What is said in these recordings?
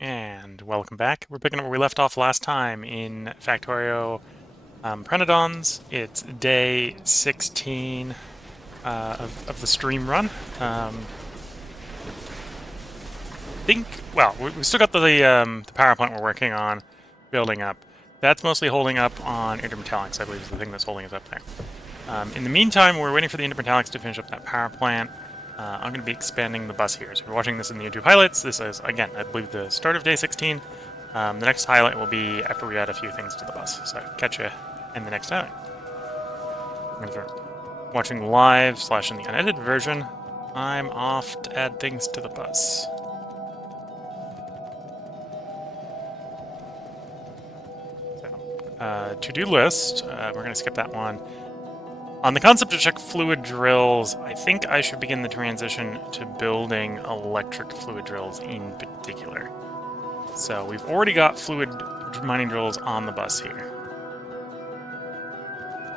And welcome back. We're picking up where we left off last time in Factorio Pyanodons. It's day 16 of the stream run. We still got the power plant we're working on building up. That's mostly holding up on intermetallics, I believe, is the thing that's holding us up there. In the meantime, we're waiting for the intermetallics to finish up that power plant. I'm going to be expanding the bus here. So if you're watching this in the YouTube highlights, this is, again, I believe the start of day 16. The next highlight will be after we add a few things to the bus. So catch you in the next highlight. If you're watching live / in the unedited version, I'm off to add things to the bus. So, to-do list, we're going to skip that one. On the concept to check fluid drills, I think I should begin the transition to building electric fluid drills in particular. So we've already got fluid mining drills on the bus here.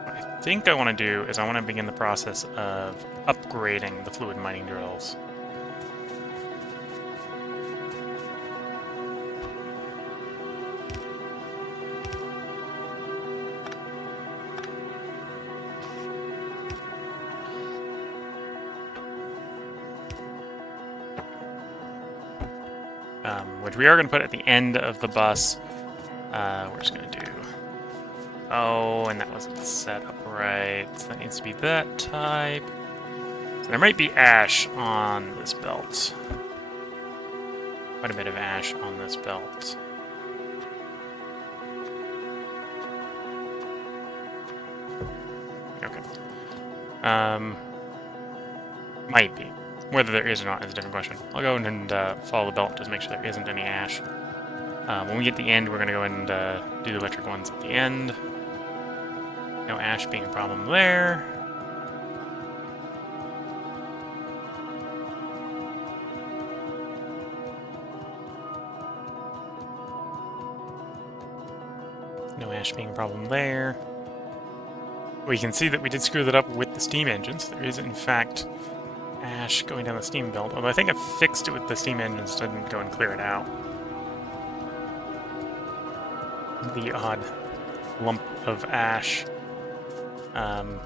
What I think I want to do is I want to begin the process of upgrading the fluid mining drills. Which we are going to put at the end of the bus. We're just going to do... Oh, and that wasn't set up right. So that needs to be that type. So there might be ash on this belt. Quite a bit of ash on this belt. Okay. Might be. Whether there is or not is a different question. I'll go and follow the belt just to make sure there isn't any ash. When we get to the end, we're going to go and do the electric ones at the end. No ash being a problem there. No ash being a problem there. We can see that we did screw that up with the steam engines. There is, in fact, ash going down the steam belt, although I think I fixed it with the steam engines, so I didn't go and clear it out. The odd lump of ash. And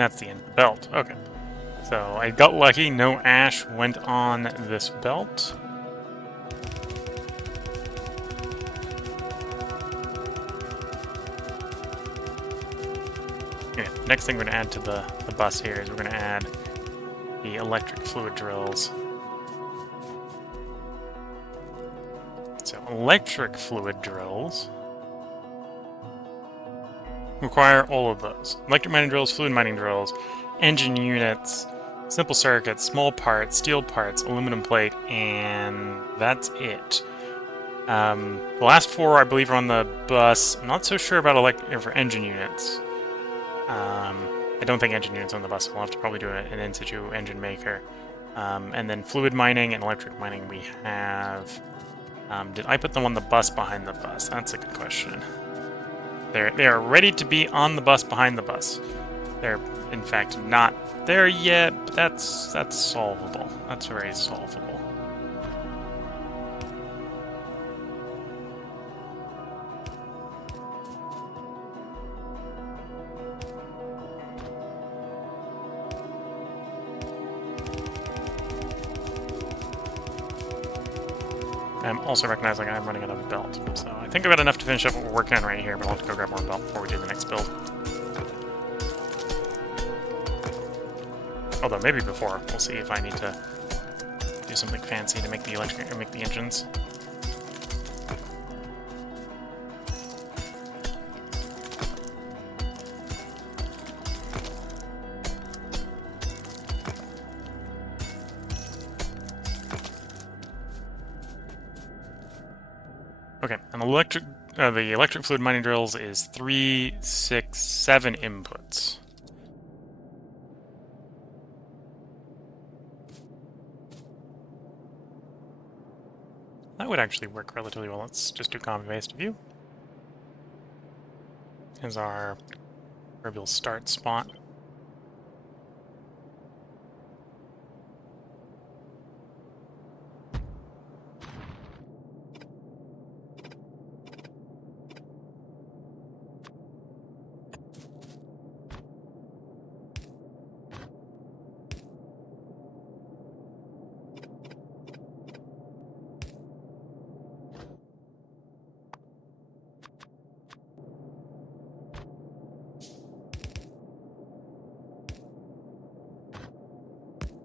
that's the end of the belt. Okay. So I got lucky, no ash went on this belt. Okay, next thing we're going to add to the bus here is we're going to add the electric fluid drills. So electric fluid drills require all of those. Electric mining drills, fluid mining drills, engine units, simple circuits, small parts, steel parts, aluminum plate, and that's it. The last four, I believe, are on the bus. I'm not so sure about for engine units. I don't think engine units on the bus. We'll have to probably do an in-situ engine maker. And then fluid mining and electric mining we have. Did I put them on the bus behind the bus? That's a good question. They are ready to be on the bus behind the bus. They're, in fact, not there yet, but that's solvable. That's very solvable. I'm also recognizing I'm running out of belt, so I think I've got enough to finish up what we're working on right here, but I'll have to go grab more belt before we do the next build. Although maybe before, we'll see if I need to do something fancy to make the electric or make the engines. Okay, and the electric fluid mining drills is 3, 6, 7 inputs. That would actually work relatively well. Let's just do copy-paste view. is our proverbial start spot.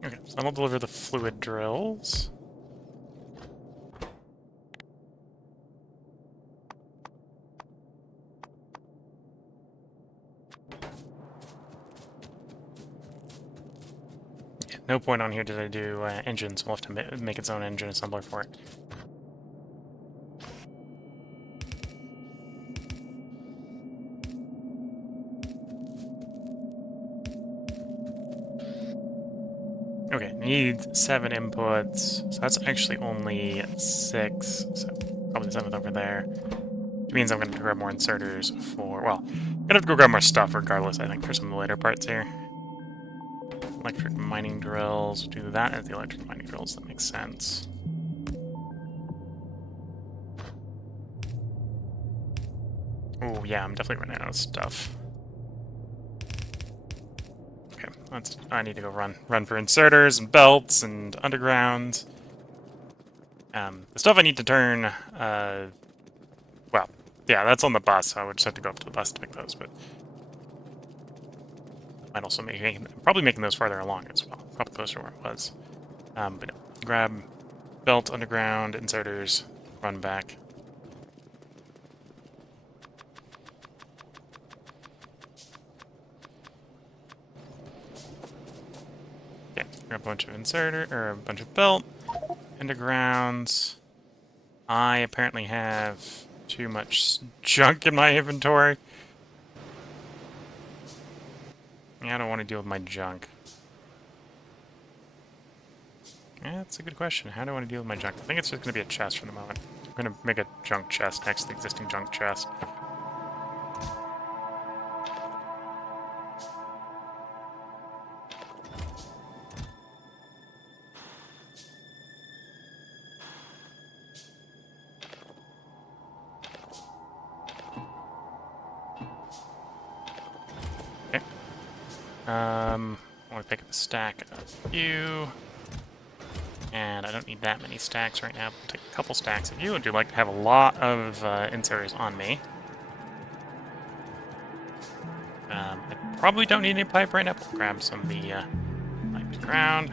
Okay, so then we'll deliver the fluid drills. Yeah, no point on here did I do engines. We'll have to make its own engine assembler for it. Okay, need 7 inputs, so that's actually only 6, so probably the 7th over there. Which means I'm going to grab more inserters for, well, I'm going to have to go grab more stuff regardless, I think, for some of the later parts here. Electric mining drills, do that as the electric mining drills, that makes sense. Oh yeah, I'm definitely running out of stuff. I need to go run for inserters and belts and undergrounds. The stuff I need to turn, well, yeah, that's on the bus, so I would just have to go up to the bus to pick those, but I might also probably making those farther along as well, probably closer to where it was. But no, grab belt, underground, inserters, run back. Yeah, grab a bunch of a bunch of belt, undergrounds. I apparently have too much junk in my inventory. I don't want to deal with my junk. Yeah, that's a good question. How do I want to deal with my junk? I think it's just going to be a chest for the moment. I'm going to make a junk chest next to the existing junk chest. Okay. I want to pick up a stack of you. And I don't need that many stacks right now. I'll take a couple stacks of you. I do like to have a lot of inserters on me. I probably don't need any pipe right now, but we'll grab some of the pipe to ground.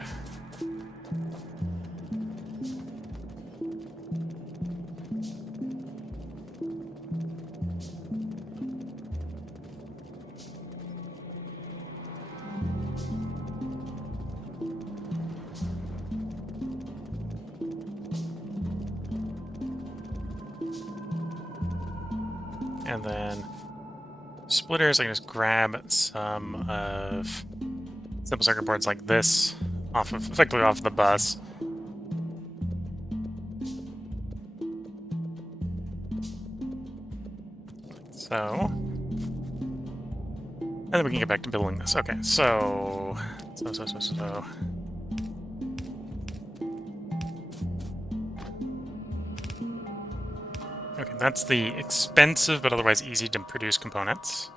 And then splitters, I can just grab some of simple circuit boards like this, effectively off the bus. So, and then we can get back to building this. Okay, so. Okay, that's the expensive but otherwise easy to produce components.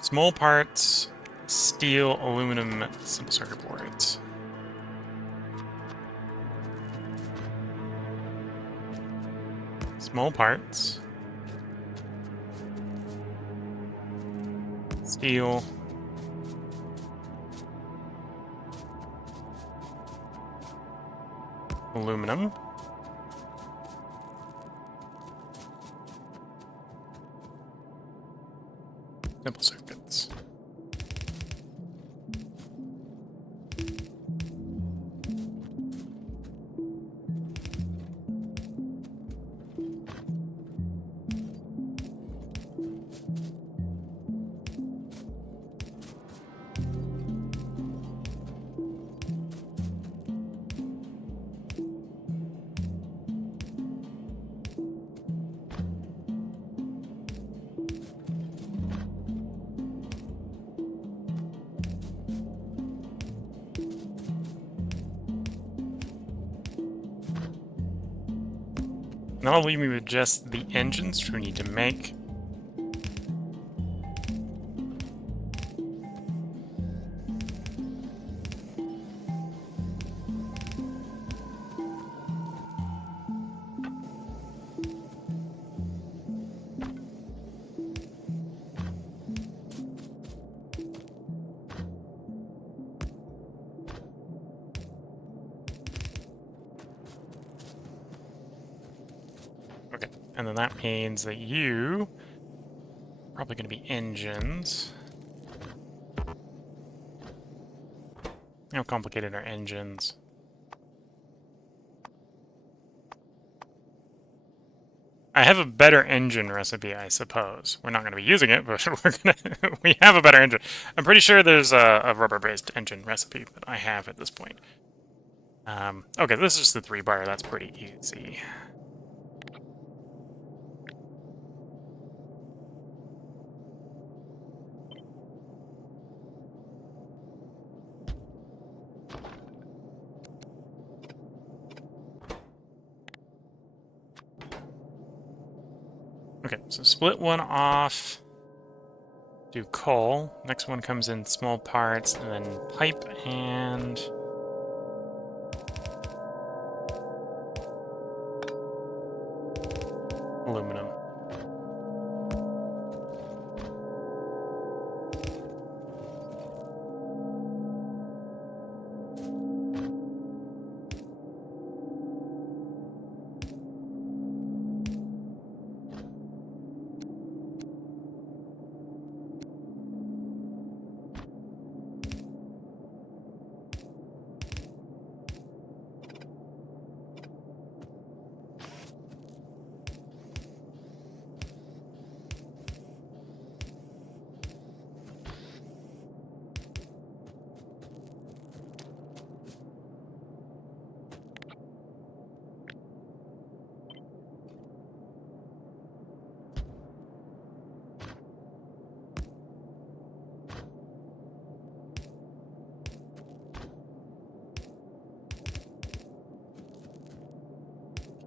Small parts, steel, aluminum, simple circuit boards. Small parts, steel, aluminum, simple circuits. That'll leave me with just the engines which we need to make. Okay, and then that means that you are probably going to be engines. How complicated are engines? I have a better engine recipe, I suppose. We're not going to be using it, but we have a better engine. I'm pretty sure there's a rubber-based engine recipe that I have at this point. Okay, this is just the 3-bar. That's pretty easy. Okay, so split one off. Do coal. Next one comes in small parts, and then pipe and... aluminum.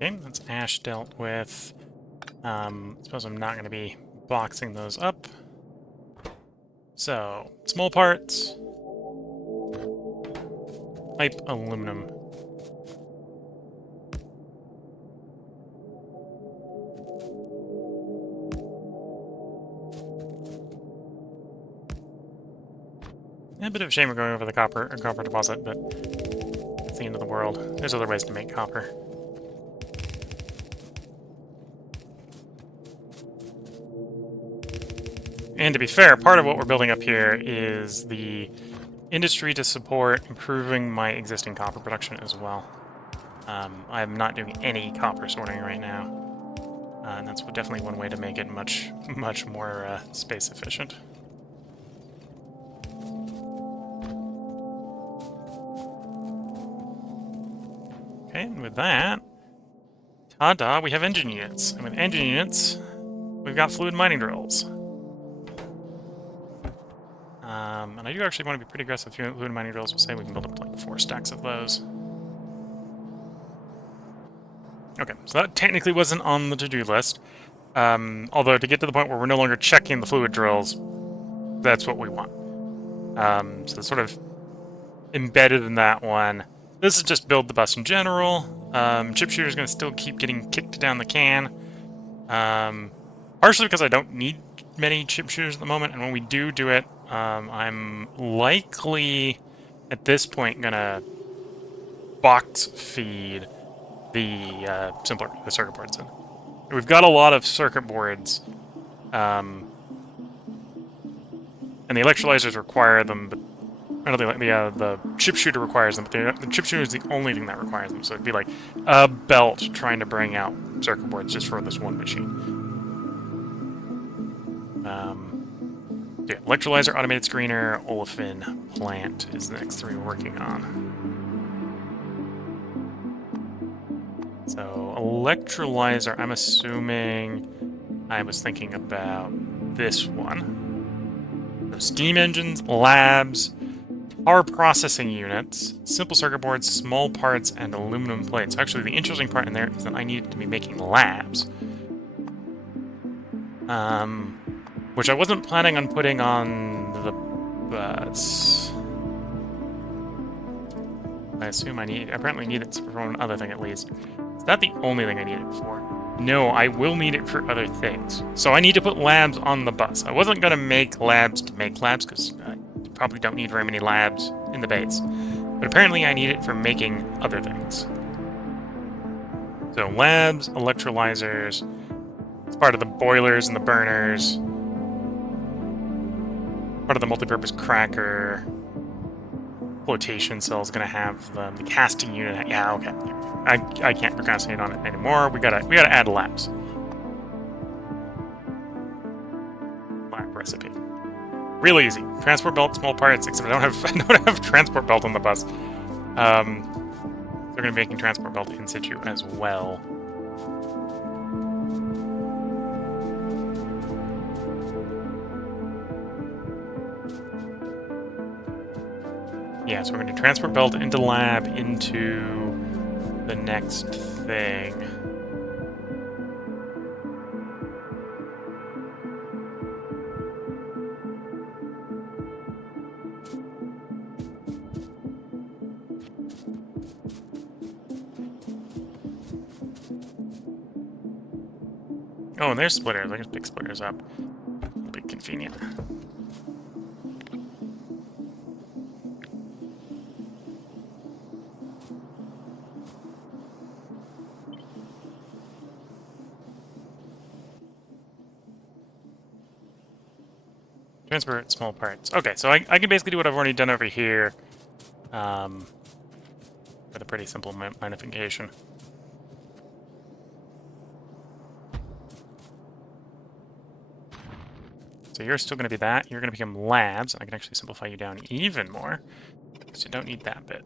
Okay, that's ash dealt with. I suppose I'm not going to be boxing those up. So, small parts. Pipe, aluminum. A bit of a shame we're going over the copper deposit, but it's the end of the world. There's other ways to make copper. And to be fair, part of what we're building up here is the industry to support improving my existing copper production as well. I'm not doing any copper sorting right now. And that's definitely one way to make it much more space efficient. Okay, and with that, ta-da, we have engine units. And with engine units, we've got fluid mining drills. And I do actually want to be pretty aggressive with fluid mining drills. We'll say we can build up to like 4 stacks of those. Okay, so that technically wasn't on the to-do list. Although to get to the point where we're no longer checking the fluid drills, that's what we want. So it's sort of embedded in that one. This is just build the bus in general. Chip shooter is going to still keep getting kicked down the can. Partially because I don't need many chip shooters at the moment, and when we do it, I'm likely, at this point, going to box feed the circuit boards in. We've got a lot of circuit boards, and the electrolyzers require them, but I don't think the chip shooter requires them, but the chip shooter is the only thing that requires them, so it'd be like a belt trying to bring out circuit boards just for this one machine. Yeah, electrolyzer, automated screener, olefin plant is the next 3 we're working on. So, electrolyzer, I'm assuming I was thinking about this one. So steam engines, labs, Power processing units, simple circuit boards, small parts, and aluminum plates. Actually, the interesting part in there is that I needed to be making labs. Which I wasn't planning on putting on the bus. I assume I apparently need it for one other thing at least. Is that the only thing I need it for? No, I will need it for other things. So I need to put labs on the bus. I wasn't going to make labs to make labs, because I probably don't need very many labs in the base. But apparently I need it for making other things. So labs, electrolyzers, it's part of the boilers and the burners, part of the multipurpose cracker. Flotation cell is going to have the casting unit. Yeah, okay. I can't procrastinate on it anymore. We gotta add labs. Lab recipe. Real easy. Transport belt, small parts. Except I don't have transport belt on the bus. They're going to be making transport belt in situ as well. Yeah, so we're going to transport belt into lab into the next thing. Oh, and there's splitters. I can pick splitters up. It'll be convenient. Transfer small parts. Okay, so I can basically do what I've already done over here. With a pretty simple modification. So you're still going to be that. You're going to become labs. I can actually simplify you down even more, because you don't need that bit.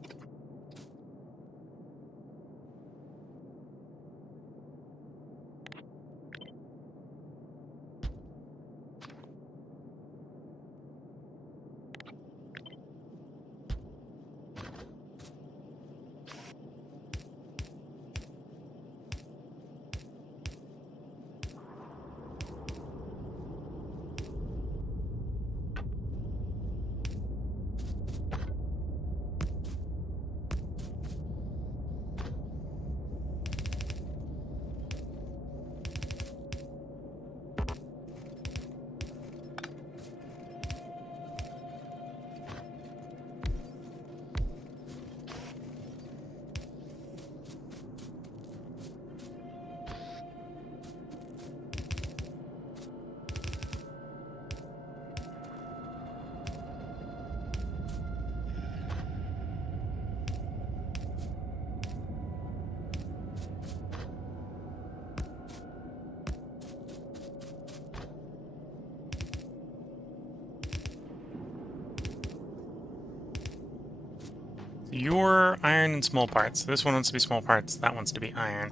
Your iron and small parts. This one wants to be small parts, that wants to be iron.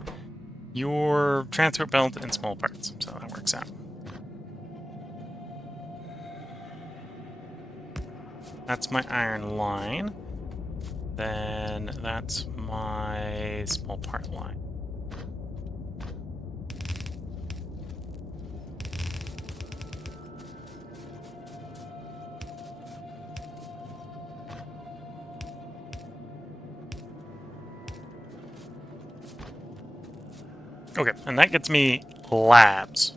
Your transport belt and small parts, so that works out. That's my iron line. Then that's my small part line. Okay, and that gets me labs.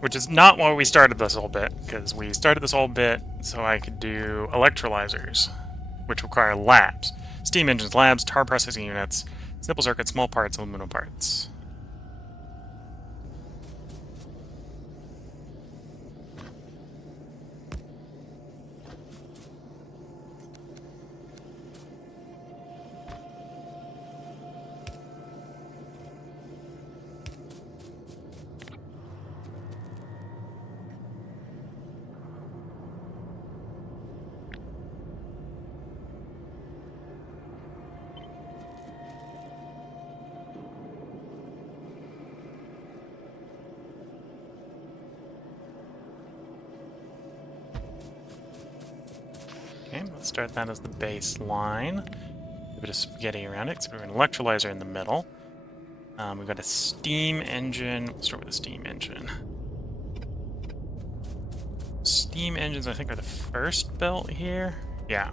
Which is not why we started this whole bit, because we started this whole bit so I could do electrolyzers, which require labs. Steam engines, labs, tar processing units, simple circuits, small parts, aluminum parts. start that as the baseline. A bit of spaghetti around it, so we have an electrolyzer in the middle. We've got a steam engine. We'll start with the steam engine. Steam engines, I think, are the first belt here. Yeah.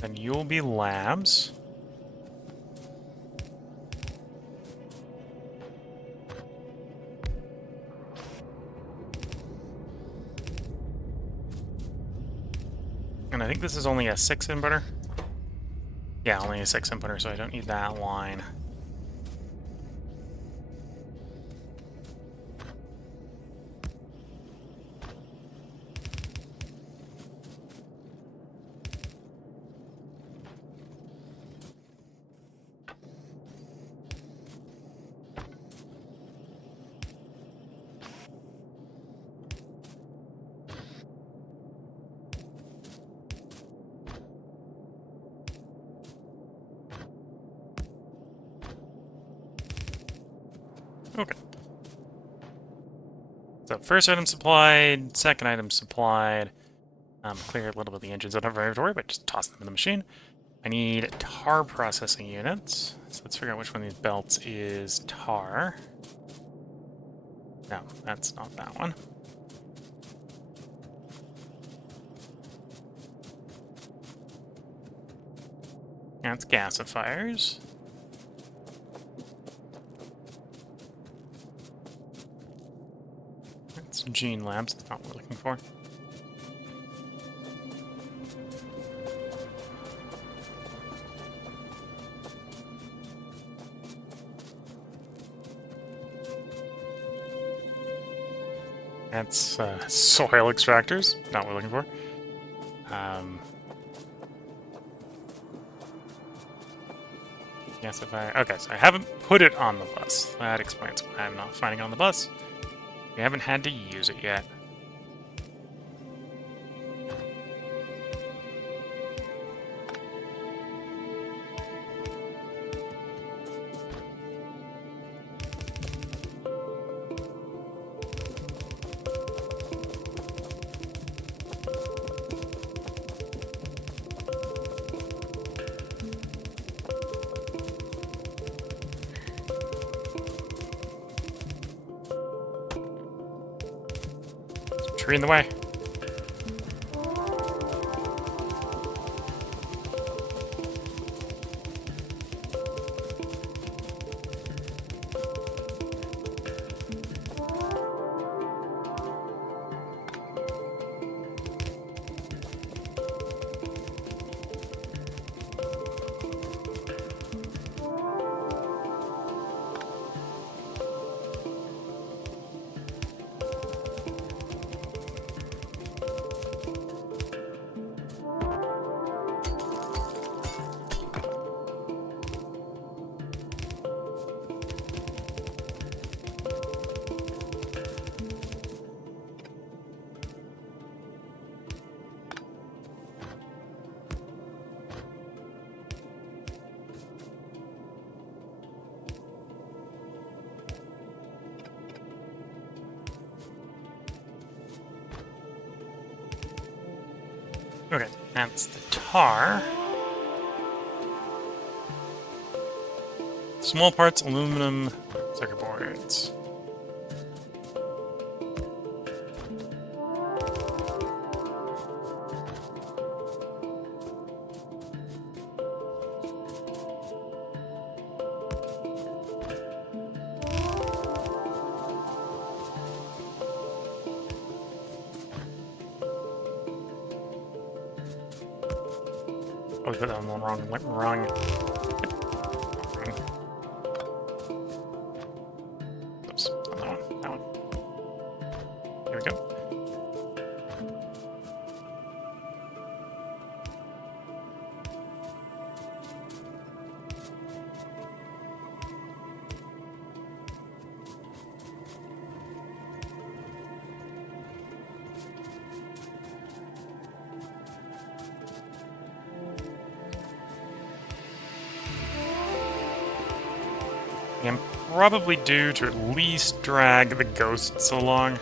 Then you'll be labs. And I think this is only a 6 inputter. Yeah, only a 6 inputter, so I don't need that line. Okay. So first item supplied, second item supplied. Clear a little bit of the engines out of our inventory, but just toss them in the machine. I need tar processing units. So let's figure out which one of these belts is tar. No, that's not that one. That's gasifiers. That's gene labs, that's not what we're looking for. That's soil extractors, not what we're looking for. Gasifier. Okay, so I haven't put it on the bus. That explains why I'm not finding it on the bus. We haven't had to use it yet. Tree in the way. Okay, that's the tar. Small parts, aluminum, circuit boards. Oh, we put that on the wrong. Oops, not that one. That one. Here we go. I'm probably due to at least drag the ghosts along.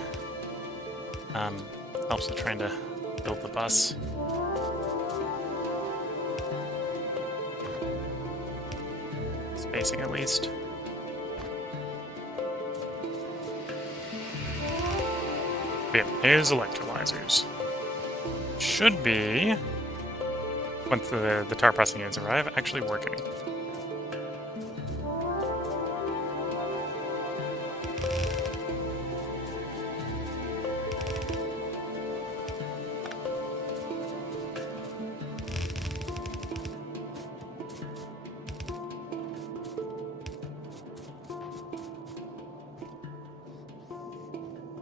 Helps with trying to build the bus. Spacing at least. But yeah, here's electrolyzers. Should be, once the tar pressing units arrive, actually working.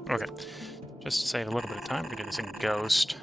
Okay, just to save a little bit of time, we can do this in Ghost.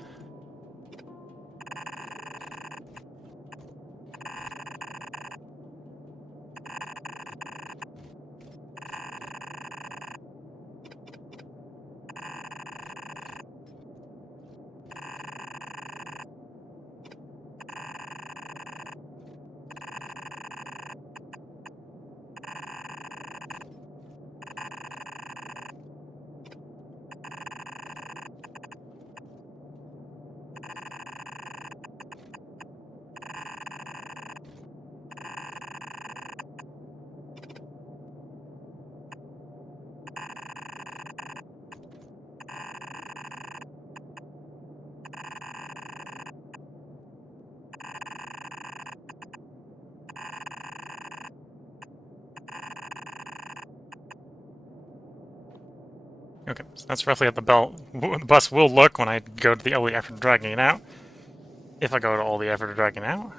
Okay, so that's roughly how the bus will look when I go to all the effort of dragging it out. If I go to all the effort of dragging it out.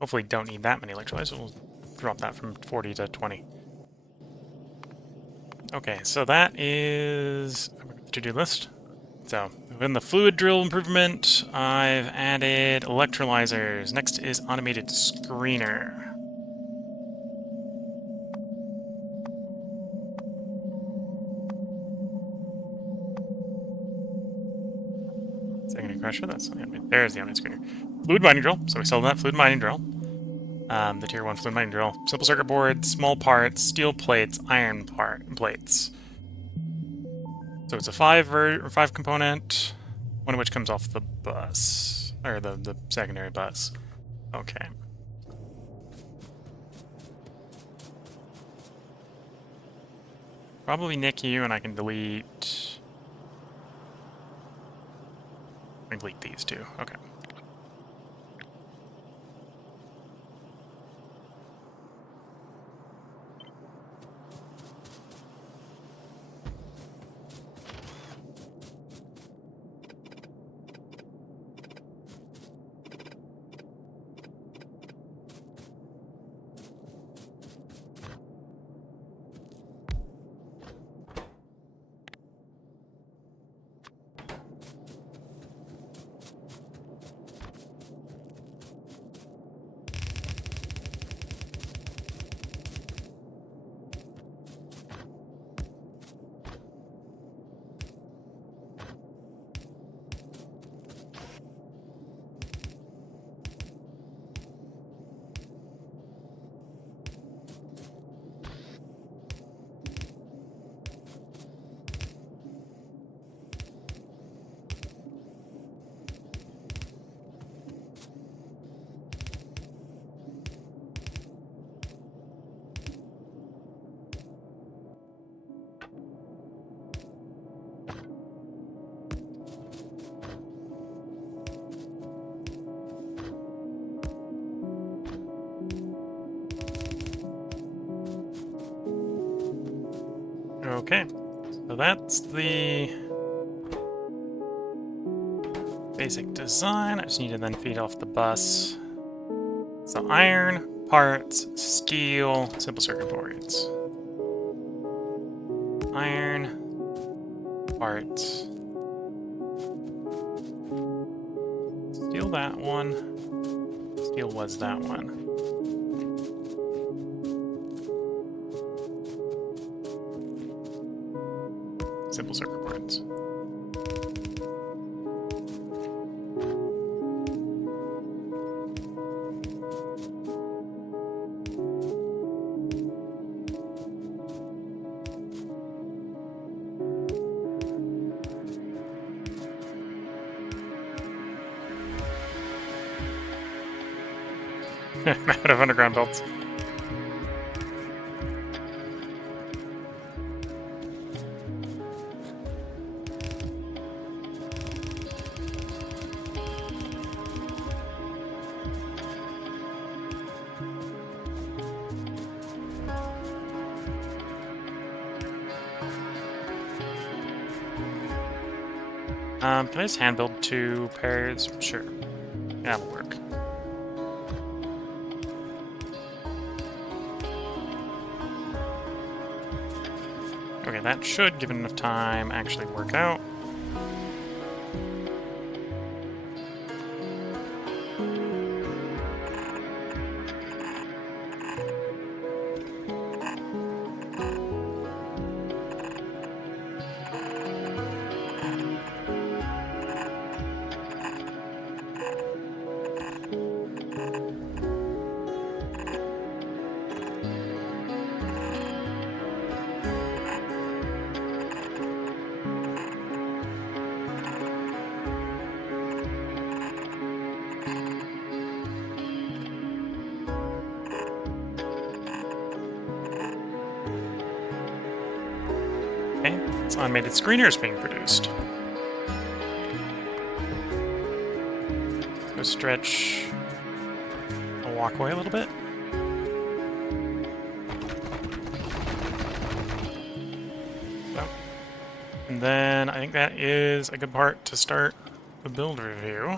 Hopefully don't need that many electrolytes. We'll drop that from 40 to 20. Okay, so that is to-do list. So, within the fluid drill improvement, I've added electrolyzers. Next is automated screener. Secondary crusher, that's there's the automated screener. Fluid mining drill, so we sell that fluid mining drill. The tier 1 fluid mining drill. Simple circuit board, small parts, steel plates, iron plates. So it's a 5 component, one of which comes off the bus, or the secondary bus. Okay. Probably NICU, and I can delete these two. Okay. Okay, so that's the basic design. I just need to then feed off the bus. So iron, parts, steel, simple circuit boards. Iron, parts. Steel that one. Steel was that one. Simple circuit boards. I'm out of underground belts. Can I just hand build 2 pairs? Sure. That'll work. Okay, that should, given enough time, actually work out. Okay, it's automated screeners being produced. Go stretch the walkway a little bit. So, and then I think that is a good part to start the build review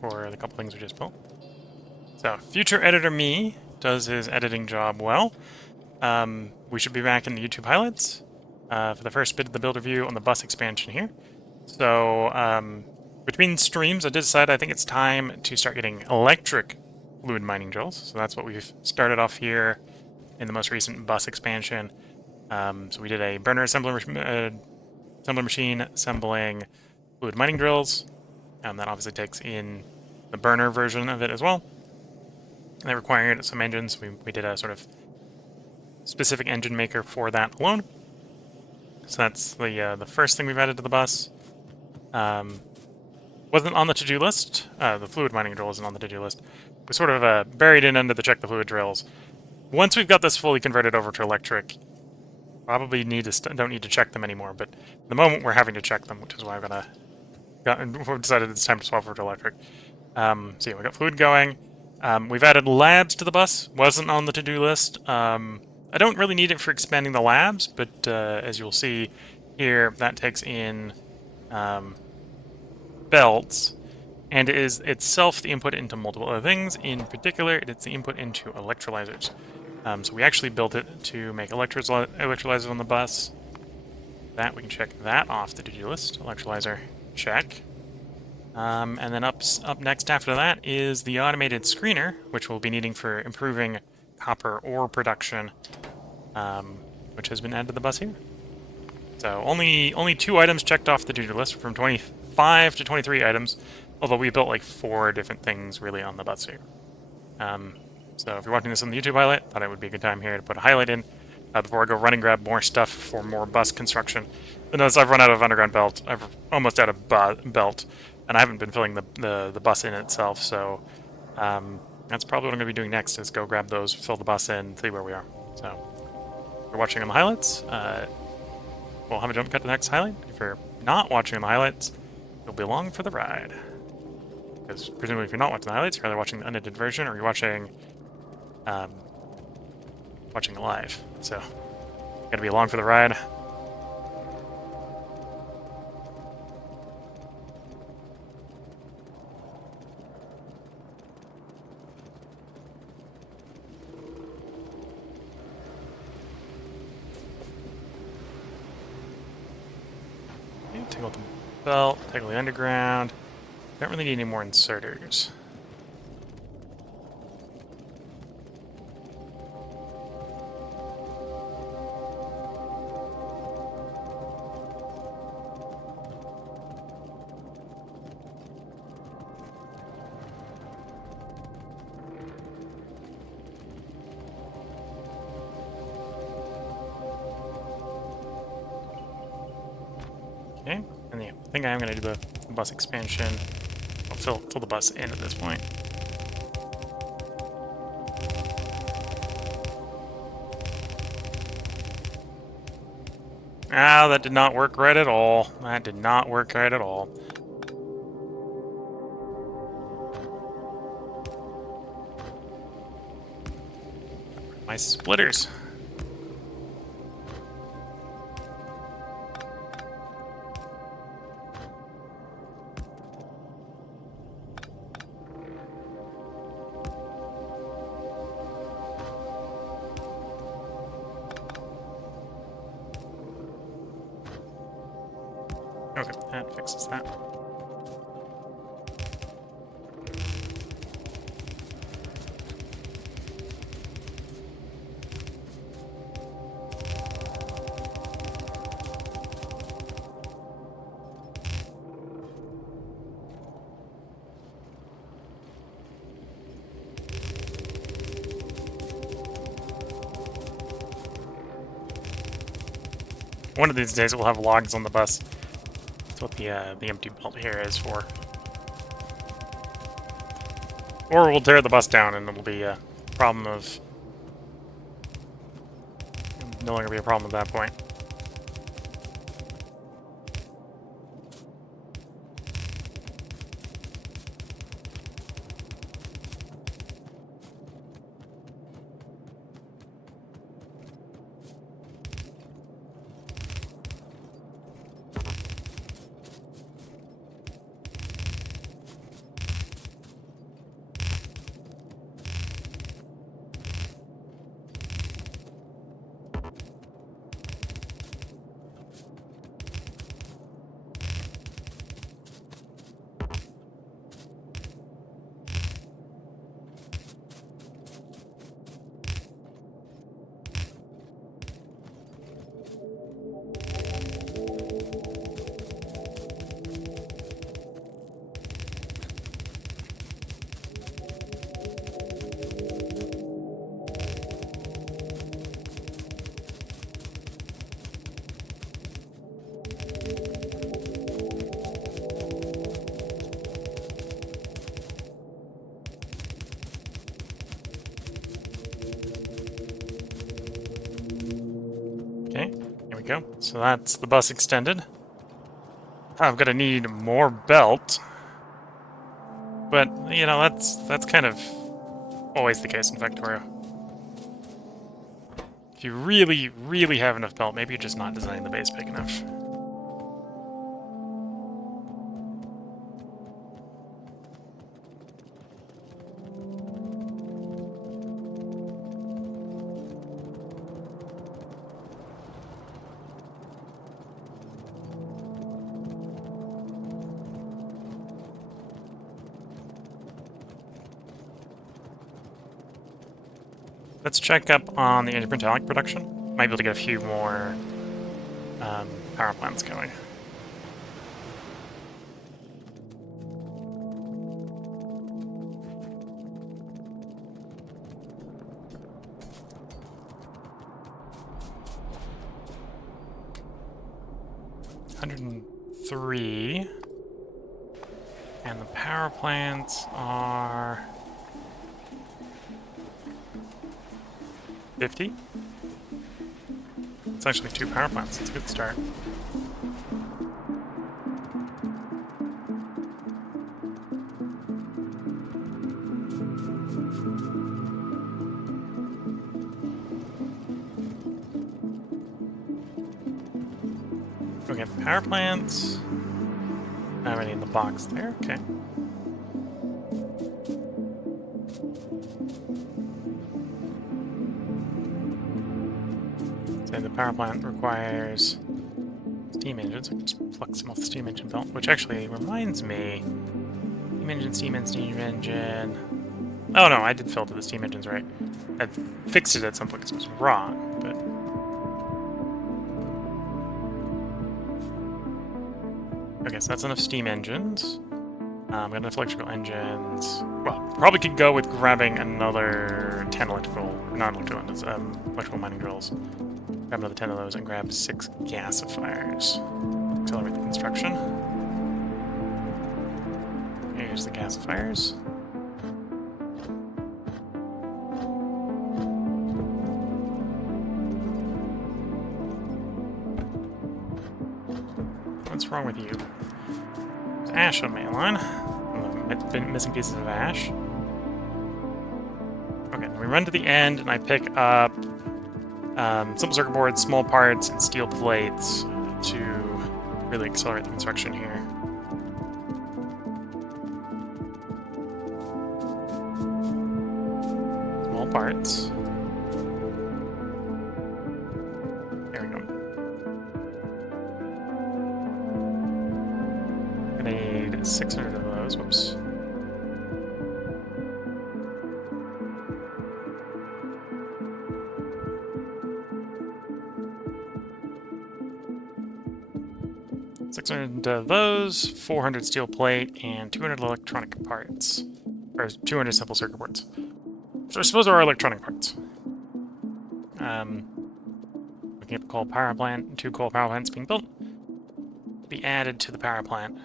for the couple things we just built. So, future editor me does his editing job well. We should be back in the YouTube highlights for the first bit of the build review on the bus expansion here. So, between streams, I did decide I think it's time to start getting electric fluid mining drills. So that's what we've started off here in the most recent bus expansion. So we did a burner assembler machine assembling fluid mining drills. That obviously takes in the burner version of it as well. And that required some engines. We did a sort of specific engine maker for that alone. So that's the first thing we've added to the bus. Wasn't on the to-do list. The fluid mining drill isn't on the to-do list. We sort of buried it under the check the fluid drills. Once we've got this fully converted over to electric, probably don't need to check them anymore. But at the moment we're having to check them, which is why we've decided it's time to swap over to electric. So yeah, we got fluid going. We've added labs to the bus. Wasn't on the to-do list. I don't really need it for expanding the labs, but as you'll see here, that takes in belts, and it is itself the input into multiple other things. In particular, it's the input into electrolyzers. So we actually built it to make electrolyzers on the bus. That we can check that off the to-do list. Electrolyzer, check. And then up next after that is the automated screener, which we'll be needing for improving copper ore production, which has been added to the bus here. So only 2 items checked off the to-do list from 25 to 23 items, although we built like 4 different things really on the bus here. So if you're watching this on the YouTube highlight, thought it would be a good time here to put a highlight in before I go run and grab more stuff for more bus construction. But notice I've run out of underground belt. I've almost out of belt, and I haven't been filling the bus in itself. So that's probably what I'm going to be doing next, is go grab those, fill the bus in, see where we are. So if you're watching on the highlights, we'll have a jump cut to the next highlight. If you're not watching on the highlights, you'll be along for the ride. Because presumably if you're not watching the highlights, you're either watching the unedited version or you're watching it live. So you gotta be along for the ride. Okay, take out the belt, take out the underground. Don't really need any more inserters. Okay, and yeah, I think I am going to do the bus expansion. I'll fill the bus in at this point. Ah, that did not work right at all. That did not work right at all. My splitters. Okay, that fixes that. One of these days we'll have logs on the bus. That's what the empty belt here is for. Or we'll tear the bus down and it'll be a problem of... no longer be a problem at that point. Okay, here we go. So that's the bus extended. I'm gonna need more belt. But, you know, that's kind of always the case in Factorio. If you really, really have enough belt, maybe you're just not designing the base big enough. Let's check up on the intermetallic production. Might be able to get a few more power plants going. $103. And the power plants are 50? It's actually 2 power plants. It's a good start. Okay, power plants. Already in the box there. Okay. The power plant requires steam engines. I can just pluck some off the steam engine belt, which actually reminds me. Steam engine. Oh no, I did filter the steam engines right. I fixed it at some place. It was wrong, but. Okay, so that's enough steam engines. Got enough electrical engines. Well, probably could go with grabbing another 10 electrical mining drills. Grab another 10 of those and grab 6 gasifiers. Accelerate the construction. Here's the gasifiers. What's wrong with you? There's ash on main line. I've been missing pieces of ash. Okay, then we run to the end, and I pick up simple circuit boards, small parts, and steel plates to really accelerate the construction here. Small parts. There we go. I need 600 of those. Whoops. of those, 400 steel plate, and 200 electronic parts. Or 200 simple circuit boards. So I suppose there are electronic parts. Looking at the coal power plant, 2 coal power plants being built. Be added to the power plant.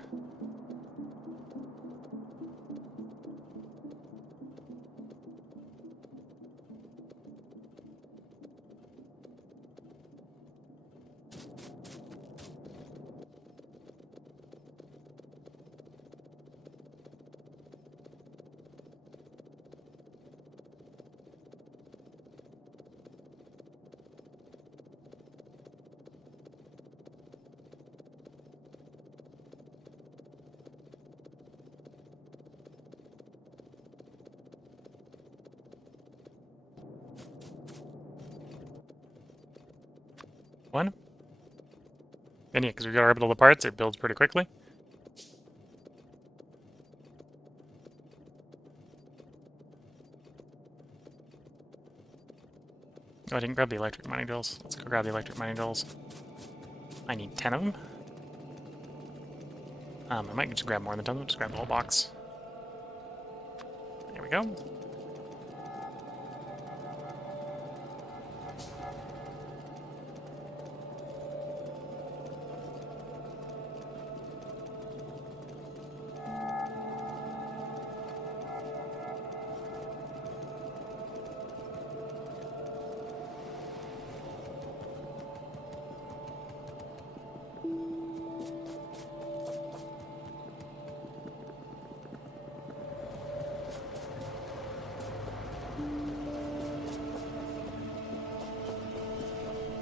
One. And yeah, because we've got our orbital parts, it builds pretty quickly. Oh, I didn't grab the electric mining drills. Let's go grab the electric mining drills. I need 10 of them. I might just grab more than 10 of them, just grab the whole box. There we go.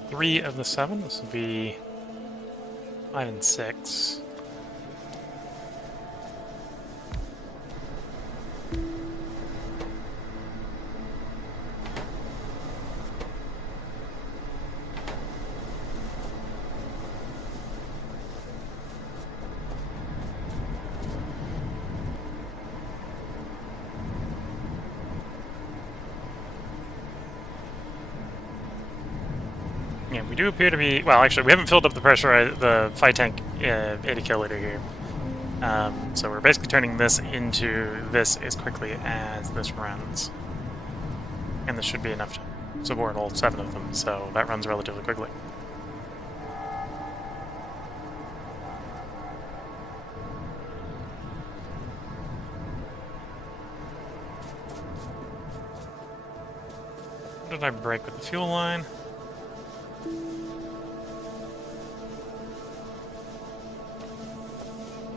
Three of the 7. This would be 5 and 6. Yeah, we do appear to be... Well, actually, we haven't filled up the pressure, the fight tank 80 kiloliter here. So we're basically turning this into this as quickly as this runs. And this should be enough to support all 7 of them, so that runs relatively quickly. What did I break with the fuel line?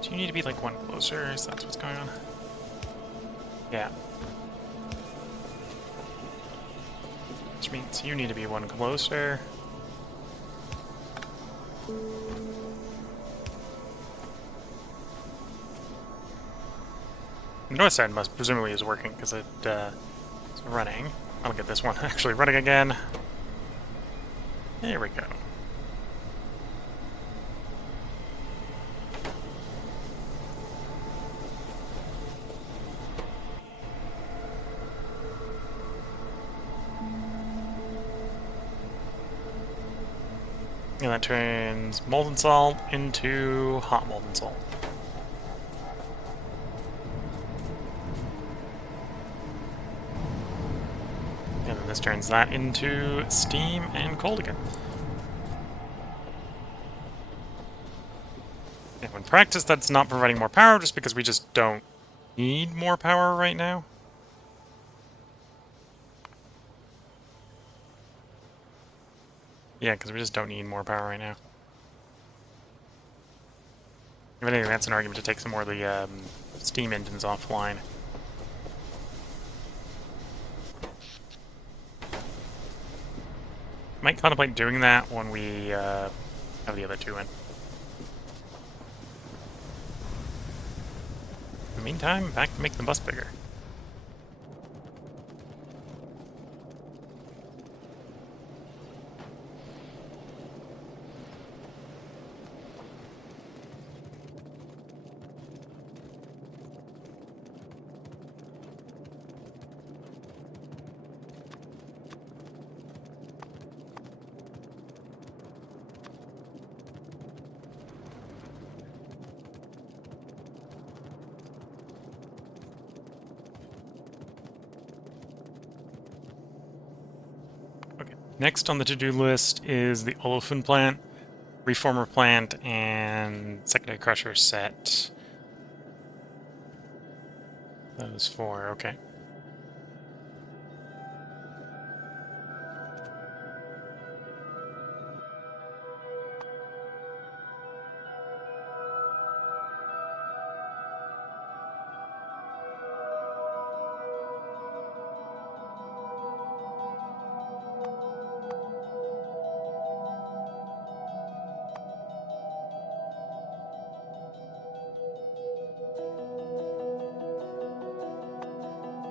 Do you need to be like 1 closer? Is that what's going on? Yeah. Which means you need to be 1 closer. The north side must presumably is working because it's running. I'll get this one actually running again. There we go. And that turns molten salt into hot molten salt. And then this turns that into steam and cold again. And when practice, that's not providing more power just because we just don't need more power right now. Yeah, because we just don't need more power right now. If anything, that's an argument to take some more of the steam engines offline. Might contemplate doing that when we have the other two in. In the meantime, back to make the bus bigger. Next on the to-do list is the olefin plant, reformer plant, and secondary crusher set. Those four, okay.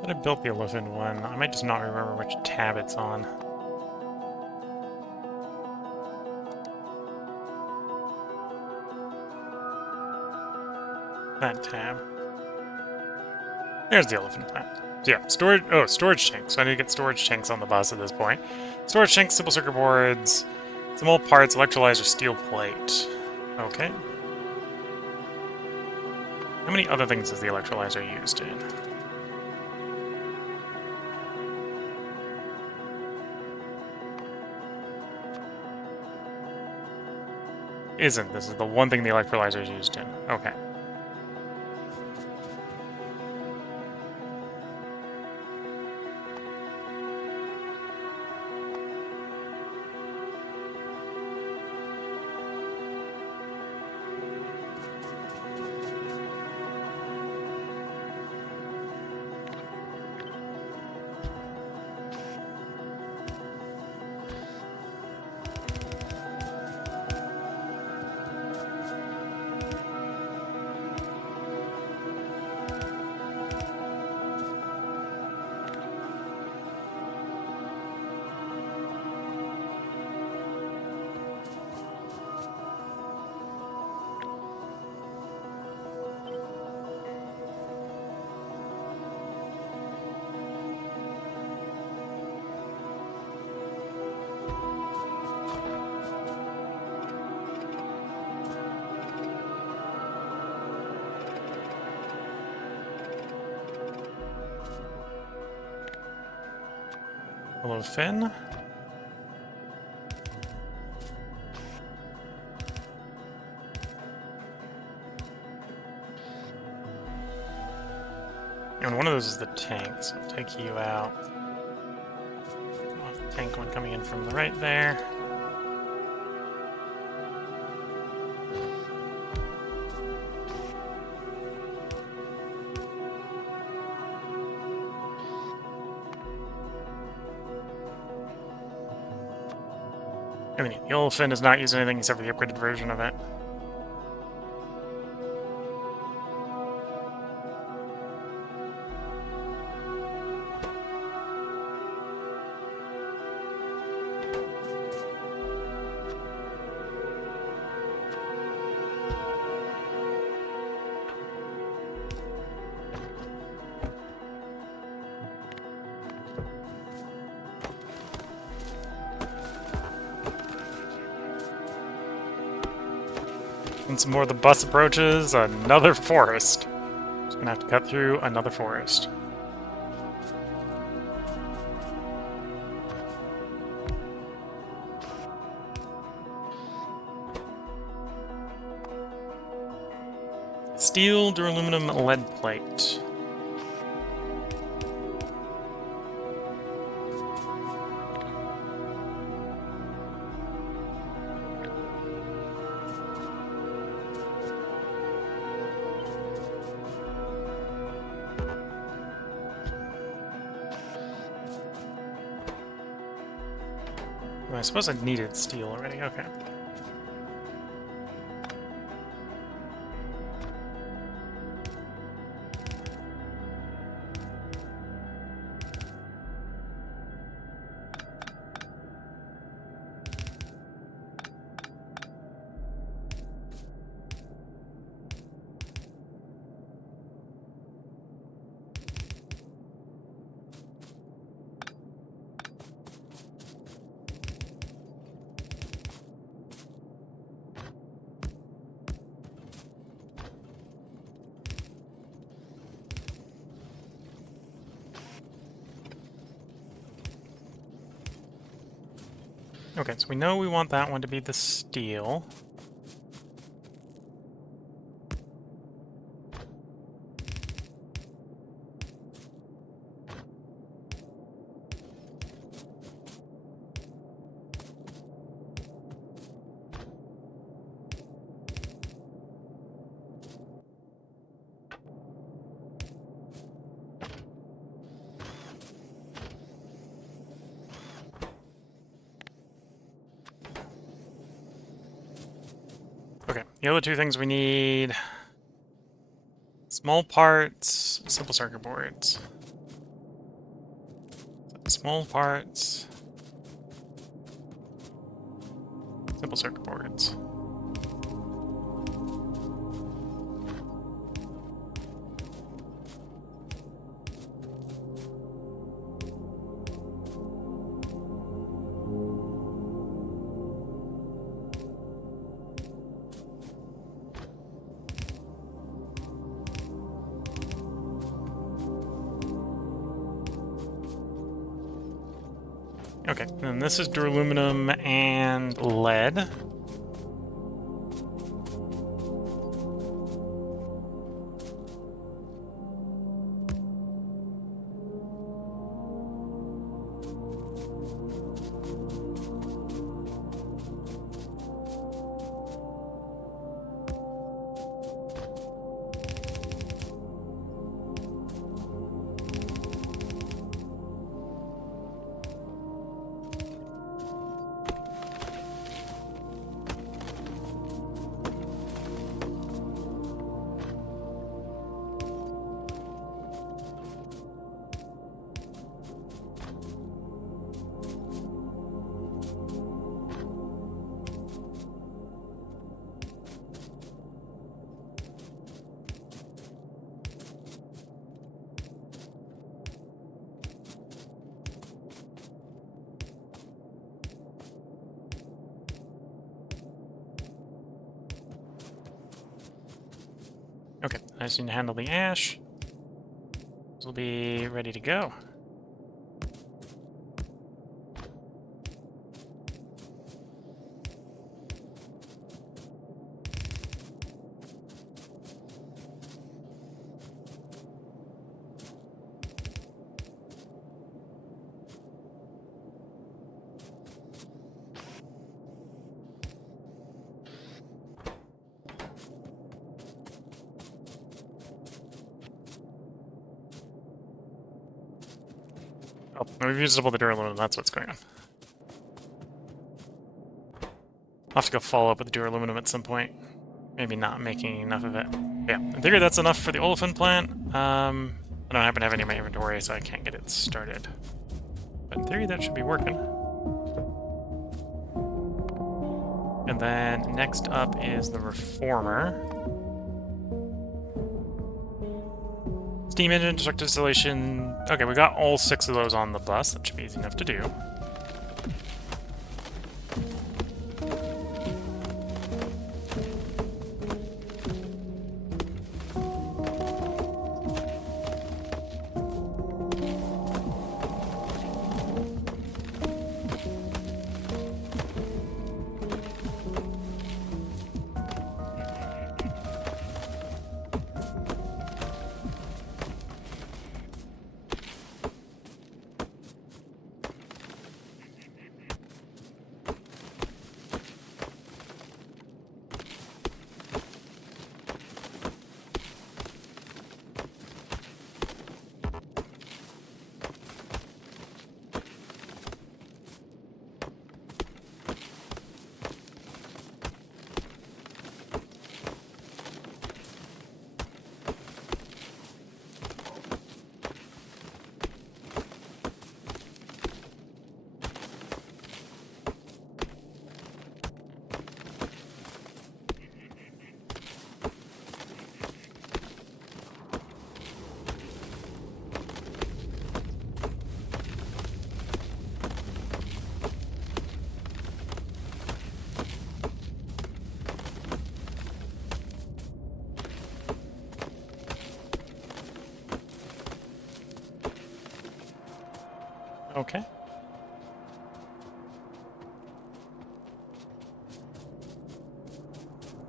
I built the olefin one. I might just not remember which tab it's on. That tab. There's the olefin plant. So yeah, storage tanks. So I need to get storage tanks on the bus at this point. Storage tanks, simple circuit boards, some old parts, electrolyzer, steel plate. Okay. How many other things is the electrolyzer used in? Isn't. This is the one thing the electrolyzer is used in. Okay. Hello, Finn. And one of those is the tank, so I'll take you out. The tank one coming in from the right there. I mean, the olefin is not using anything except for the upgraded version of it. And some more of the bus approaches, another forest. Just gonna have to cut through another forest. Steel, duraluminum, lead plate. Oh, I suppose I needed steel already. Okay. Okay, so we know we want that one to be the steel. Okay, the other two things we need: small parts, simple circuit boards. Small parts, simple circuit boards. Okay, and this is duraluminum and lead. Okay, I just need to handle the ash. This will be ready to go. Oh, we've used up all the duraluminum, that's what's going on. I'll have to go follow up with the duraluminum at some point. Maybe not making enough of it. Yeah, in theory that's enough for the olefin plant. I don't happen to have any in my inventory, so I can't get it started. But in theory that should be working. And then next up is the reformer. Steam engine, destructive distillation. Okay, we got all 6 of those on the bus. That should be easy enough to do. Okay.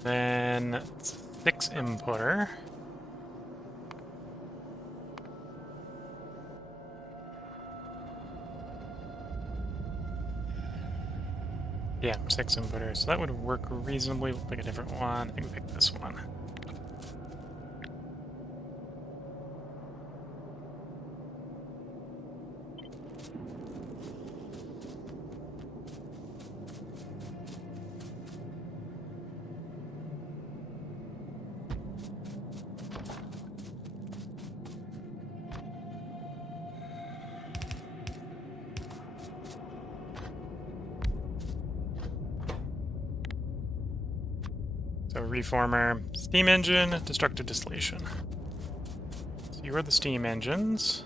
Then 6 inputter. Yeah, 6 inputters. So that would work reasonably. We'll pick a different one. I think we pick this one. So reformer, steam engine, destructive distillation. So you are the steam engines.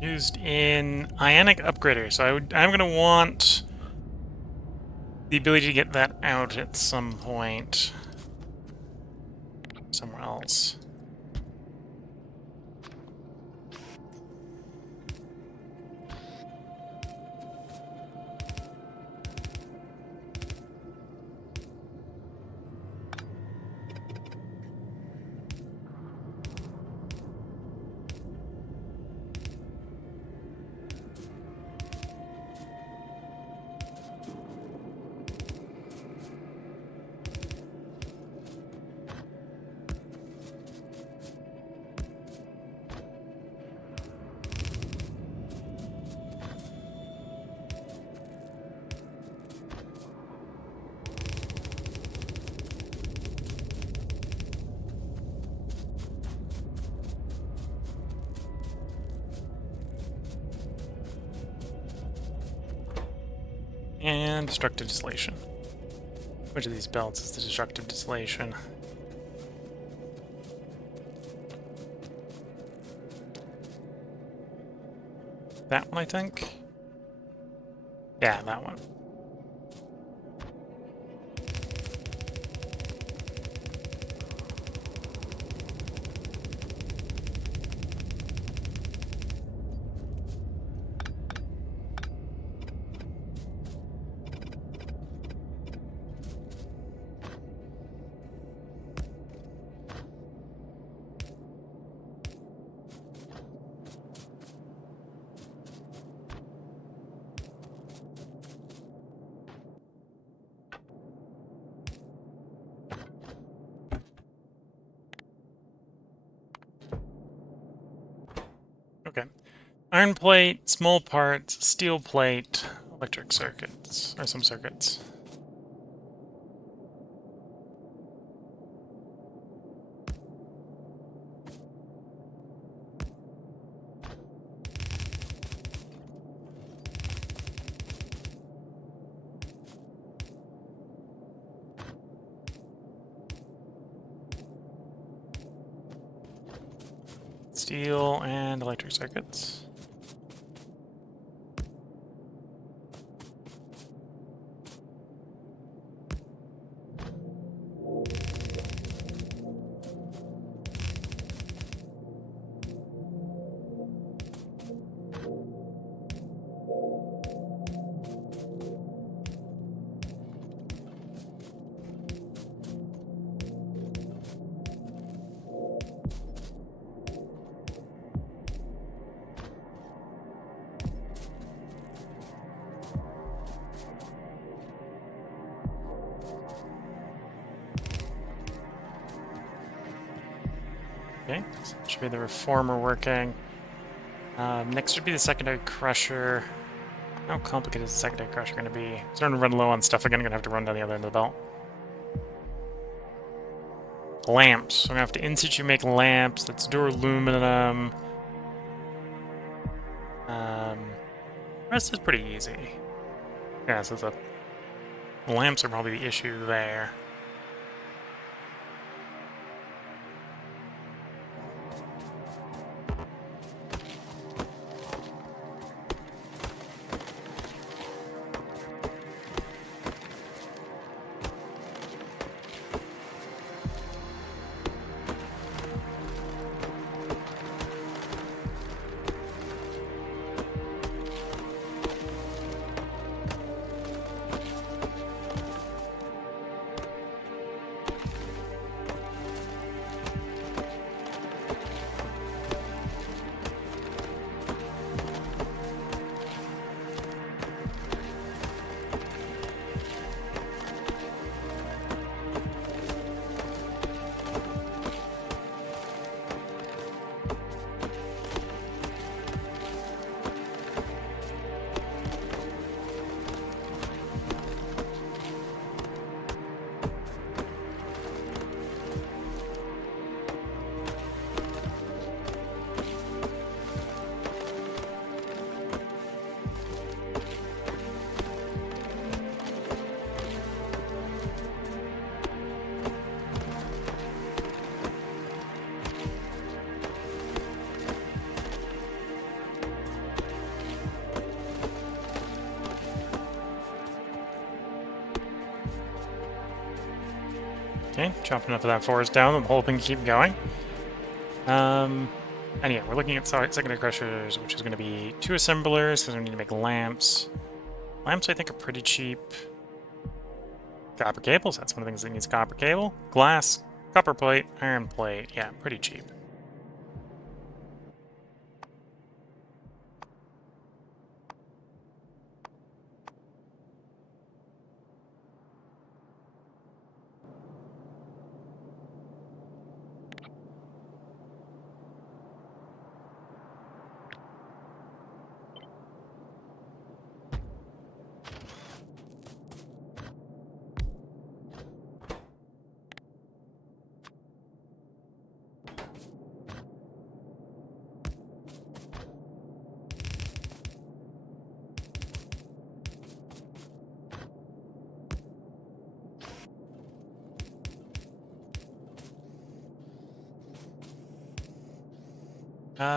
Used in ionic upgrader. So I'm going to want the ability to get that out at some point. Somewhere else. And destructive distillation. Which of these belts is the destructive distillation? That one, I think? Yeah, that one. Okay. Iron plate, small parts, steel plate, electric circuits, or some circuits. Steel and electric circuits. Okay, so that should be the reformer working. Next would be the secondary crusher. How complicated is the secondary crusher going to be? Starting to run low on stuff. Again, I'm going to have to run down the other end of the belt. Lamps. So I'm going to have to in-situ make lamps. That's duraluminum. The rest is pretty easy. Yeah, so the lamps are probably the issue there. Okay, chop enough of that forest down, the whole thing can keep going. And yeah, we're looking at secondary crushers, which is going to be 2 assemblers, because we need to make lamps. Lamps, I think, are pretty cheap. Copper cables, that's one of the things that needs copper cable. Glass, copper plate, iron plate, yeah, pretty cheap.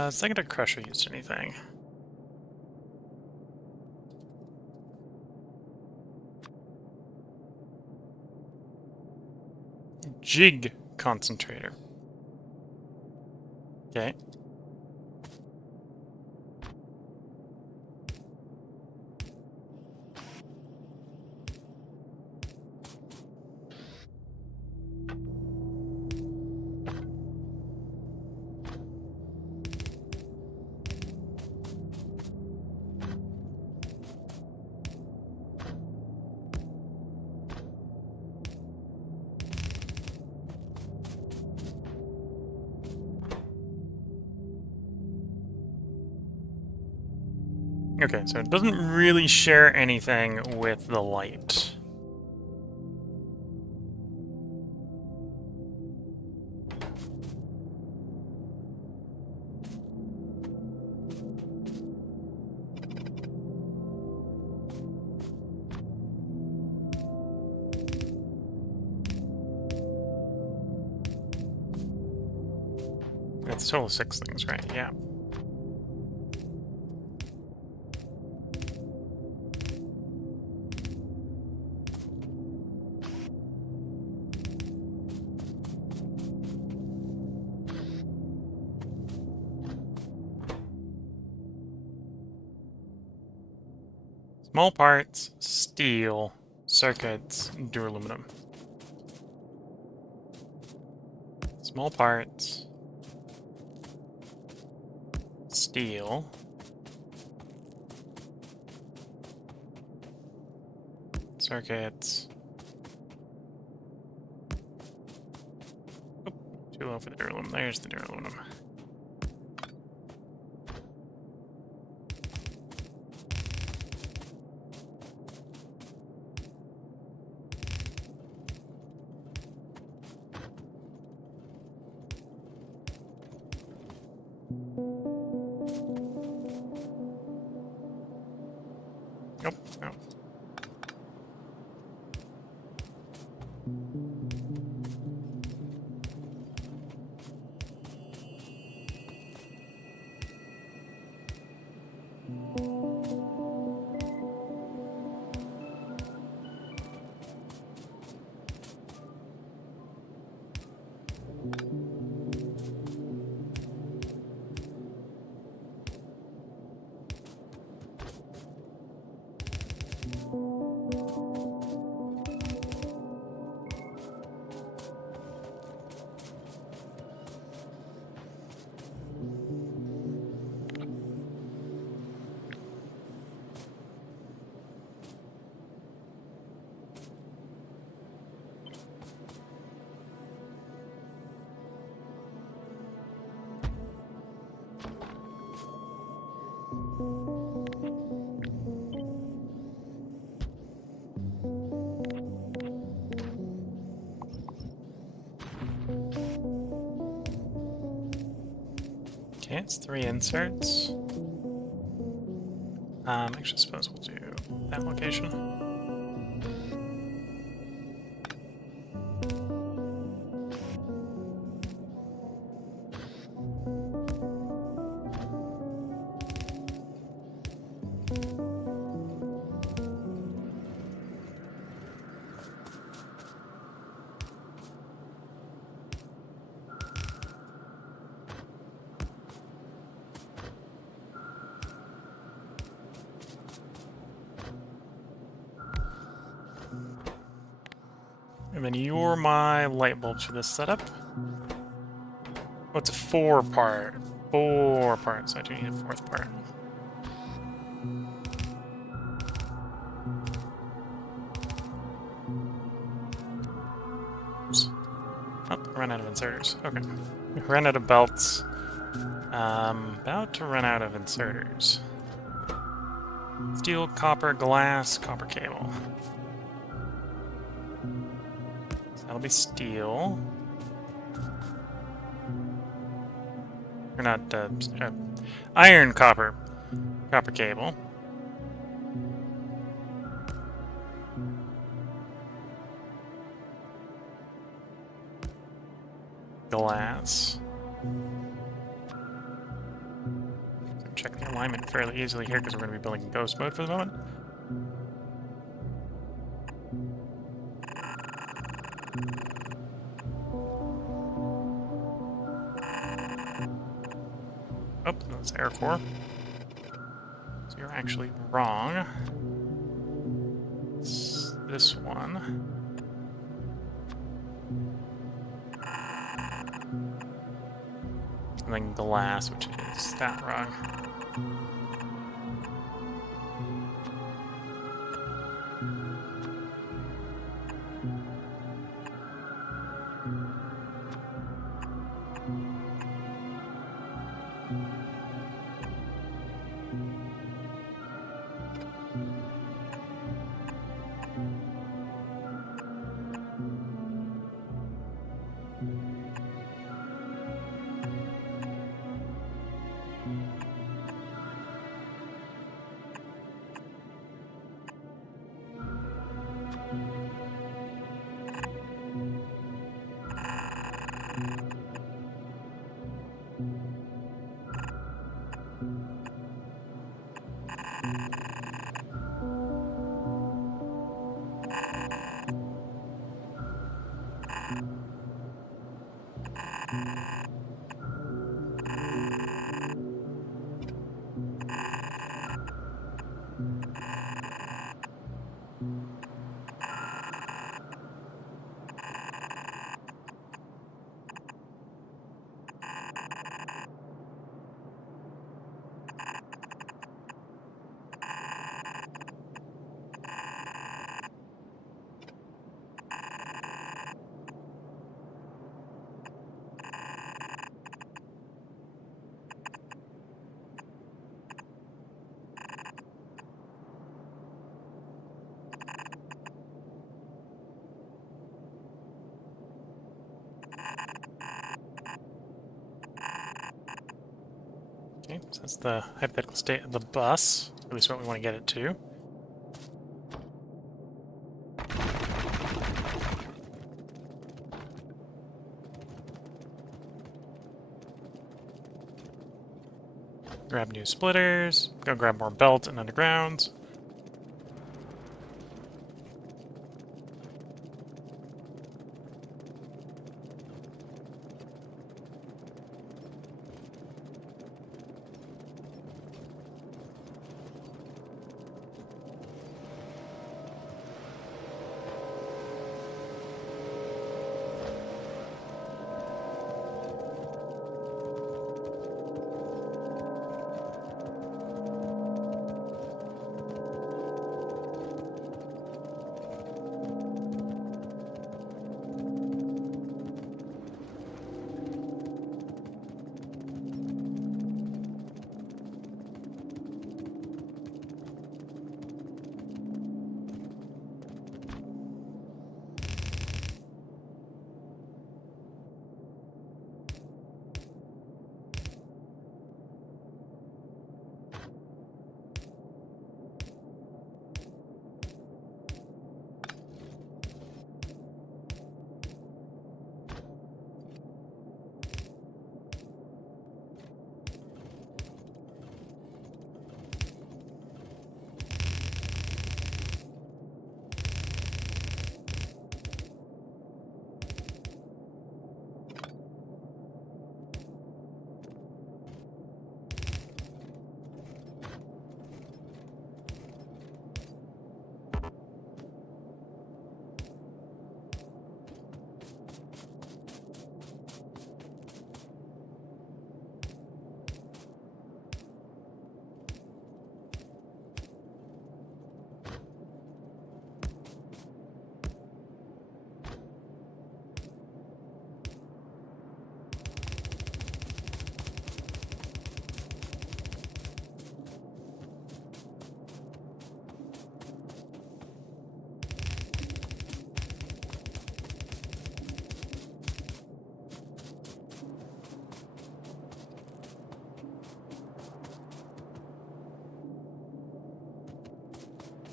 Secondary crusher used anything? Jig concentrator. Okay. Okay, so it doesn't really share anything with the light. It's a total of 6 things, right? Yeah. Small parts, steel, circuits, duraluminum. Small parts, steel, circuits. Oh, too low for the duraluminum. There's the duraluminum. Nope, no. Okay, it's 3 inserts. Actually, I suppose we'll do that location. And then you're my light bulbs for this setup. Oh, it's a 4-part. 4 parts, so I do need a 4th part. Oops. Oh, I ran out of inserters. Okay. Ran out of belts. About to run out of inserters. Steel, copper, glass, copper cable. So that'll be steel. Or not, iron, copper. Copper cable. Glass. Check the alignment fairly easily here because we're going to be building in ghost mode for the moment. Oh, that's air core. So you're actually wrong. It's this one. And then glass, which is that wrong. Okay, so that's the hypothetical state of the bus, at least what we want to get it to. Grab new splitters, go grab more belt and undergrounds.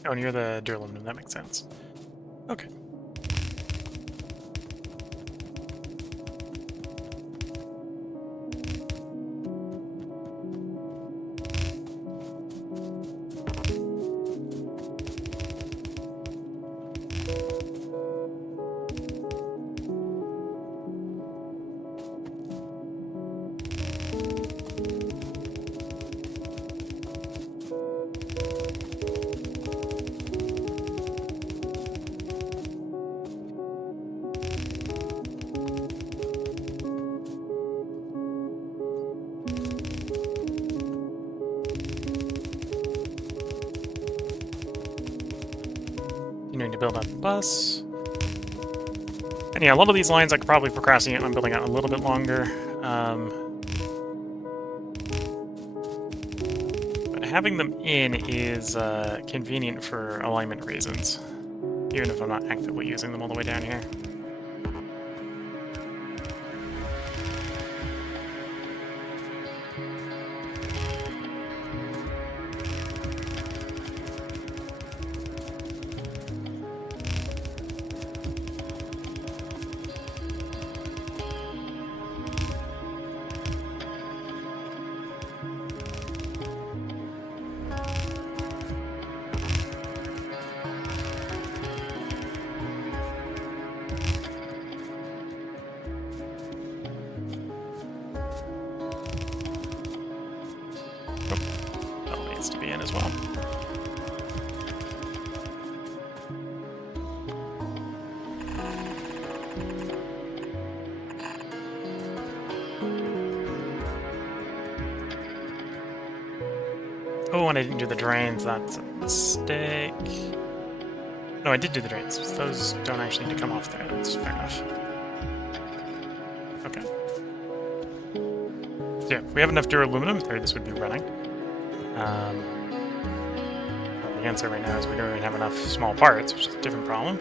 Oh, near the duraluminum, that makes sense. Okay. Continuing to build up the bus. And yeah, a lot of these lines I could probably procrastinate on building out a little bit longer. But having them in is convenient for alignment reasons, even if I'm not actively using them all the way down here. That needs to be in as well. Oh, and I didn't do the drains. That's a mistake. No, I did do the drains. Those don't actually need to come off there. That's fair enough. Okay. So yeah, if we have enough duraluminum, this would be running. The answer right now is we don't even have enough small parts, which is a different problem.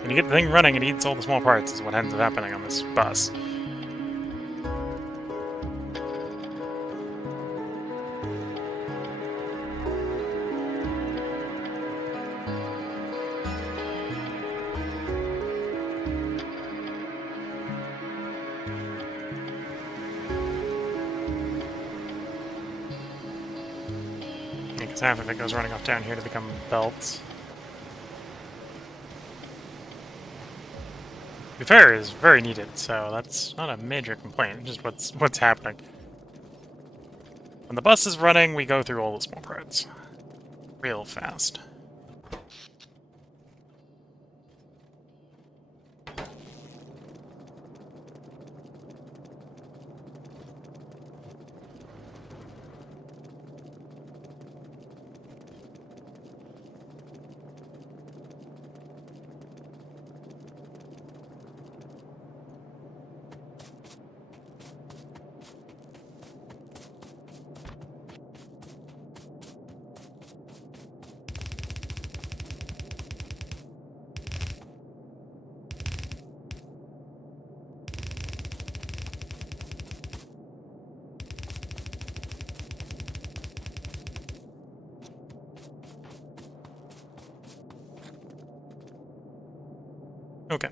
When you get the thing running, it eats all the small parts, is what ends up happening on this bus. Because half of it goes running off down here to become belts. The fair is very needed, so that's not a major complaint, just what's happening. When the bus is running, we go through all the small parts. Real fast. Okay.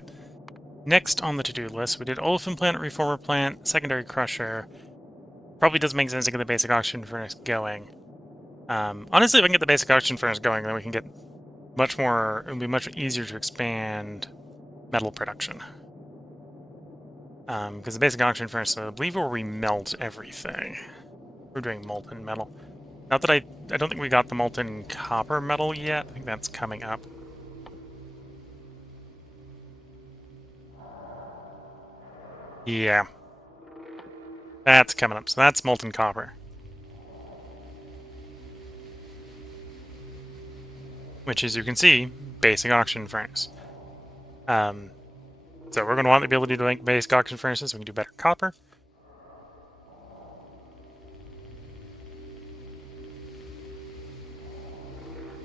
Next on the to-do list, we did olefin plant, reformer plant, secondary crusher. Probably doesn't make sense to get the basic oxygen furnace going. Honestly, if I can get the basic oxygen furnace going, then we can get much more, it'll be much easier to expand metal production. Because the basic oxygen furnace, I believe, where we melt everything. We're doing molten metal. Not that I don't think we got the molten copper metal yet. I think that's coming up. Yeah. That's coming up. So that's molten copper. Which, as you can see, basic oxygen furnace. So we're going to want the ability to make basic oxygen furnaces so we can do better copper.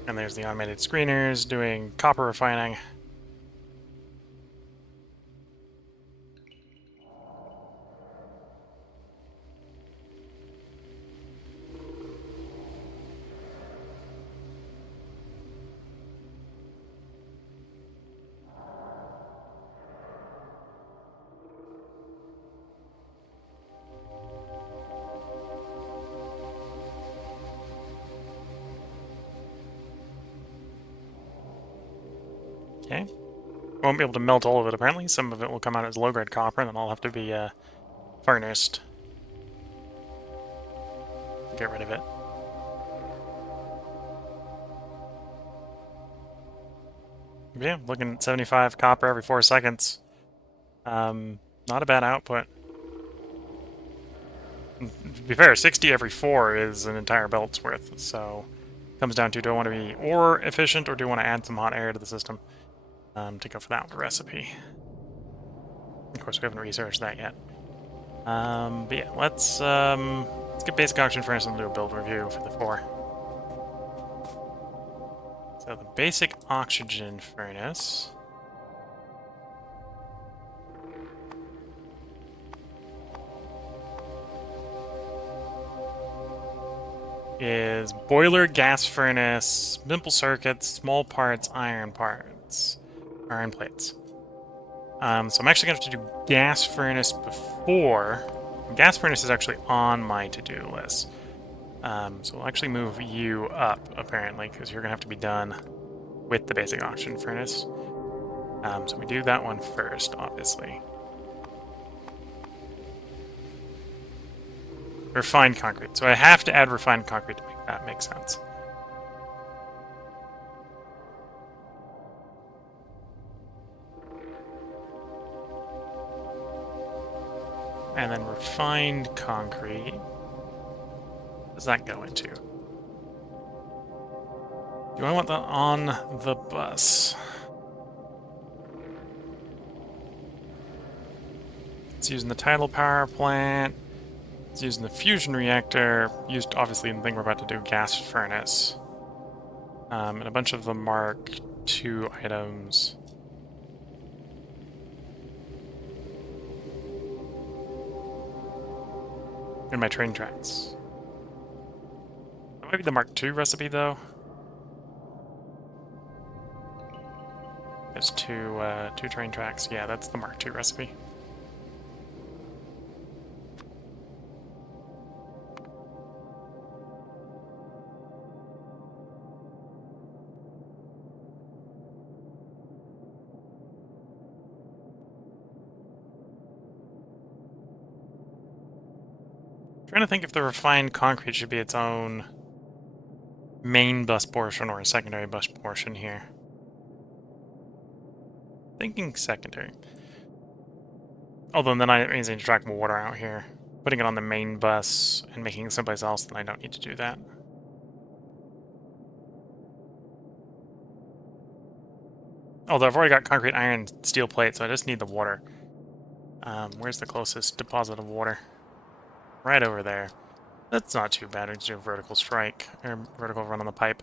And there's the automated screeners doing copper refining. Okay. Won't be able to melt all of it, apparently. Some of it will come out as low-grade copper, and then I'll have to be furnaced to get rid of it. Yeah, looking at 75 copper every 4 seconds. Not a bad output. To be fair, 60 every 4 is an entire belt's worth, so it comes down to, do I want to be ore efficient, or do I want to add some hot air to the system to go for that recipe? Of course, we haven't researched that yet. But yeah, let's get basic oxygen furnace and do a build review for the 4. So the basic oxygen furnace is boiler, gas furnace, simple circuits, small parts, iron plates. So I'm actually going to have to do gas furnace before. Gas furnace is actually on my to-do list. So we'll actually move you up, apparently, because you're going to have to be done with the basic oxygen furnace. So we do that one first, obviously. Refined concrete. So I have to add refined concrete to make that make sense. And then refined concrete. What does that go into? Do I want that on the bus? It's using the tidal power plant. It's using the fusion reactor. Used, obviously, in the thing we're about to do, gas furnace. And a bunch of the Mark II items. In my train tracks. That might be the Mark II recipe, though. There's two train tracks. Yeah, that's the Mark II recipe. Trying to think if the refined concrete should be its own main bus portion or a secondary bus portion here. Thinking secondary. Although then I need to track more water out here. Putting it on the main bus and making it someplace else, then I don't need to do that. Although I've already got concrete, iron, steel plate, so I just need the water. Where's the closest deposit of water? Right over there. That's not too bad. We just do a vertical strike, or vertical run on the pipe.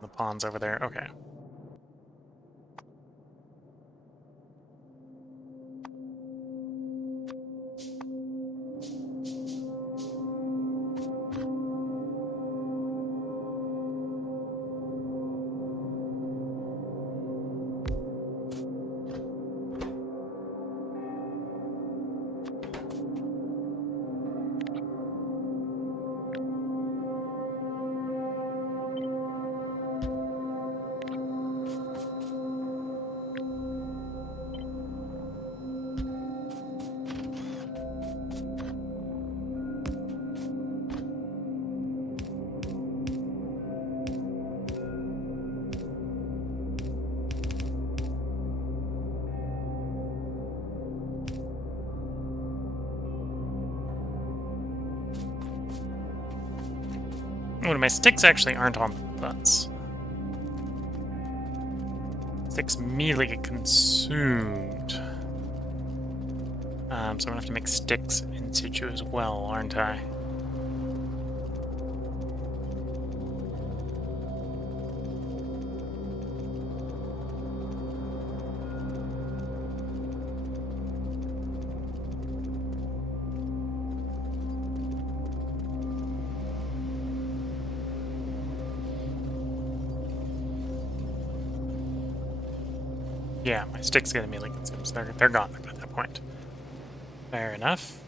The pond's over there. Okay. Oh, my sticks actually aren't on the bus. Sticks immediately get consumed. So I'm gonna have to make sticks in situ as well, aren't I? Yeah, my sticks get immediately consumed, so they're gone at that point. Fair enough.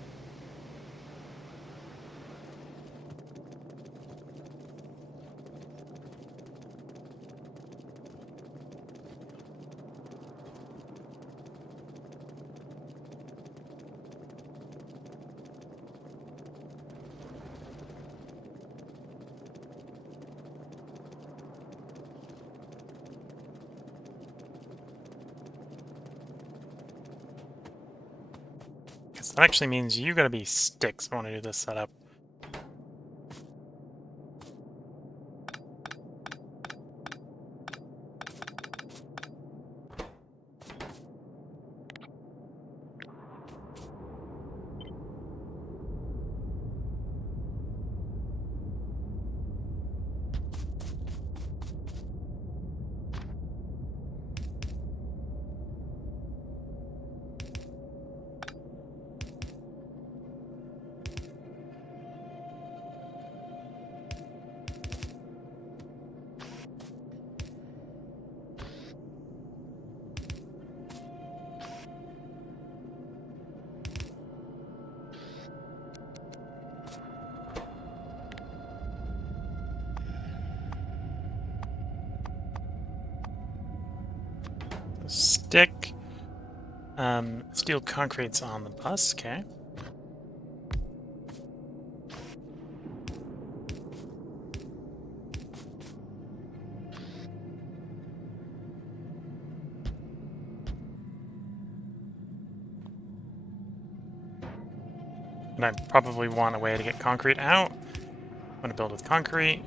because that actually means you gotta be sticks. I want to do this setup. Stick. Steel concrete's on the bus, okay. And I probably want a way to get concrete out. I'm gonna build with concrete.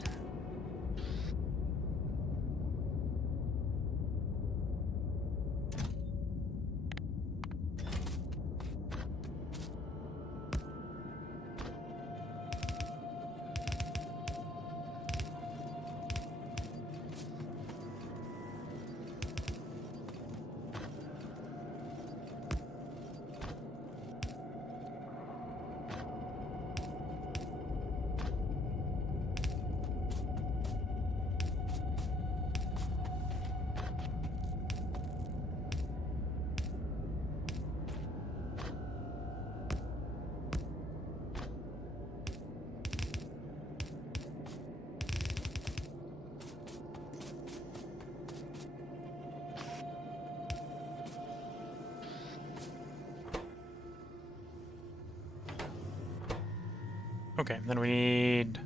Okay, then we need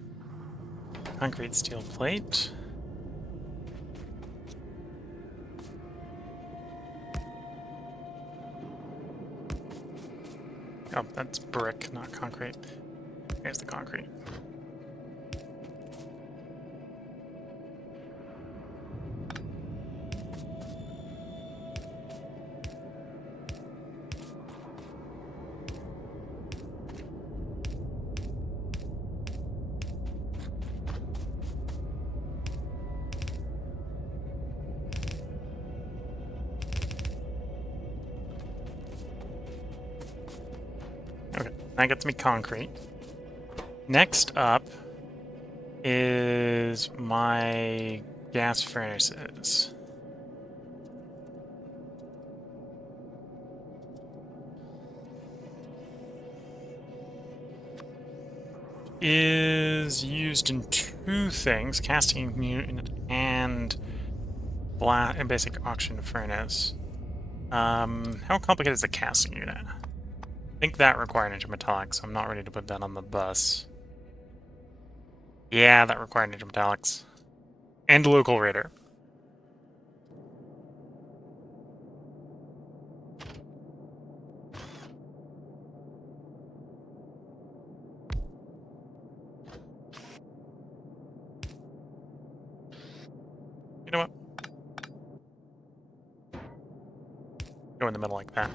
concrete steel plate. Oh, that's brick, not concrete. Here's the concrete. Okay, that gets me concrete. Next up is my gas furnaces. Is used in two things: casting unit and basic auction furnace. How complicated is the casting unit? I think that required intermetallics, so I'm not ready to put that on the bus. Yeah, that required intermetallics. And local raider. You know what? Go in the middle like that.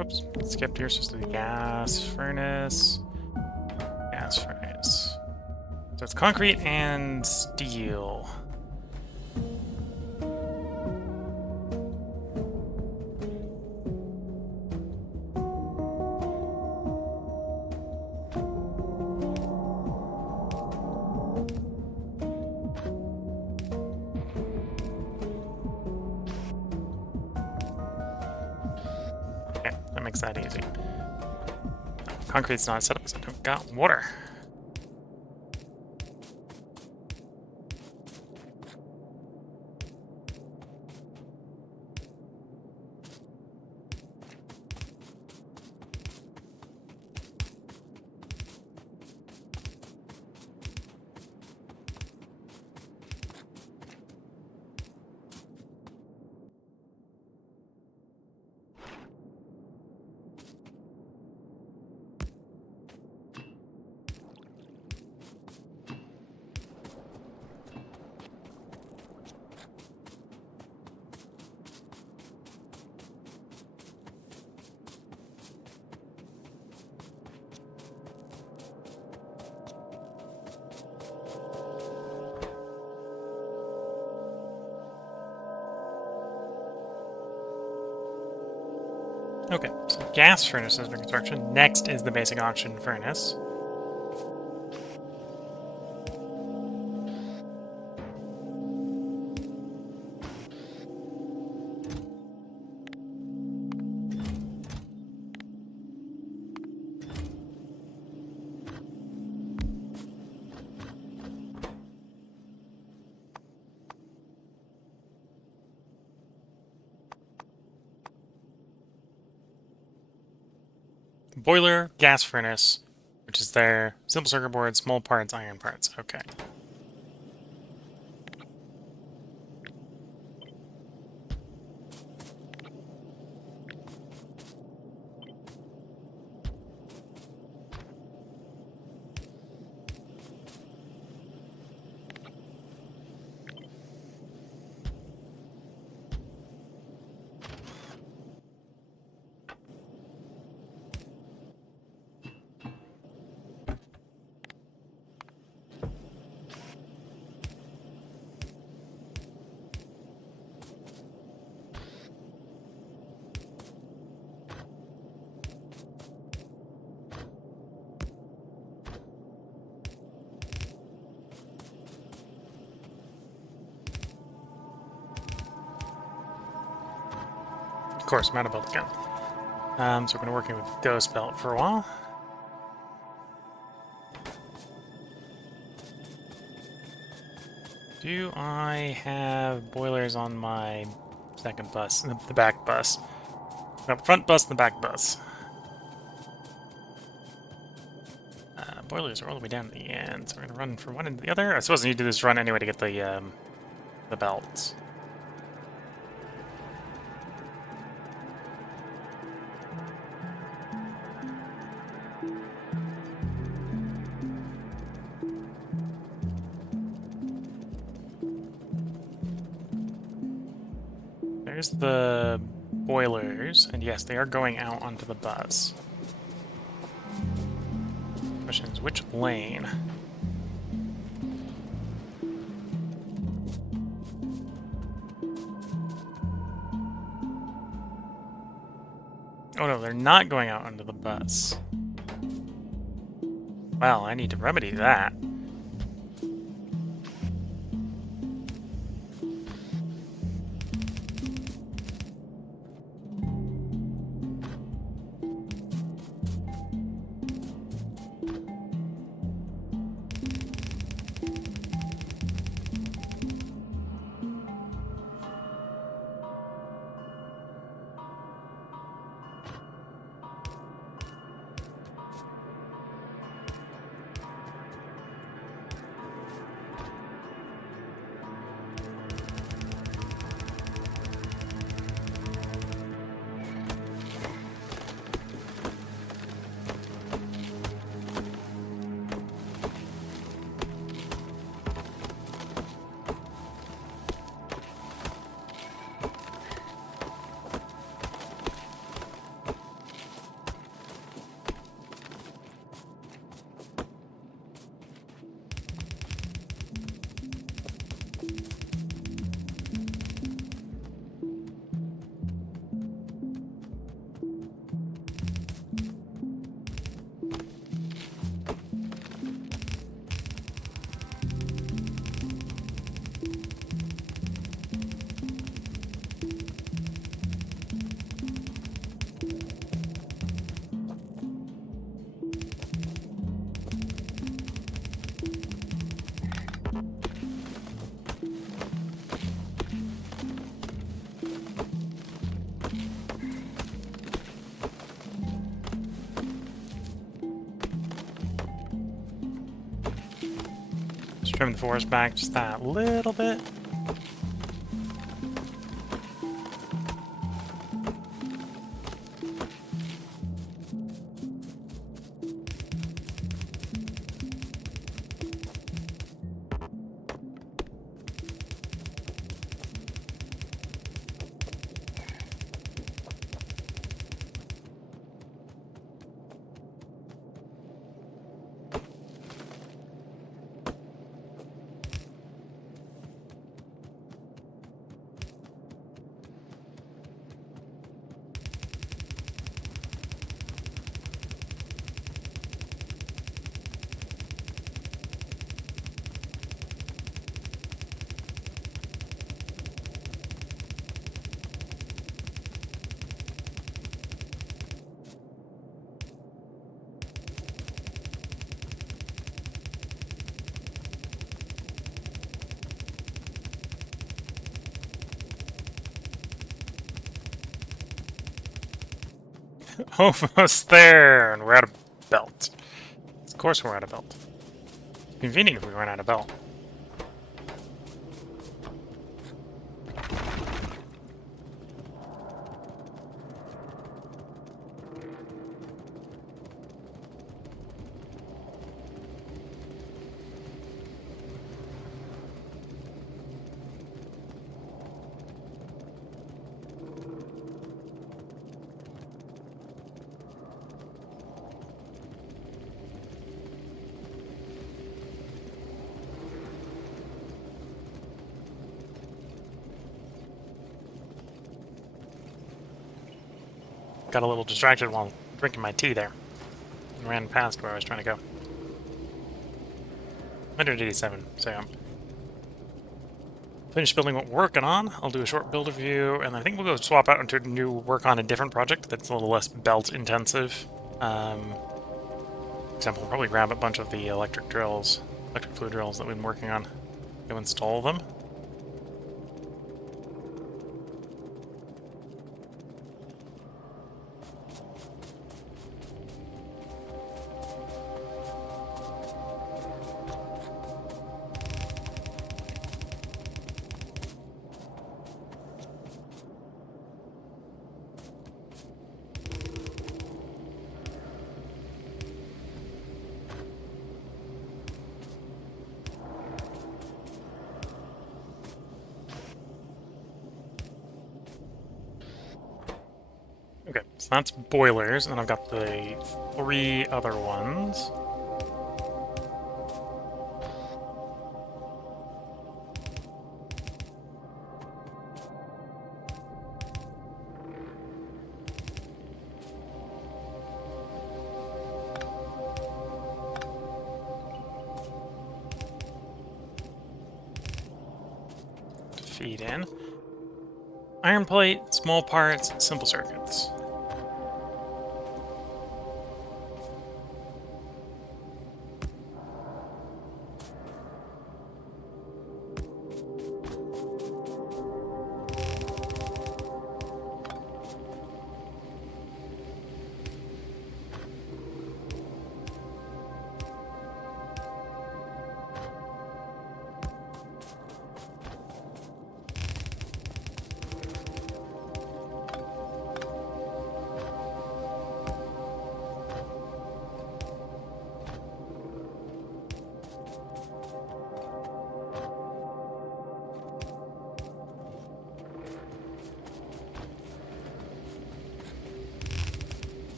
Oops, skipped here. Supposed to be gas furnace. Gas furnace. So it's concrete and steel. Okay, that makes that easy. Concrete's not set up because I don't got water. Okay, so gas furnace is under construction. Next is the basic oxygen furnace. Boiler, gas furnace, which is there. Simple circuit board, small parts, iron parts. Okay. Of course, I'm out of belt again. So we've been working with Ghost Belt for a while. Do I have boilers on my second bus? The back bus. No, front bus and the back bus. Boilers are all the way down at the end, so we're gonna run from one end to the other. I suppose I need to do this run anyway to get the belts. There's the boilers, and yes, they are going out onto the bus. Question is, which lane? Oh no, they're not going out onto the bus. Well, I need to remedy that. Trim the forest back just that little bit. Almost there, and we're out of belt. Of course we're out of belt. Convenient if we run out of belt. Got a little distracted while drinking my tea there. And ran past where I was trying to go. 187, so yeah. Finished building what we're working on. I'll do a short build review, and I think we'll go swap out into new work on a different project that's a little less belt intensive. For example, we'll probably grab a bunch of the electric fluid drills that we've been working on. Go install them. Okay, so that's boilers, and I've got the 3 other ones. To feed in. Iron plate, small parts, simple circuits.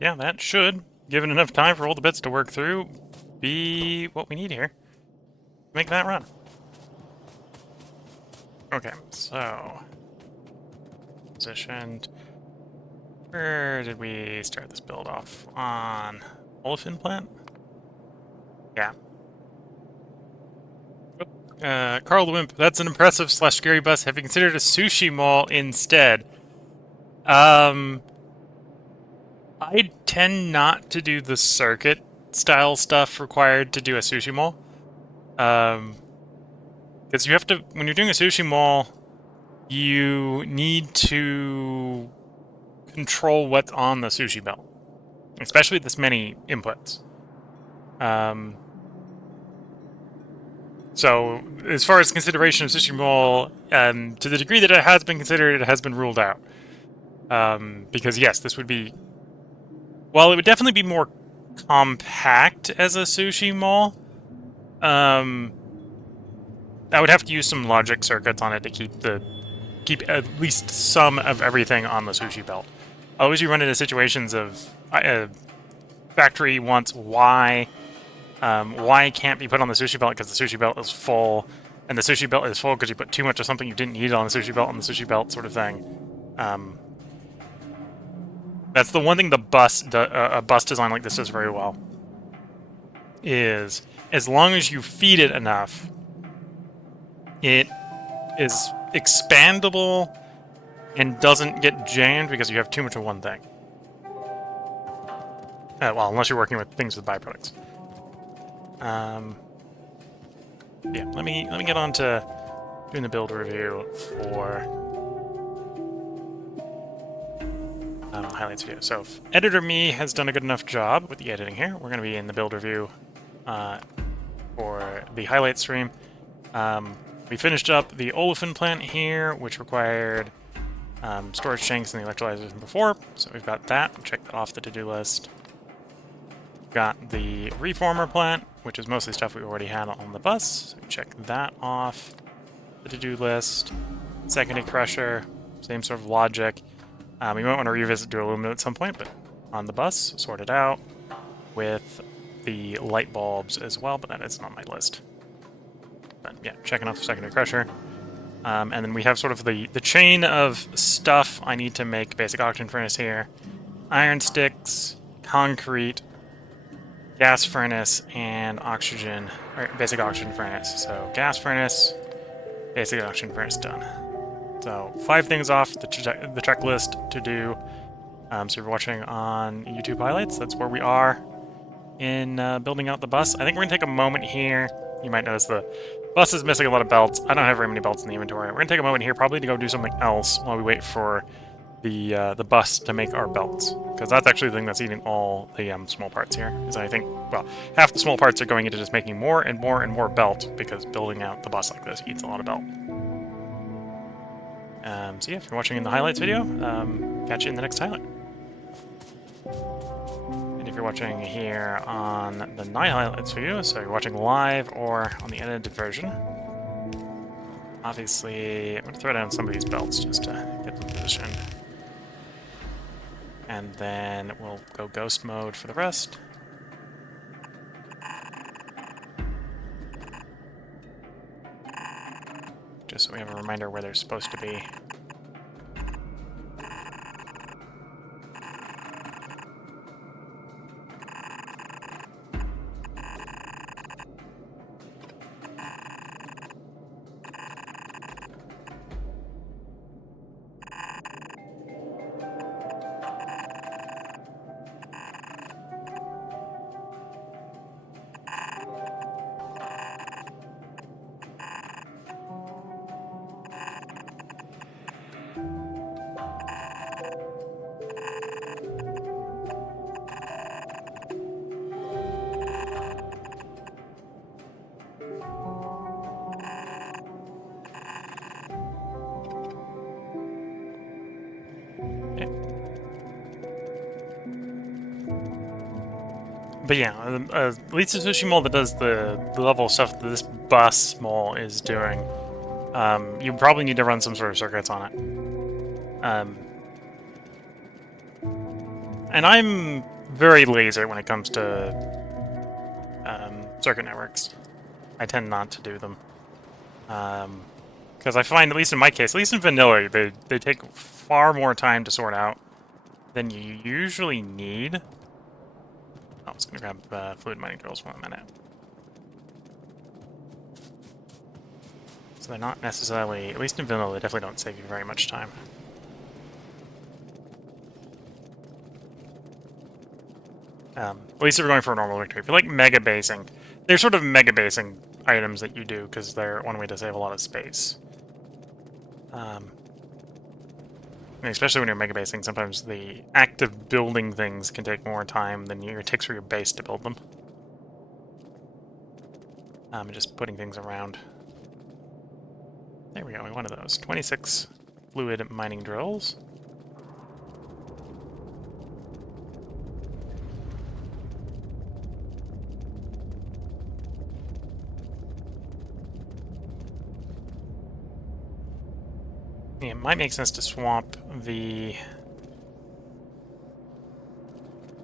Yeah, that should, given enough time for all the bits to work through, be what we need here. Make that run. Okay, so... Positioned. Where did we start this build off? On olefin plant? Yeah. Carl the Wimp, that's an impressive / scary bus. Have you considered a sushi mall instead? I tend not to do the circuit style stuff required to do a sushi mall. Because you have to, when you're doing a sushi mall, you need to control what's on the sushi belt, especially with this many inputs. So, as far as consideration of sushi mall, to the degree that it has been considered, it has been ruled out. Because yes, this would be, well, it would definitely be more compact as a sushi mall. I would have to use some logic circuits on it to keep at least some of everything on the sushi belt. Always you run into situations of factory wants Y can't be put on the sushi belt because the sushi belt is full, and the sushi belt is full because you put too much of something you didn't need on the sushi belt sort of thing. That's the one thing a bus design like this does very well. Is as long as you feed it enough, it is expandable and doesn't get jammed because you have too much of one thing. Well, unless you're working with things with byproducts. Yeah, let me get on to doing the build review for highlights video. So if editor me has done a good enough job with the editing here, we're going to be in the build review for the highlight stream. We finished up the olefin plant here, which required storage tanks and the electrolyzers from before, so we've got that. Check that off the to-do list. Got the reformer plant, which is mostly stuff we already had on the bus, so check that off the to-do list. Secondary crusher, same sort of logic. We might want to revisit dual aluminum at some point, but on the bus, sorted out with the light bulbs as well, but that isn't on my list. But yeah, checking off the secondary crusher. And then we have sort of the chain of stuff I need to make basic oxygen furnace here. Iron sticks, concrete, gas furnace, and oxygen, or basic oxygen furnace. So gas furnace, basic oxygen furnace done. So 5 things off the checklist to do. So if you're watching on YouTube highlights, that's where we are in building out the bus. I think we're going to take a moment here. You might notice the bus is missing a lot of belts. I don't have very many belts in the inventory. We're going to take a moment here probably to go do something else while we wait for the bus to make our belts. Because that's actually the thing that's eating all the small parts here. Is I think, well, half the small parts are going into just making more and more and more belt, because building out the bus like this eats a lot of belt. So yeah, if you're watching in the highlights video, catch you in the next highlight. And if you're watching here on the night highlights video, so you're watching live or on the edited version, obviously I'm going to throw down some of these belts just to get them positioned. And then we'll go ghost mode for the rest. Just so we have a reminder where they're supposed to be. But yeah, at least the sushi mall that does the level of stuff that this bus mall is doing, you probably need to run some sort of circuits on it. And I'm very lazy when it comes to circuit networks. I tend not to do them. Because I find, at least in my case, at least in vanilla, they take far more time to sort out than you usually need. I was going to grab fluid mining drills for a minute. So they're not necessarily, at least in vanilla, they definitely don't save you very much time. At least if you're going for a normal victory. If you like mega basing, they're sort of mega basing items that you do because they're one way to save a lot of space. Especially when you're mega basing, sometimes the act of building things can take more time than it takes for your base to build them. Just putting things around. There we go, we wanted those. 26 fluid mining drills. Yeah, it might make sense to swap the...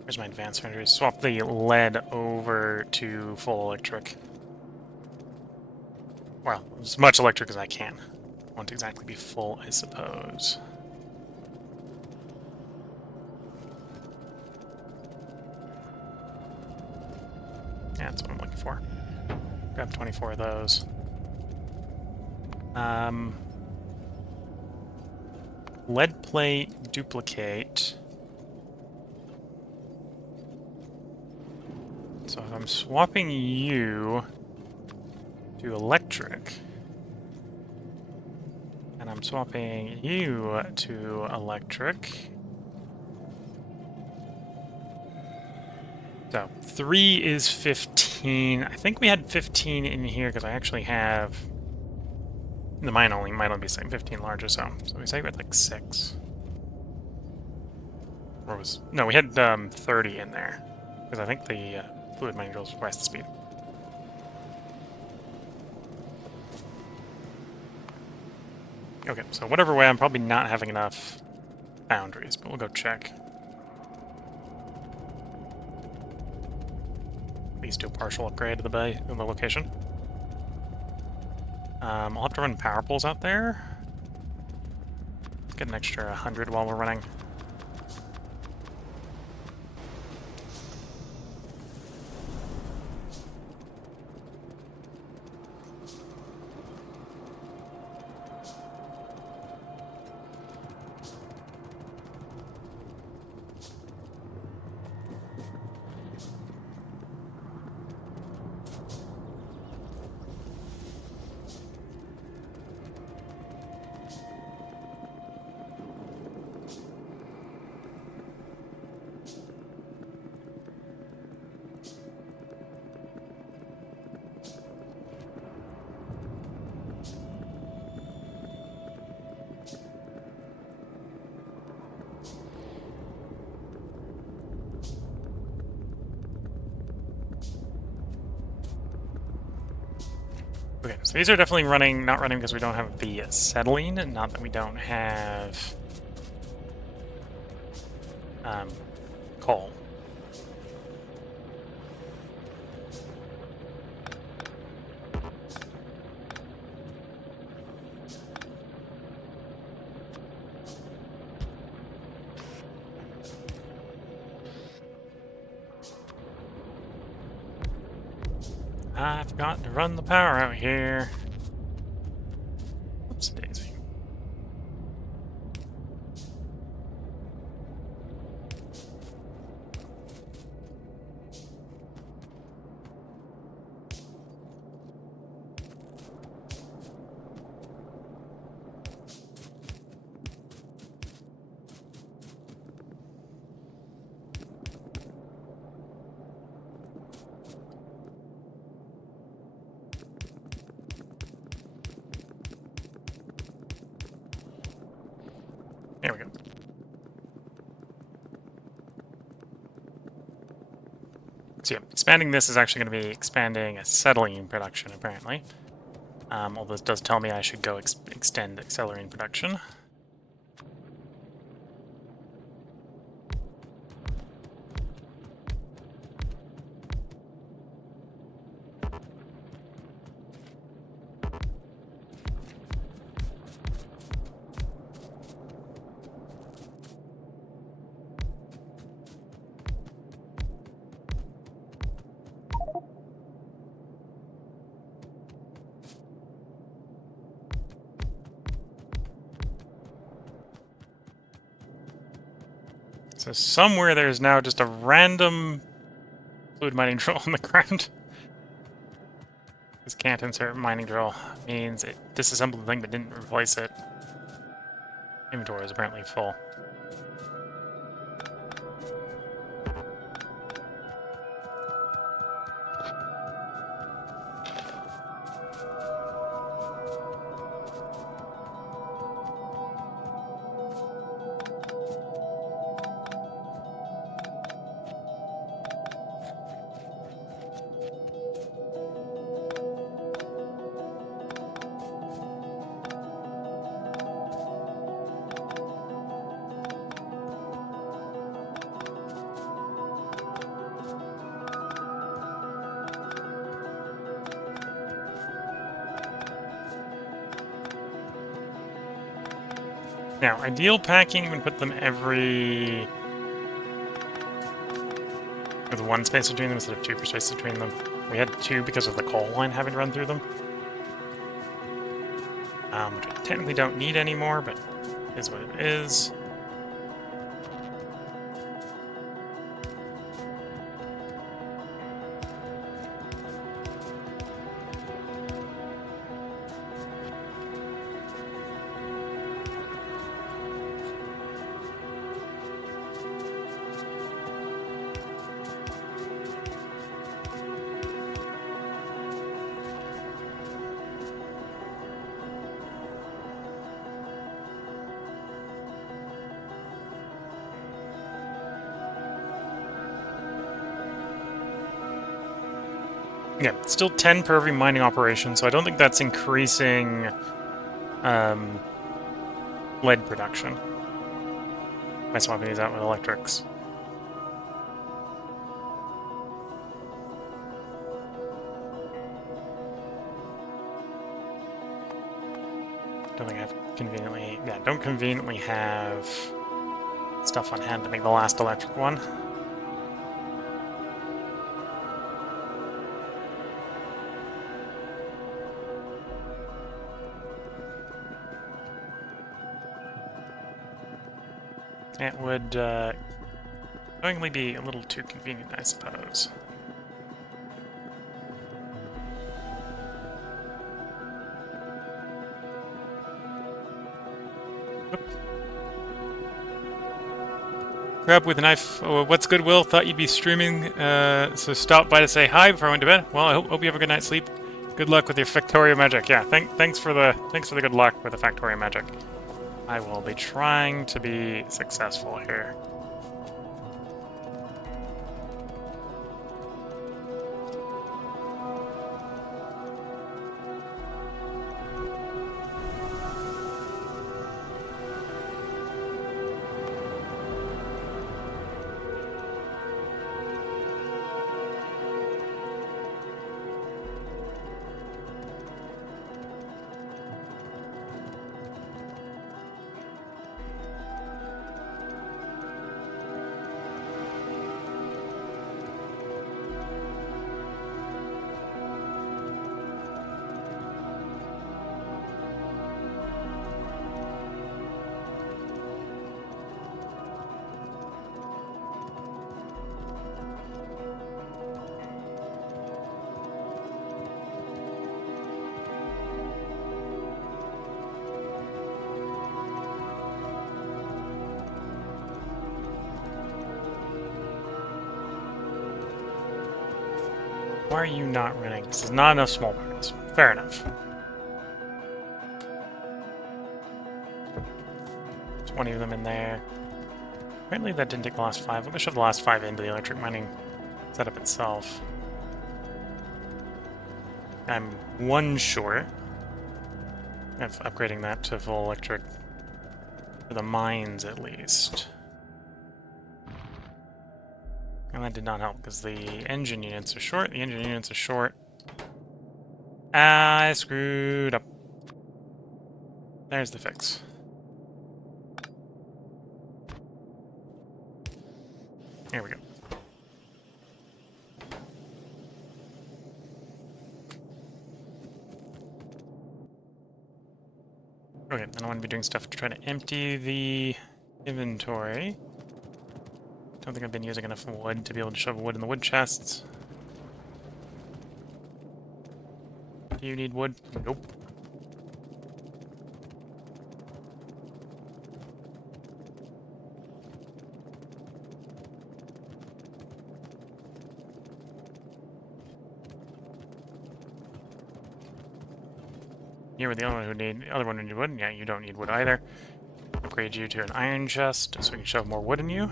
Where's my advanced renders? Swap the lead over to full electric. Well, as much electric as I can. Won't exactly be full, I suppose. Yeah, that's what I'm looking for. Grab 24 of those. Lead plate, duplicate. So if I'm swapping you to electric, and I'm swapping you to electric. So 3 is 15. I think we had 15 in here because I actually have... The mine only might only be saying 15 large or so. So we say we had like 6. Or was... No, we had 30 in there. Because I think the fluid mining drills twice the speed. Okay, so whatever way, I'm probably not having enough boundaries, but we'll go check. At least do a partial upgrade to the bay in the location. I'll have to run power poles out there. Get an extra 100 while we're running. Okay, so these are definitely running, not running because we don't have the acetylene, not that we don't have coal. I forgot to run the power out here. Oops, daisy. There we go. So yeah, expanding this is actually going to be expanding acetylene production, apparently. Although this does tell me I should go extend acetylene production. So somewhere there's now just a random fluid mining drill on the ground. This can't insert mining drill means it disassembled the thing but didn't replace it. Inventory is apparently full. Now, ideal packing would put them every... with one space between them instead of two spaces between them. We had two because of the coal line having run through them. Which we technically don't need anymore, but it is what it is. Yeah, still 10 per every mining operation, so I don't think that's increasing lead production by swapping these out with electrics. Don't think I have conveniently... yeah, don't conveniently have stuff on hand to make the last electric one. It would knowingly be a little too convenient, I suppose. Oop. Grab with a knife. Oh, what's good, Will? Thought you'd be streaming, so stopped by to say hi before I went to bed. Well, I hope you have a good night's sleep. Good luck with your Factorio magic. Yeah, thanks for the good luck with the Factorio magic. I will be trying to be successful here. Why are you not running? This is not enough small parts. Fair enough. 20 of them in there. Apparently that didn't take the last 5. I'm going to shove the last 5 into the electric mining setup itself. I'm 1 short of upgrading that to full electric for the mines, at least. And that did not help, because the engine units are short. The engine units are short. I screwed up. There's the fix. Here we go. Okay, then I want to be doing stuff to try to empty the inventory. don't think I've been using enough wood to be able to shove wood in the wood chests. Do you need wood? Nope. You were the other one who need wood. Yeah, you don't need wood either. Upgrade you to an iron chest so we can shove more wood in you.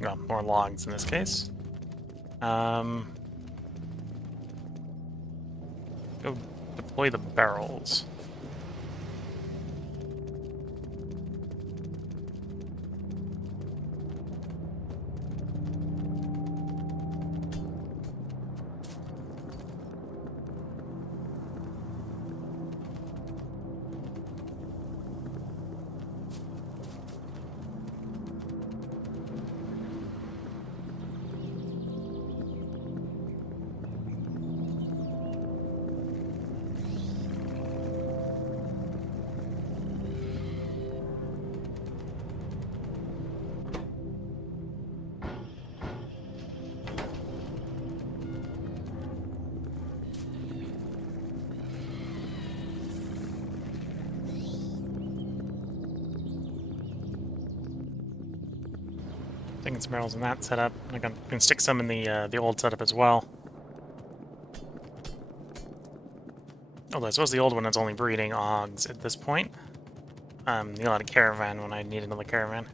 Well, more logs in this case. Go deploy the barrels. Taking some barrels in that setup. I'm gonna stick some in the old setup as well. Although I suppose the old one is only breeding Oggs at this point. You'll have a caravan when I need another caravan.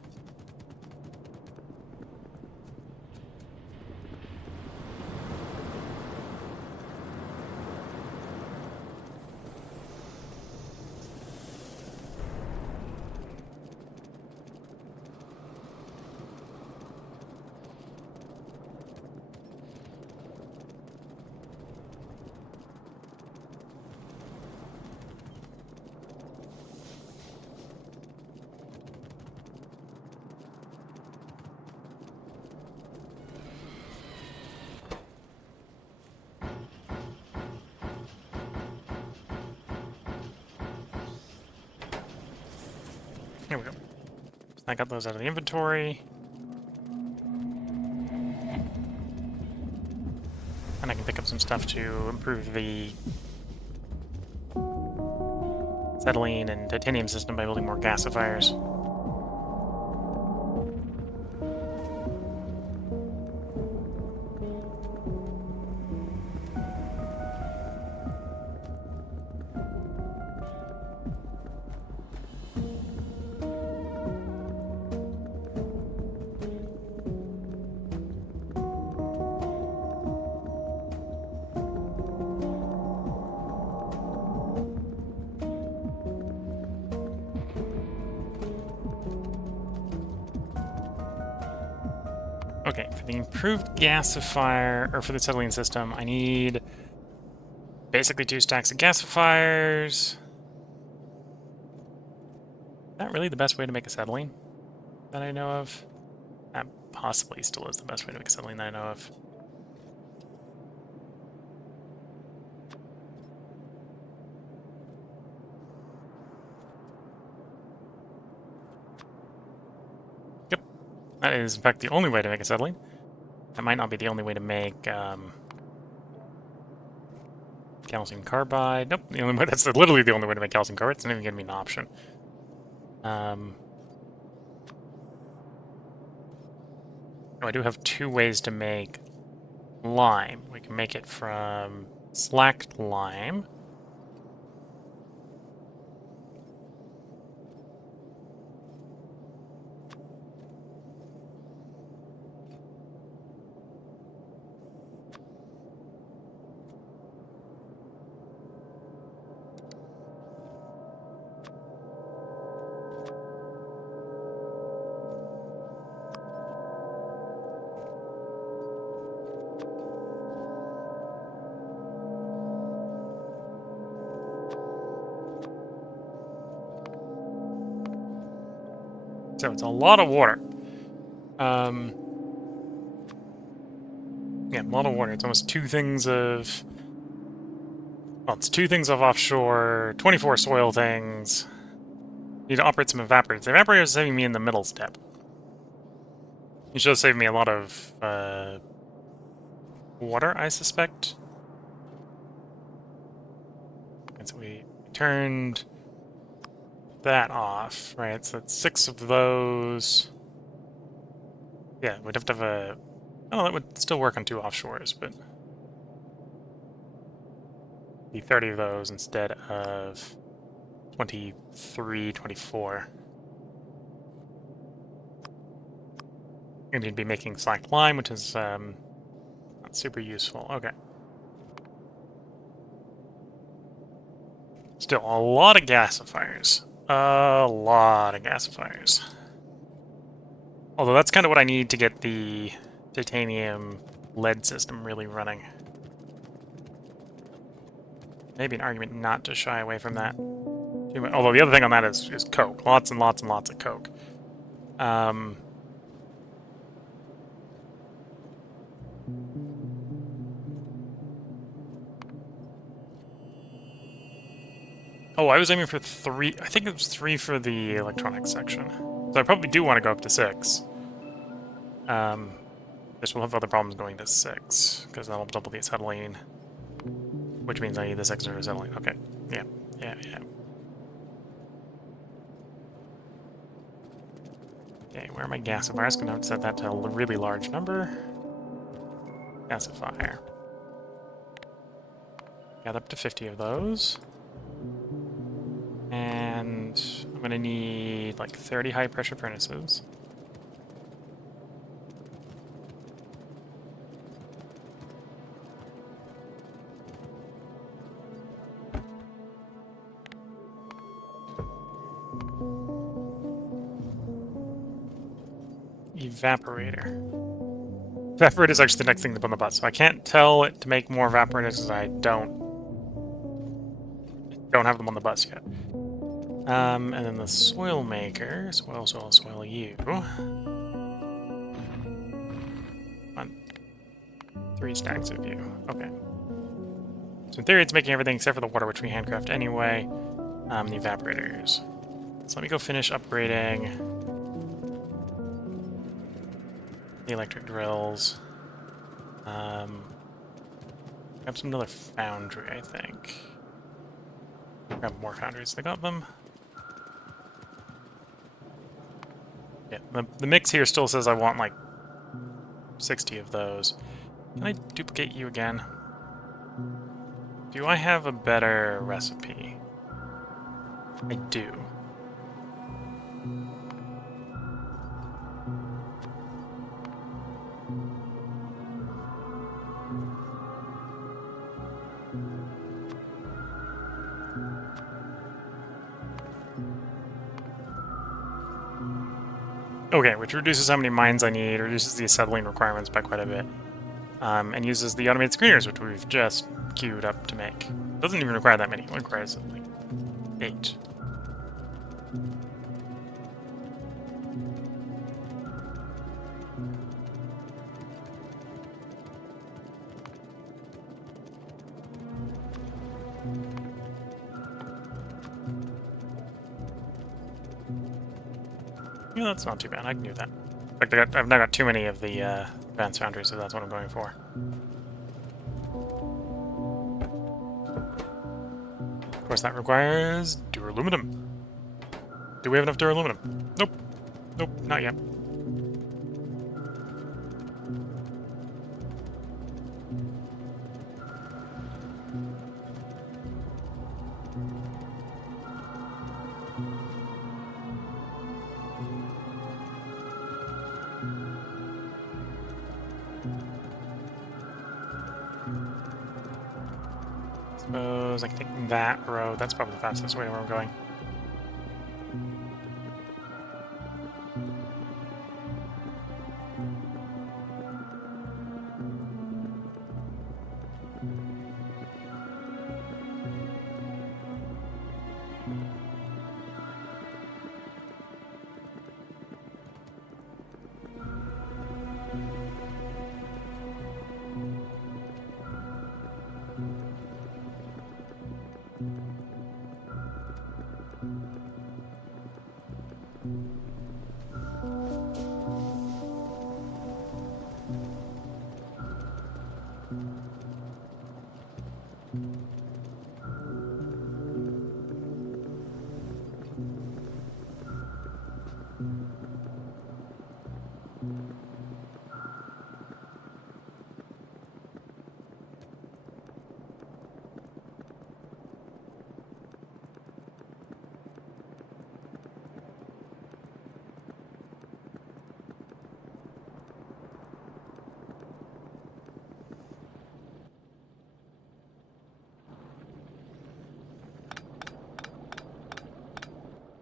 Here we go. I got those out of the inventory. And I can pick up some stuff to improve the acetylene and titanium system by building more gasifiers. Okay, for the improved gasifier, or for the acetylene system, I need basically 2 stacks of gasifiers. Not really the best way to make acetylene that I know of. That possibly still is the best way to make acetylene that I know of. Yep, that is in fact the only way to make acetylene. That might not be the only way to make calcium carbide. Nope, the only way, that's literally the only way to make calcium carbide. It's not even giving me an option. Oh, I do have 2 ways to make lime. We can make it from slacked lime. So it's a lot of water. Yeah, a lot of water. It's almost 2 things of... Well, it's 2 things of offshore, 24 soil things. Need to operate some evaporators. The evaporator is saving me in the middle step. You should have saved me a lot of water, I suspect. And so we turned that off, right? So that's 6 of those. Yeah, we'd have to have a... Oh, that would still work on 2 offshores, but... Be 30 of those instead of 23, 24. And you'd be making slack line, which is not super useful. Okay. Still, a lot of gasifiers. A lot of gasifiers. Although that's kind of what I need to get the titanium lead system really running. Maybe an argument not to shy away from that. Although the other thing on that is coke. Lots and lots and lots of coke. Oh, I was aiming for 3. I think it was 3 for the electronics section. So I probably do want to go up to 6. This will have other problems going to 6, because that'll double the acetylene. Which means I need this extra acetylene. Okay. Yeah. Okay, where are my gasifiers? Gonna have to set that to a really large number. Gasifier. Got up to 50 of those. And I'm gonna need like 30 high pressure furnaces. Evaporator. Evaporator is actually the next thing to put on the bus, so I can't tell it to make more evaporators because I don't have them on the bus yet. And then the soil maker, soil you. On 3 stacks of you. Okay. So in theory, it's making everything except for the water, which we handcraft anyway. The evaporators. So let me go finish upgrading the electric drills. Grab another foundry, I think. Grab more foundries. I got them. Yeah, the mix here still says I want like 60 of those. Can I duplicate you again? Do I have a better recipe? I do. Okay, which reduces how many mines I need, reduces the acetylene requirements by quite a bit, and uses the automated screeners, which we've just queued up to make. Doesn't even require that many. It requires like 8. Yeah, that's not too bad. I can do that. In fact, I've now got too many of the advanced foundries, so that's what I'm going for. Of course, that requires duraluminum. Do we have enough duraluminum? Nope. Nope, not yet. Suppose I can take that road. That's probably the fastest way to where I'm going.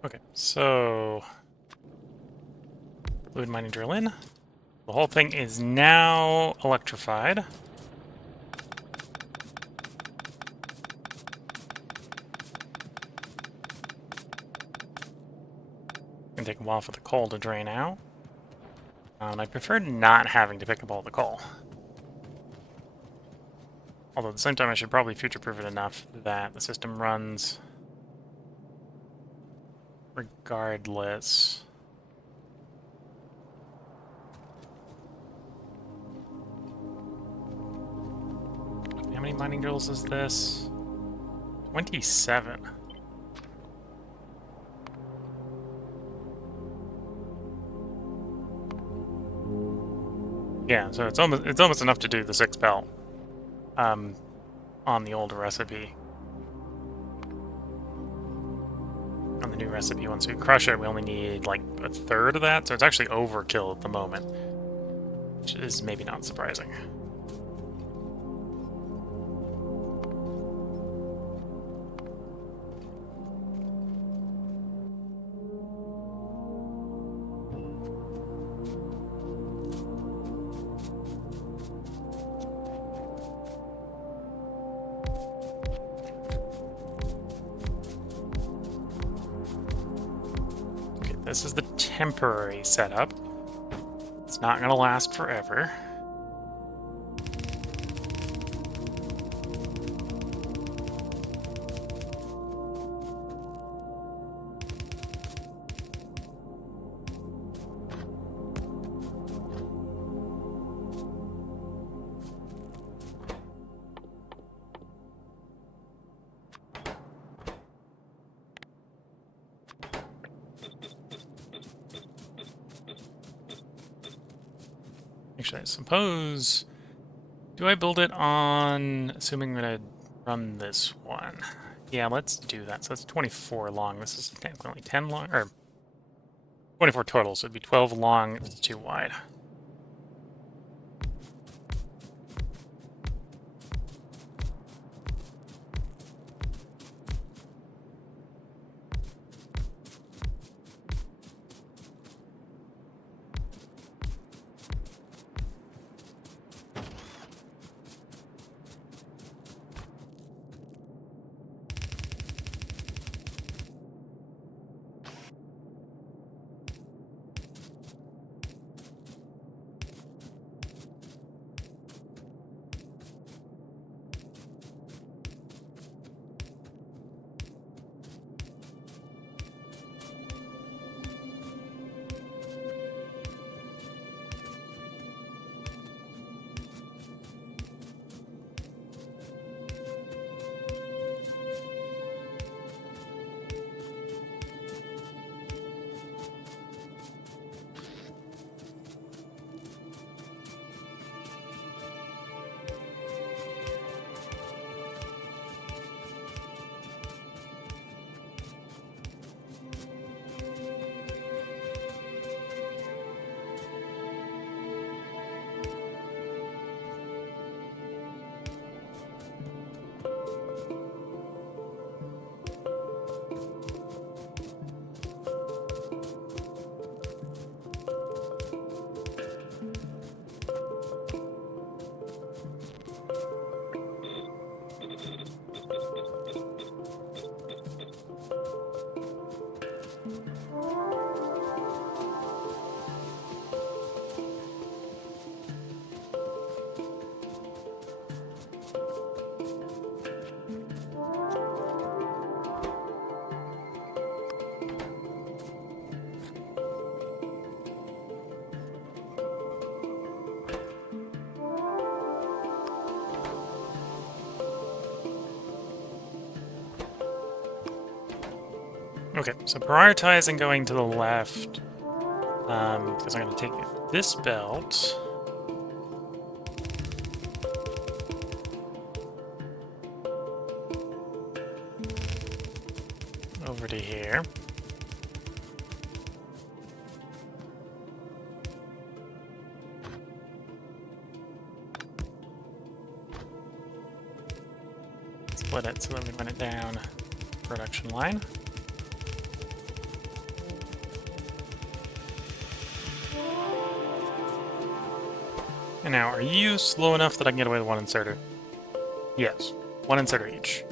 Okay, so fluid mining drill in. The whole thing is now electrified. Gonna take a while for the coal to drain out. I prefer not having to pick up all the coal. Although at the same time, I should probably future-proof it enough that the system runs regardless. How many mining drills is this? 27. Yeah, so it's almost enough to do the 6 belt on the old recipe. On the new recipe, once we crush it, we only need like a third of that, so it's actually overkill at the moment, which is maybe not surprising. This is the temporary setup. It's not going to last forever. Actually, I suppose... Do I build it on... Assuming I'm going to run this one. Yeah, let's do that. So that's 24 long. This is technically 10 long, or 24 total, so it'd be 12 long. It's too wide. Okay, so prioritizing going to the left, because I'm going to take this belt. Over to here. Split it so that we run it down production line. And now, are you slow enough that I can get away with one inserter? Yes. One inserter each.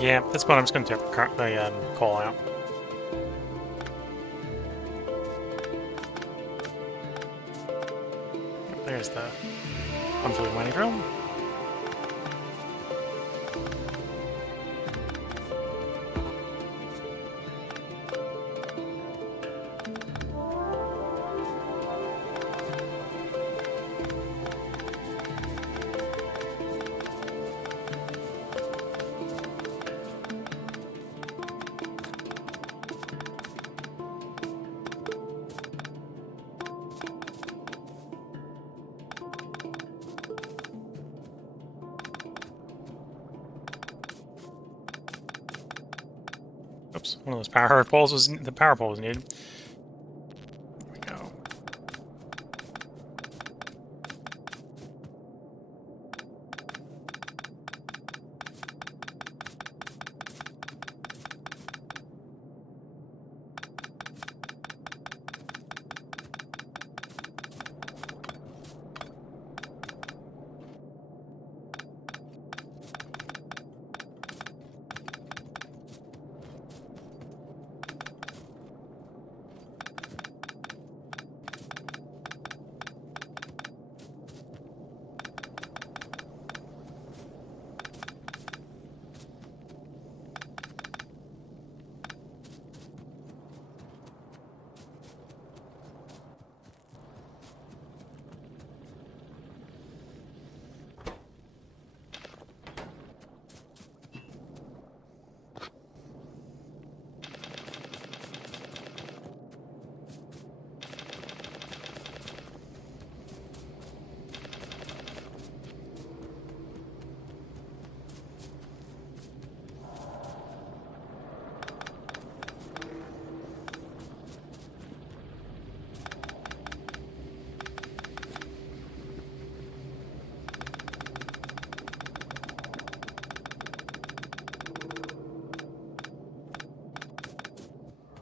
Yeah, at this point I'm just going to take the coal out. There's the unfluid mining drill. Oops, one of those power poles was the power pole was needed. There we go.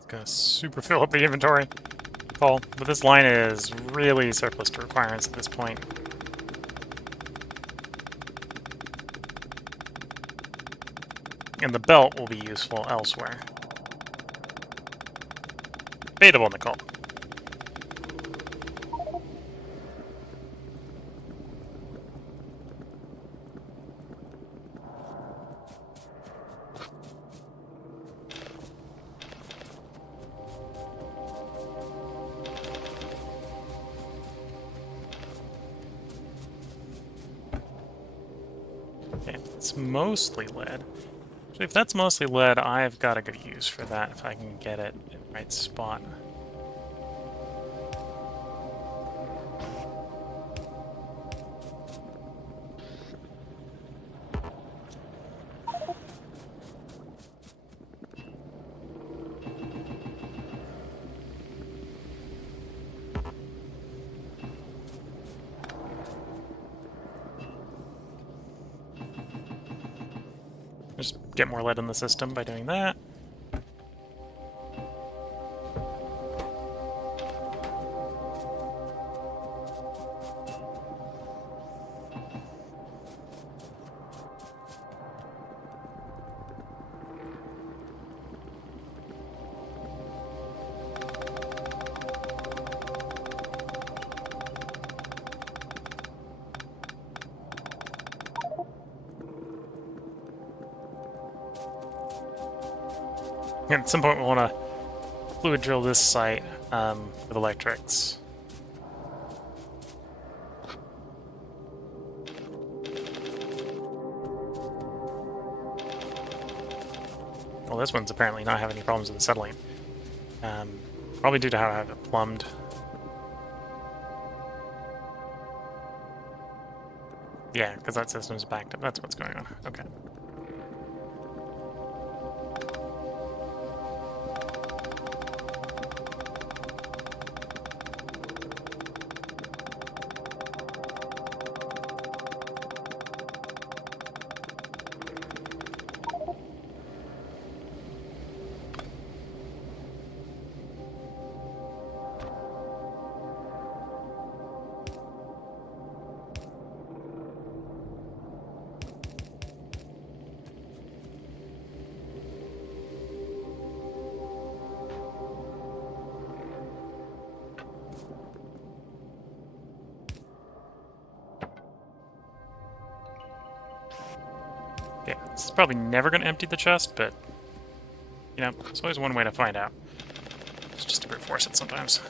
Gonna super fill up the inventory. Full. But this line is really surplus to requirements at this point. And the belt will be useful elsewhere. Debatable, Nicole. Okay, it's mostly lead. So if that's mostly lead, I've got a good use for that if I can get it in the right spot. Just get more lead in the system by doing that. At some point, we'll want to fluid drill this site with electrics. Well, this one's apparently not having any problems with the settling. Probably due to how I have it plumbed. Yeah, because that system's backed up. That's what's going on. Okay. Yeah, this is probably never going to empty the chest, but, you know, there's always one way to find out. It's just to brute force it sometimes.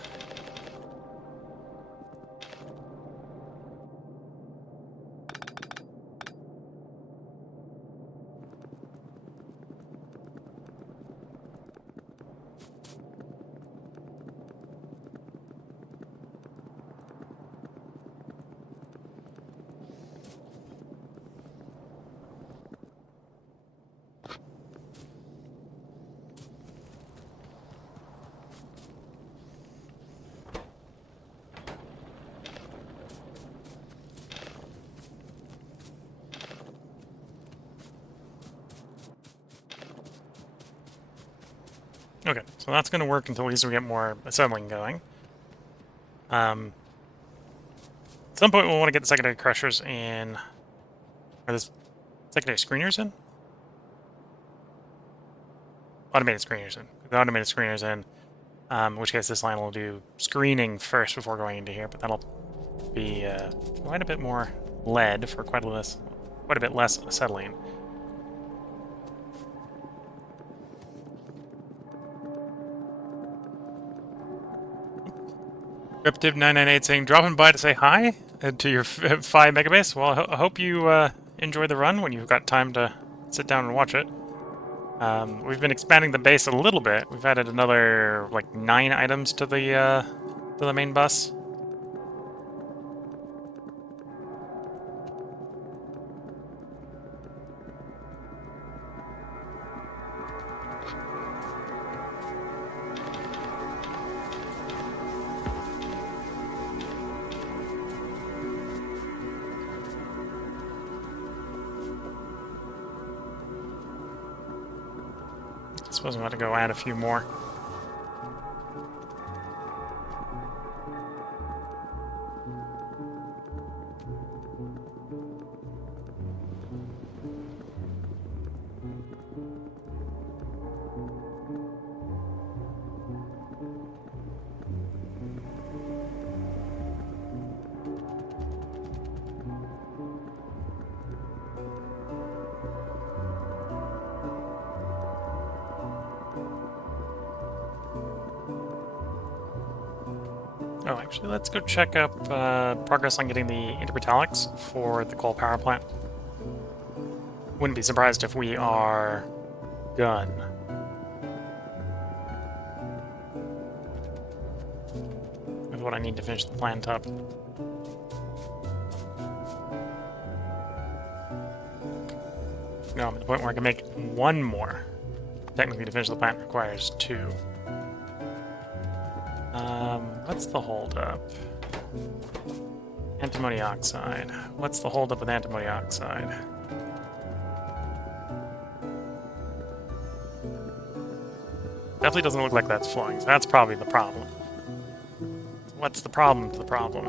Okay, so that's going to work until at least we get more assembling going. At some point we'll want to get the secondary crushers in, or the secondary screeners in? Automated screeners in. The automated screeners in which case this line will do screening first before going into here, but that'll be quite a bit more lead for quite a bit less acetylene. Reptiv998 saying, dropping by to say hi to your 5 megabase. Well, I hope you enjoy the run when you've got time to sit down and watch it. We've been expanding the base a little bit. We've added another, like, 9 items to the main bus. I suppose I'm about to go add a few more. Oh, actually, let's go check up progress on getting the intermetallics for the coal power plant. Wouldn't be surprised if we are done. With what I need to finish the plant up. No, I'm at the point where I can make one more. Technically, to finish the plant requires 2. What's the holdup? Antimony oxide. What's the holdup with antimony oxide? Definitely doesn't look like that's flowing, so that's probably the problem. What's the problem to the problem?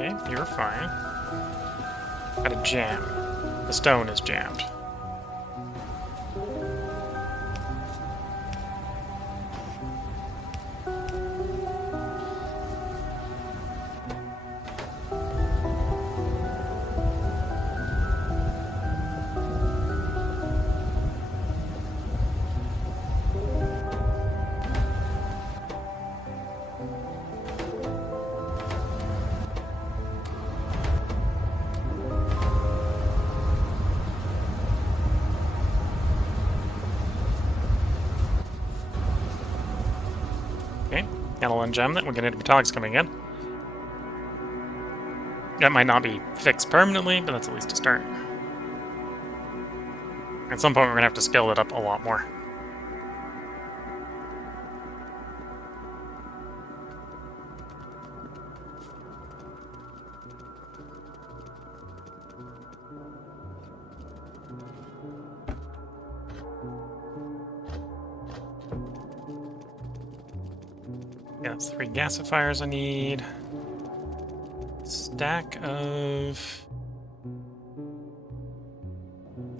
Okay, you're fine. Got a jam. The stone is jammed. Yellow gem that we're getting into metallics coming in. That might not be fixed permanently, but that's at least a start. At some point, we're going to have to scale it up a lot more. Yeah, that's 3 gasifiers I need. Stack of...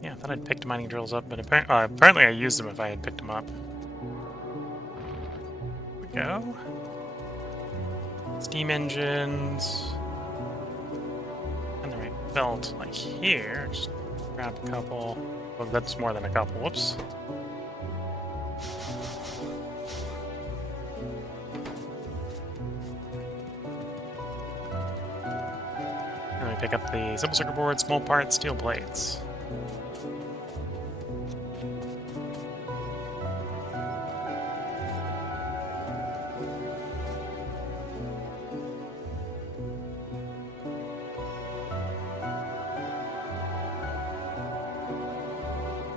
Yeah, I thought I'd picked mining drills up, but apparently I used them if I had picked them up. There we go. Steam engines. And the right belt, like here. Just grab a couple. Well, that's more than a couple. Whoops. And we pick up the simple circuit board, small parts, steel plates.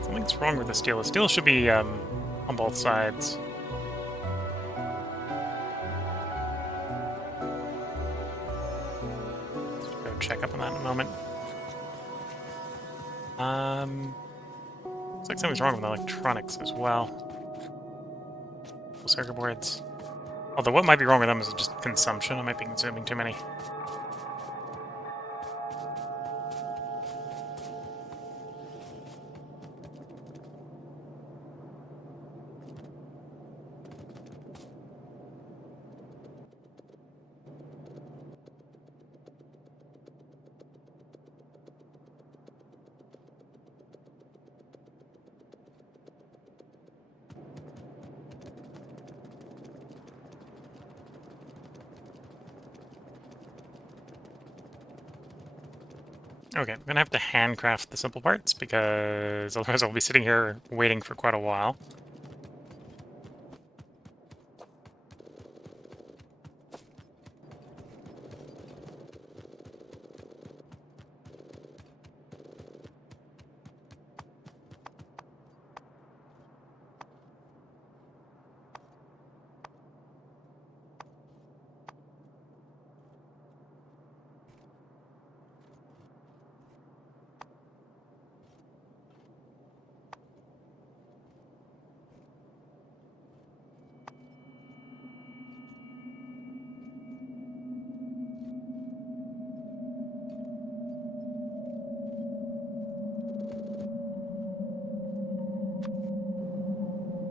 Something's wrong with the steel. The steel should be on both sides. Let's go check up on that in a moment. Looks like something's wrong with the electronics as well. Circuit boards. Although what might be wrong with them is just consumption. I might be consuming too many. Okay, I'm gonna have to handcraft the simple parts because otherwise I'll be sitting here waiting for quite a while.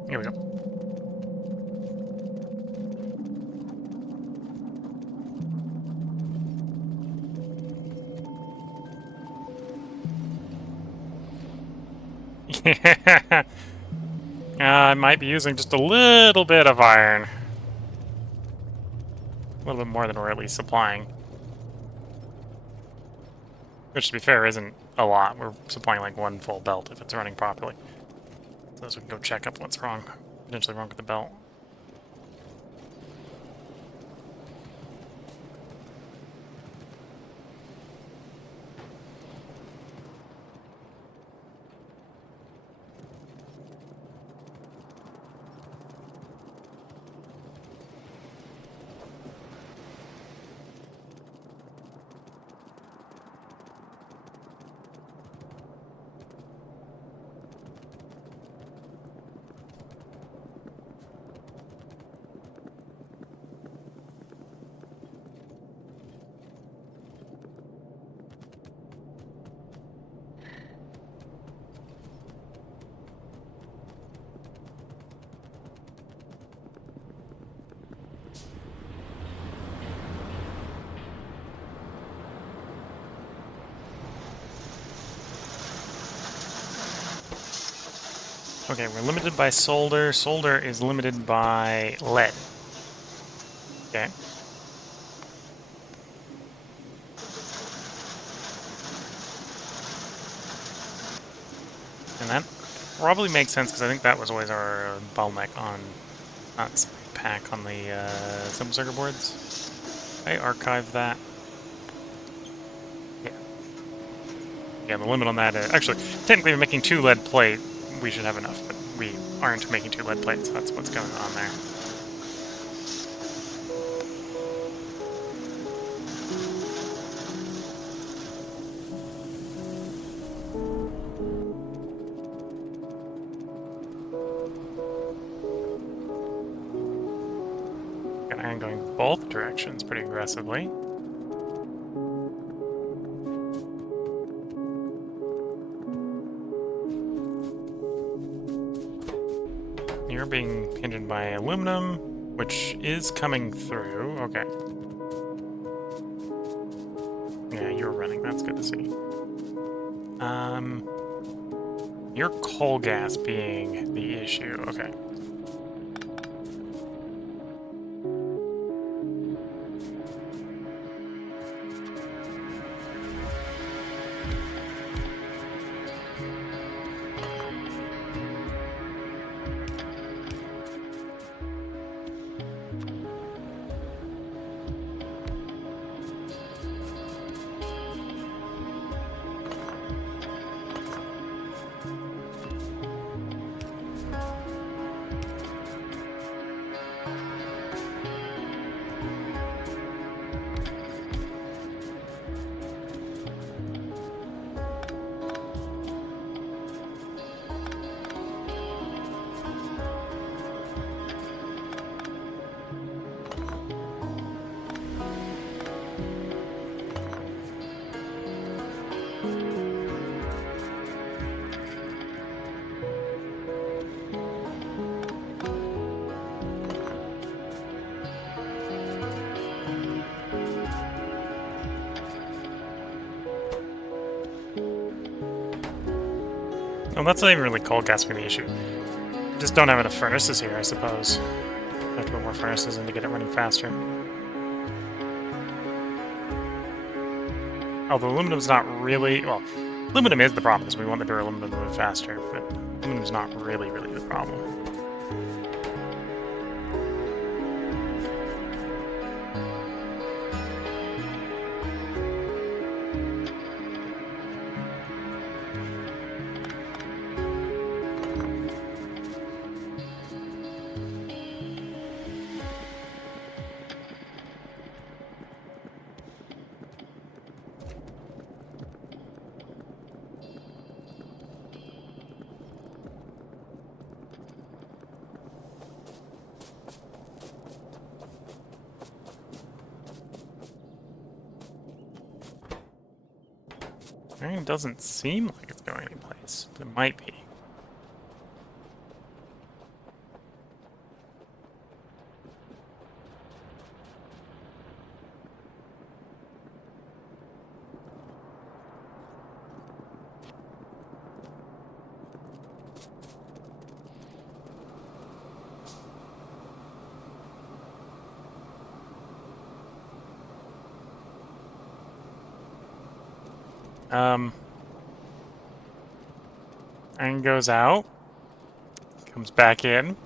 Here we go. Yeah. I might be using just a little bit of iron. A little bit more than we're at least supplying. Which, to be fair, isn't a lot. We're supplying like 1 full belt if it's running properly. So we can go check up what's wrong. Potentially wrong with the belt. Okay, we're limited by solder. Solder is limited by lead. Okay. And that probably makes sense because I think that was always our bottleneck on pack on the simple circuit boards. I archive that. Yeah. Yeah, the limit on that is... Actually, technically we're making 2 lead plate. We should have enough, but we aren't making 2 lead plates. That's what's going on there. Got iron going both directions pretty aggressively. You're being pinioned by aluminum, which is coming through. Okay. Yeah, you're running. That's good to see. Your coal gas being the issue. Okay. Well, that's not even really coal gas being the issue. Just don't have enough furnaces here, I suppose. I have to put more furnaces in to get it running faster. Although aluminum's not really... Well, aluminum is the problem, because we want the duraluminum to move faster, but aluminum's not really the problem. It doesn't seem like it's going anyplace, but it might be. Iron goes out, comes back in.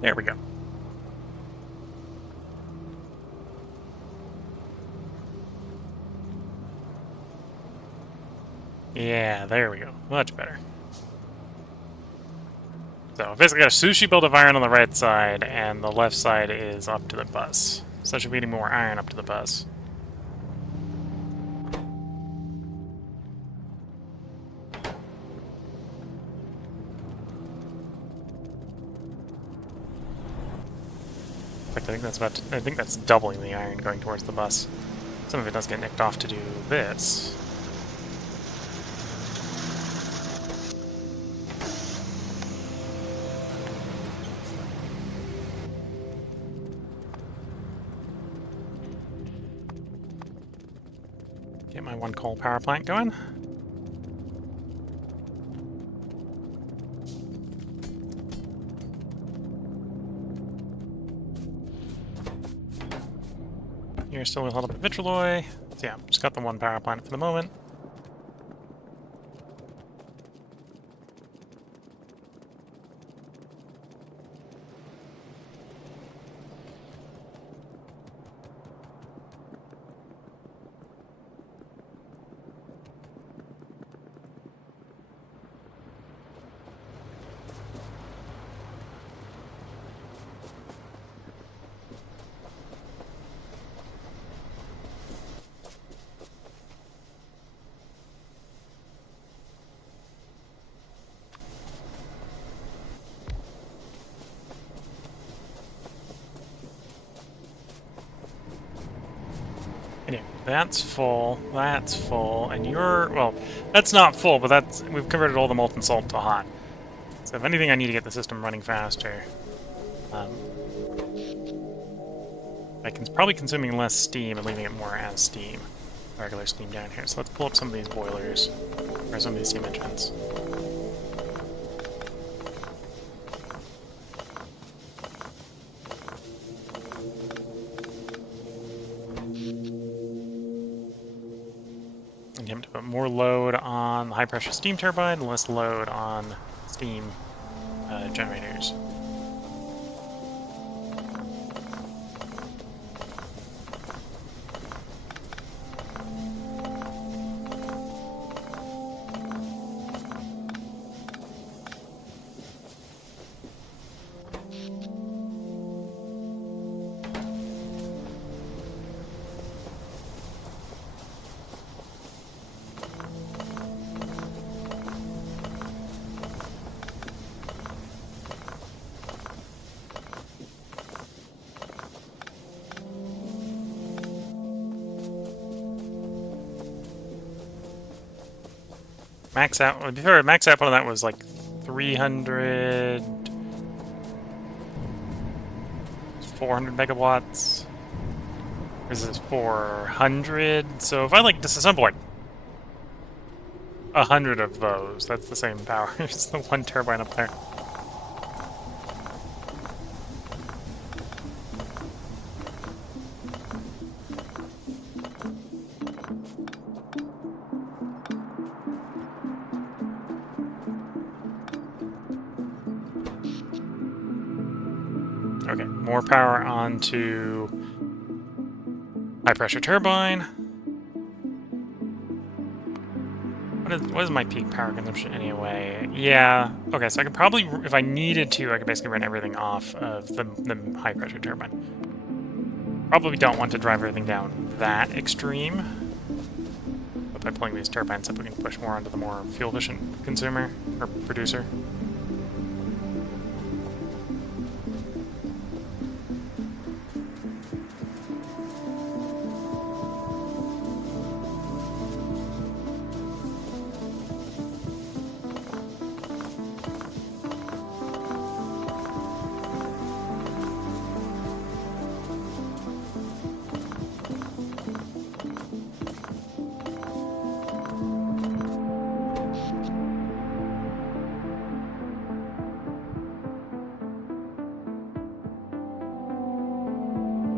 There we go. Yeah, there we go. Much better. So, basically got a sushi build of iron on the right side, and the left side is up to the bus. So I should be getting more iron up to the bus. In fact, I think that's doubling the iron going towards the bus. Some of it does get nicked off to do this. my one coal power plant going. Here still will hold up a vitriloy. So yeah, just got the one power plant for the moment. Anyway, that's full, and you're, well, that's not full, but that's, we've converted all the molten salt to hot. So if anything, I need to get the system running faster. I can probably consuming less steam and leaving it more as steam, regular steam down here. So let's pull up some of these boilers, or some of these steam engines. And you have to put more load on the high-pressure steam turbine, less load on steam generators. Max out. Before max output on that was like 300, 400 megawatts. This is 400. So if I like disassemble like 100 of those, that's the same power as the one turbine up there. Okay, more power onto high-pressure turbine. What is my peak power consumption anyway? Yeah, okay, so I could probably, if I needed to, I could basically run everything off of the high-pressure turbine. Probably don't want to drive everything down that extreme. But by pulling these turbines up, we can push more onto the more fuel-efficient consumer, or producer.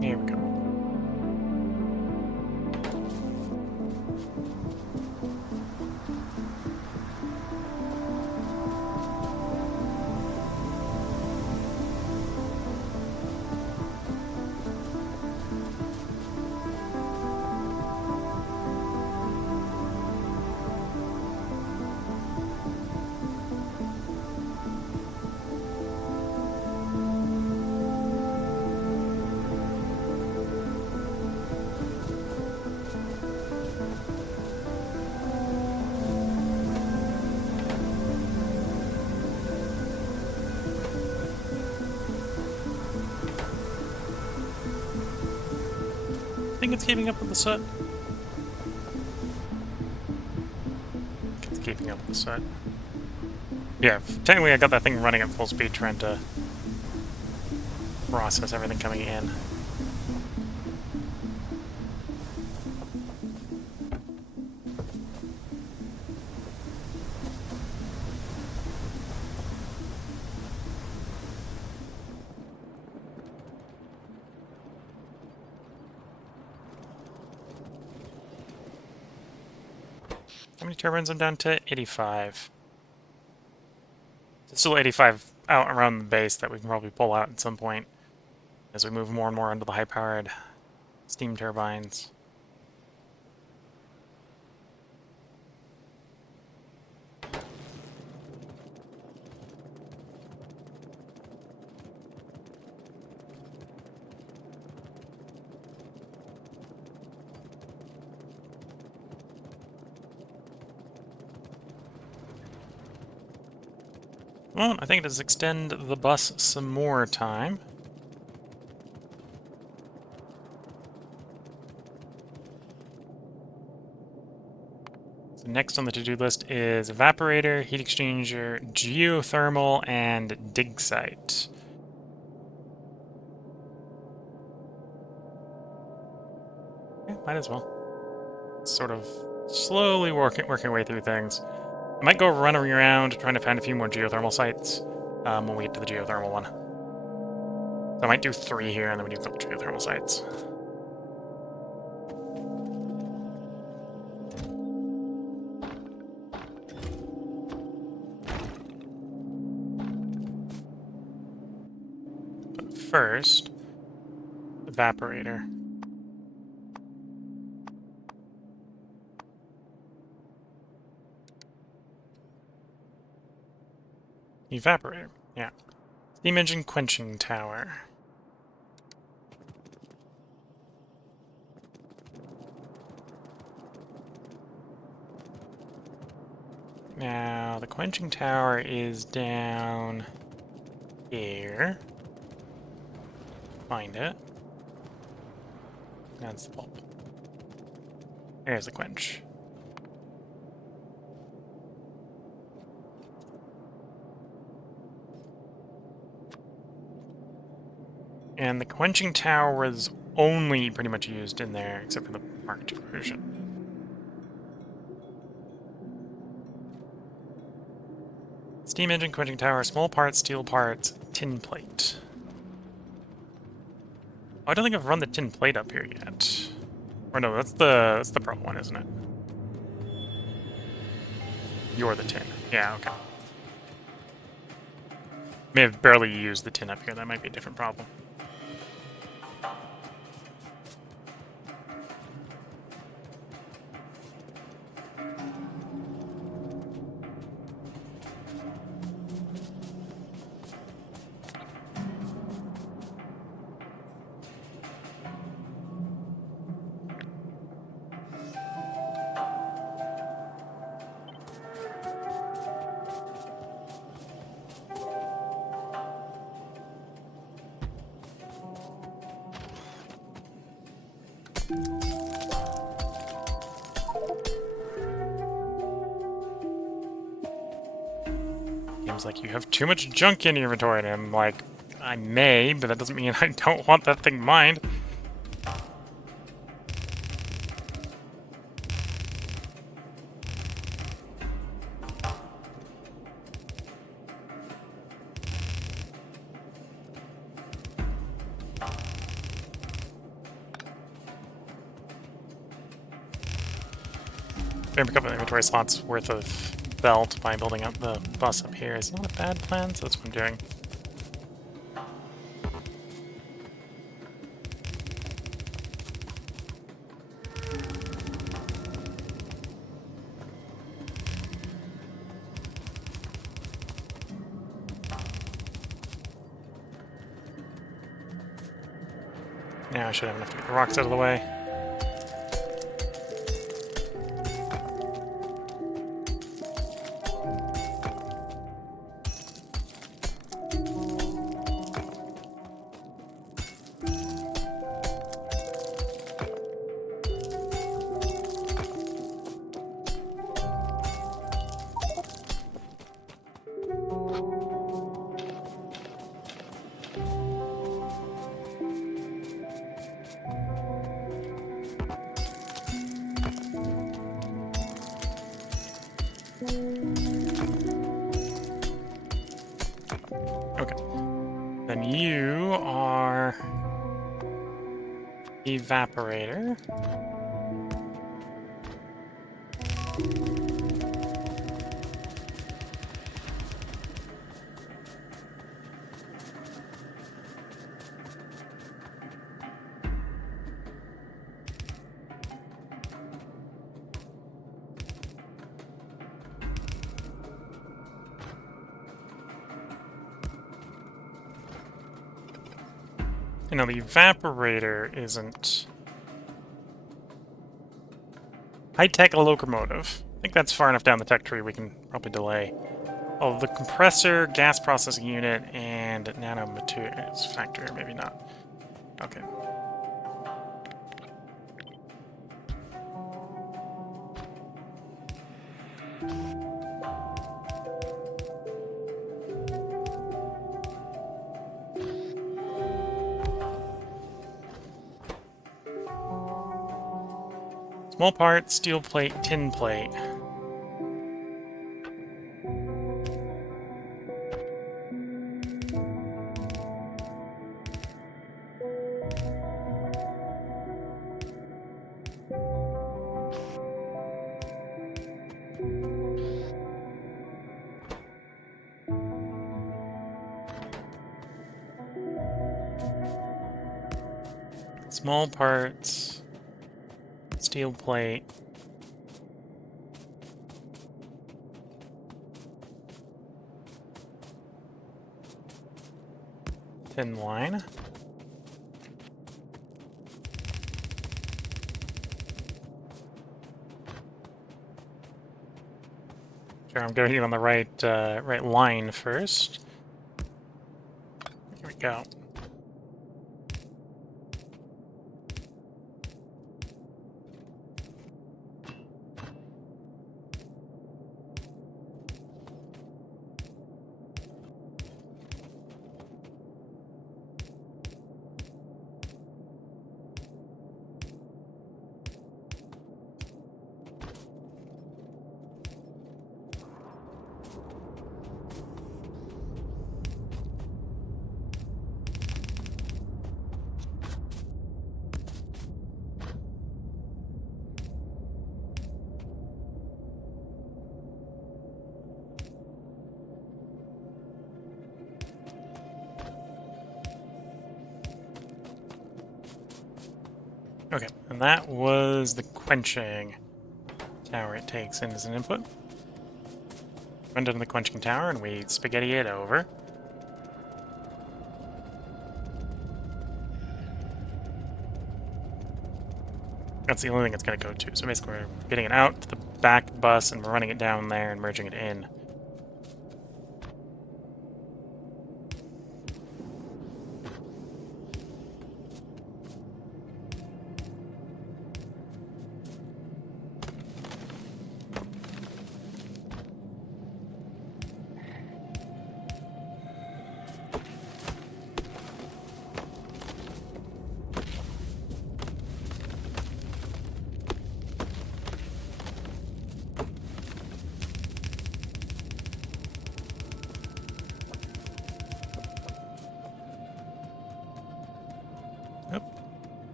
Here we go. I think it's keeping up with the soot. It's keeping up with the soot. Yeah, technically I got that thing running at full speed trying to process everything coming in. How many turbines? I'm down to 85. There's still 85 out around the base that we can probably pull out at some point as we move more and more into the high-powered steam turbines. Well, I think it does extend the bus some more time. So next on the to-do list is evaporator, heat exchanger, geothermal, and dig site. Yeah, might as well. Sort of slowly working our way through things. I might go running around trying to find a few more geothermal sites when we get to the geothermal one. So I might do 3 here, and then we do a couple geothermal sites. But first, evaporator. Evaporator, yeah. Steam engine quenching tower. Now, the quenching tower is down here. Find it. That's the pulp. There's the quench. And the quenching tower was only pretty much used in there, except for the Mark II version. Steam engine quenching tower, small parts, steel parts, tin plate. Oh, I don't think I've run the tin plate up here yet. Or no, that's the pro one, isn't it? You're the tin. Yeah, okay. May have barely used the tin up here. That might be a different problem. Seems like you have too much junk in your inventory, and I'm like, I may, but that doesn't mean I don't want that thing mined. Maybe a couple of inventory slots worth of belt by building up the bus up here is not a bad plan, so that's what I'm doing. Now I should have enough to get the rocks out of the way. Okay. Then you are evaporator. You know, the evaporator isn't... High-tech locomotive. I think that's far enough down the tech tree we can probably delay. Oh, the compressor, gas processing unit, and nanomaterials factory, or maybe not. Okay. Small part, steel plate, tin plate. Small parts, steel plate. Thin line. Sure, I'm getting it on the right right line first. Here we go. Okay, and that was the quenching tower it takes in as an input. Run down to the quenching tower and we spaghetti it over. That's the only thing it's going to go to. So basically we're getting it out to the back bus and we're running it down there and merging it in.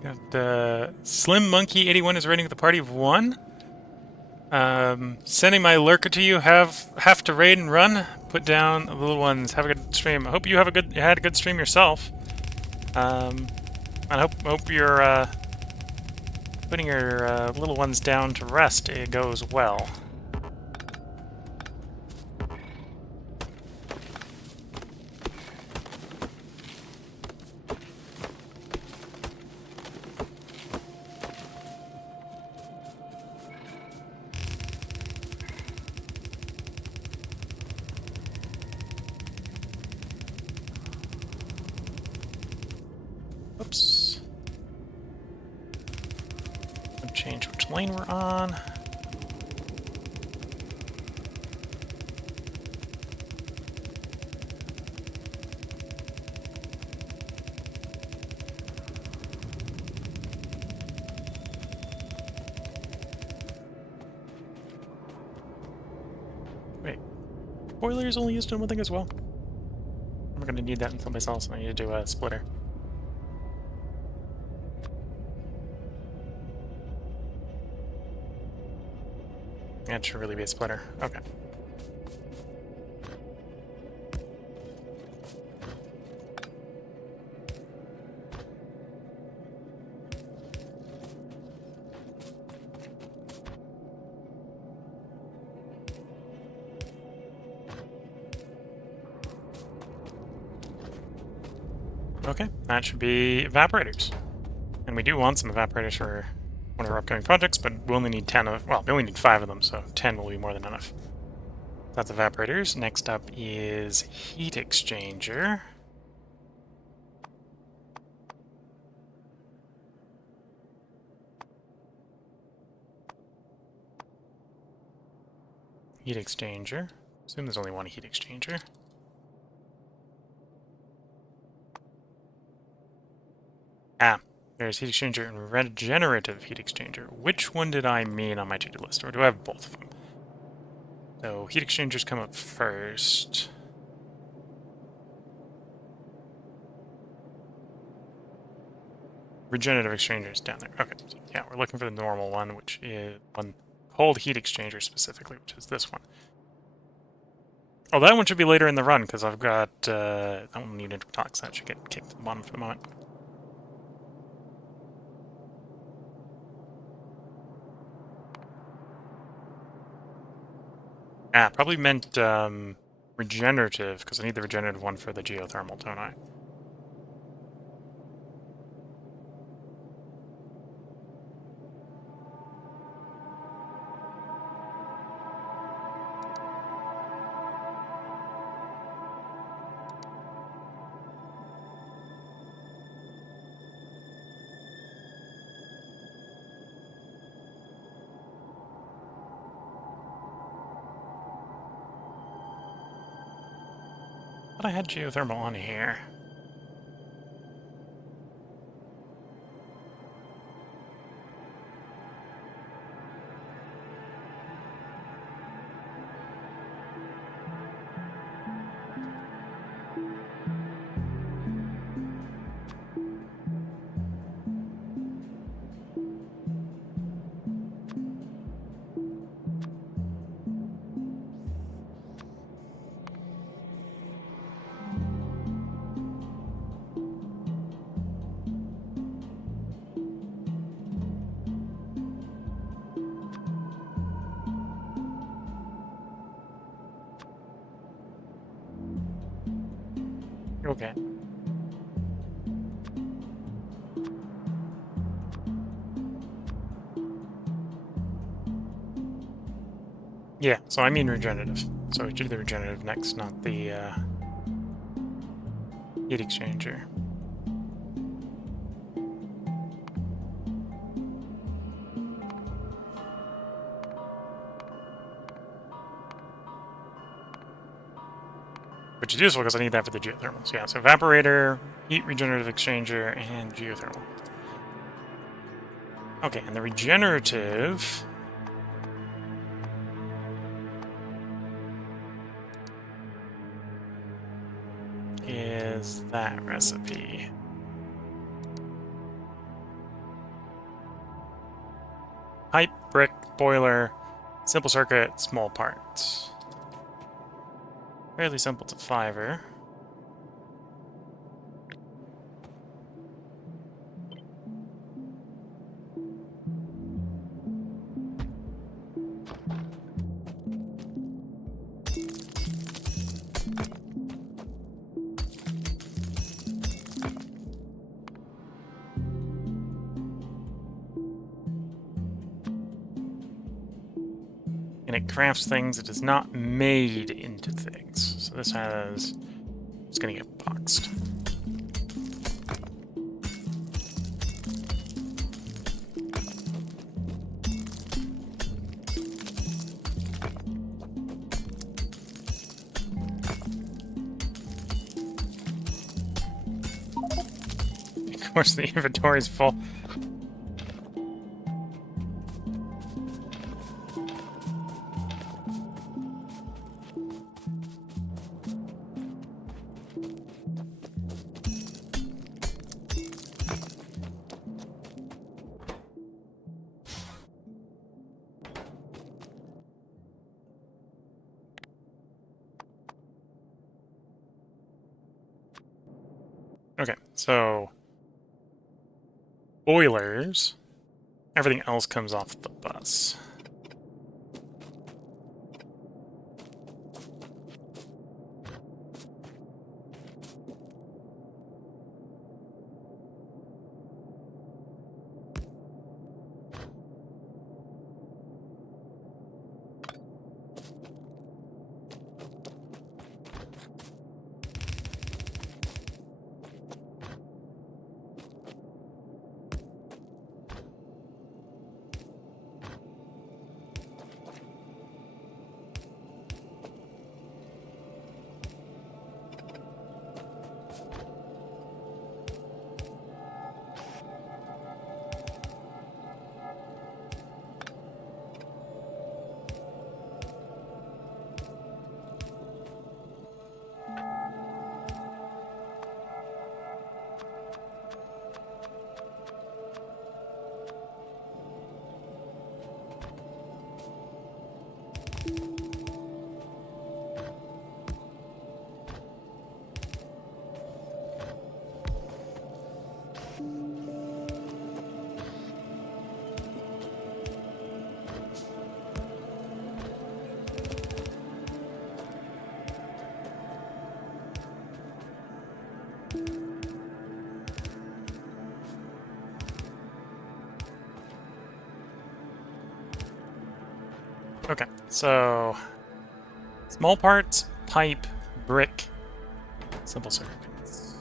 Got Slim Monkey 81 is raiding with a party of 1. Sending my lurker to you. Have to raid and run. Put down the little ones. Have a good stream. I hope you had a good stream yourself. I hope you're putting your little ones down to rest. It goes well. Oops. I'll change which lane we're on. Wait. Boiler's only used in one thing as well? I'm gonna need that in someplace else, and I need to do a splitter. That should really be a splitter. Okay. Okay, that should be evaporators. And we do want some evaporators for one of our upcoming projects, but we only need 10 of... Well, we only need 5 of them, so 10 will be more than enough. That's evaporators. Next up is heat exchanger. Heat exchanger. Assume there's only one heat exchanger. Ah, there's heat exchanger and regenerative heat exchanger. Which one did I mean on my to-do list, or do I have both of them? So heat exchangers come up first. Regenerative exchangers down there. Okay, so yeah, we're looking for the normal one, which is one cold heat exchanger specifically, which is this one. Oh, that one should be later in the run, because I've got, I don't need intertalks, that should get kicked to the bottom for the moment. Ah, probably meant, regenerative, because I need the regenerative one for the geothermal, don't I? But I had geothermal on here. Okay. Yeah, so I mean regenerative. So we should do the regenerative next, not the heat exchanger. Which is useful because I need that for the geothermals. Yeah, so evaporator, heat regenerative exchanger, and geothermal. Okay, and the regenerative... is that recipe. Pipe, brick, boiler, simple circuit, small parts. Fairly simple to fiber. And it crafts things, it is not made into things. So this has... it's gonna get boxed. Of course, the inventory is full. Okay, so... boilers. Everything else comes off the bus. Okay, so small parts, pipe, brick, simple circuits.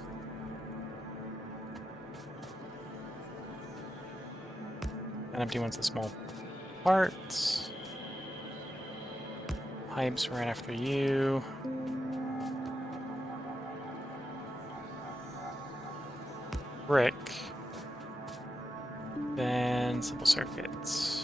And empty one's the small parts. Pipes right after you. Brick. Then simple circuits.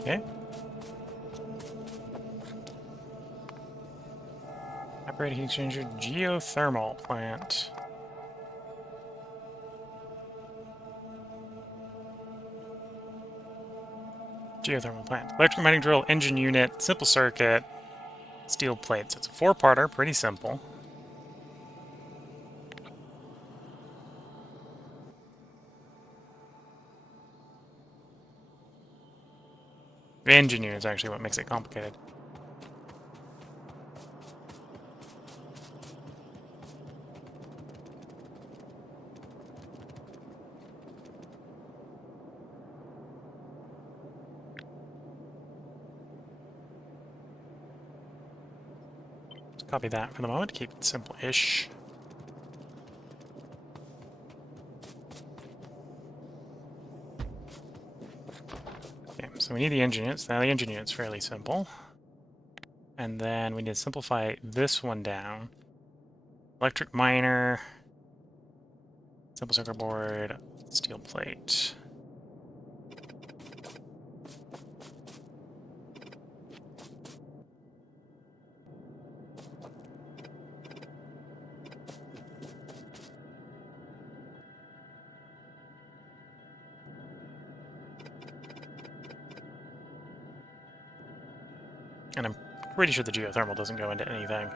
Okay. Operating heat exchanger, geothermal plant. Geothermal plant. Electric mining drill, engine unit, simple circuit, steel plates. It's a 4-parter, pretty simple. The engine unit is actually what makes it complicated. Let's copy that for the moment, keep it simple-ish. Okay, so we need the engine units. Now the engine unit's fairly simple. And then we need to simplify this one down. Electric miner, simple circuit board, steel plate. And I'm pretty sure the geothermal doesn't go into anything.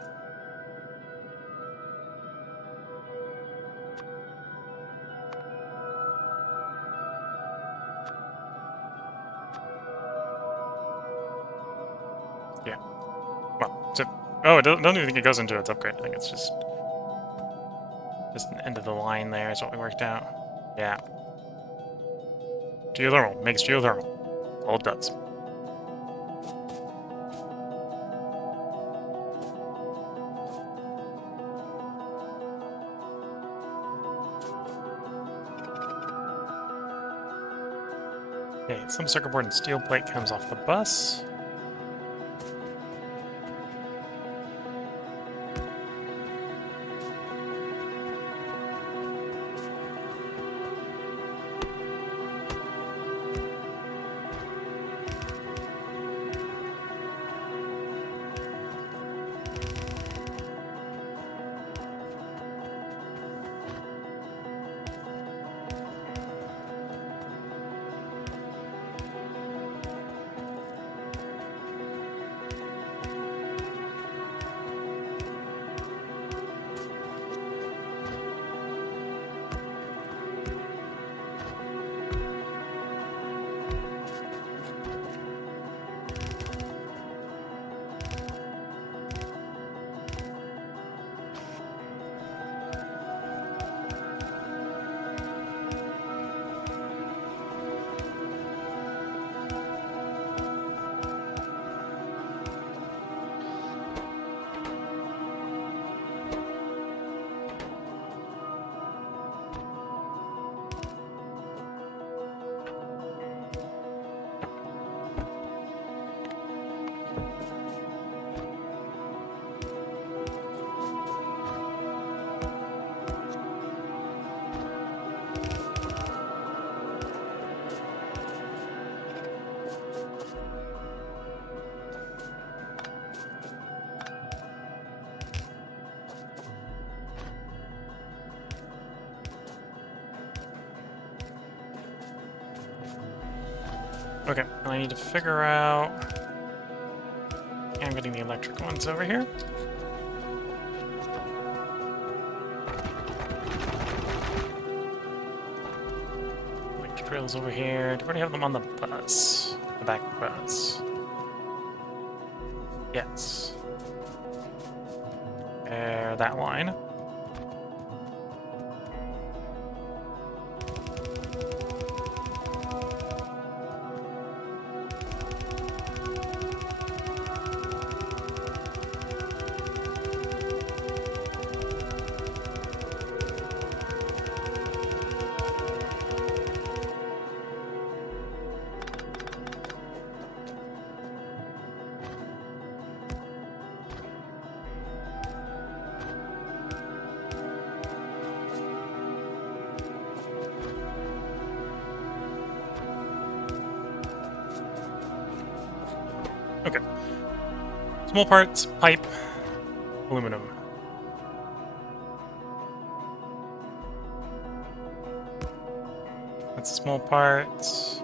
Yeah. Well, so, oh, I don't even think it goes into its upgrade. I think it's just an end of the line there is what we worked out. Yeah. Geothermal. Makes geothermal. That's all it does. Okay, some circuit board and steel plate comes off the bus. Okay, and I need to figure out... I'm getting the electric ones over here. Electric rails over here. Do we already have them on the bus? The back bus. Yes. There, that line. Okay. Small parts, pipe, aluminum. That's the small parts.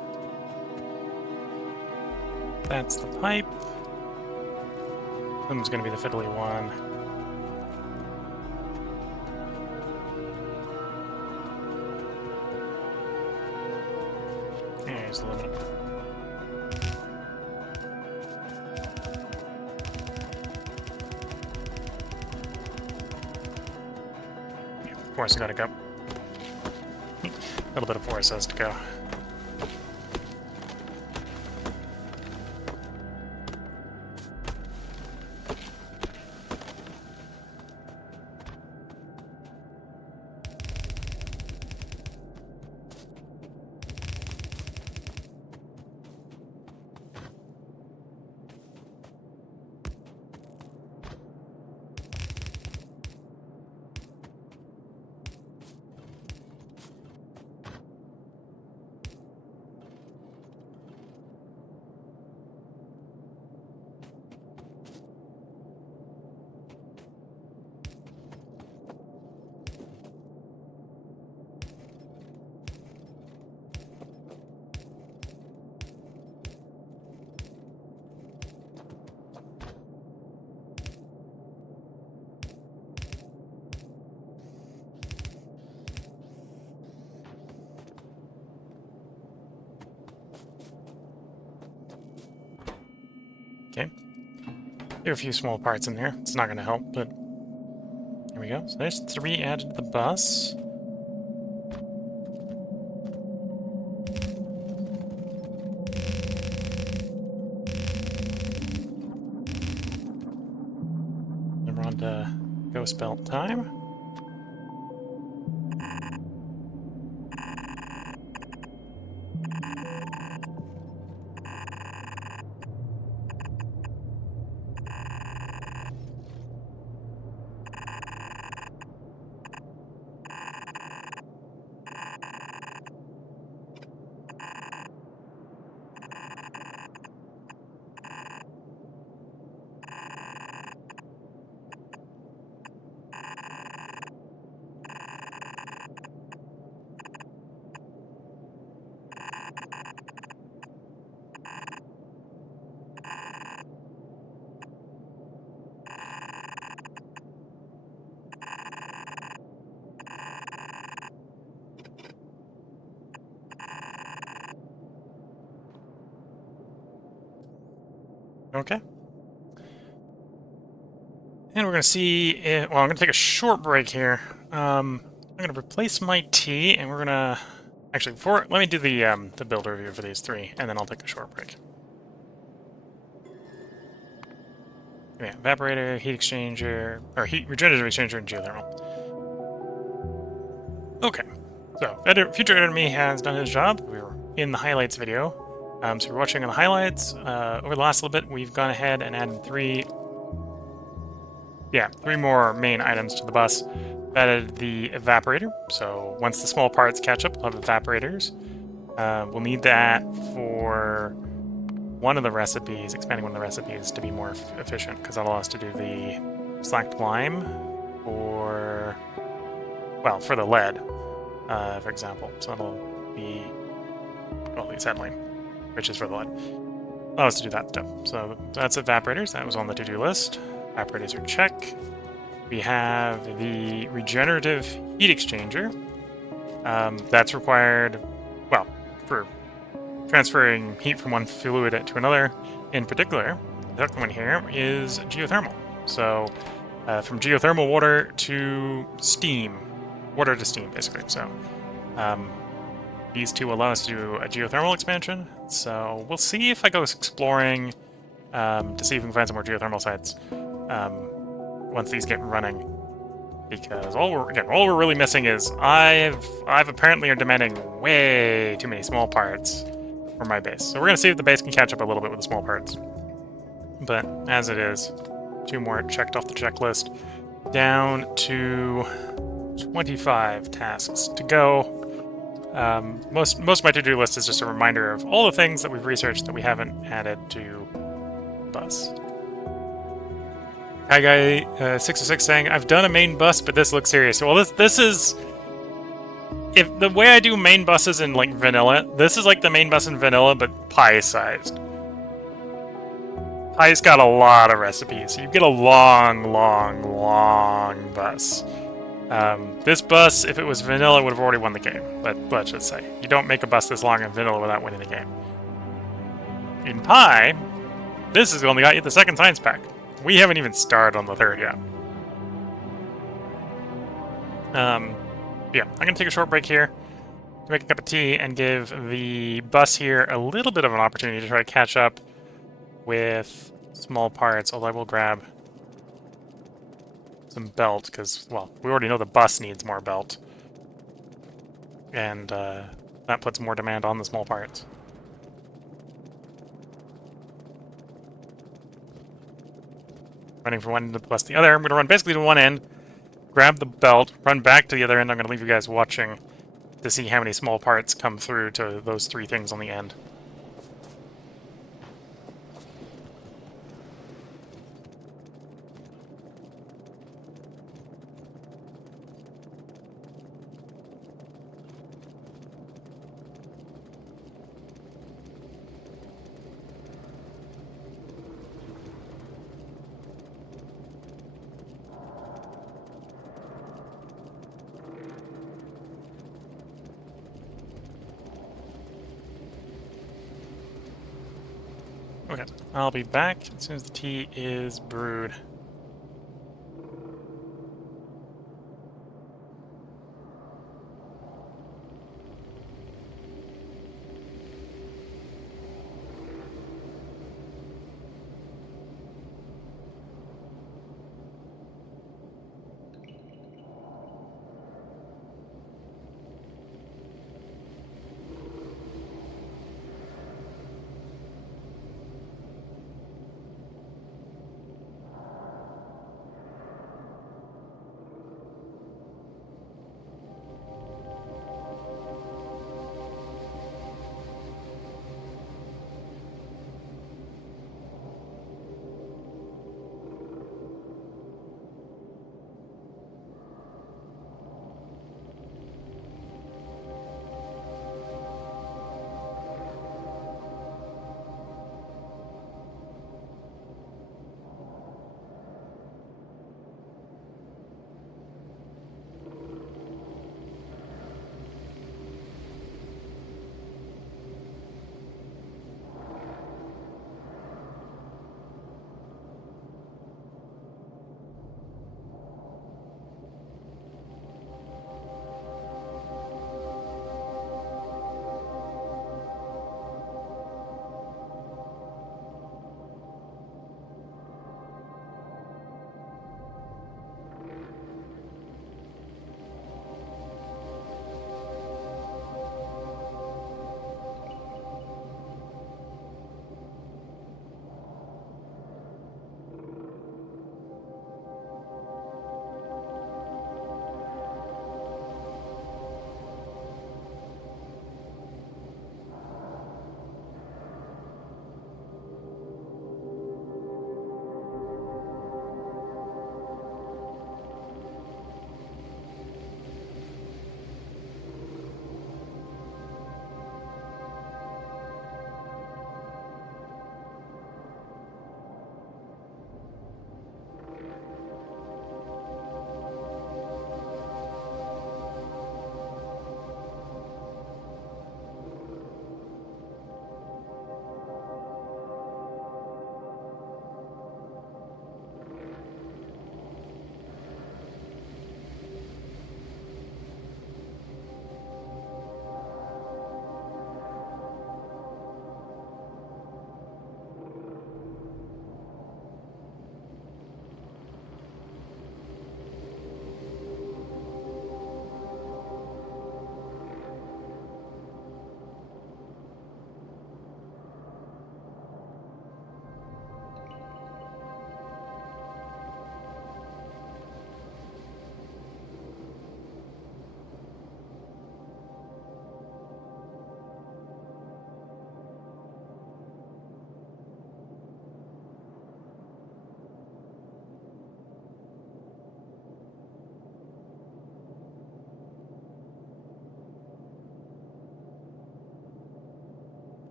That's the pipe. Aluminum's gonna be the fiddly one. Here's aluminum. Of course, I gotta go. A little bit of force has to go. Okay. There are a few small parts in there. It's not going to help, but here we go. So there's 3 added to the bus. Then we're on to ghost belt time. Okay. And we're going to see it, well, I'm going to take a short break here. I'm going to replace my tea, and we're going to... Actually, let me do the build review for these 3, and then I'll take a short break. Yeah, evaporator, heat exchanger, or heat regenerative exchanger, and geothermal. Okay, so future enemy has done his job. We were in the highlights video. So we're watching on the highlights. Over the last little bit, we've gone ahead and added 3 more main items to the bus. Added the evaporator, so once the small parts catch up, we'll have evaporators. We'll need that for one of the recipes, expanding one of the recipes to be more efficient, because that'll allow us to do the slacked lime for, well, for the lead, for example. So that'll be, well, at least that lime. which is for the lead. Oh, it's to do that step. So that's evaporators. That was on the to-do list. Evaporators are check. We have the regenerative heat exchanger. That's required, well, for transferring heat from one fluid to another. In particular, the second one here is geothermal. So from geothermal water to steam. Water to steam, basically. So these two allow us to do a geothermal expansion. So we'll see if I go exploring to see if we can find some more geothermal sites once these get running. Because all we're really missing is I've apparently are demanding way too many small parts for my base. So we're gonna see if the base can catch up a little bit with the small parts. But as it is, 2 more checked off the checklist. Down to 25 tasks to go. Most of my to-do list is just a reminder of all the things that we've researched that we haven't added to bus. Hi guy 606 saying, I've done a main bus, but this looks serious. Well, this is... If the way I do main buses in, like, vanilla, this is like the main bus in vanilla, but pie-sized. Pie's got a lot of recipes. You get a long bus. This bus, if it was vanilla, would have already won the game. Let's just say. You don't make a bus this long in vanilla without winning the game. In pie, this has only got you the 2nd science pack. We haven't even started on the 3rd yet. Yeah, I'm going to take a short break here to make a cup of tea and give the bus here a little bit of an opportunity to try to catch up with small parts, although I will grab some belt, because, well, we already know the bus needs more belt. And that puts more demand on the small parts. Running from one end to the bus to the other. I'm going to run basically to one end, grab the belt, run back to the other end. I'm going to leave you guys watching to see how many small parts come through to those 3 things on the end. Okay, I'll be back as soon as the tea is brewed.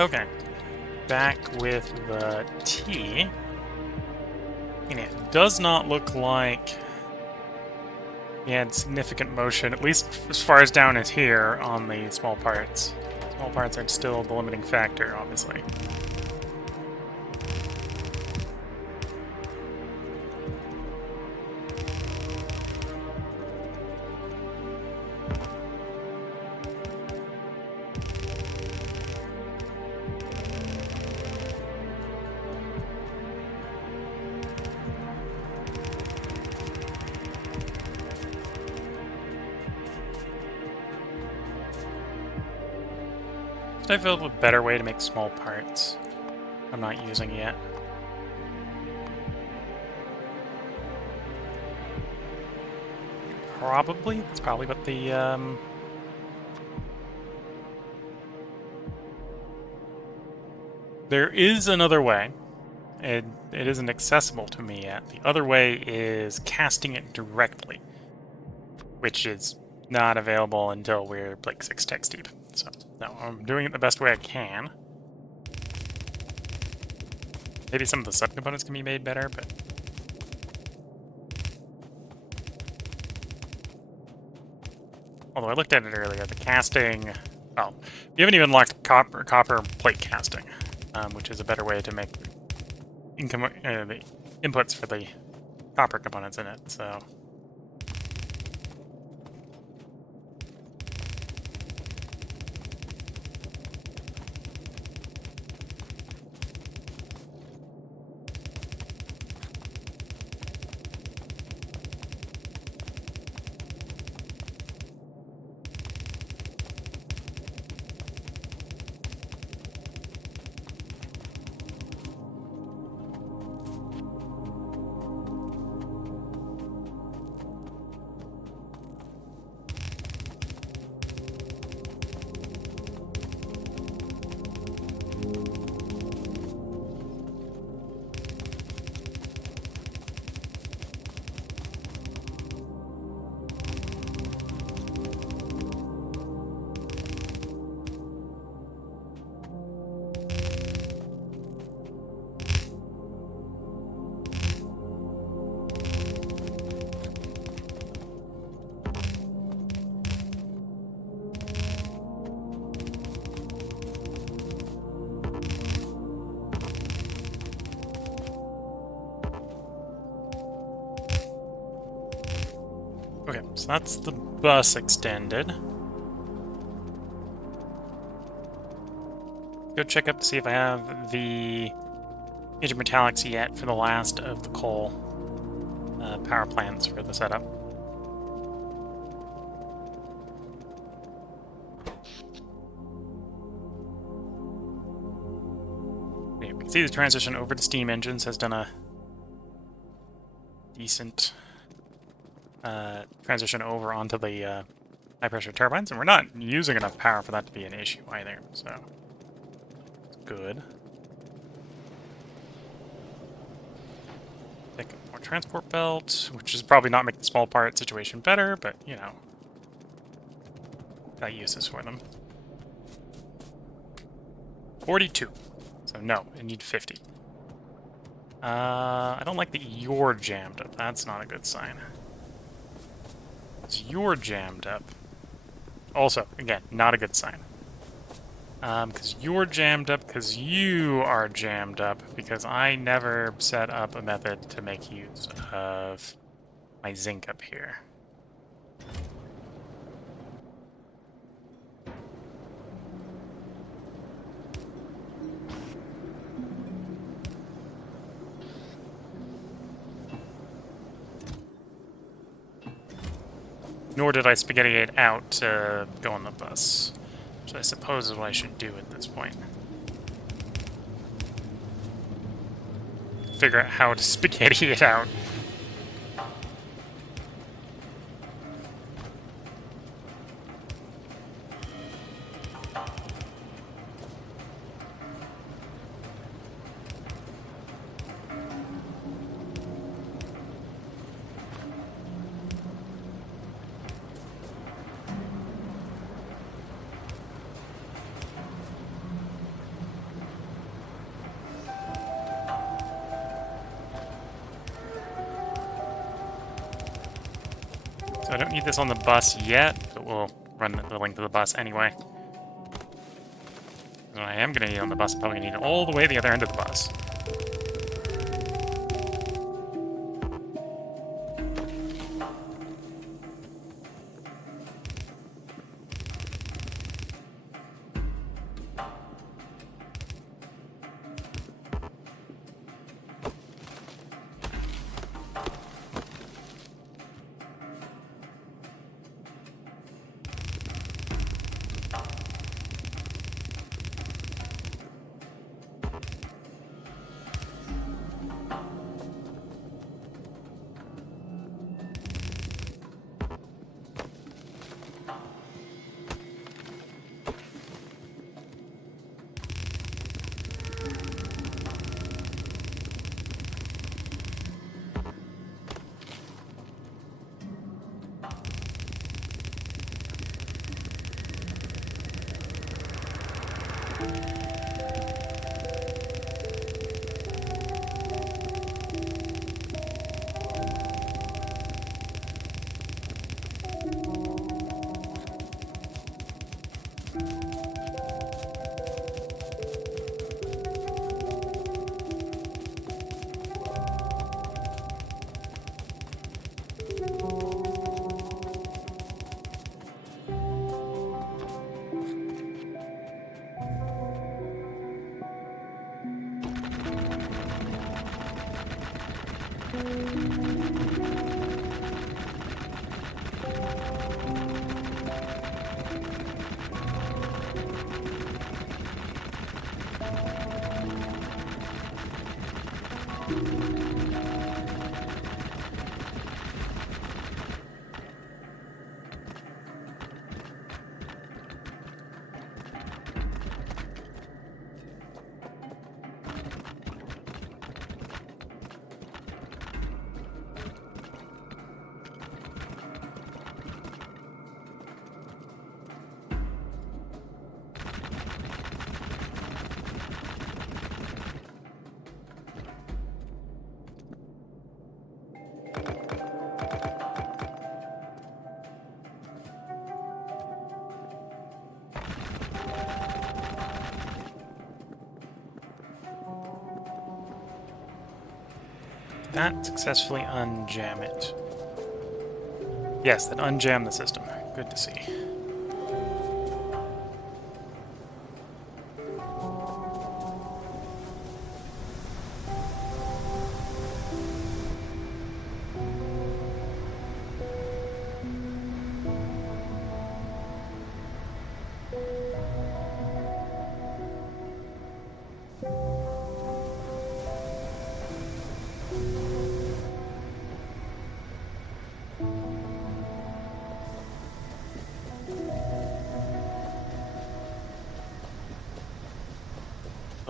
Okay, back with the T. And it does not look like he had significant motion, at least as far as down as here on the small parts. Small parts are still the limiting factor, obviously. I feel a better way to make small parts. I'm not using yet. Probably. That's probably what the There is another way. It isn't accessible to me yet. The other way is casting it directly, which is not available until we're like 6 techs deep. So, no, I'm doing it the best way I can. Maybe some of the subcomponents can be made better, but... Although I looked at it earlier, the casting... Oh, we haven't even unlocked copper plate casting, which is a better way to make the inputs for the copper components in it, so... Okay, so that's the bus extended. Go check up to see if I have the intermetallics yet for the last of the coal power plants for the setup. Yeah, we can see the transition over to steam engines has done a decent transition over onto the high-pressure turbines, and we're not using enough power for that to be an issue either, so it's good. Take more transport belt, which is probably not making the small part situation better, but, you know, got uses for them. 42. So no, I need 50. I don't like that you're jammed up. That's not a good sign. You're jammed up. Also, again, not a good sign. Because you're jammed up because you are jammed up because I never set up a method to make use of my zinc up here. Nor did I spaghetti it out to go on the bus, which I suppose is what I should do at this point. Figure out how to spaghetti it out. So I don't need this on the bus yet, but we'll run the link to the bus anyway. What I am going to need on the bus, I'm probably going to need it all the way to the other end of the bus. That successfully unjam it. Yes, that unjam the system. Good to see.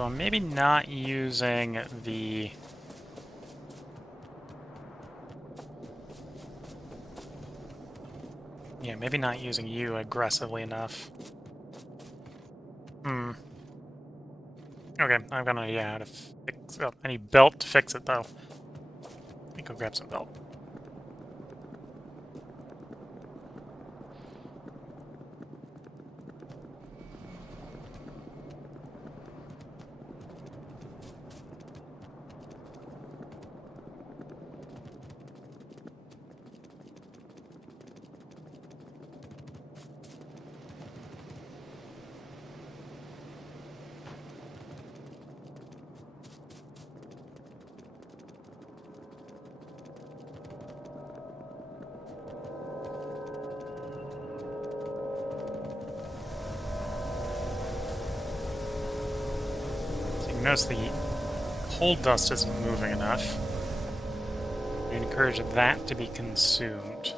So I'm maybe not using the... Yeah, maybe not using you aggressively enough. Okay, I'm gonna, yeah, how to fix... Oh, I need belt to fix it, though. Let me go grab some belt. Notice the coal dust isn't moving enough. We encourage that to be consumed.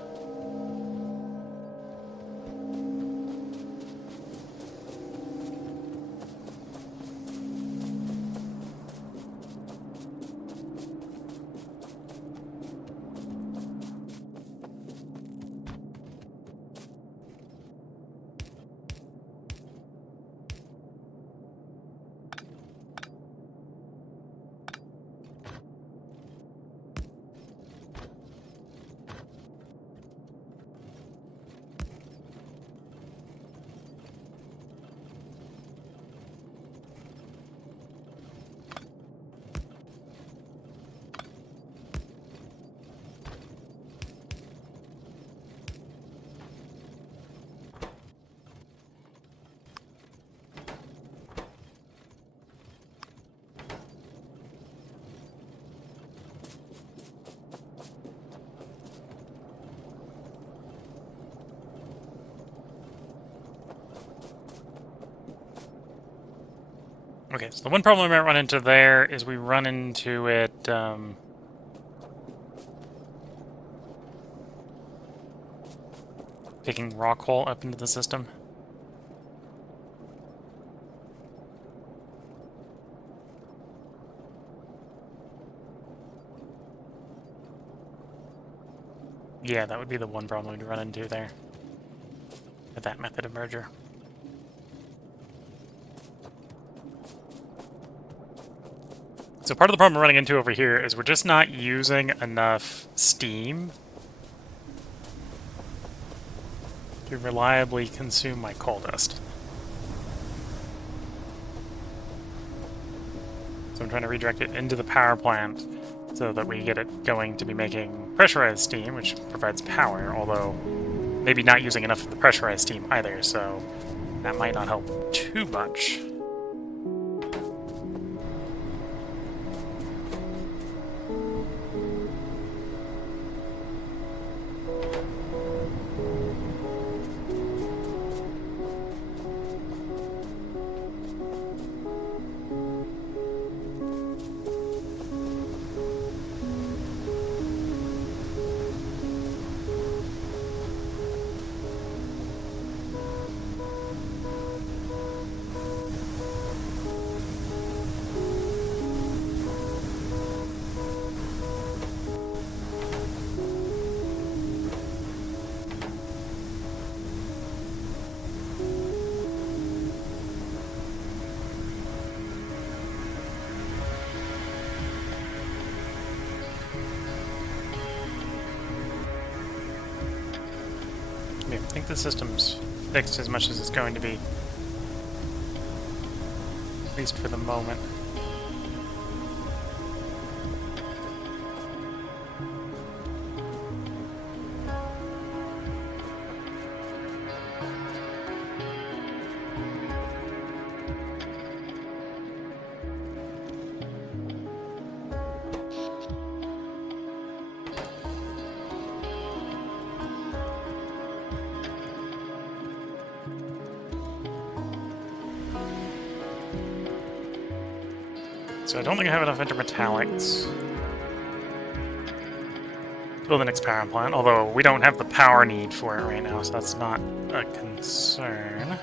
Okay, so the one problem we might run into there is we run into it, taking rock coal up into the system. Yeah, that would be the one problem we'd run into there with that method of merger. So part of the problem we're running into over here is we're just not using enough steam to reliably consume my coal dust. So I'm trying to redirect it into the power plant so that we get it going to be making pressurized steam, which provides power, although maybe not using enough of the pressurized steam either, so that might not help too much. I think the system's fixed as much as it's going to be, at least for the moment. So I don't think I have enough intermetallics to build the next power plant, although we don't have the power need for it right now, so that's not a concern.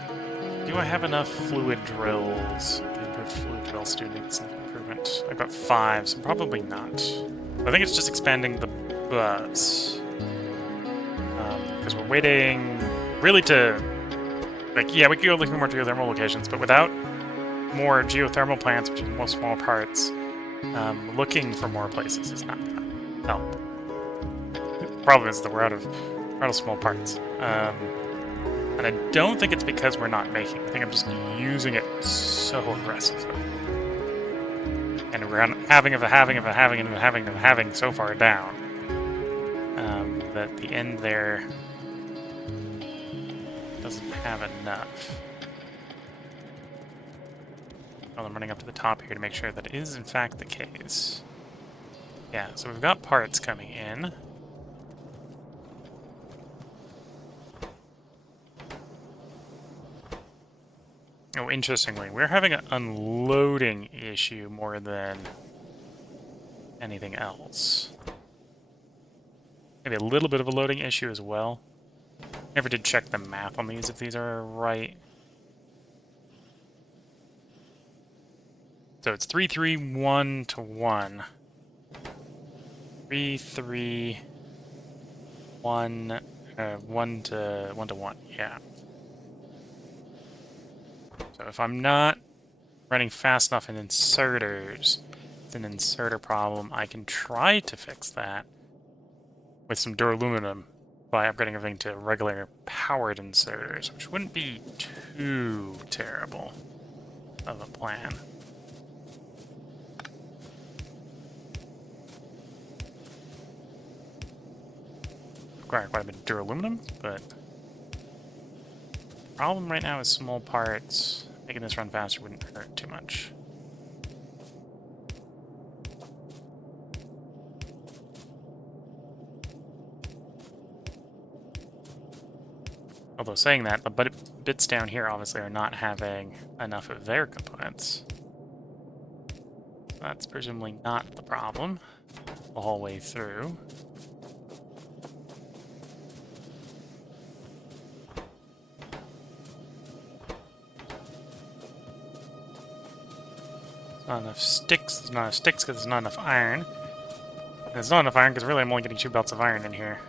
Do I have enough fluid drills? The improved fluid drill students improvement. I've got 5, so probably not. I think it's just expanding the bus. Because we're waiting really to... Like, yeah, we could go looking for more geothermal locations, but without more geothermal plants, which is more small parts, looking for more places is not going to help. The problem is that we're out of small parts. And I don't think it's because we're not making it. I think I'm just using it so aggressively. And we're having so far down that the end there doesn't have enough. Well, I'm running up to the top here to make sure that it is in fact the case. Yeah, so we've got parts coming in. Oh, interestingly, we're having an unloading issue more than anything else. Maybe a little bit of a loading issue as well. Never did check the math on these, if these are right. So it's 3, 3, 1 to 1. 3, 3, 1, 1 to 1, yeah. So if I'm not running fast enough in inserters, it's an inserter problem. I can try to fix that with some duraluminum by upgrading everything to regular powered inserters, which wouldn't be too terrible of a plan. Require quite a bit of duraluminum, but the problem right now is small parts. Making this run faster wouldn't hurt too much. Although saying that, the bits down here obviously are not having enough of their components. That's presumably not the problem the whole way through. Not enough sticks. There's not enough sticks because there's not enough iron. And there's not enough iron because really I'm only getting 2 belts of iron in here.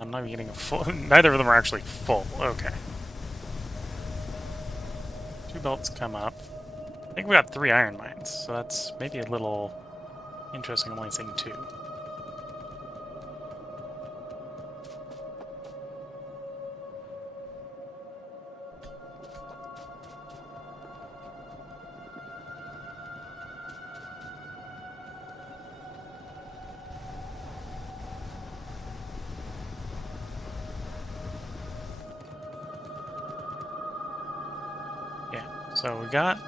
I'm not even getting a full... Neither of them are actually full. Okay. 2 belts come up. I think we got 3 iron mines, so that's maybe a little interesting. I'm only saying 2. So we got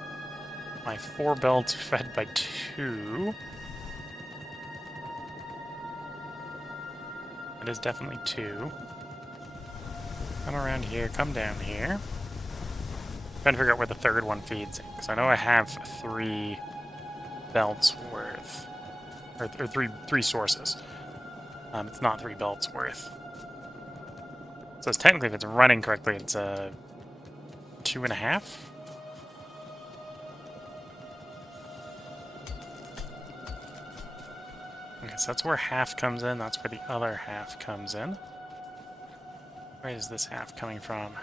my 4 belts fed by 2. It is definitely 2. Come around here, come down here. Trying to figure out where the 3rd one feeds, because I know I have 3 belts worth, or three sources. It's not 3 belts worth. So it's technically, if it's running correctly, it's 2.5. Okay, so that's where half comes in. That's where the other half comes in. Where is this half coming from?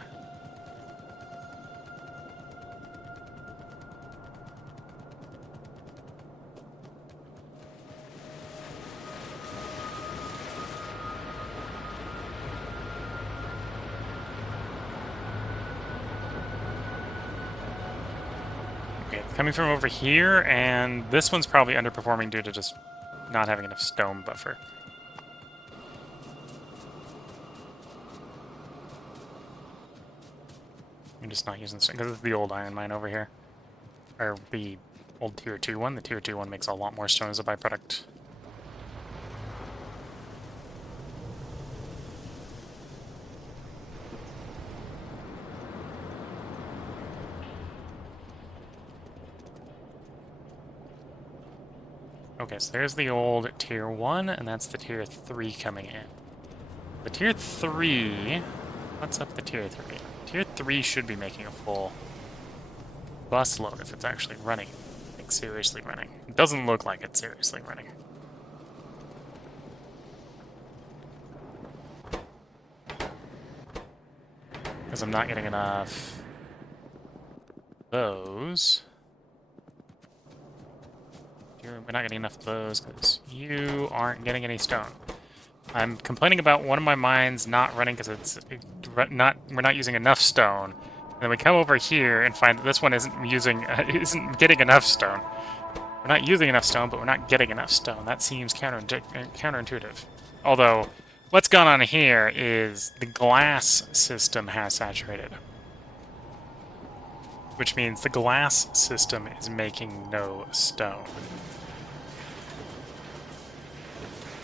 Okay, it's coming from over here, and this one's probably underperforming due to just not having enough stone buffer. I'm just not using stone, because it's the old iron mine over here. Or the old tier 2 one. The tier 2 one makes a lot more stone as a byproduct. Okay, so there's the old tier 1, and that's the tier 3 coming in. The tier 3... What's up the tier 3? Tier 3 should be making a full bus load if it's actually running. Like, seriously running. It doesn't look like it's seriously running. Because I'm not getting enough... those. We're not getting enough of those because you aren't getting any stone. I'm complaining about one of my mines not running because we're not using enough stone. And then we come over here and find that this one isn't getting enough stone. We're not using enough stone, but we're not getting enough stone. That seems counterintuitive. Although, what's gone on here is the glass system has saturated. Which means the glass system is making no stone.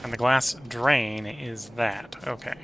And the glass drain is that. Okay.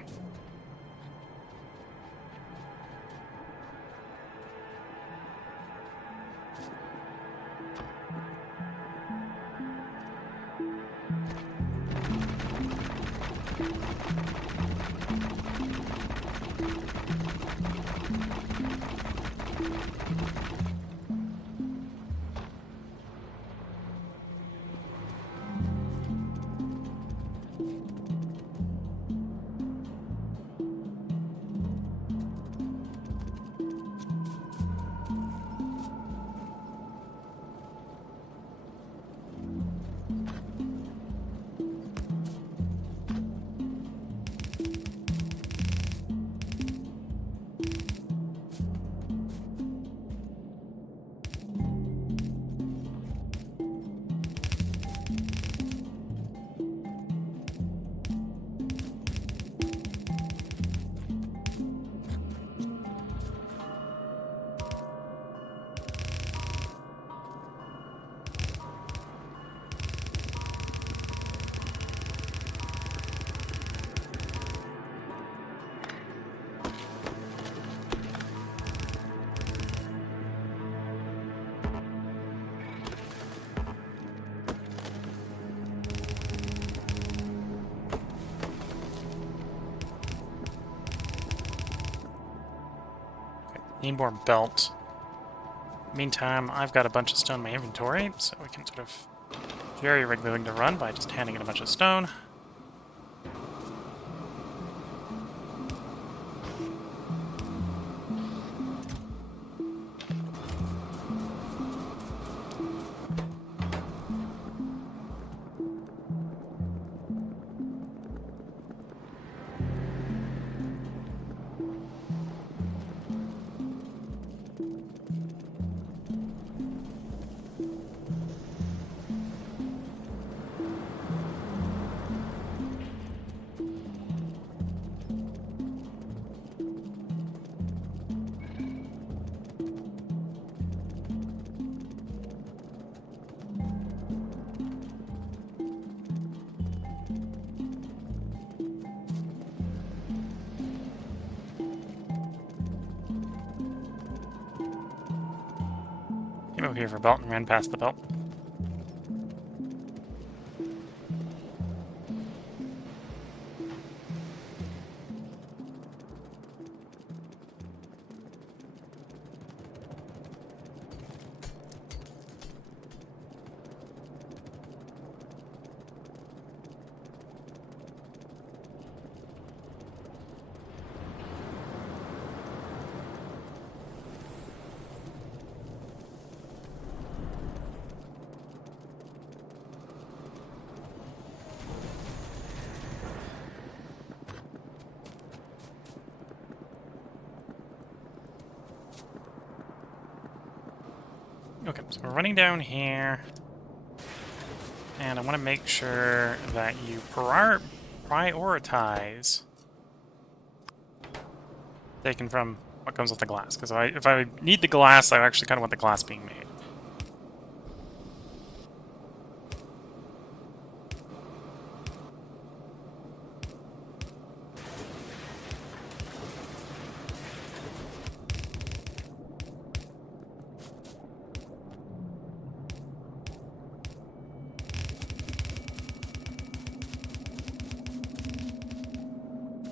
Inboard belt. Meantime, I've got a bunch of stone in my inventory, so we can sort of very regularly to run by just handing in a bunch of stone. Came over here for belt and ran past the belt. Okay, so we're running down here. And I want to make sure that you prioritize taken from what comes with the glass. Because if I need the glass, I actually kind of want the glass being made.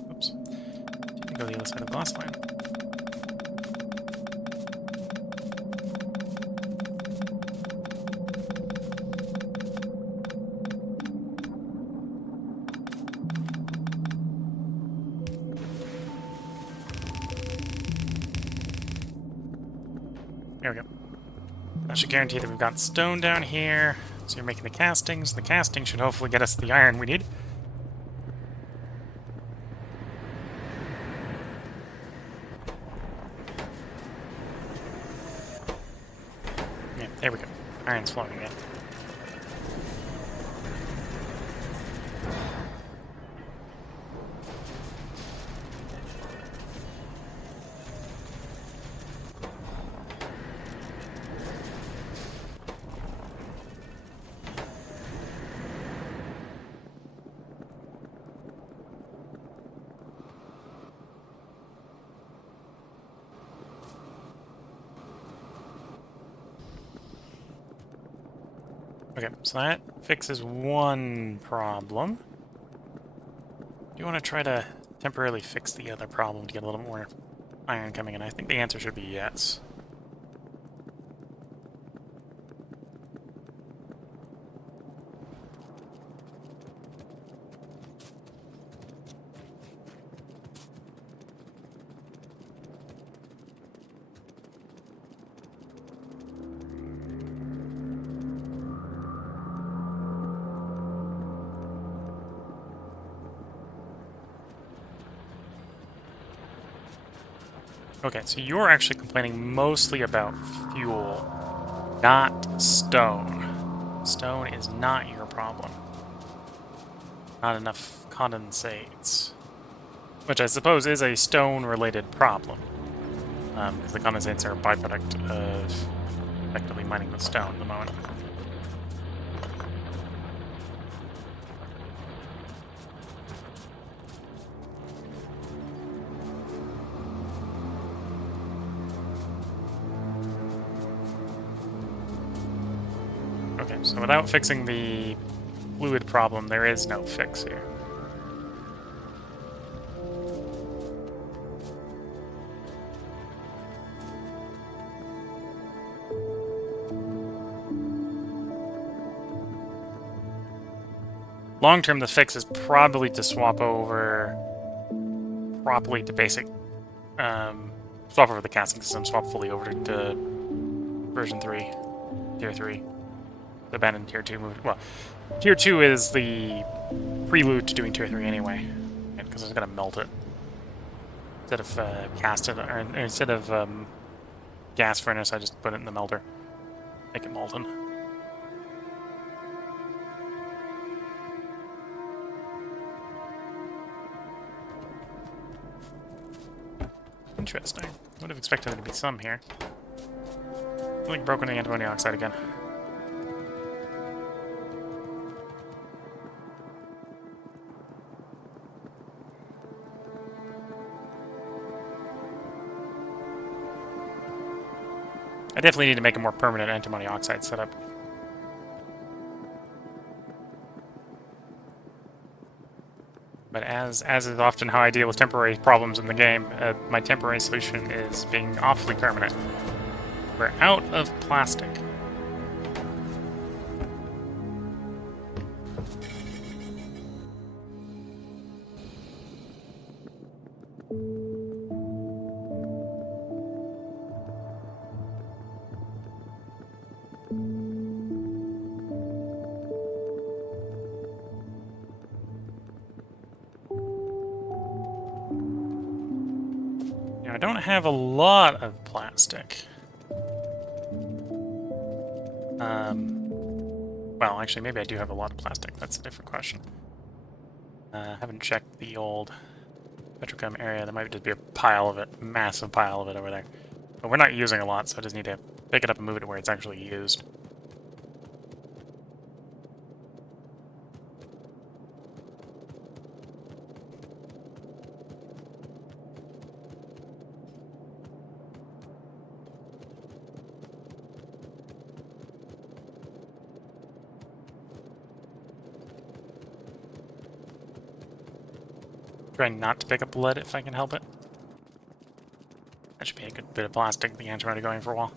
Oops. Didn't go the other side of the glass line. There we go. That should guarantee that we've got stone down here. So you're making the castings. The casting should hopefully get us the iron we need. Yeah, there we go. Iron's flowing again. Okay, so that fixes one problem. Do you want to try to temporarily fix the other problem to get a little more iron coming in? I think the answer should be yes. Okay, so you're actually complaining mostly about fuel, not stone. Stone is not your problem. Not enough condensates. Which I suppose is a stone-related problem. Because the condensates are a byproduct of effectively mining the stone at the moment. Okay, so without fixing the fluid problem, there is no fix here. Long term, the fix is probably to swap over properly to basic, swap over the casting system, swap fully over to version 3, tier 3. Abandon tier 2 move. Well, tier 2 is the prelude to doing tier 3 anyway, because I was gonna melt it instead of cast it, or instead of gas furnace. I just put it in the melter, make it molten. Interesting. Would have expected there to be some here. Like broken the antimony oxide again. I definitely need to make a more permanent antimony oxide setup. But as is often how I deal with temporary problems in the game, my temporary solution is being awfully permanent. We're out of plastic. I don't have a lot of plastic. Well, actually, maybe I do have a lot of plastic. That's a different question. I haven't checked the old petrochem area. There might just be a pile of it, massive pile of it over there. But we're not using a lot, so I just need to pick it up and move it to where it's actually used. Try not to pick up lead if I can help it. That should be a good bit of plastic to the antimatter going for a while.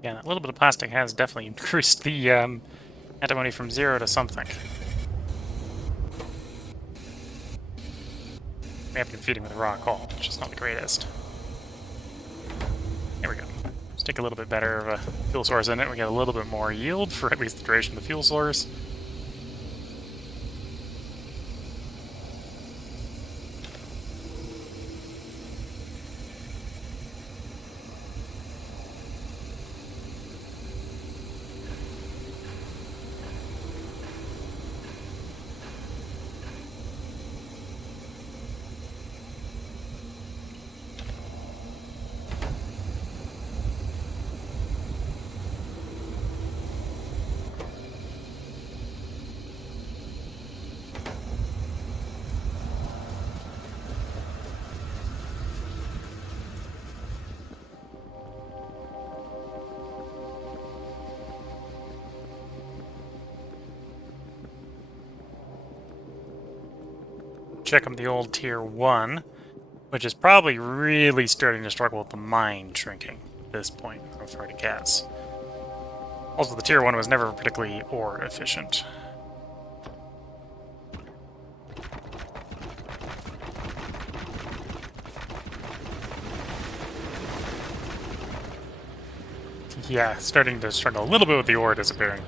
Yeah, that little bit of plastic has definitely increased the antimony from 0 to something. We have been feeding with raw coal, which is not the greatest. There we go. Stick a little bit better of a fuel source in it. We get a little bit more yield for at least the duration of the fuel source. Check them the old tier 1, which is probably really starting to struggle with the mine shrinking at this point, I'm afraid to guess. Also, the tier 1 was never particularly ore efficient. Yeah, starting to struggle a little bit with the ore disappearing.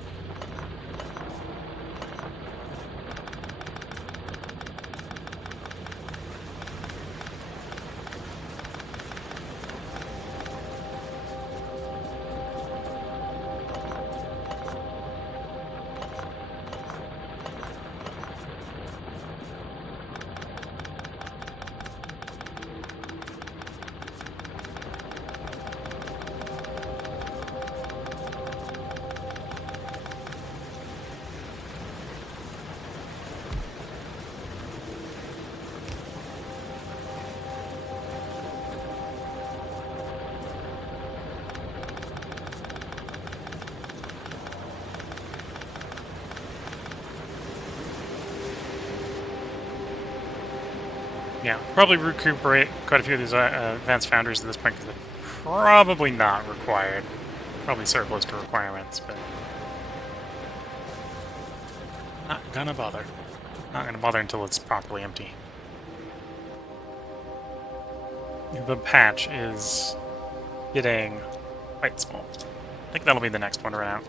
Yeah, probably recuperate quite a few of these advanced foundries at this point because they're probably not required. Probably surplus to requirements, but not gonna bother. Not gonna bother until it's properly empty. The patch is getting quite small. I think that'll be the next one to run out.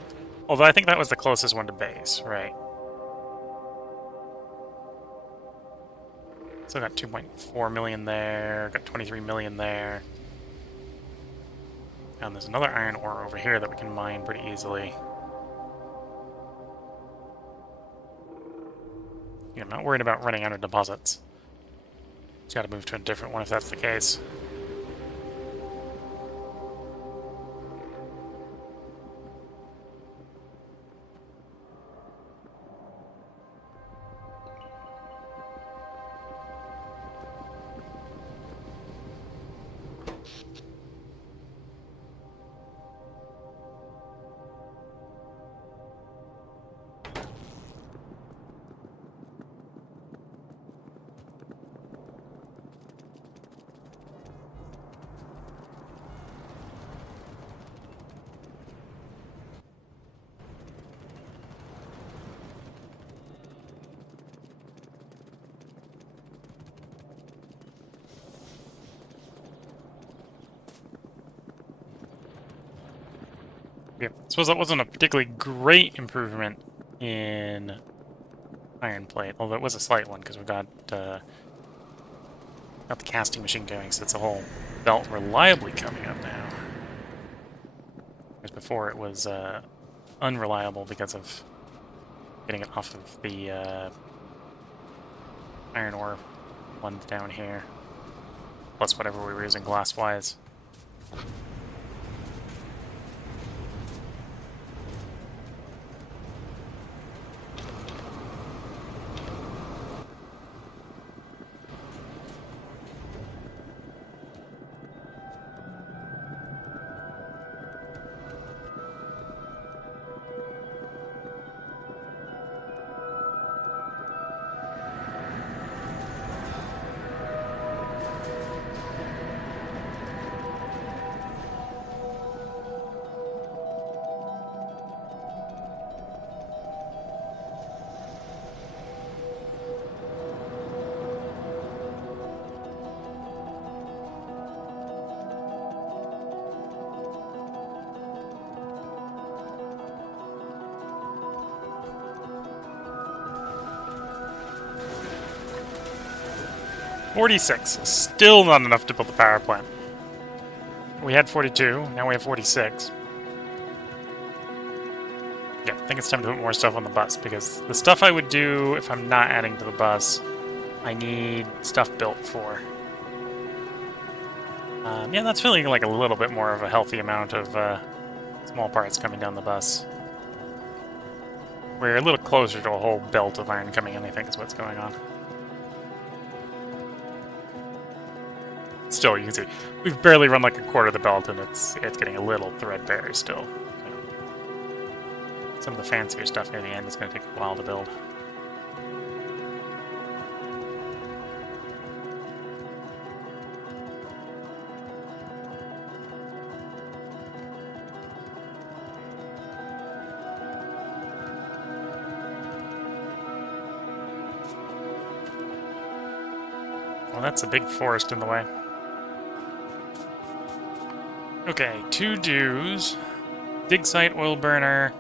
Although I think that was the closest one to base, right? So got 2.4 million there, got 23 million there. And there's another iron ore over here that we can mine pretty easily. Yeah, I'm not worried about running out of deposits. Just gotta move to a different one if that's the case. Yeah, I suppose that wasn't a particularly great improvement in iron plate, although it was a slight one because we got the casting machine going, so it's a whole belt reliably coming up now. Whereas before it was unreliable because of getting it off of the iron ore ones down here, plus whatever we were using glass-wise. $46. Still not enough to build the power plant. We had 42, now we have 46. Yeah, I think it's time to put more stuff on the bus, because the stuff I would do if I'm not adding to the bus, I need stuff built for. Yeah, that's feeling like a little bit more of a healthy amount of small parts coming down the bus. We're a little closer to a whole belt of iron coming in, I think is what's going on. Still, you can see, we've barely run like a quarter of the belt, and it's getting a little threadbare still. Some of the fancier stuff near the end is going to take a while to build. Well, that's a big forest in the way. Okay, to dos. Dig site, oil burner,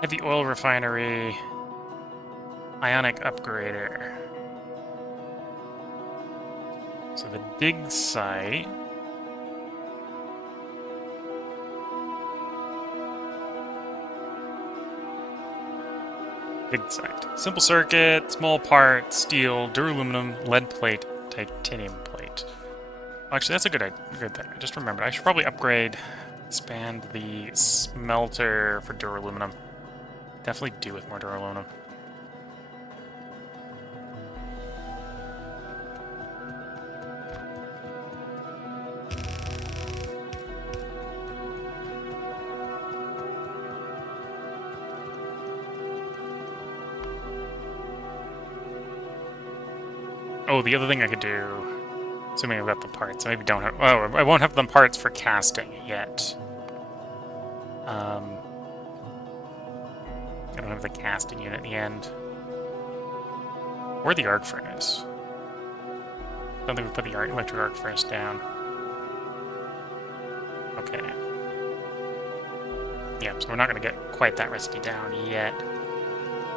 heavy oil refinery, ionic upgrader. So the dig site. Dig site. Simple circuit, small part, steel, duraluminum, lead plate, titanium plate. Actually, that's a good thing. I just remembered. I should probably expand the smelter for duraluminum. Definitely do with more duraluminum. Oh, the other thing I could do, assuming I've got the parts, I maybe don't have... Oh, I won't have the parts for casting yet. I don't have the casting unit in the end. Or the arc furnace. I don't think we put the electric arc furnace down. Okay. Yeah, so we're not going to get quite that recipe down yet.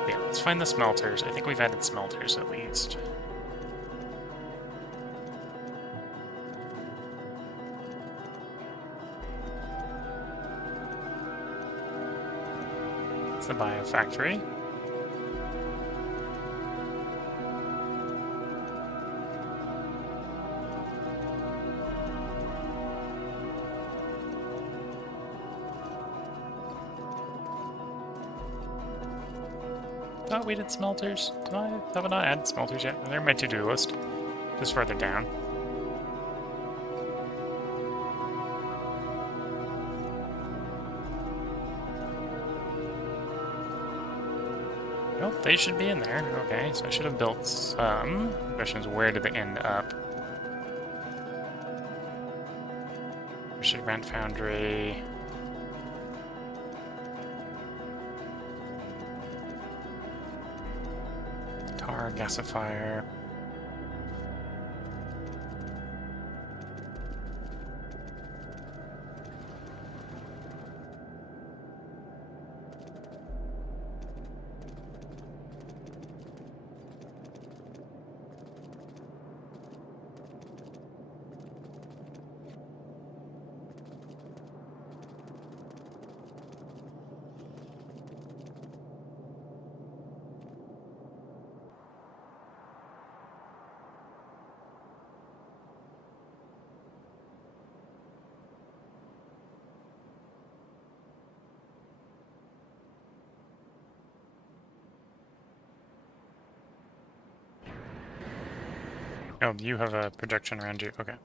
Yeah, let's find the smelters. I think we've added smelters at least. It's the biofactory. Thought we did smelters. Have I not added smelters yet? They're my to-do list. Just further down. Nope, they should be in there. Okay, so I should have built some. The question is, where did they end up? We should rent foundry. Tar gasifier. Oh, you have a projection around you. Okay.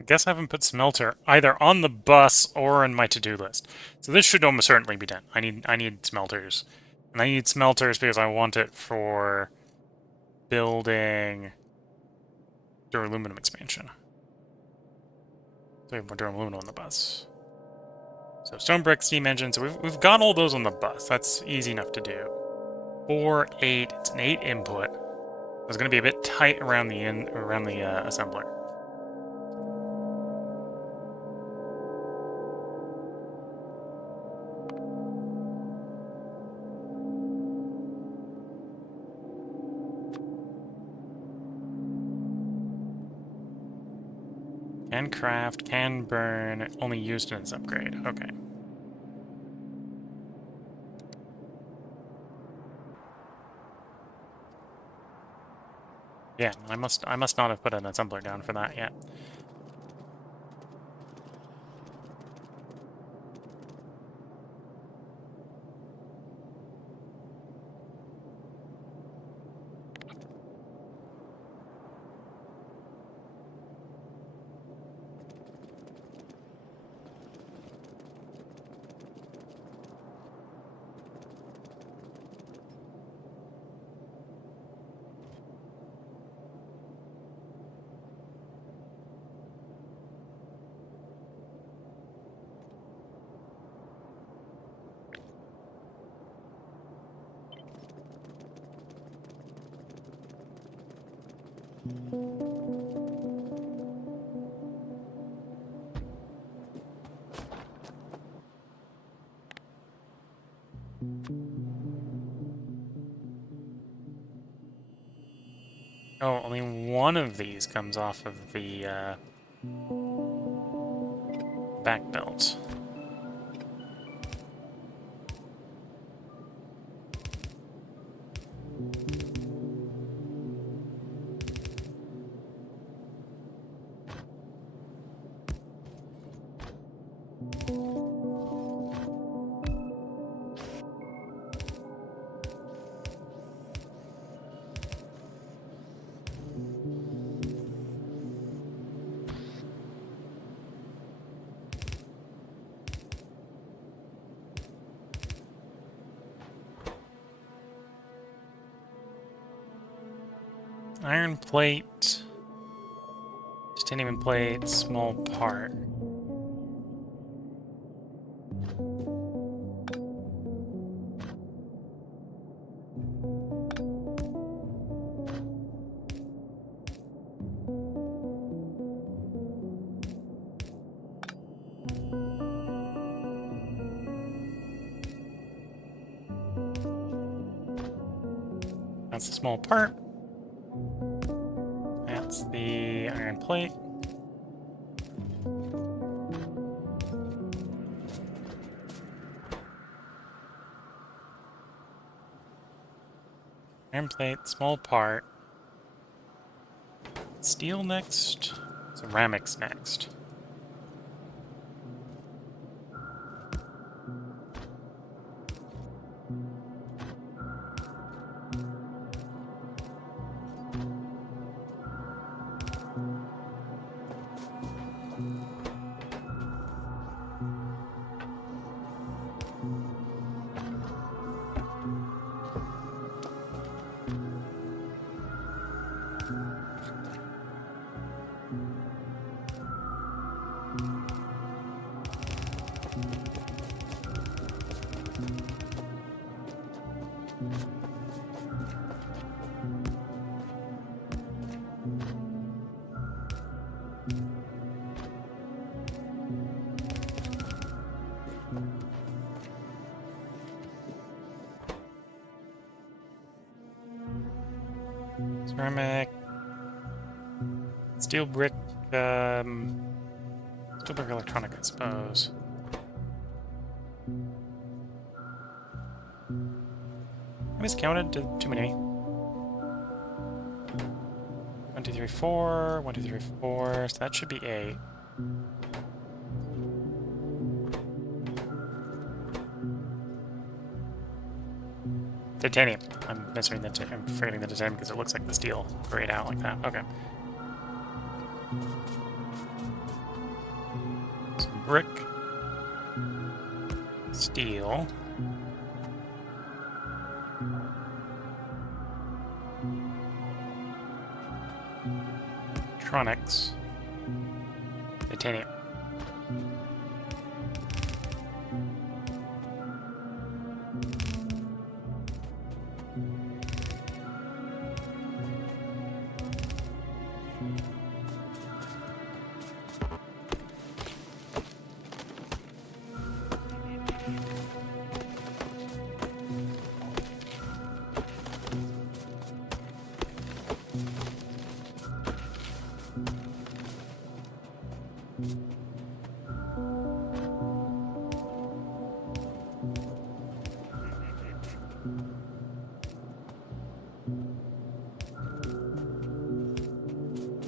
I guess I haven't put smelter either on the bus or on my to-do list. So this should almost certainly be done. I need smelters. And I need smelters because I want it for building duraluminum expansion. So we have more duraluminum on the bus. So stone brick, steam engine. So we've got all those on the bus. That's easy enough to do. 4, 8. It's an 8 input. It's going to be a bit tight around the assembler. Can craft, can burn, only used in its upgrade. Okay. Yeah, I must not have put an assembler down for that yet. Oh, only one of these comes off of the back belt. Iron plate. Titanium plate, small part. That's the small part. That's the iron plate. Iron plate, small part. Steel next. Ceramics next. Ceramic. Steel brick, steel brick electronic, I suppose. I miscounted. Too many. 1, 2, 3, 4. 1, 2, 3, 4. So that should be 8. Titanium. I'm misreading the. I'm forgetting the titanium because it looks like the steel grayed out like that. Okay. Some brick. Steel. Electronics. Titanium.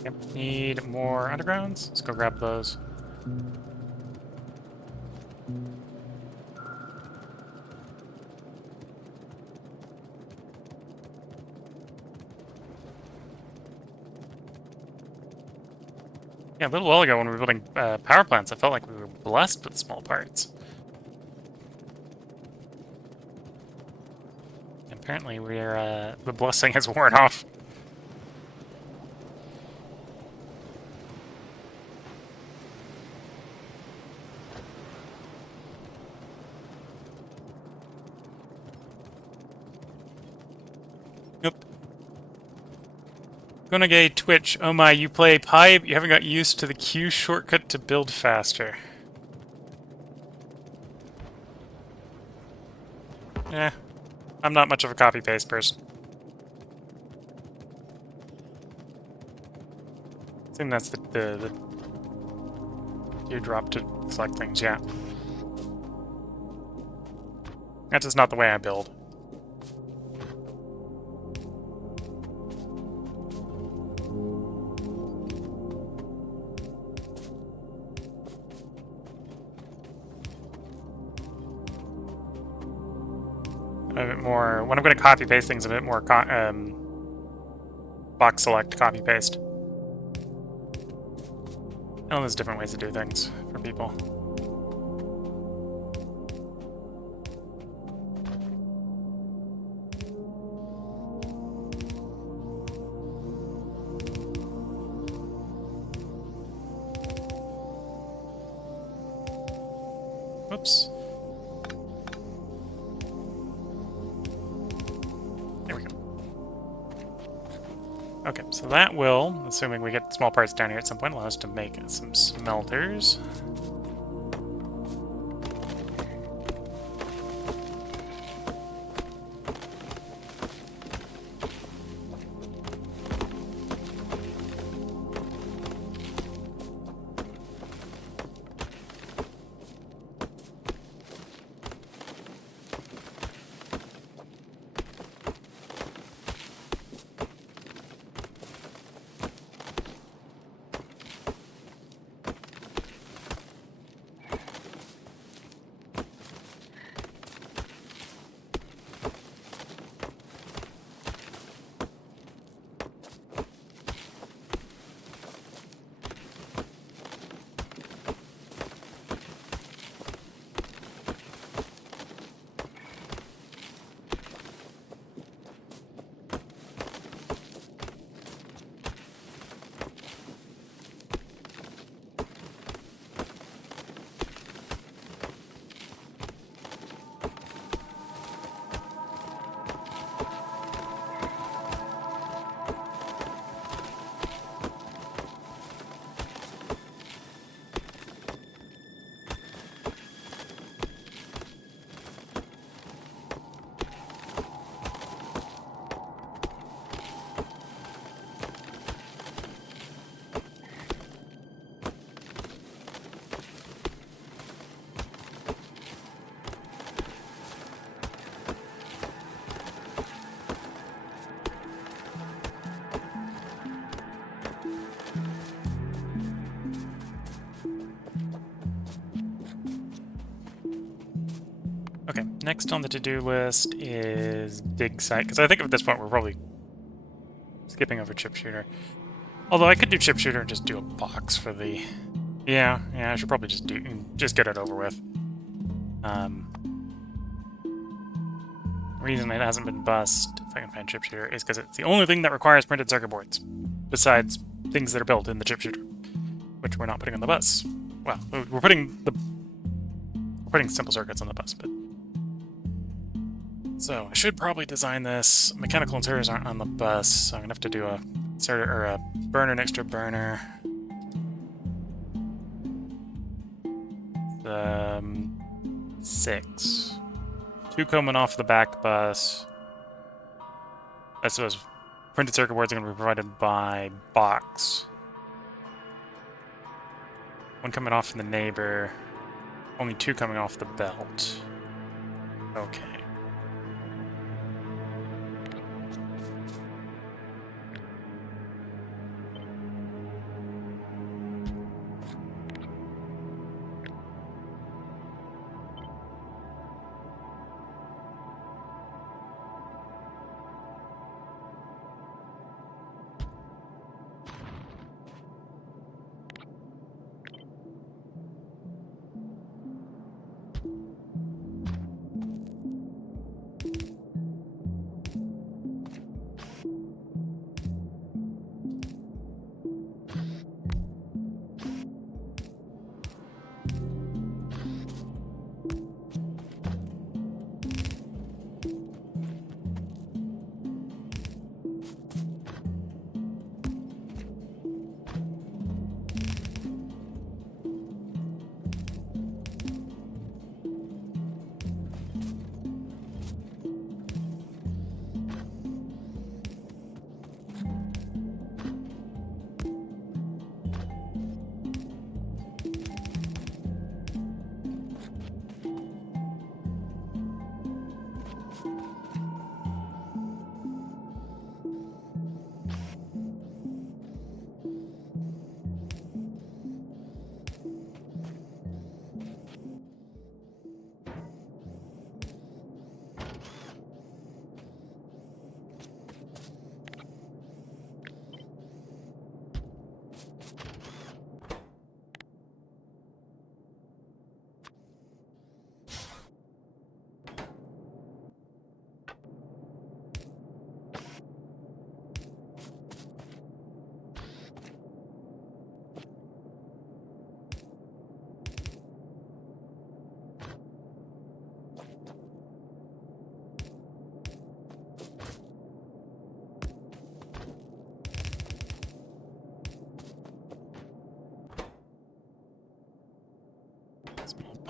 Yep, need more undergrounds. Let's go grab those. Yeah, a little while ago when we were building power plants, I felt like we were blessed with small parts. Apparently, we're the blessing has worn off. Yep. Gonagay Twitch, oh my, you play pipe? You haven't got used to the Q shortcut to build faster. Eh, I'm not much of a copy-paste person. I think that's the teardrop to select things, yeah. That's just not the way I build. A bit more, when I'm going to copy paste things, a bit more box select copy paste. Oh, there's different ways to do things for people. Whoops. There we go. Okay, so that will, assuming we get small parts down here at some point, allow us to make some smelters. Okay, next on the to-do list is dig site, because I think at this point we're probably skipping over chip shooter. Although I could do chip shooter and just do a box for the... Yeah, I should probably just get it over with. Reason it hasn't been bussed, if I can find chip shooter, is because it's the only thing that requires printed circuit boards, besides things that are built in the chip shooter, which we're not putting on the bus. Well, we're putting simple circuits on the bus, but... So, I should probably design this. Mechanical inserters aren't on the bus, so I'm gonna have to do a inserter or a burner next to a burner. 6. 2 coming off the back bus. I suppose printed circuit boards are going to be provided by box. 1 coming off from the neighbor. Only 2 coming off the belt. Okay.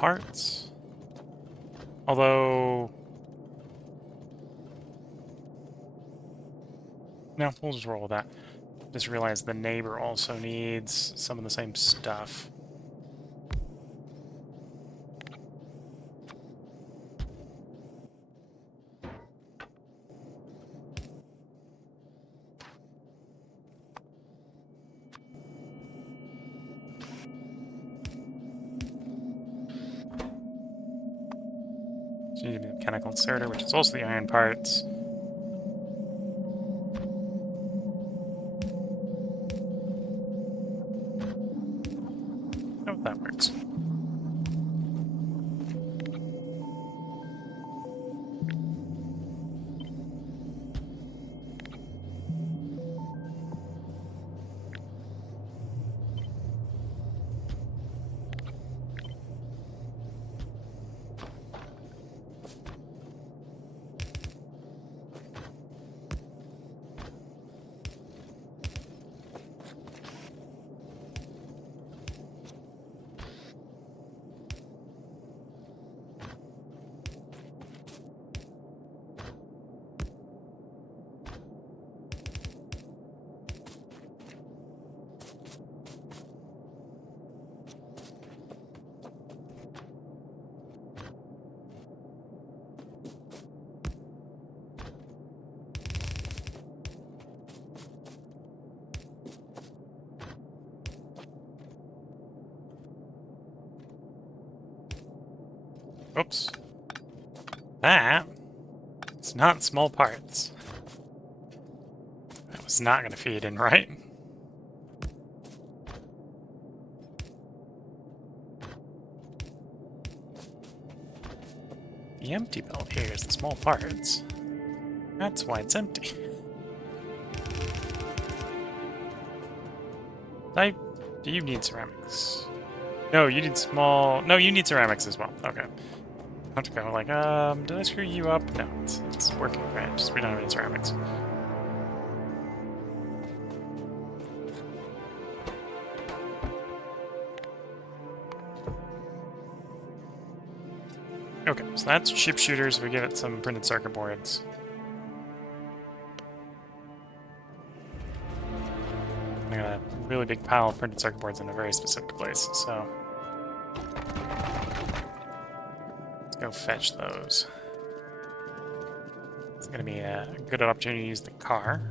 parts. Although... no, we'll just roll with that. Just realized the neighbor also needs some of the same stuff. So you need the mechanical inserter, which is also the iron parts. Oh, that works. Oops. That is not small parts. That was not going to feed in right. The empty belt here is the small parts. That's why it's empty. Do you need ceramics? No, you need small... no, you need ceramics as well. Okay. I have to go like, did I screw you up? No, it's working right. Just we don't have any ceramics. Okay, so that's ship shooters. We give it some printed circuit boards. I got a really big pile of printed circuit boards in a very specific place, so let's go fetch those. It's going to be a good opportunity to use the car.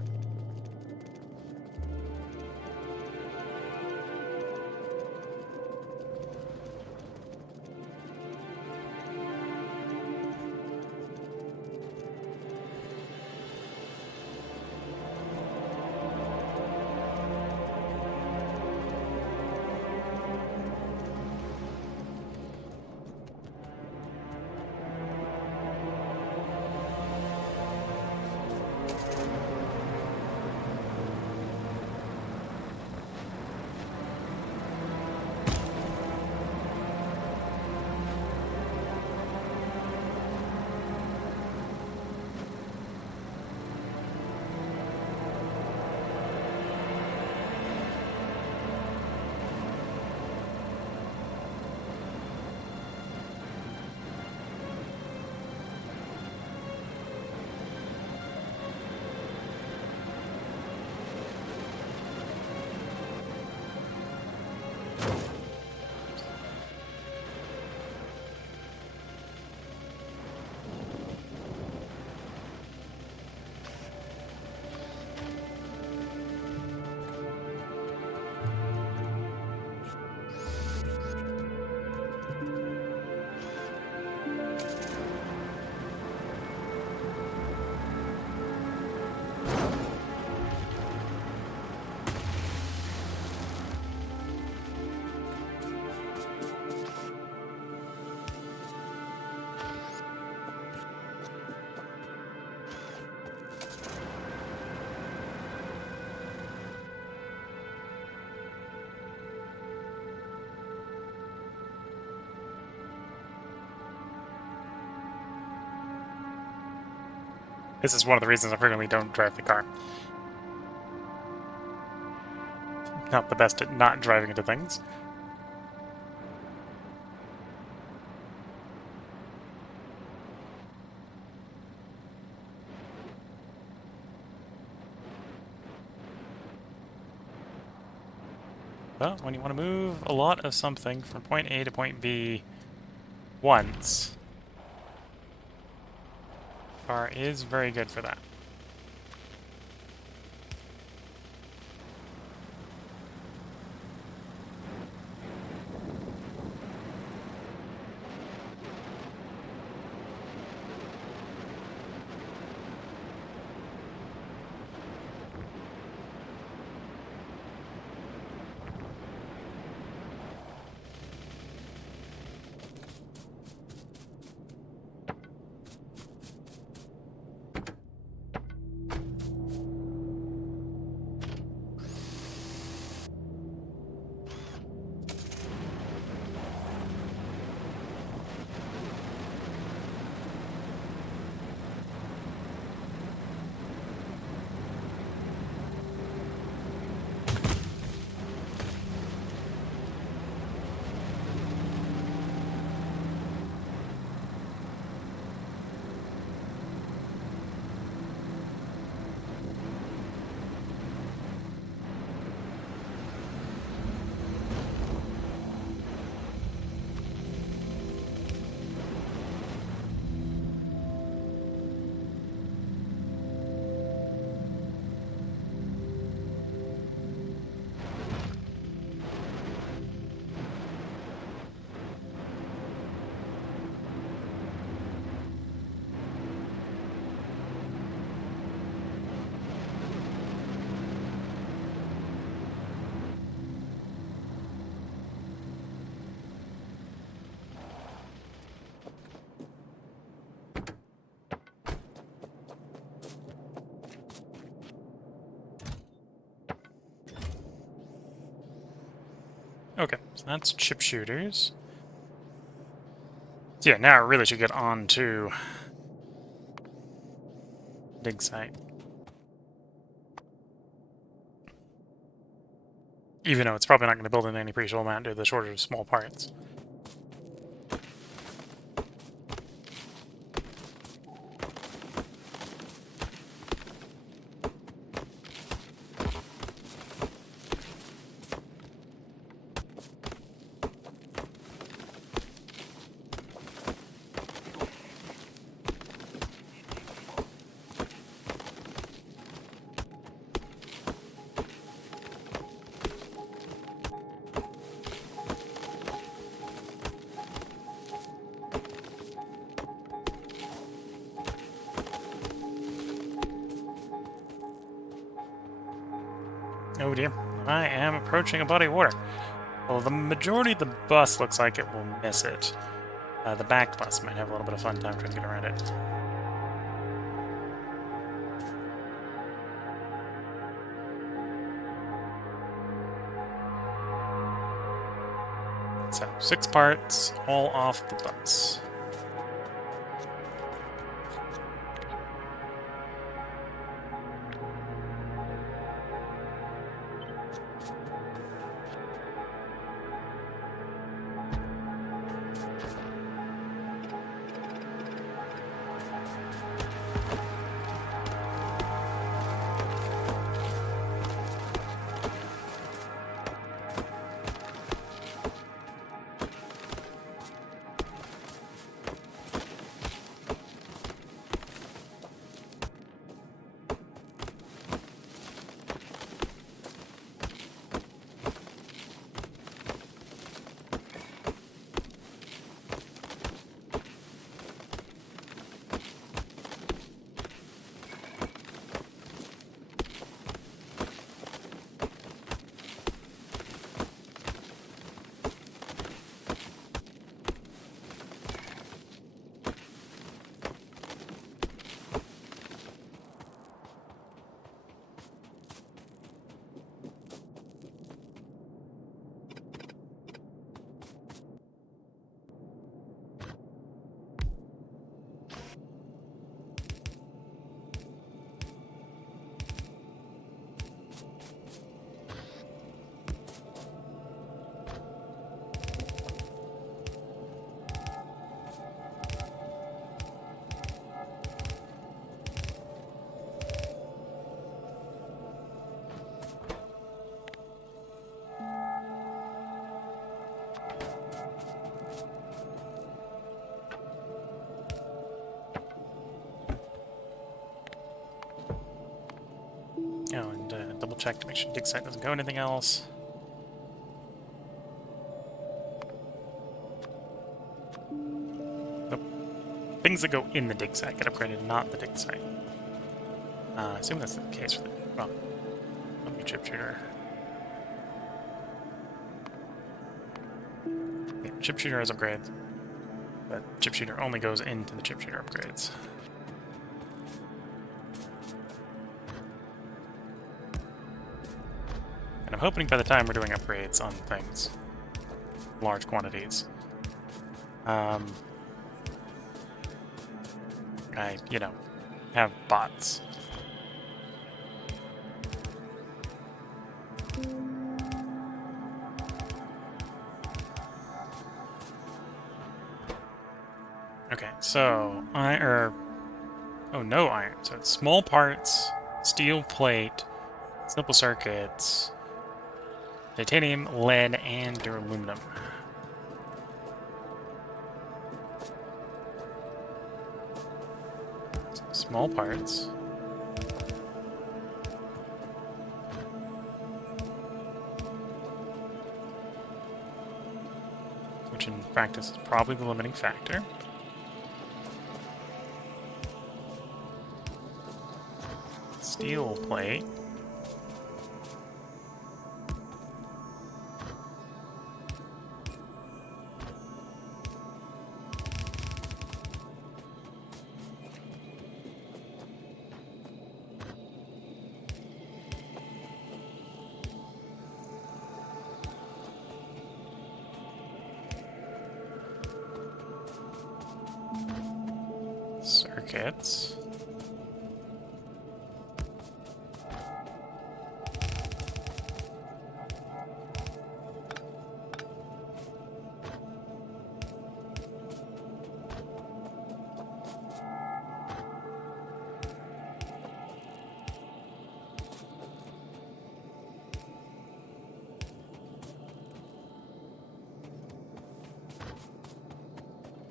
This is one of the reasons I frequently don't drive the car. Not the best at not driving into things. But when you want to move a lot of something from point A to point B once, car is very good for that. Okay, so that's chip shooters. So yeah, now I really should get on to dig site. Even though it's probably not going to build in any appreciable amount due to the shortage of small parts. Oh dear, I am approaching a body of water. Well, the majority of the bus looks like it will miss it. The back bus might have a little bit of fun time trying to get around it. So, 6 parts, all off the bus. Oh, and double check to make sure dig site doesn't go anything else. Nope. Things that go in the dig site get upgraded, not the dig site. I assume that's the case for the... Well, let me chip shooter. Yeah, chip shooter has upgrades, but chip shooter only goes into the chip shooter upgrades. And I'm hoping by the time we're doing upgrades on things, large quantities, I, you know, have bots. Okay, so oh, no iron. So it's small parts, steel plate, simple circuits, titanium, lead, and duraluminum. So small parts. Which in practice is probably the limiting factor. Steel plate. Circuits.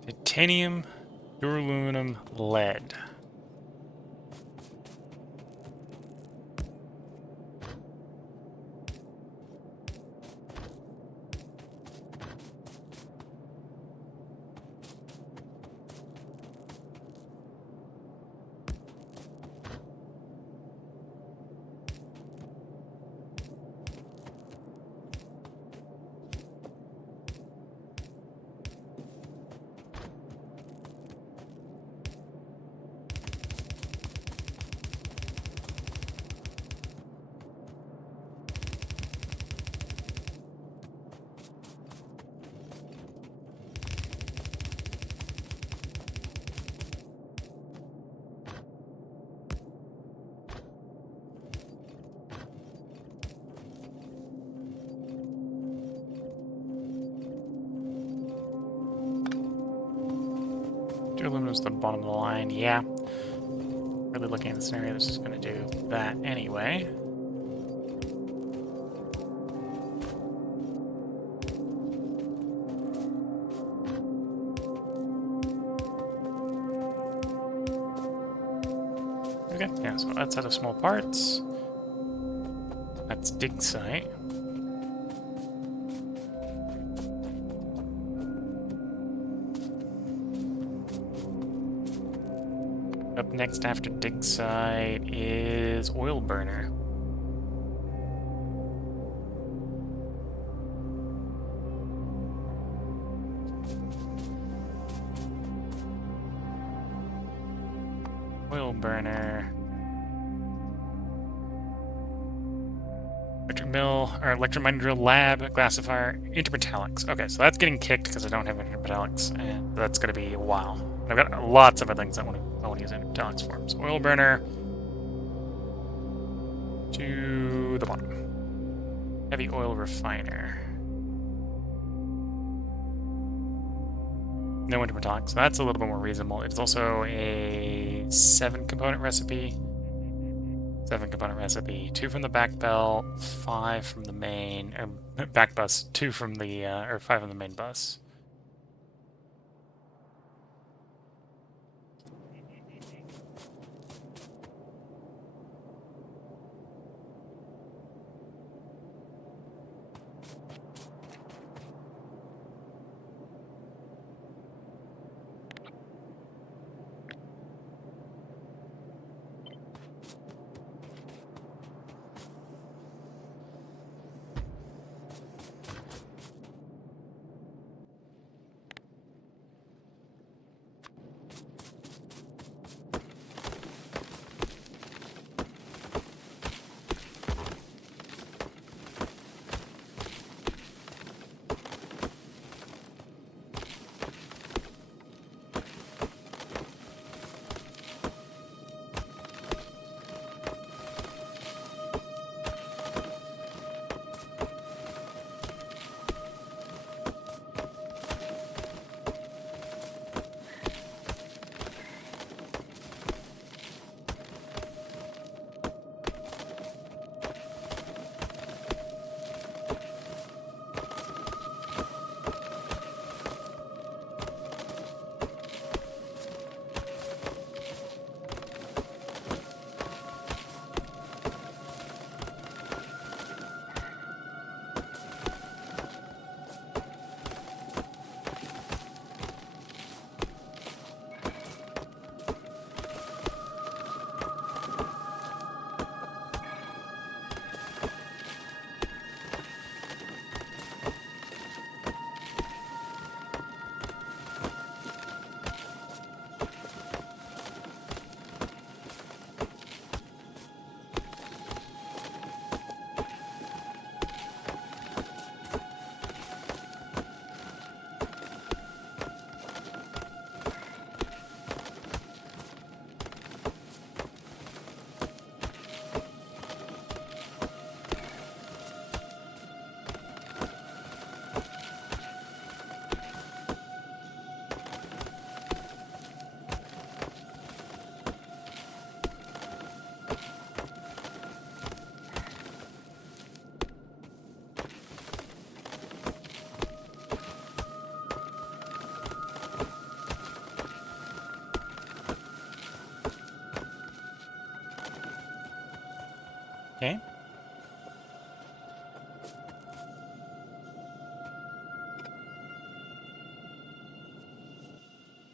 Titanium, duraluminum, lead. Duraluminum is the bottom of the line, yeah. Really looking at the scenario, this is going to do that anyway. Okay, yeah, so outside of small parts, that's dig site. Up next after dig site is oil burner. Oil burner. Electric mill, or electric mining drill lab, glassifier, intermetallics. Okay, so that's getting kicked because I don't have intermetallics, and that's going to be a while. I've got lots of other things I want to use intermetallics for. So oil burner to the bottom. Heavy oil refiner. No intermetallics, so that's a little bit more reasonable. It's also a 7-component recipe. 7-component recipe. 2 from the back belt, 5 from the main, or back bus, 2 from the, or 5 from the main bus.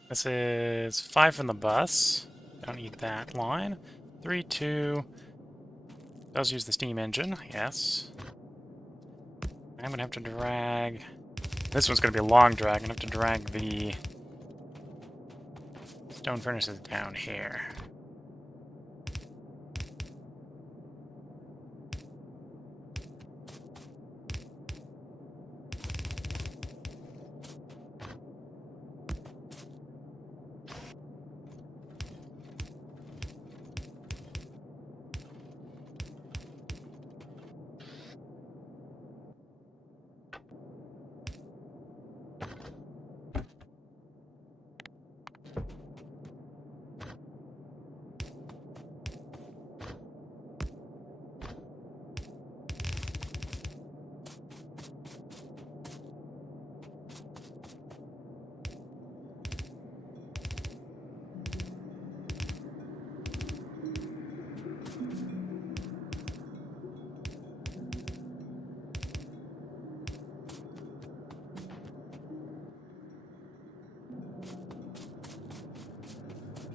This is 5 from the bus. Don't need that line. 3, 2. Does use the steam engine, yes. I'm gonna have to drag... This one's gonna be a long drag. I'm gonna have to drag the stone furnaces down here.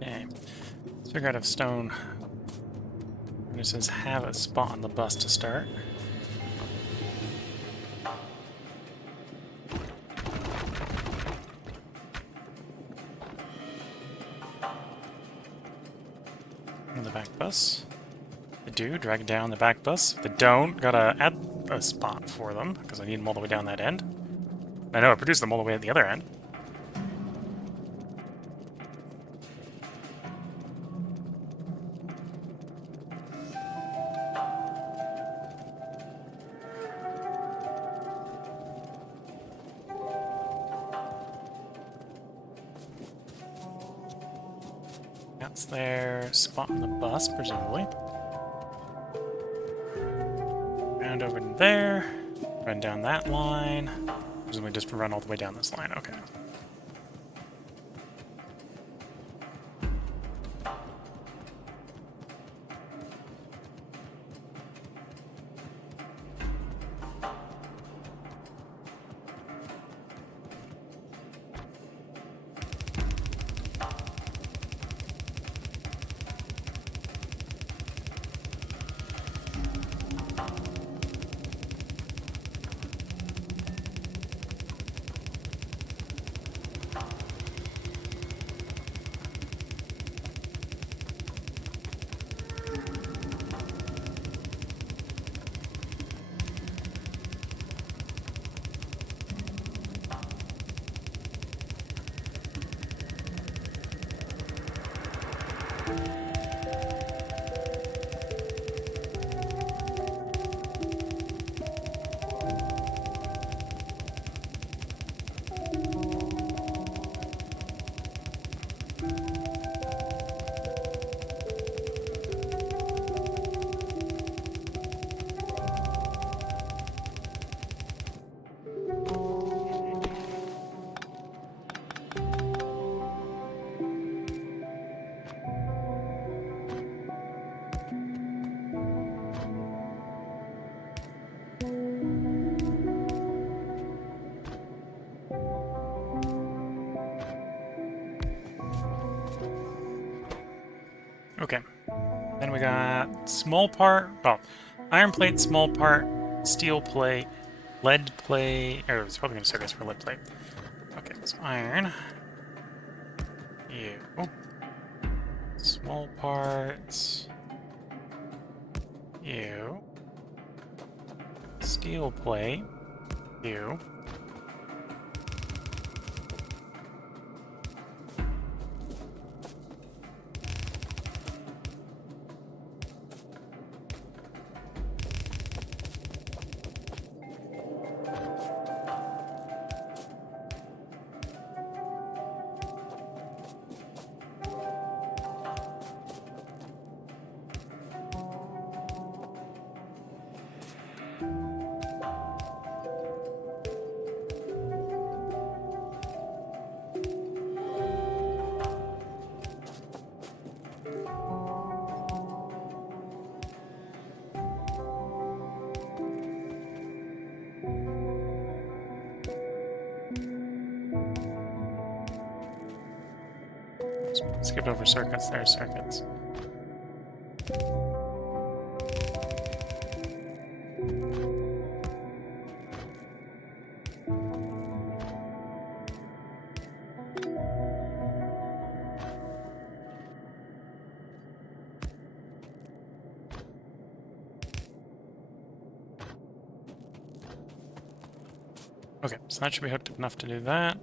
Okay, let's figure out if stone furnaces have a spot on the bus to start. On the back bus. If they do, drag it down the back bus. If they don't, gotta add a spot for them, because I need them all the way down that end. I know I produced them all the way at the other end. That's their spot on the bus, presumably. Round over to there. Run down that line. Presumably just run all the way down this line, okay. Okay. Then we got small part, iron plate, small part, steel plate, lead plate, or it's probably going to start us for lead plate. Okay, so iron. You. Small parts. You. Steel plate. You. Skip over circuits. There's circuits. Okay, so that should be hooked up enough to do that.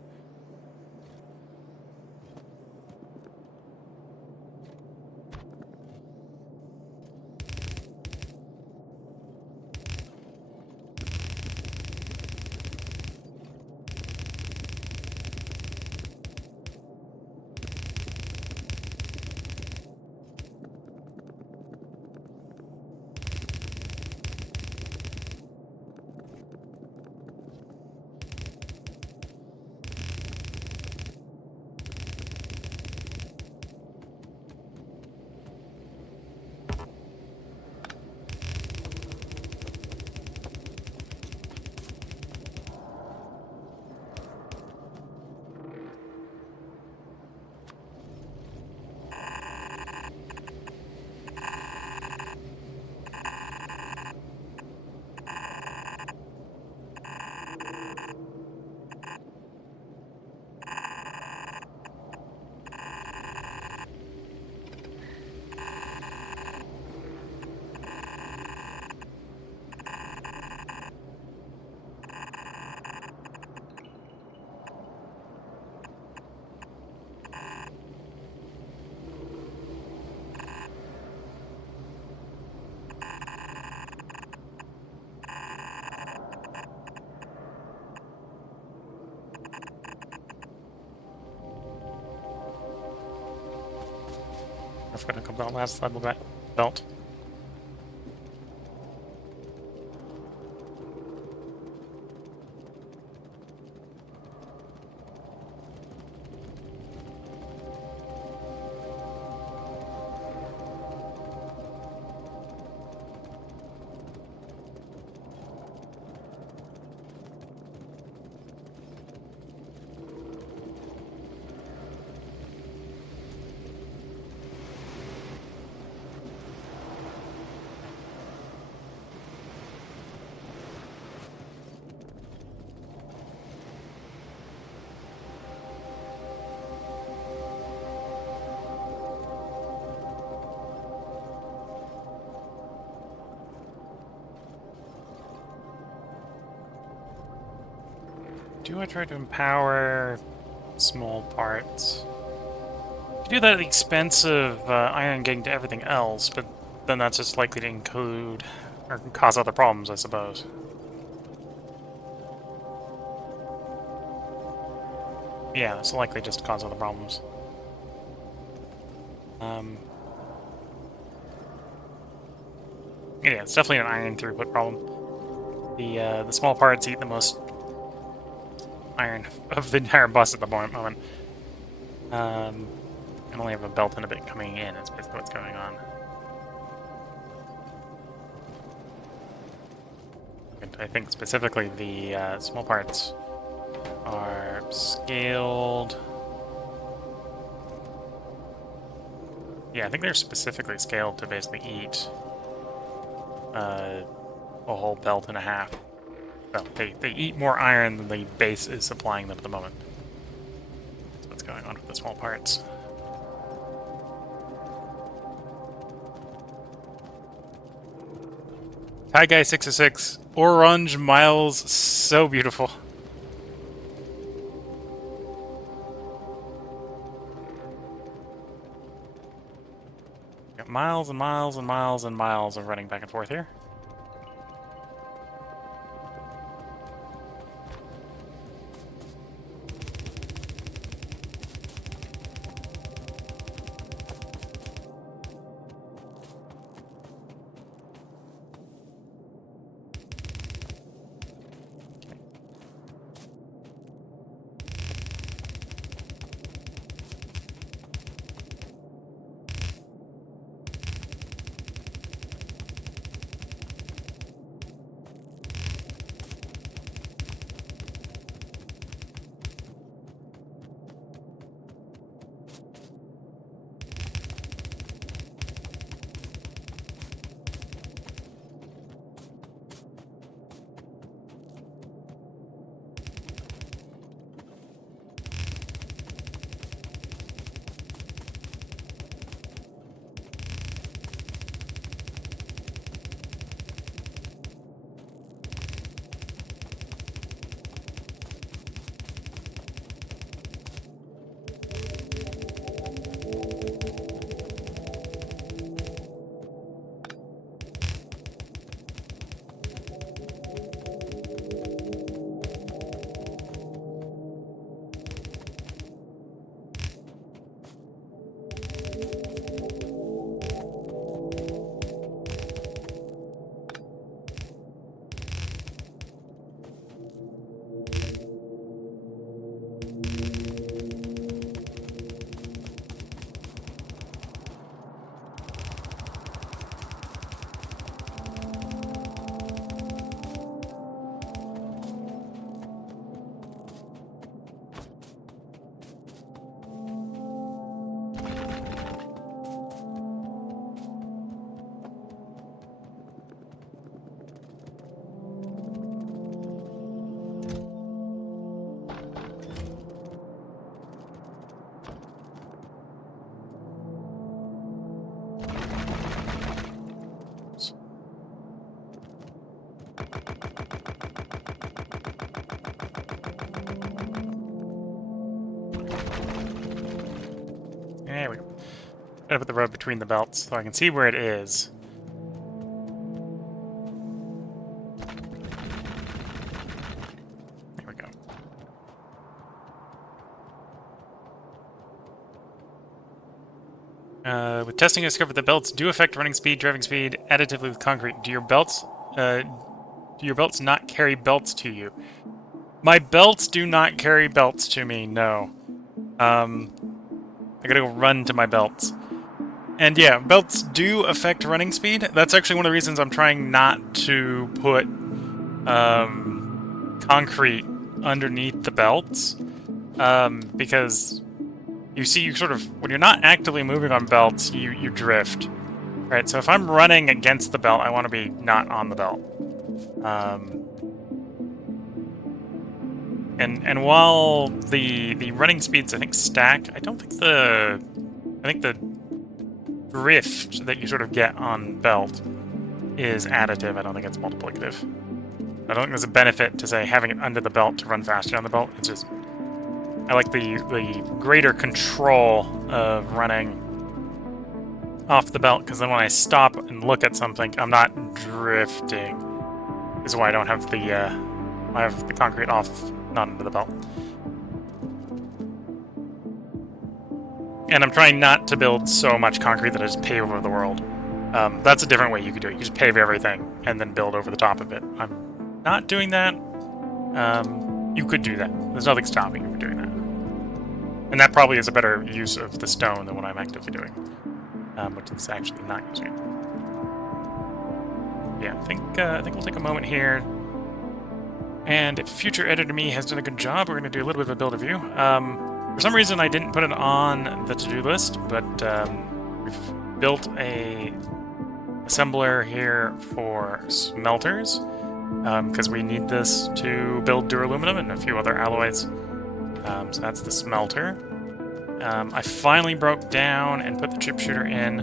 I forgot to come down last level that belt. Do I try to empower small parts? You do that at the expense of iron getting to everything else, but then that's just likely to include or cause other problems, I suppose. Yeah, it's likely just to cause other problems. Yeah, it's definitely an iron throughput problem. The small parts eat the most iron of the entire bus at the moment. I only have a belt and a bit coming in. That's basically what's going on. And I think specifically the small parts are scaled. Yeah, I think they're specifically scaled to basically eat a whole belt and a half. Well, they eat more iron than the base is supplying them at the moment. That's what's going on with the small parts. Hi guy 606. Orange miles, so beautiful. Got miles and miles and miles and miles of running back and forth here. There we go. Gotta put the road between the belts so I can see where it is. There we go. With testing, I discovered that belts do affect running speed, driving speed, additively with concrete. Do your belts not carry belts to you? My belts do not carry belts to me, no. I gotta go run to my belts. And yeah, belts do affect running speed. That's actually one of the reasons I'm trying not to put concrete underneath the belts. Because you see, you sort of, when you're not actively moving on belts, you drift. Right, so if I'm running against the belt, I want to be not on the belt. And while the running speeds, I think, stack, I think the drift that you sort of get on belt is additive. I don't think it's multiplicative. I don't think there's a benefit to, say, having it under the belt to run faster on the belt. It's just, I like the greater control of running off the belt, because then when I stop and look at something, I'm not drifting. This is why I don't have I have the concrete off, not under the belt. And I'm trying not to build so much concrete that I just pave over the world. That's a different way you could do it. You just pave everything and then build over the top of it. I'm not doing that. You could do that. There's nothing stopping you from doing that. And that probably is a better use of the stone than what I'm actively doing. Which is actually not using it. Yeah, I think we'll take a moment here. And if future editor me has done a good job, we're going to do a little bit of a build review. For some reason, I didn't put it on the to-do list, but we've built a assembler here for smelters, because we need this to build duraluminum and a few other alloys. So that's the smelter. I finally broke down and put the chip shooter in,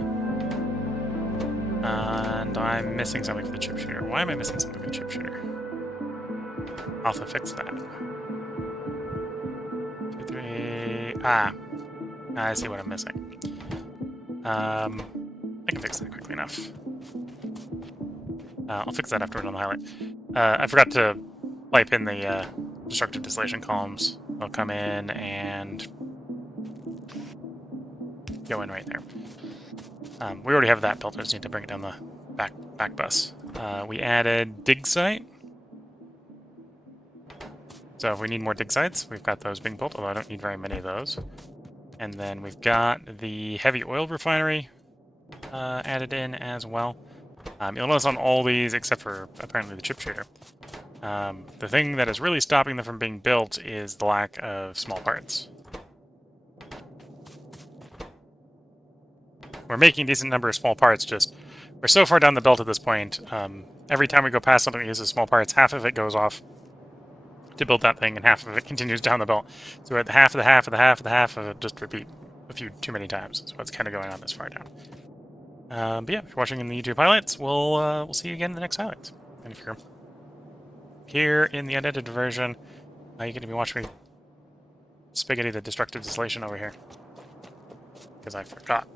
and I'm missing something for the chip shooter. Why am I missing something for the chip shooter? I'll have to fix that. 2, 3... I see what I'm missing. I can fix that quickly enough. I'll fix that after we're done the highlight. I forgot to pipe in the destructive distillation columns. They'll come in and go in right there. We already have that built. I just need to bring it down the back bus. We added dig site. So if we need more dig sites, we've got those being built, although I don't need very many of those. And then we've got the heavy oil refinery added in as well. You'll notice on all these, except for apparently the chip shooter, the thing that is really stopping them from being built is the lack of small parts. We're making a decent number of small parts, just we're so far down the belt at this point. Every time we go past something that uses small parts, half of it goes off to build that thing, and half of it continues down the belt. So we're at the half of the half of the half of the half of it, just repeat a few too many times. So what's kind of going on this far down. But yeah, if you're watching in the YouTube highlights, we'll see you again in the next highlights. And if you're here in the unedited version, you get to be watching me spaghetti the destructive distillation over here. Because I forgot.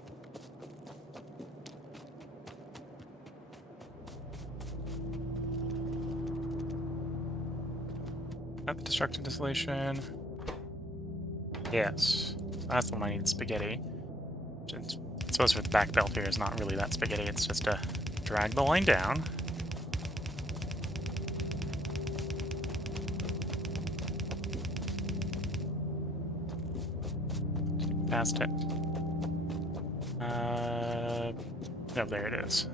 Not the destructive distillation. Yes. That's the one I need, spaghetti. It's supposed to be the back belt here is not really that spaghetti, it's just to drag the line down. Past it. No, there it is.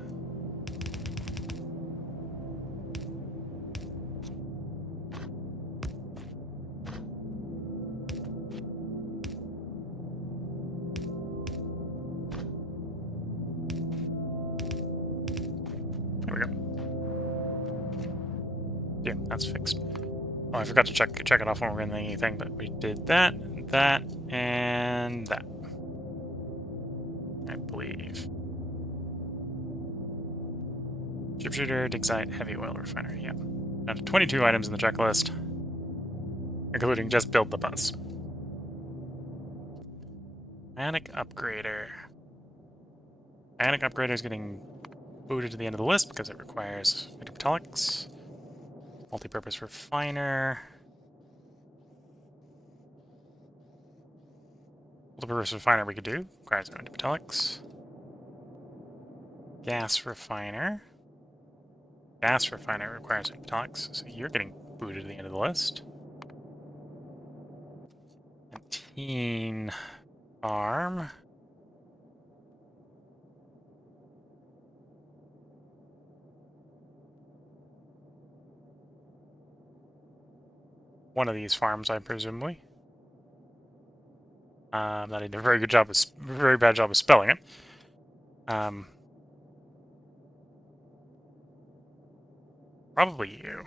Yeah, that's fixed. Oh, I forgot to check it off when we were in anything, but we did that, and that. I believe. Shooter, dig site, heavy oil refinery. Yeah. Down to 22 items in the checklist, including just build the bus. Panic upgrader. Panic upgrader is getting booted to the end of the list because it requires intermetallics. Multi-purpose refiner. Multi-purpose refiner we could do. Requires no intermetallics. Gas refiner. Gas refiner requires intermetallics, so you're getting booted to the end of the list. Canteen farm. One of these farms, I presumably. That I did a very bad job of spelling it. Probably you.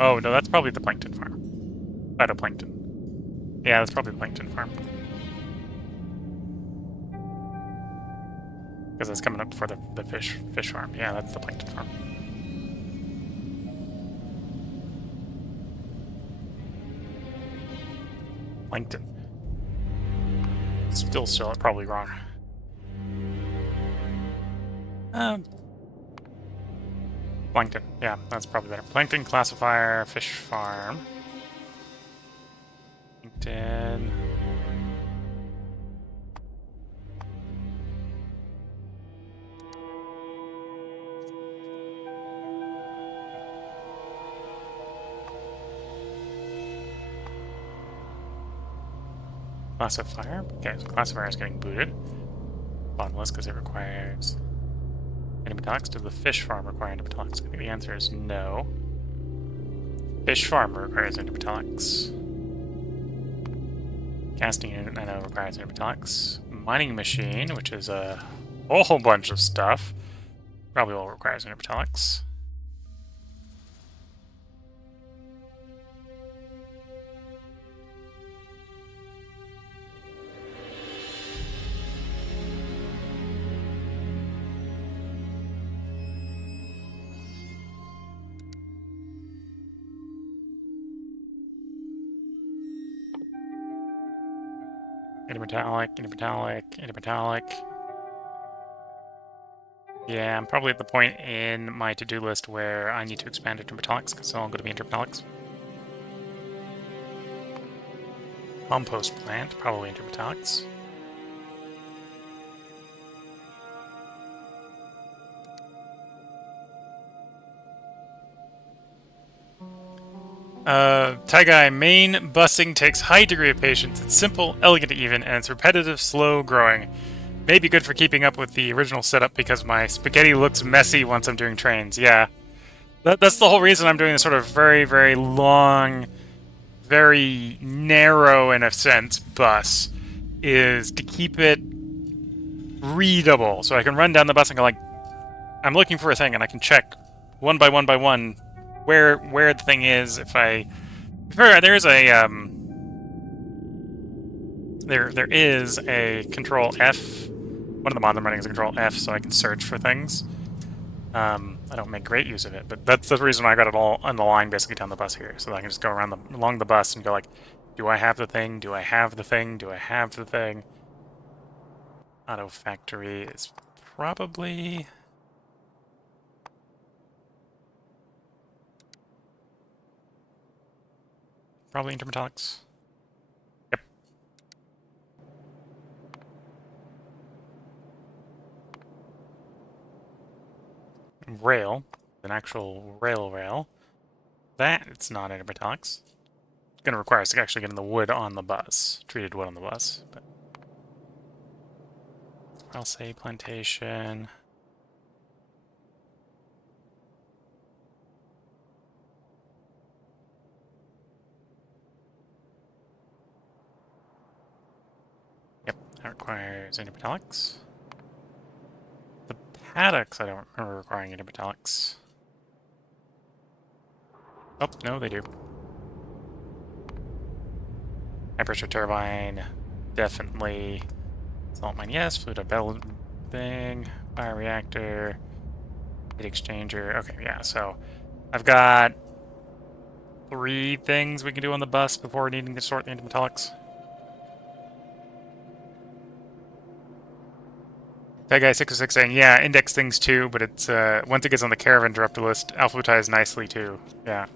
Oh, no, that's probably the plankton farm. Phytoplankton. Yeah, that's probably the plankton farm. Because it's coming up before the fish farm. Yeah, that's the plankton farm. Plankton. Still probably wrong. Plankton. Yeah, that's probably better. Plankton classifier, fish farm. Plankton. Classifier. Okay, so classifier is getting booted. Bottomless because it requires intermetallics. Does the fish farm require intermetallics? I think the answer is no. Fish farm requires intermetallics. Casting unit, I know, requires intermetallics. Mining machine, which is a whole bunch of stuff, probably all requires intermetallics. Intermetallic, intermetallic, intermetallic. Yeah, I'm probably at the point in my to-do list where I need to expand it to intermetallics, because it's all going to be intermetallics. Compost plant, probably intermetallics. Taigai, main busing takes high degree of patience. It's simple, elegant even, and it's repetitive, slow growing. May be good for keeping up with the original setup because my spaghetti looks messy once I'm doing trains. Yeah. That's the whole reason I'm doing this sort of very, very long, very narrow, in a sense, bus, is to keep it readable. So I can run down the bus and go like, I'm looking for a thing, and I can check one by one where the thing is. There is a control F. One of the mods I'm running is a control F, so I can search for things. I don't make great use of it, but that's the reason I got it all on the line basically down the bus here, so that I can just go along the bus and go like, do I have the thing? Do I have the thing? Do I have the thing? Auto factory is probably intermetallics. Yep. Rail, an actual rail. That it's not intermetallics. It's going to require us actually getting the wood on the bus, treated wood on the bus. But I'll say plantation. Yep, that requires intermetallics. The paddocks I don't remember requiring intermetallics. Oh, no, they do. High pressure turbine, definitely. Salt mine, yes. Fluid bell thing. Bioreactor. Heat exchanger. Okay, yeah, so I've got 3 things we can do on the bus before needing to sort the intermetallics. That guy 606 saying, yeah, index things too, but it's once it gets on the caravan disruptor list, alphabetized nicely too. Yeah.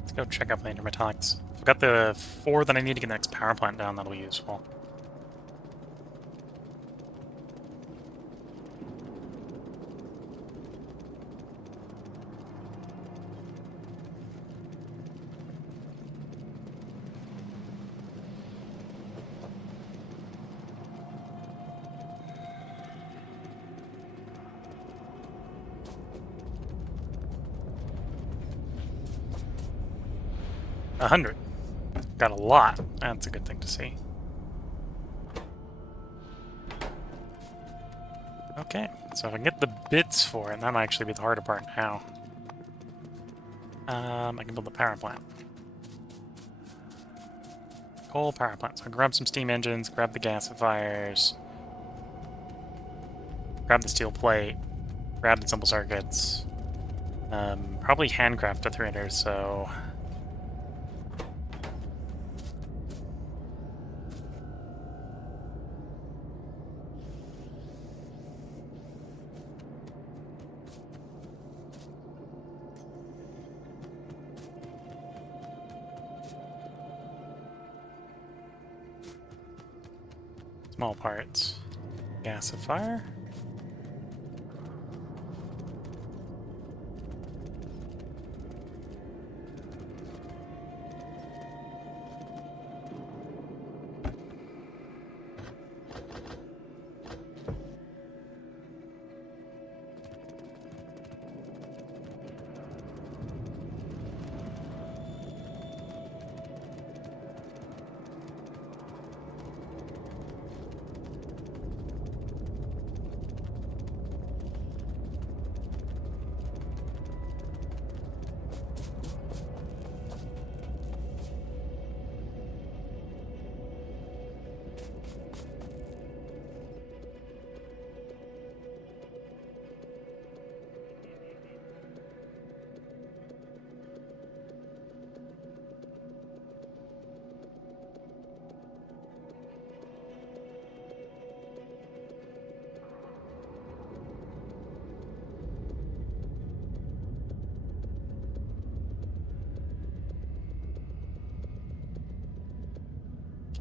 Let's go check out the intermetallics. I've got the 4 that I need to get the next power plant down. That'll be useful. A 100. Got a lot. That's a good thing to see. Okay, so if I can get the bits for it, that might actually be the harder part now. I can build the power plant. Coal power plant. So I grab some steam engines, grab the gasifiers, grab the steel plate, grab the simple circuits. Probably handcraft a 300, so... Small parts. Gasifier.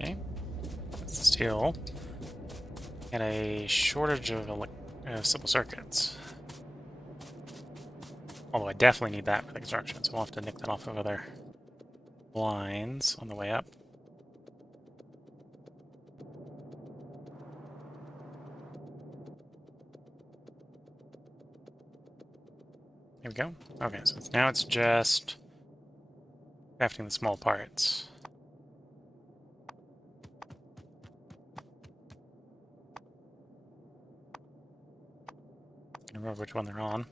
Okay. That's the steel. And a shortage of simple circuits. Although I definitely need that for the construction, so we'll have to nick that off of other lines on the way up. There we go. Okay, so now it's just crafting the small parts. I remember which one they're on.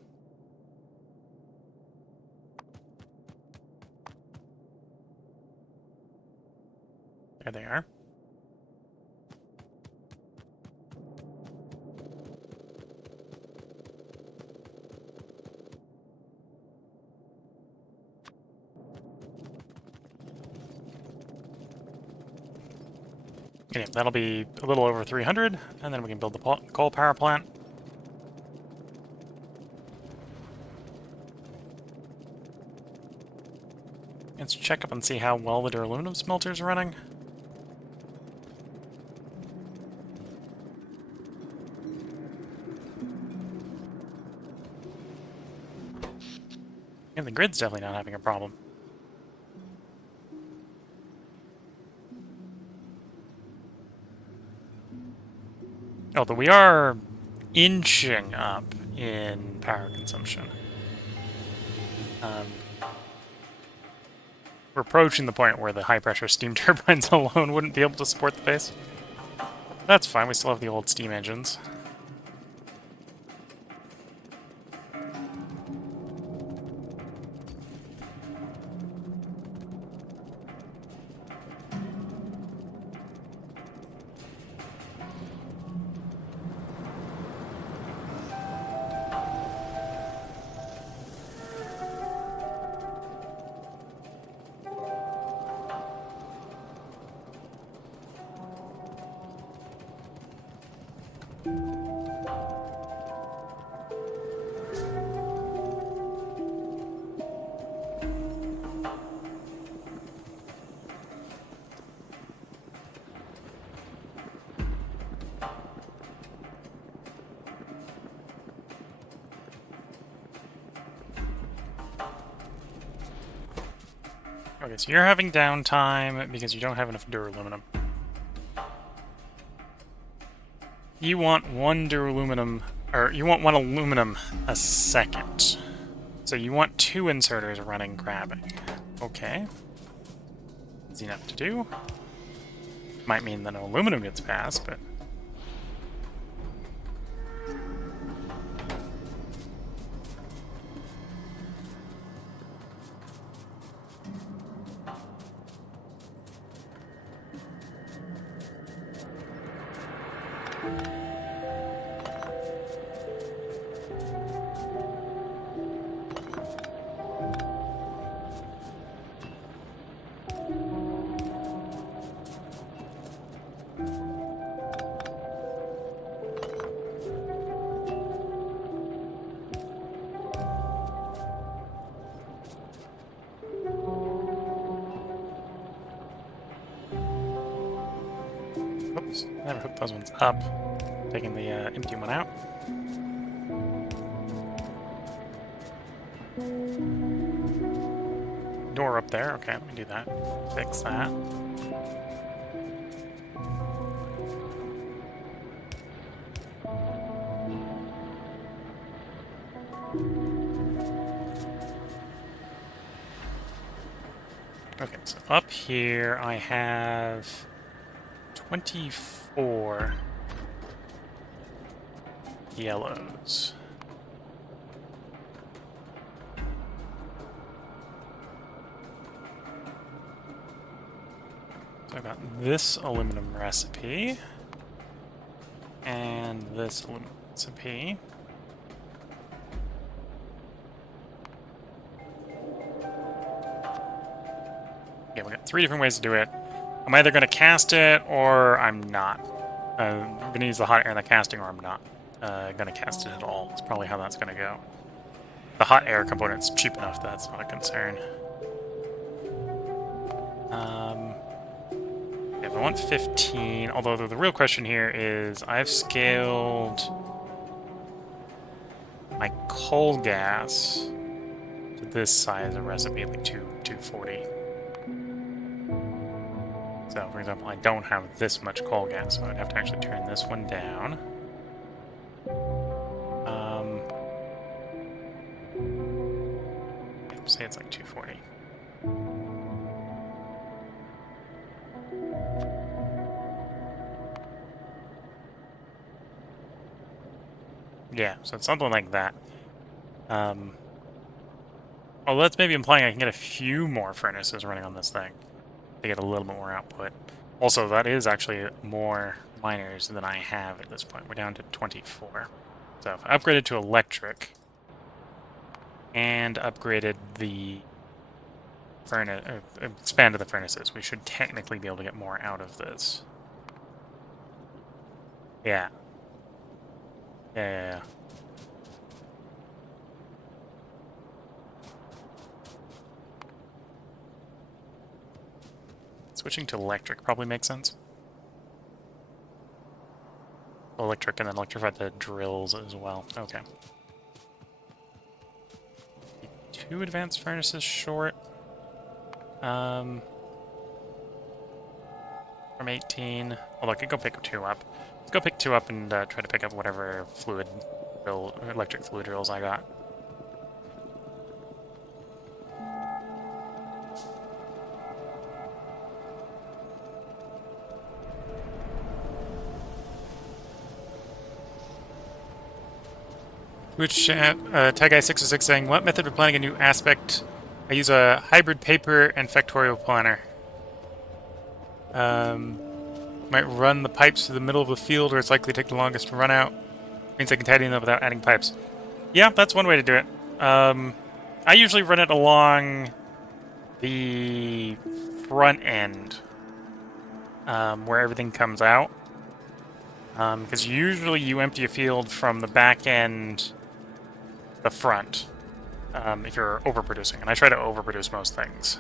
There they are. Okay, that'll be a little over 300, and then we can build the coal power plant. Let's check up and see how well the duraluminum smelter's running. Yeah, the grid's definitely not having a problem. Although we are inching up in power consumption. We're approaching the point where the high-pressure steam turbines alone wouldn't be able to support the base. That's fine, we still have the old steam engines. Okay, so you're having downtime because you don't have enough duraluminum. You want one duraluminum, or you want one aluminum a second. So you want 2 inserters running grabbing. Okay. Easy enough to do. Might mean that no aluminum gets passed, but... Oops, never hooked those ones up. Taking the empty one out. Door up there, okay, let me do that. Fix that. Okay, so up here I have 24 yellows. So I've got this aluminum recipe and this aluminum recipe. Okay, we got 3 different ways to do it. I'm either going to cast it or I'm not. I'm going to use the hot air in the casting or I'm not going to cast it at all. That's probably how that's going to go. The hot air component's cheap enough that that's not a concern. Yeah, I want 15, although the real question here is I've scaled my coal gas to this size of recipe, like 240. So, for example, I don't have this much coal gas, so I'd have to actually turn this one down. Say it's like 240. Yeah, so it's something like that. Well, that's maybe implying I can get a few more furnaces running on this thing to get a little bit more output. Also, that is actually more miners than I have at this point. We're down to 24. So if I upgraded to electric and upgraded the furnace, expanded the furnaces, we should technically be able to get more out of this. Yeah. Yeah. Switching to electric probably makes sense. Electric and then electrify the drills as well. Okay. 2 advanced furnaces short. From 18. Although I could go pick 2 up. Let's go pick 2 up and try to pick up whatever fluid drill, electric fluid drills I got. Twitch chat, TagGuy606 saying, what method of planning a new aspect? I use a hybrid paper and Factorio planner. Might run the pipes through the middle of the field where it's likely to take the longest to run out. Means I can tidy them without adding pipes. Yeah, that's one way to do it. I usually run it along the front end, where everything comes out. Because usually you empty a field from the back end to the front, if you're overproducing. And I try to overproduce most things.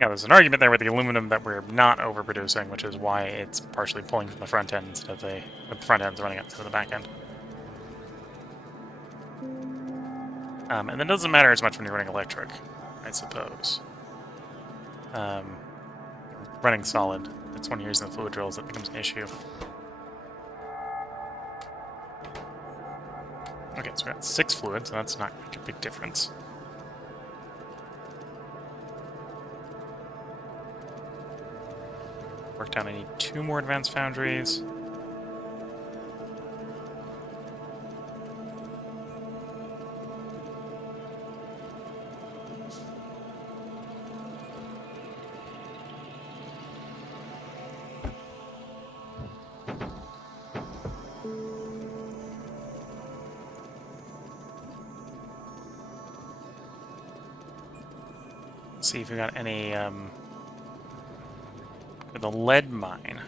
Yeah, there's an argument there with the aluminum that we're not overproducing, which is why it's partially pulling from the front end instead of the front end's running it to the back end. And it doesn't matter as much when you're running electric, I suppose. Running solid, it's when you're using the fluid drills that becomes an issue. Okay, so we're at 6 fluids, so that's not a big difference. Work down, I need 2 more advanced foundries. See if we got any, for the lead mine.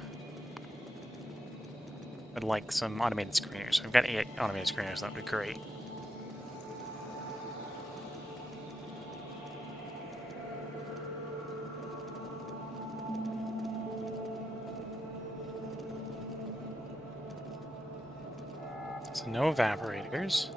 I'd like some automated screeners. We've got 8 automated screeners, that would be great. So no evaporators.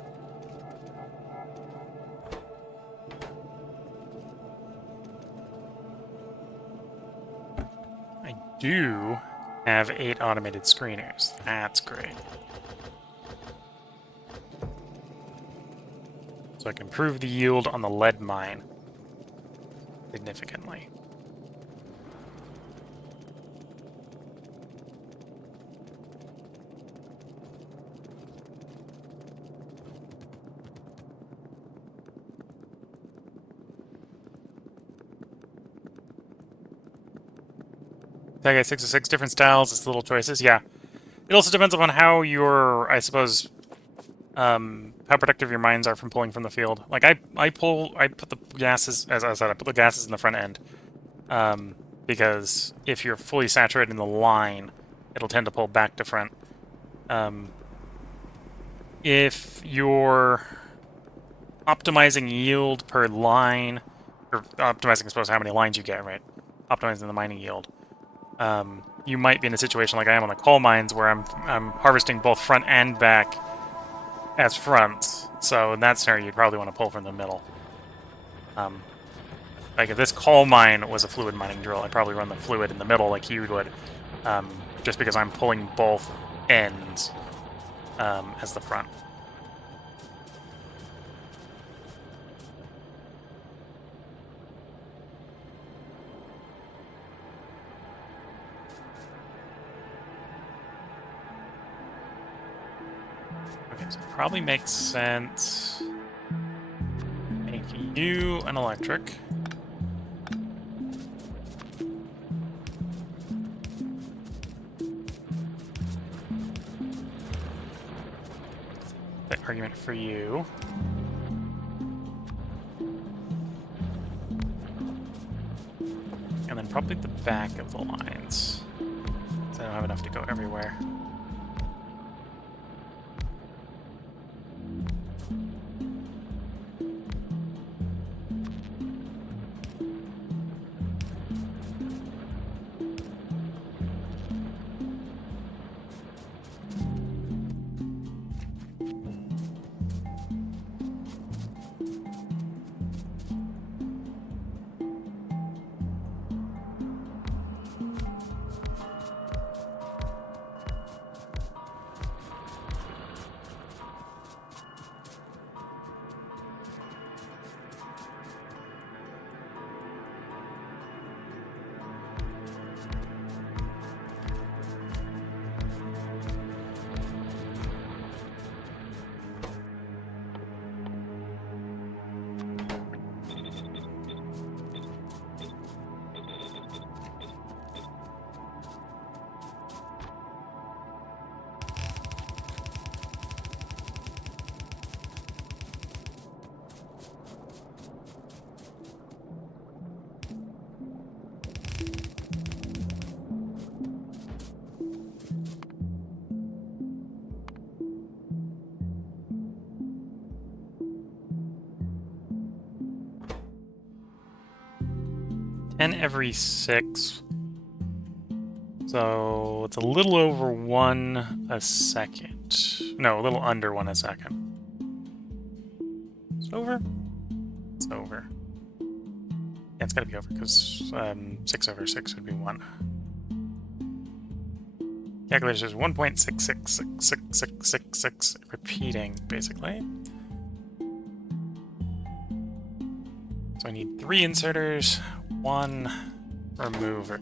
Do have 8 automated screeners. That's great. So I can improve the yield on the lead mine significantly. That guy 606 different styles, it's little choices. Yeah. It also depends upon how your, I suppose, how protective your mines are from pulling from the field. Like I put the gases, as I said, I put the gases in the front end. Because if you're fully saturated in the line, it'll tend to pull back to front. If you're optimizing yield per line, or optimizing, I suppose, how many lines you get, right? Optimizing the mining yield. You might be in a situation like I am on the coal mines where I'm harvesting both front and back as fronts. So in that scenario, you'd probably want to pull from the middle. Like if this coal mine was a fluid mining drill, I'd probably run the fluid in the middle like you would, just because I'm pulling both ends as the front. Okay, so it probably makes sense. Make you an electric. The argument for you. And then probably the back of the lines. So I don't have enough to go everywhere. 10 every 6. So it's a little over 1 a second. No, a little under 1 a second. Is it over? It's over. Yeah, it's gotta be over, because 6 over 6 would be 1. Calculator says 1.666666 repeating, basically. So I need 3 inserters, 1 remover.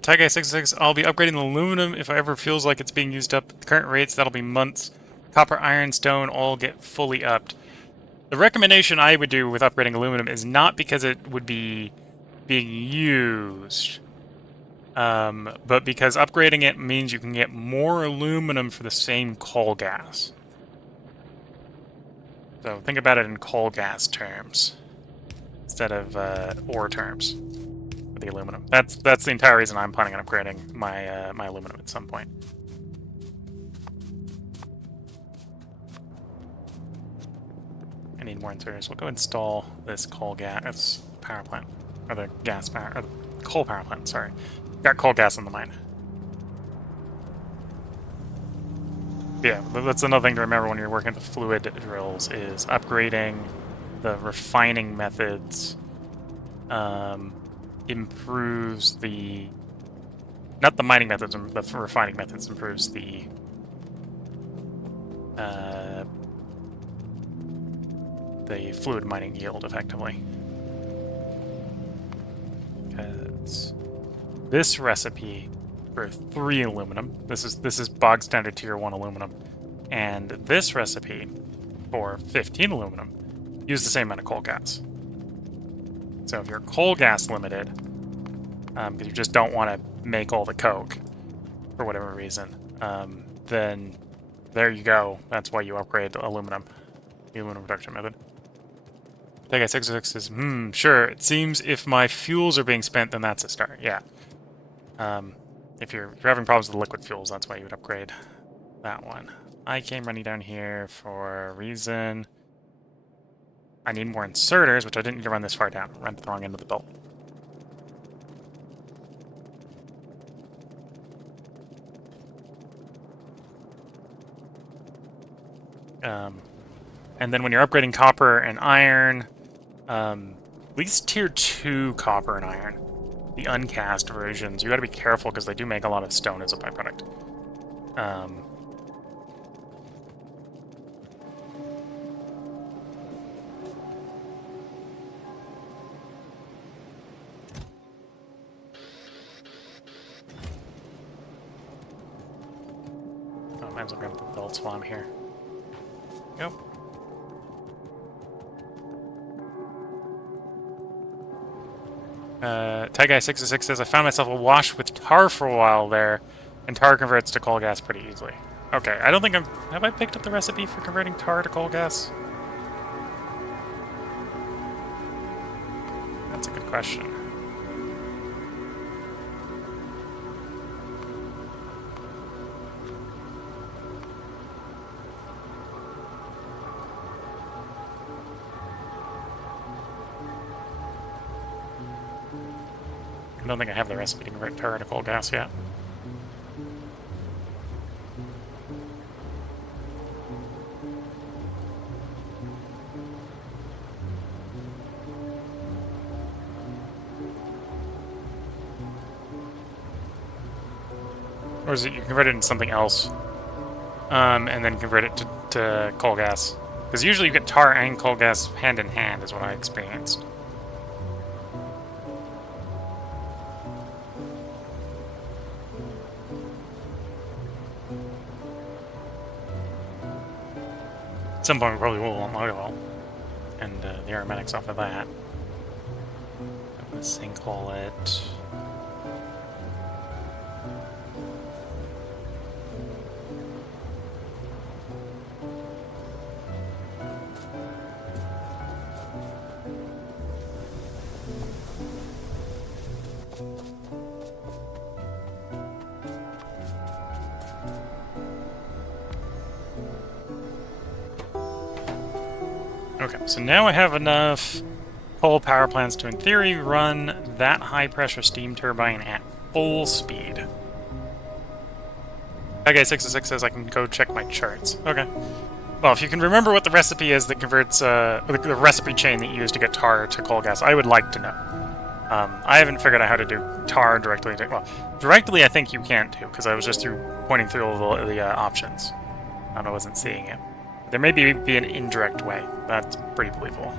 Taigai 66, I'll be upgrading the aluminum if it ever feels like it's being used up. At the current rates, that'll be months. Copper, iron, stone all get fully upped. The recommendation I would do with upgrading aluminum is not because it would be being used, but because upgrading it means you can get more aluminum for the same coal gas. So think about it in coal gas terms instead of ore terms. The aluminum. That's the entire reason I'm planning on upgrading my my aluminum at some point. I need more inserters. We'll go install this coal gas power plant, or the gas power, or the coal power plant. Sorry, got coal gas in the mine. Yeah, that's another thing to remember when you're working with the fluid drills is upgrading the refining methods. Improves the, not the mining methods, the refining methods improves the fluid mining yield effectively. Because this recipe for 3 aluminum, this is bog standard tier 1 aluminum, and this recipe for 15 aluminum use the same amount of coal gas. So if you're coal gas limited, because you just don't want to make all the coke for whatever reason, then there you go. That's why you upgrade aluminum, the aluminum production method. That guy 606 says, sure, it seems if my fuels are being spent, then that's a start. Yeah. If you're having problems with liquid fuels, that's why you would upgrade that one. I came running down here for a reason. I need more inserters, which I didn't need to run this far down. I ran to the wrong end of the belt. And then when you're upgrading copper and iron, at least tier 2 copper and iron, the uncast versions, you gotta be careful because they do make a lot of stone as a byproduct. Might as well grab the belts while I'm here. Yep. Taigai 66 says, I found myself awash with tar for a while there, and tar converts to coal gas pretty easily. Okay, I don't think have I picked up the recipe for converting tar to coal gas? That's a good question. I don't think I have the recipe to convert tar to coal gas yet. Or is it you convert it into something else, and then convert it to coal gas? Because usually you get tar and coal gas hand in hand, is what I experienced. At some point we probably will unload it all, and the aromatics off of that. sinkhole it. Okay, so now I have enough coal power plants to, in theory, run that high-pressure steam turbine at full speed. Okay, 606 says I can go check my charts. Okay. Well, if you can remember what the recipe is that converts, the recipe chain that you use to get tar to coal gas, I would like to know. I haven't figured out how to do tar directly. Well, directly I think you can't do, because I was just pointing through all the options. And I wasn't seeing it. There may be an indirect way. That's pretty believable.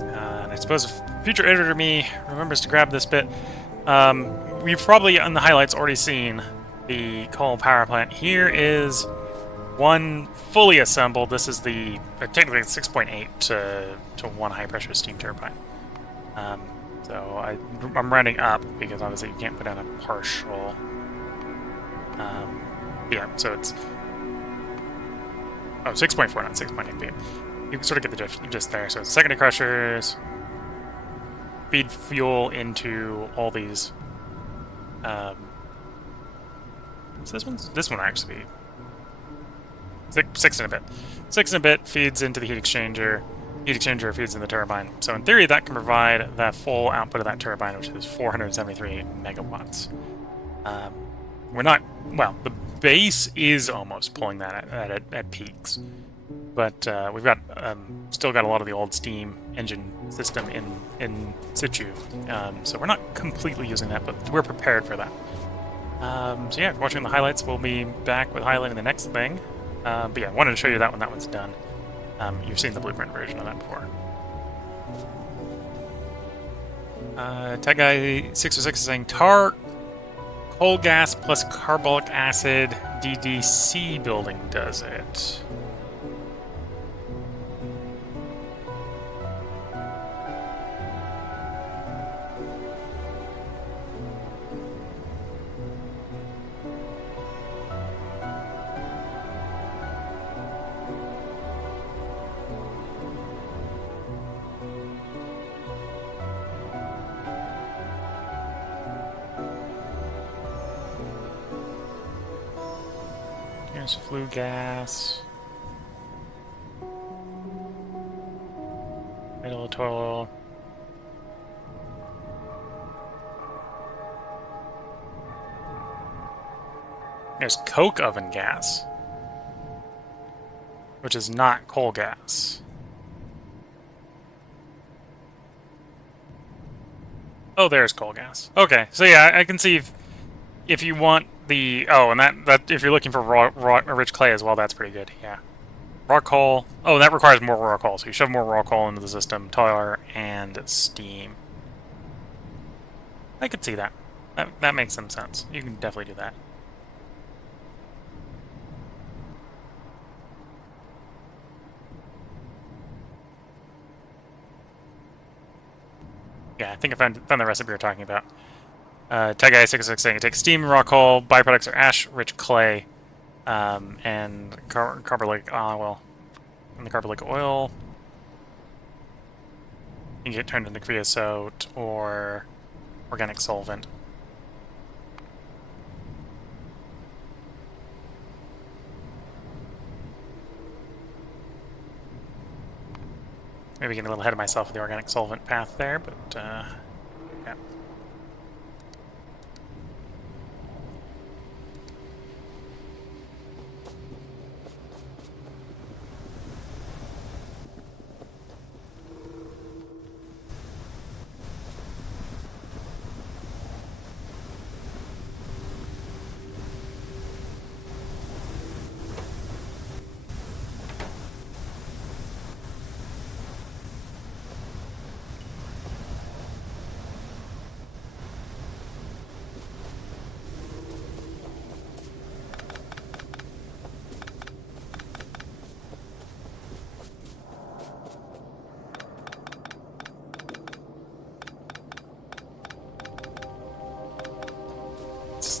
And I suppose if future editor me remembers to grab this bit, we've probably on the highlights already seen the coal power plant. Here is one fully assembled. This is the technically 6.8 to 1 high pressure steam turbine. So I'm rounding up because obviously you can't put in a partial. Yeah, so it's 6.4, not 6.8. But you can sort of get the gist there. So it's secondary crushers, feed fuel into all these. So this one actually 6 and a bit. 6 and a bit feeds into the heat exchanger. Heat exchanger feeds in the turbine. So in theory, that can provide that full output of that turbine, which is 473 megawatts. We're not, well, the base is almost pulling that at peaks, but we've got still got a lot of the old steam engine system in situ, so we're not completely using that, but we're prepared for that. So yeah, watching the highlights, we'll be back with highlighting the next thing. But yeah, I wanted to show you that when that one's done. You've seen the blueprint version of that before. Tech Guy 606 is saying tar, coal gas plus carbolic acid DDC building does it. There's flue gas. Middle of total. There's coke oven gas, which is not coal gas. Oh, there's coal gas. Okay, so yeah, I can see if you want the and that if you're looking for raw rich clay as well, that's pretty good. Yeah, raw coal. Oh, that requires more raw coal, so you shove more raw coal into the system, tar and steam. I could see that. That makes some sense. You can definitely do that. Yeah, I think I found the recipe we were talking about. Tag Guy 606 saying it takes steam, raw coal, byproducts are ash-rich clay, and carboxylic and the carboxylic oil can get turned into creosote or organic solvent. Maybe getting a little ahead of myself with the organic solvent path there, but yeah.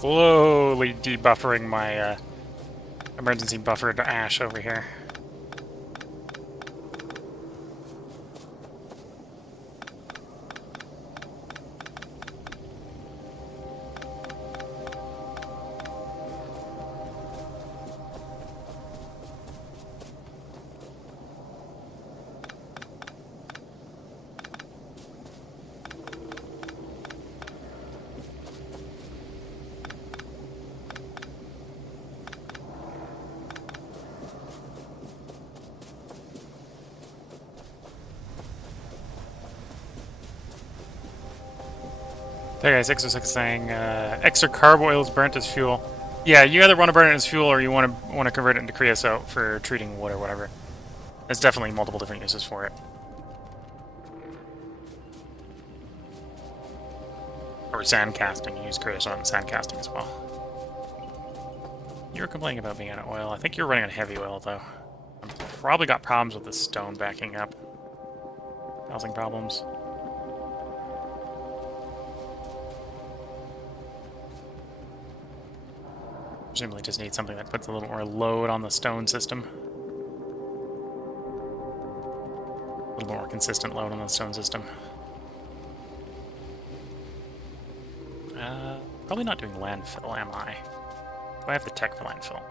slowly debuffering my emergency buffered ash over here. There, guy 606 saying extra carb oil is burnt as fuel. Yeah, you either want to burn it as fuel or you want to convert it into creosote for treating wood or whatever. There's definitely multiple different uses for it. Or sand casting. You use creosote in sand casting as well. You were complaining about being out of oil. I think you're running on heavy oil though. Probably got problems with the stone backing up. Causing problems. Presumably just need something that puts a little more load on the stone system. A little more consistent load on the stone system. Probably not doing landfill, am I? Do I have the tech for landfill?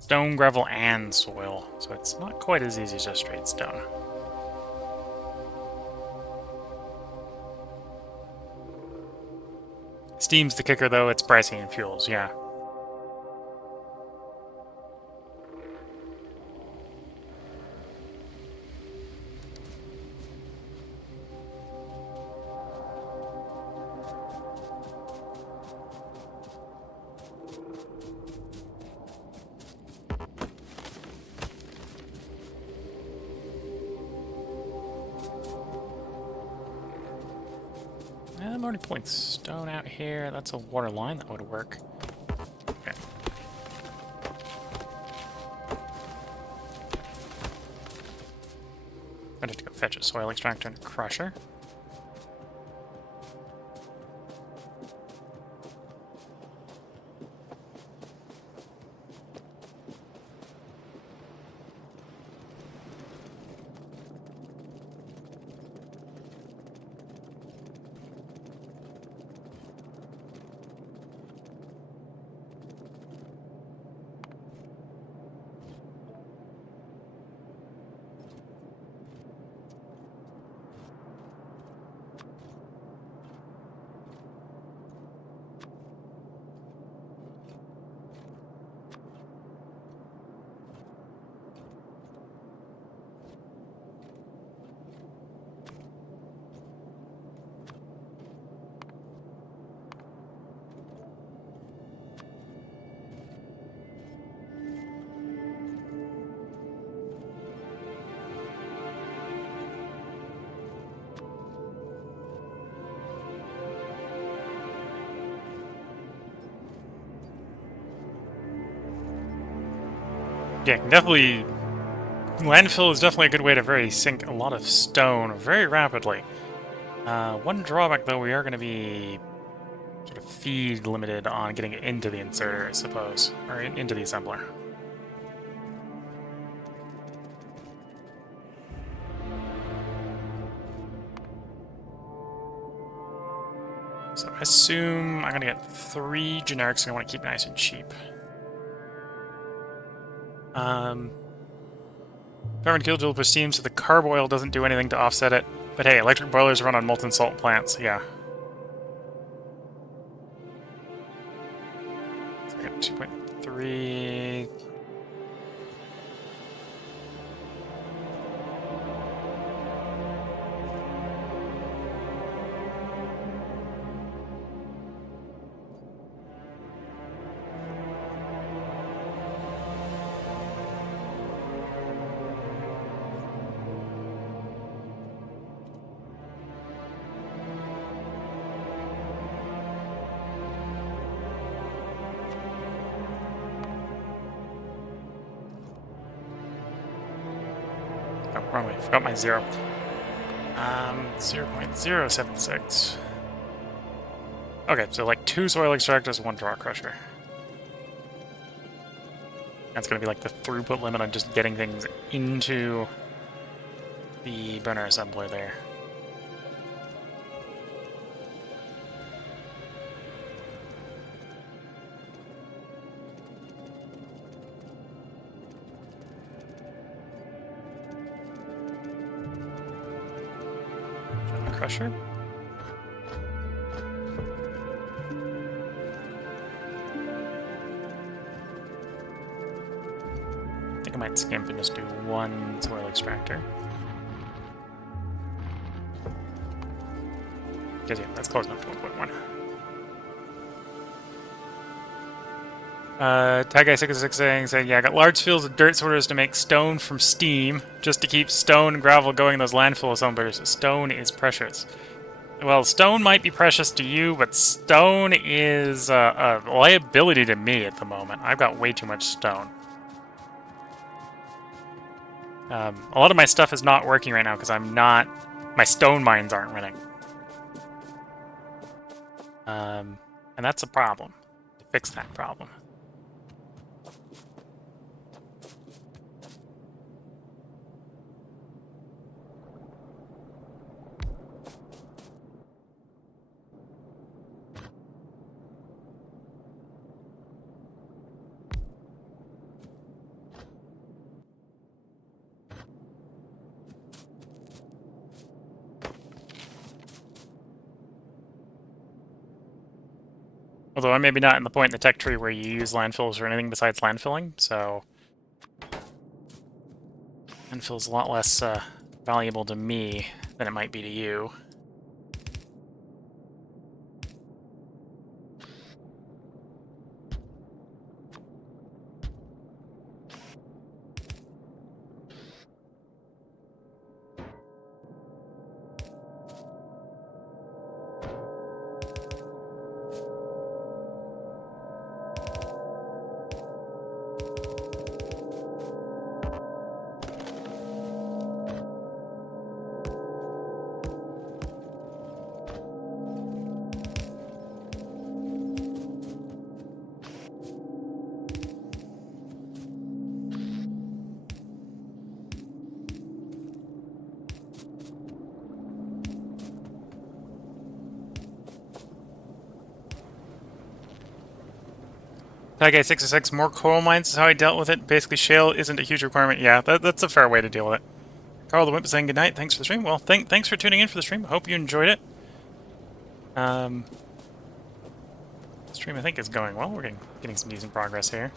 Stone, gravel, and soil. So it's not quite as easy as just straight stone. Steam's the kicker, though. It's pricing and fuels, yeah. I'm already pulling stone out here. That's a water line. That would work. Okay. I need to go fetch a soil extractor and a crusher. Yeah, definitely. Landfill is definitely a good way to sink a lot of stone very rapidly. One drawback, though, we are going to be sort of feed limited on getting it into the inserter, I suppose, or into the assembler. So I assume I'm going to get 3 generics, and I want to keep it nice and cheap. Carbon kilojoule per steam, so the carb oil doesn't do anything to offset it. But hey, electric boilers run on molten salt plants, yeah. So I got 2.3... Oh, wrong way. Forgot my 0. 0.076. Okay, so like 2 soil extractors, 1 draw crusher. That's gonna be like the throughput limit on just getting things into the burner assembler there. Crusher. I think I might skimp and just do 1 soil extractor. Because yeah, that's close enough to 1.1. Tag Guy 666 saying, yeah, I got large fields of dirt sorters to make stone from steam, just to keep stone and gravel going in those landfill assemblers. Stone is precious. Well, stone might be precious to you, but stone is a liability to me at the moment. I've got way too much stone. A lot of my stuff is not working right now because my stone mines aren't running. And that's a problem. To fix that problem. Although I'm maybe not in the point in the tech tree where you use landfills or anything besides landfilling, so landfill's a lot less valuable to me than it might be to you. Okay, 606, more coal mines is how I dealt with it. Basically, shale isn't a huge requirement. Yeah, that's a fair way to deal with it. Carl the Wimp is saying goodnight. Thanks for the stream. Well, thanks for tuning in for the stream. Hope you enjoyed it. The stream, I think, is going well. We're getting some decent progress here.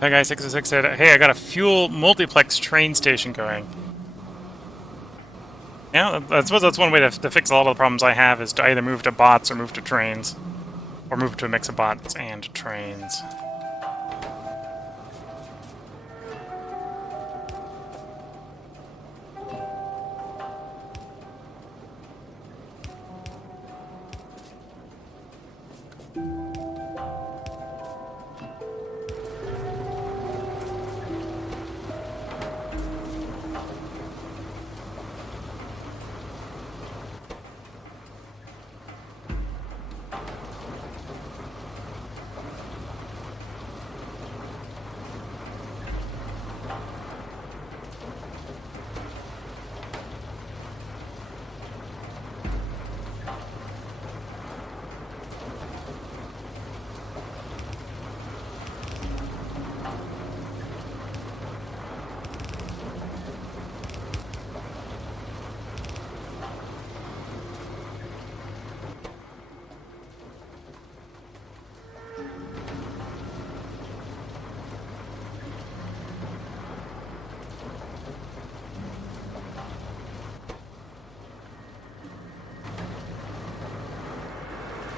That guy 606 said, hey, I got a fuel multiplex train station going. Yeah, I suppose that's one way to fix a lot of the problems I have, is to either move to bots or move to trains. Or move to a mix of bots and trains.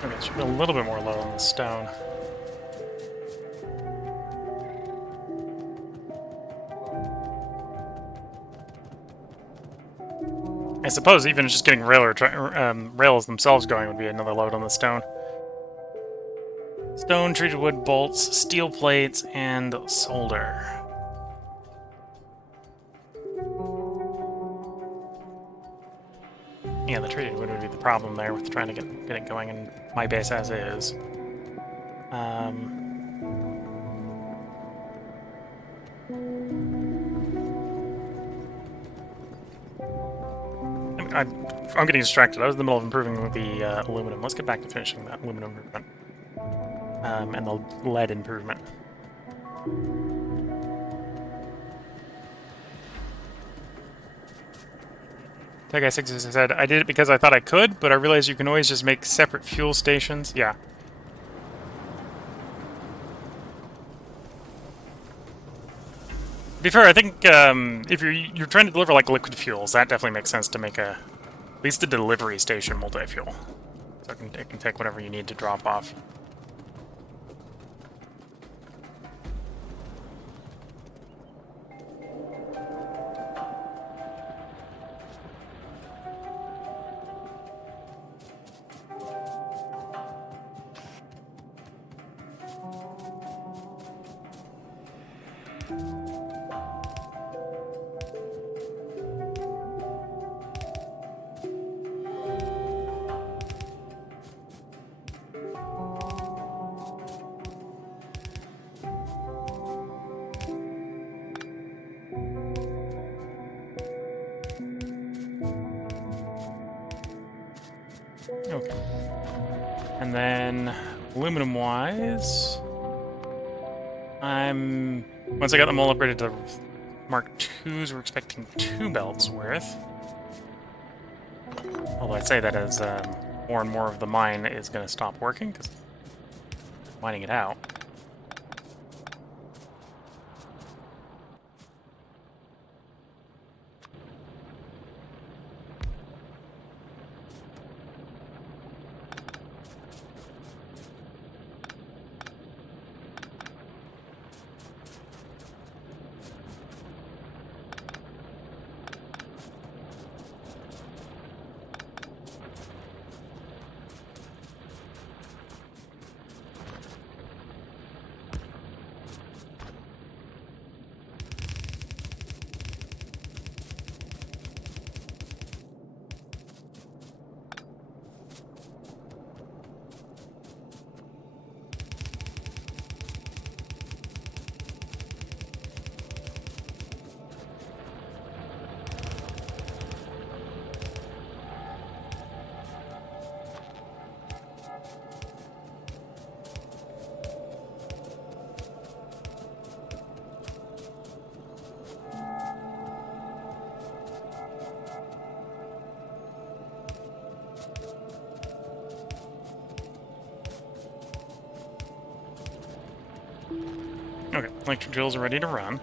Okay, should be a little bit more low on the stone. I suppose even just getting rails themselves going would be another load on the stone. Stone, treated wood bolts, steel plates, and solder. Yeah, the treated wood would be the problem there with trying to get it going in my base as is. I'm getting distracted. I was in the middle of improving the aluminum. Let's get back to finishing that aluminum improvement. And the lead improvement. That guy 6 said, I did it because I thought I could, but I realized you can always just make separate fuel stations. Yeah. To be fair, I think if you're trying to deliver like liquid fuels, that definitely makes sense to make at least a delivery station multi-fuel. So it can take whatever you need to drop off. Okay. And then, aluminum-wise, once I got them all upgraded to Mark IIs, we're expecting 2 belts worth. Although I'd say that as more and more of the mine is going to stop working, because I'm mining it out. Okay, electric drills are ready to run.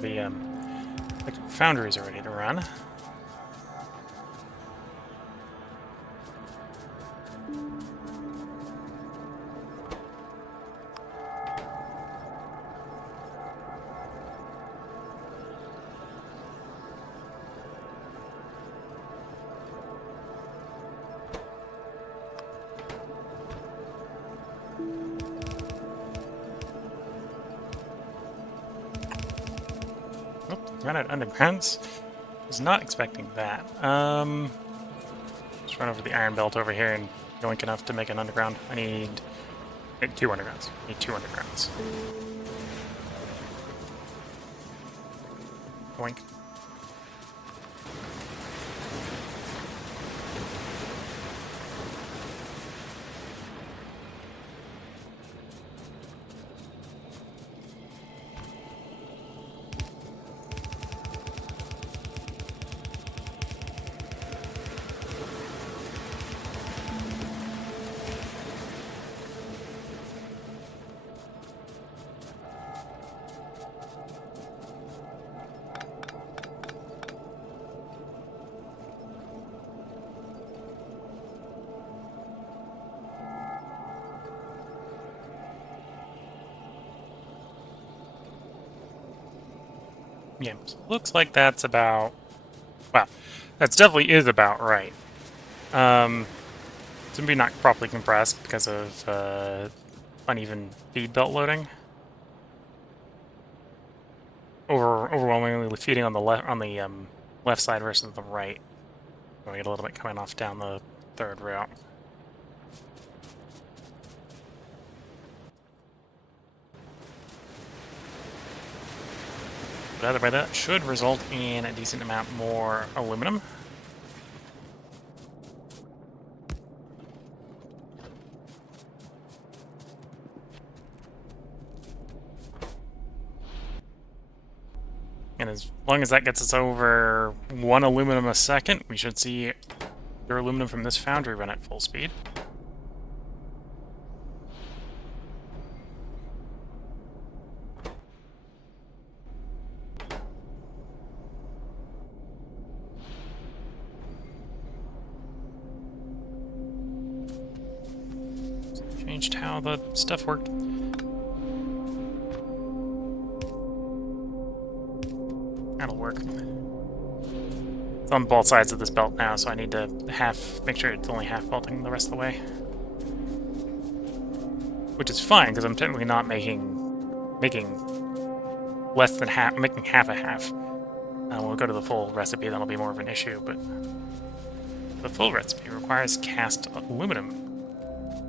The foundries are ready to run. Ran out undergrounds. Was not expecting that. Let's run over the iron belt over here and yoink enough to make an underground. I need 2 undergrounds. I need 2 undergrounds. Yoink. Yeah, looks like that's about... Well, that definitely is about right. It's maybe not properly compressed because of uneven feed belt loading. Overwhelmingly feeding on the left side versus the right. We get a little bit coming off down the third route. But either way, that should result in a decent amount more aluminum. And as long as that gets us over 1 aluminum a second, we should see your aluminum from this foundry run at full speed. Changed how the stuff worked. That'll work. It's on both sides of this belt now, so I need to make sure it's only half belting the rest of the way. Which is fine, because I'm technically not making less than half, I'm making half a half. When we go to the full recipe, that'll be more of an issue, but the full recipe requires cast aluminum.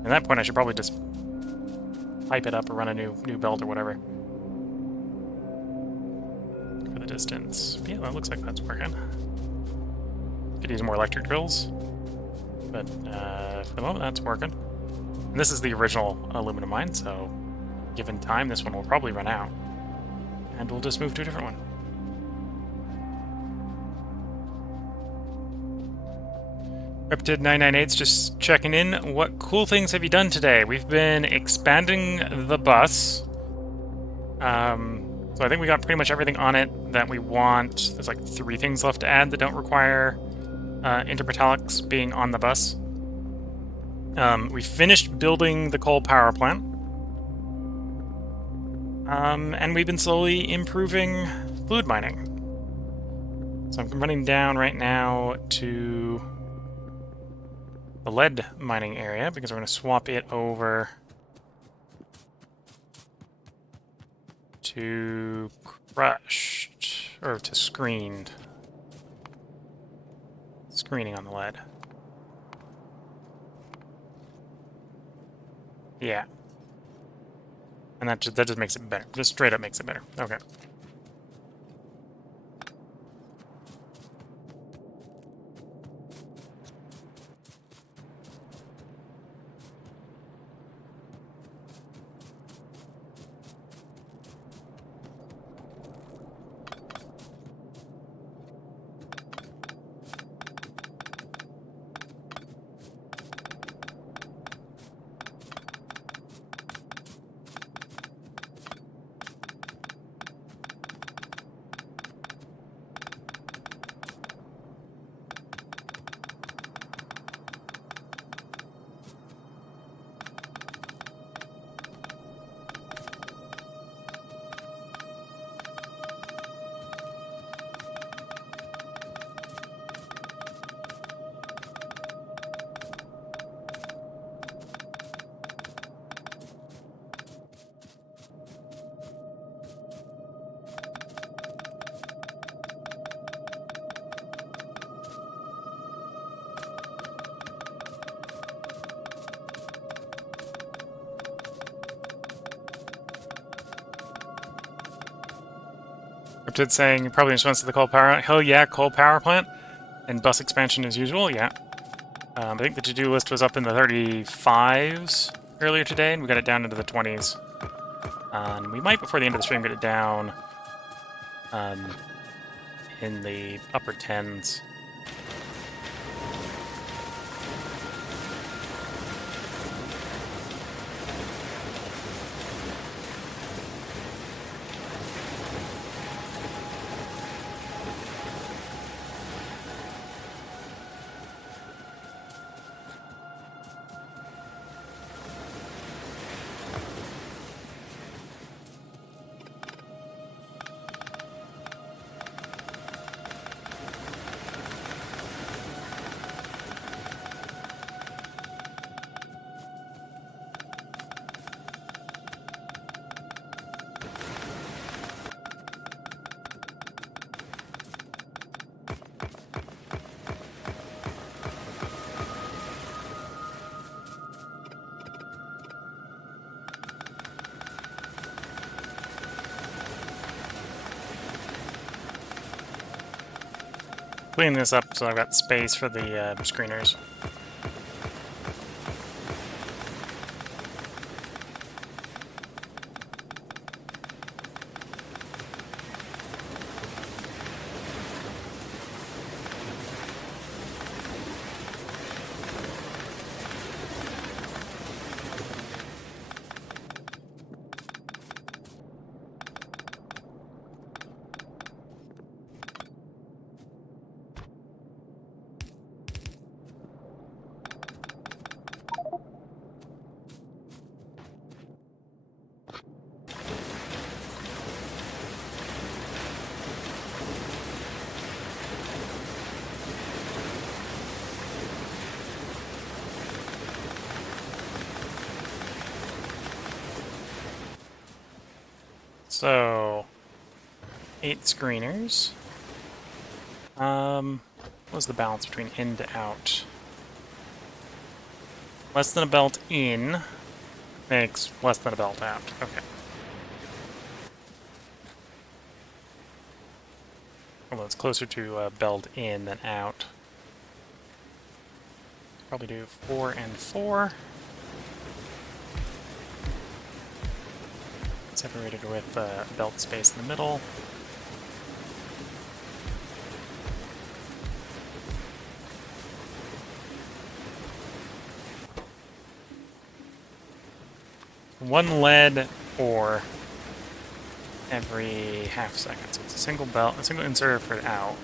At that point, I should probably just pipe it up or run a new belt or whatever for the distance. But yeah, that looks like that's working. Could use more electric drills, but for the moment, that's working. And this is the original aluminum mine, so given time, this one will probably run out, and we'll just move to a different one. Reptid 998's just checking in. What cool things have you done today? We've been expanding the bus. So I think we got pretty much everything on it that we want. There's like 3 things left to add that don't require intermetallics being on the bus. We finished building the coal power plant. And we've been slowly improving fluid mining. So I'm running down right now to the lead mining area because we're going to swap it over to crushed, or to screened. Screening on the lead. Yeah. And that just makes it better. Just straight up makes it better. Okay. Cryptid saying probably in response to the coal power. Hell yeah, coal power plant. And bus expansion as usual, yeah. I think the to-do list was up in the 35s earlier today, and we got it down into the 20s. And we might, before the end of the stream, get it down in the upper 10s. Clean this up so I've got space for the screeners. So, 8 screeners. What's the balance between in to out? Less than a belt in makes less than a belt out. Okay. Although it's closer to belt in than out. Probably do 4 and 4. Separated with belt space in the middle. One lead ore every half second. So it's a single belt, a single inserter for out.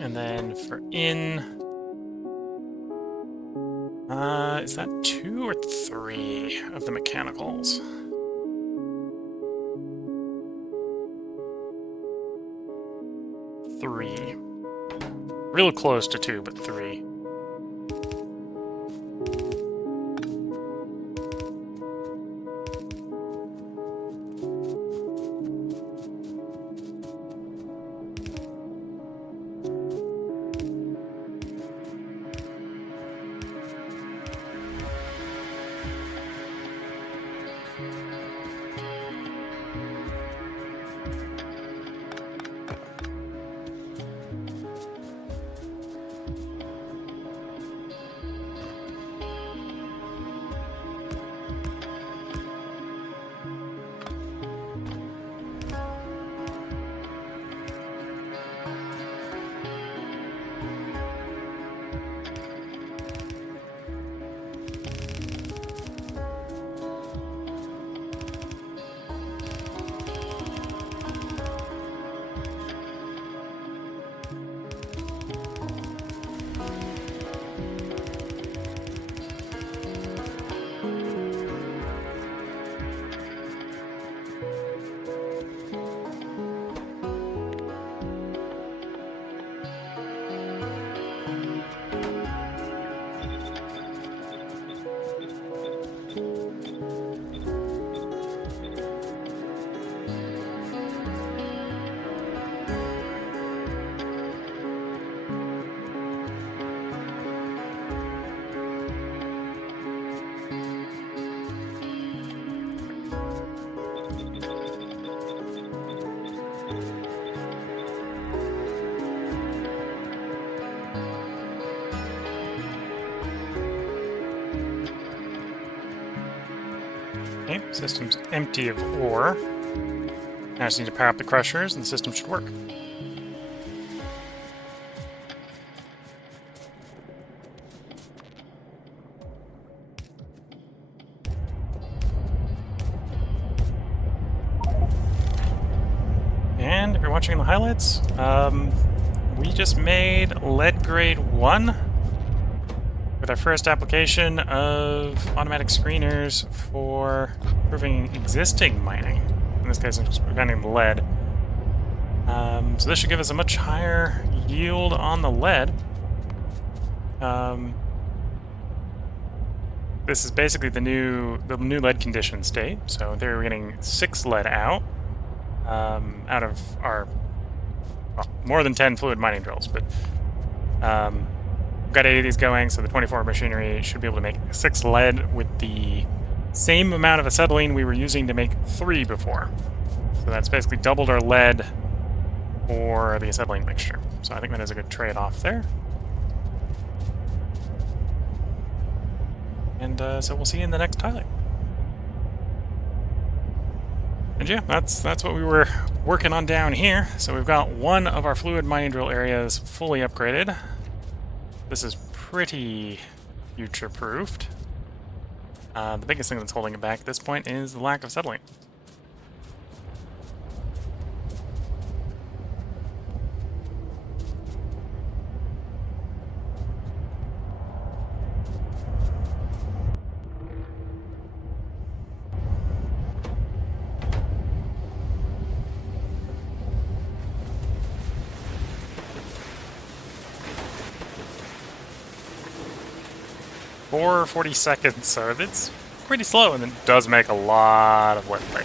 And then for in, is that 2 or 3 of the mechanicals? 3. Real close to 2, but 3. Okay, system's empty of ore. Now I just need to power up the crushers and the system should work. And if you're watching the highlights, we just made lead grade 1 with our first application of automatic screeners for improving existing mining. In this case, it's preventing the lead. So this should give us a much higher yield on the lead. This is basically the new lead condition state. So there we're getting 6 lead out of our more than 10 fluid mining drills, but we've got 8 of these going, so the 24 machinery should be able to make 6 lead with the same amount of acetylene we were using to make 3 before. So that's basically doubled our lead for the acetylene mixture. So I think that is a good trade-off there. And so we'll see you in the next highlight. And yeah, that's what we were working on down here. So we've got one of our fluid mining drill areas fully upgraded. This is pretty future-proofed. The biggest thing that's holding it back at this point is the lack of acetylene. For 40 seconds, so it's pretty slow, and it does make a lot of lead plate.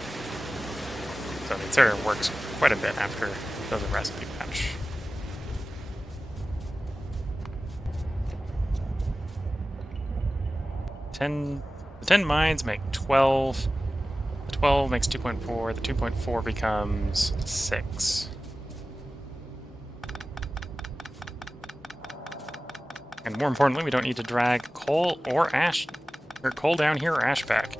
So the incinerator works quite a bit after it does a recipe patch. The 10 mines make 12. The 12 makes 2.4. The 2.4 becomes 6. And more importantly, we don't need to drag coal or ash, or coal down here or ash back.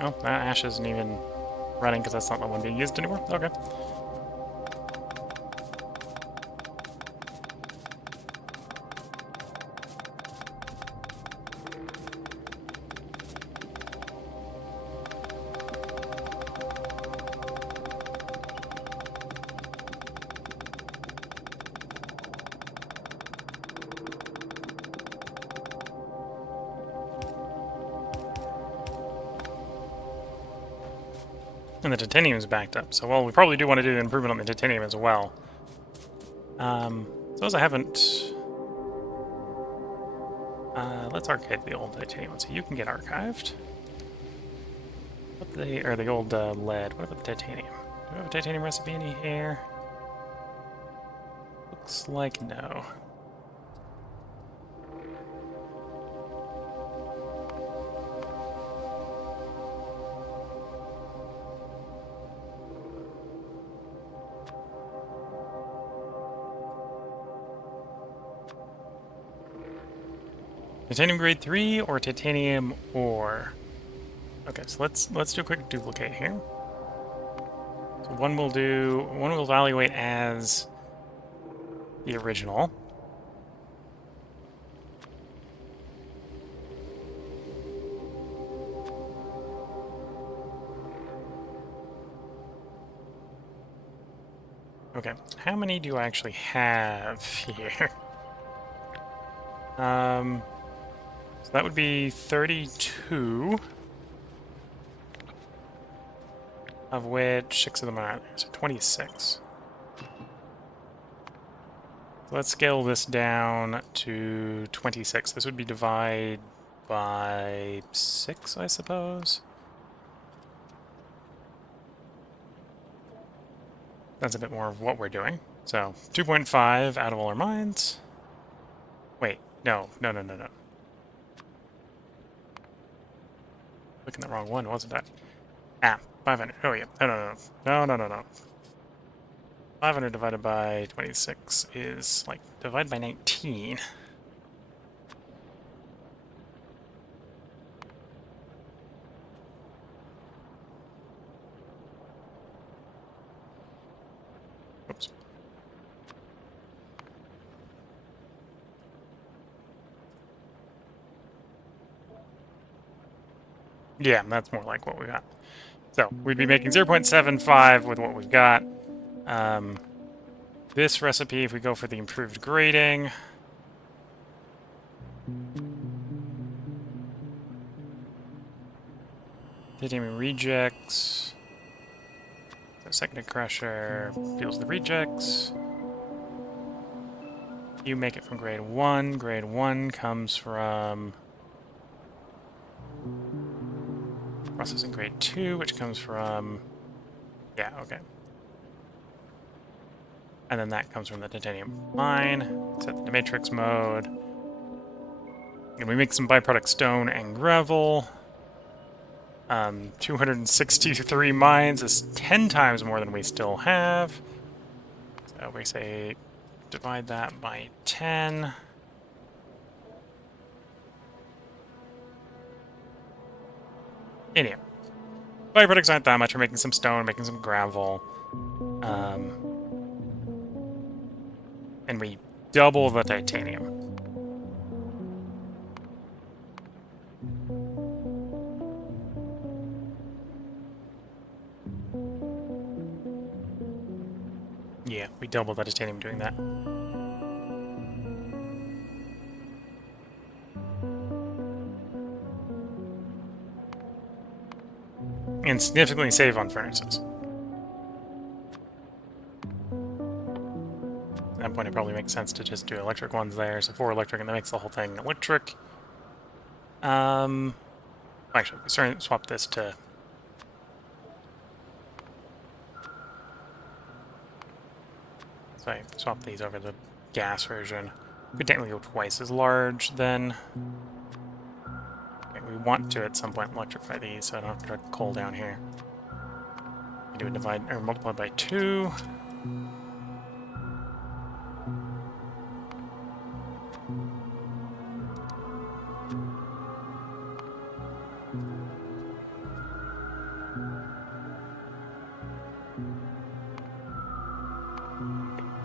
Oh, that ash isn't even running because that's not the one being used anymore? Okay. And the titanium is backed up. So, well, we probably do want to do the improvement on the titanium as well. Suppose I haven't... let's archive the old titanium so you can get archived. Or the old lead. What about the titanium? Do we have a titanium recipe in here? Looks like no. Titanium grade 3 or titanium ore? Okay, so let's do a quick duplicate here. So one will evaluate as the original. Okay, how many do I actually have here? So that would be 32, of which 6 of them are there, so 26. Let's scale this down to 26. This would be divide by 6, I suppose. That's a bit more of what we're doing. So 2.5 out of all our mines. Wait, no. Looking the wrong one, wasn't I? Ah, 500. Oh yeah. No. 500 divided by 26 is like divided by 19. Oops. Yeah, that's more like what we got. So we'd be making 0.75 with what we've got. This recipe, if we go for the improved grading, titanium rejects. So secondary crusher deals the rejects. You make it from grade 1. Grade 1 comes from processing grade 2, which comes from... Yeah, okay. And then that comes from the titanium mine. Set the matrix mode. And we make some byproduct stone and gravel. 263 mines is 10 times more than we still have. So we say divide that by 10. Anyway, byproducts aren't that much. We're making some stone, making some gravel. And we double the titanium. Yeah, we double the titanium doing that. And significantly save on furnaces. At that point, it probably makes sense to just do electric ones there. So 4 electric, and that makes the whole thing electric. Actually, sorry, swap this to... Sorry, swap these over to the gas version. Could technically go twice as large then. Okay, we want to at some point electrify these, so I don't have to drag coal down here. We do a divide or multiply by 2.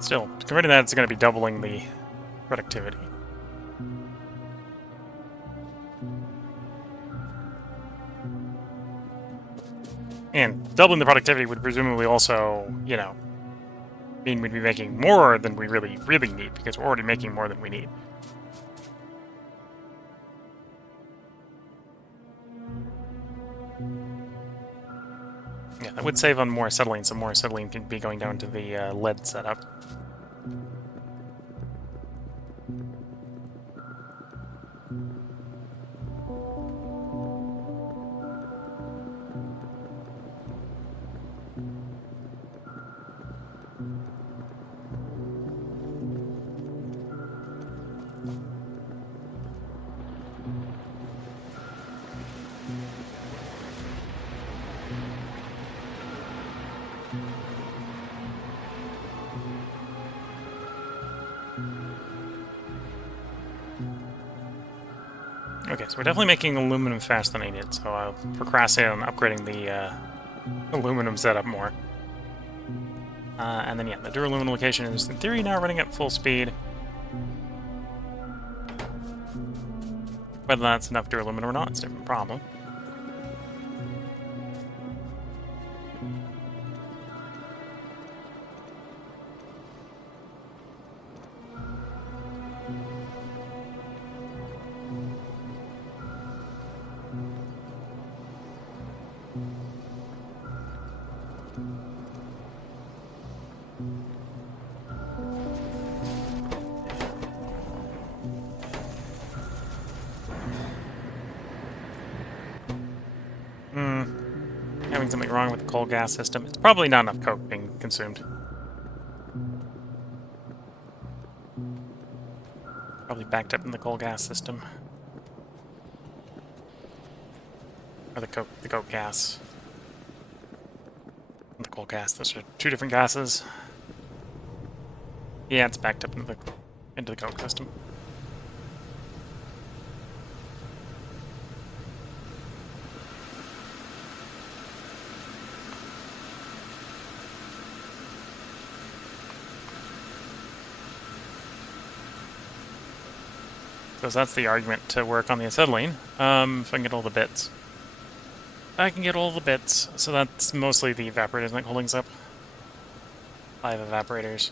Still, compared to that, it's going to be doubling the productivity. And doubling the productivity would presumably also, you know, mean we'd be making more than we really need, because we're already making more than we need. Yeah, that would save on more acetylene, so more acetylene can be going down to the lead setup. Okay, so we're definitely making aluminum faster than I need, so I'll procrastinate on upgrading the aluminum setup more. And then, yeah, the duralumin location is, in theory, now running at full speed. Whether that's enough duralumin or not, it's a different problem. having something wrong with the coal gas system. It's probably not enough coke being consumed. Probably backed up in the coal gas system. Or the coke gas. And the coal gas. Those are two different gases. Yeah, it's backed up into the coke system. Because that's the argument to work on the acetylene. If I can get all the bits. I can get all the bits. So that's mostly the evaporators that holding us up. 5 evaporators.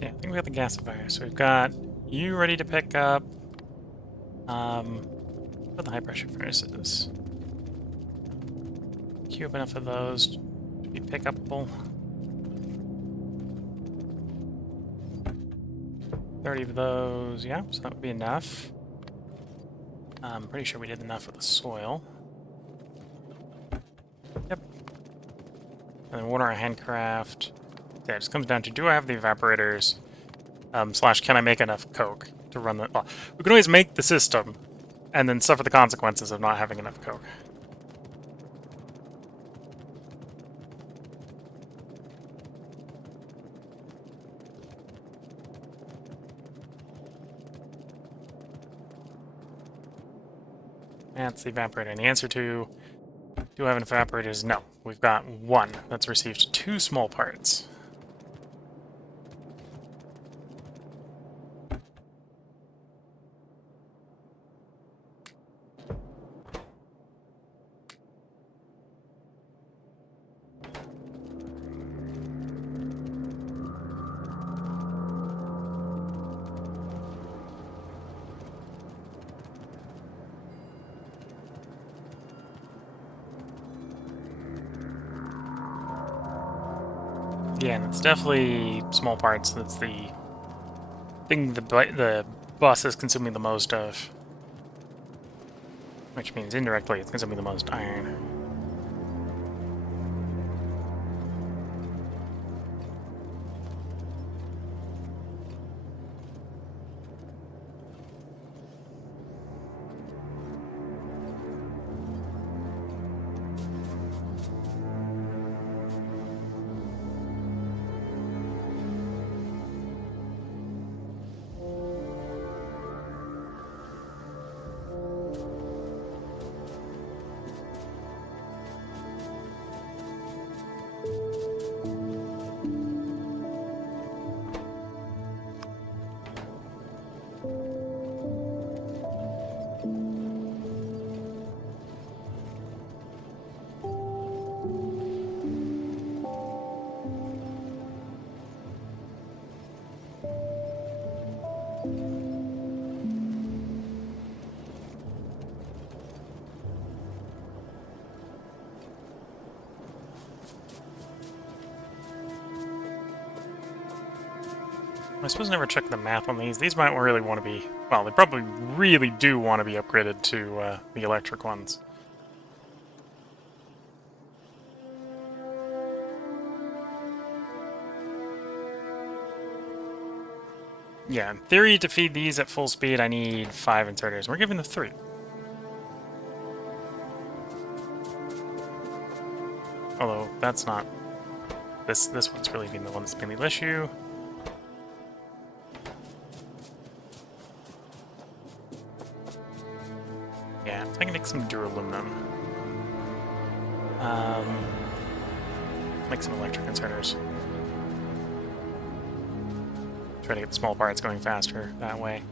Yeah, I think we got the gasifier. So we've got you ready to pick up. What the high pressure furnaces? Queue up enough of those to be pickupable. 30 of those, yeah, so that would be enough. I'm pretty sure we did enough with the soil. Yep. And then water and handcraft. Yeah, it just comes down to, do I have the evaporators? Slash, can I make enough coke to run the... Well, we can always make the system, and then suffer the consequences of not having enough coke. That's the evaporator. And the answer to, do I have enough evaporators? No. We've got one that's received 2 small parts. Yeah, and it's definitely small parts. That's the thing the bus is consuming the most of. Which means indirectly it's consuming the most iron. I suppose I never check the math on these. These might really want to be... Well, they probably really do want to be upgraded to the electric ones. Yeah, in theory, to feed these at full speed, I need 5 inserters. We're giving them 3. Although, that's not... This one's really being the one that's been the issue. Yeah, I can make some duraluminum. Make some electric inserters. Try to get the small parts going faster that way.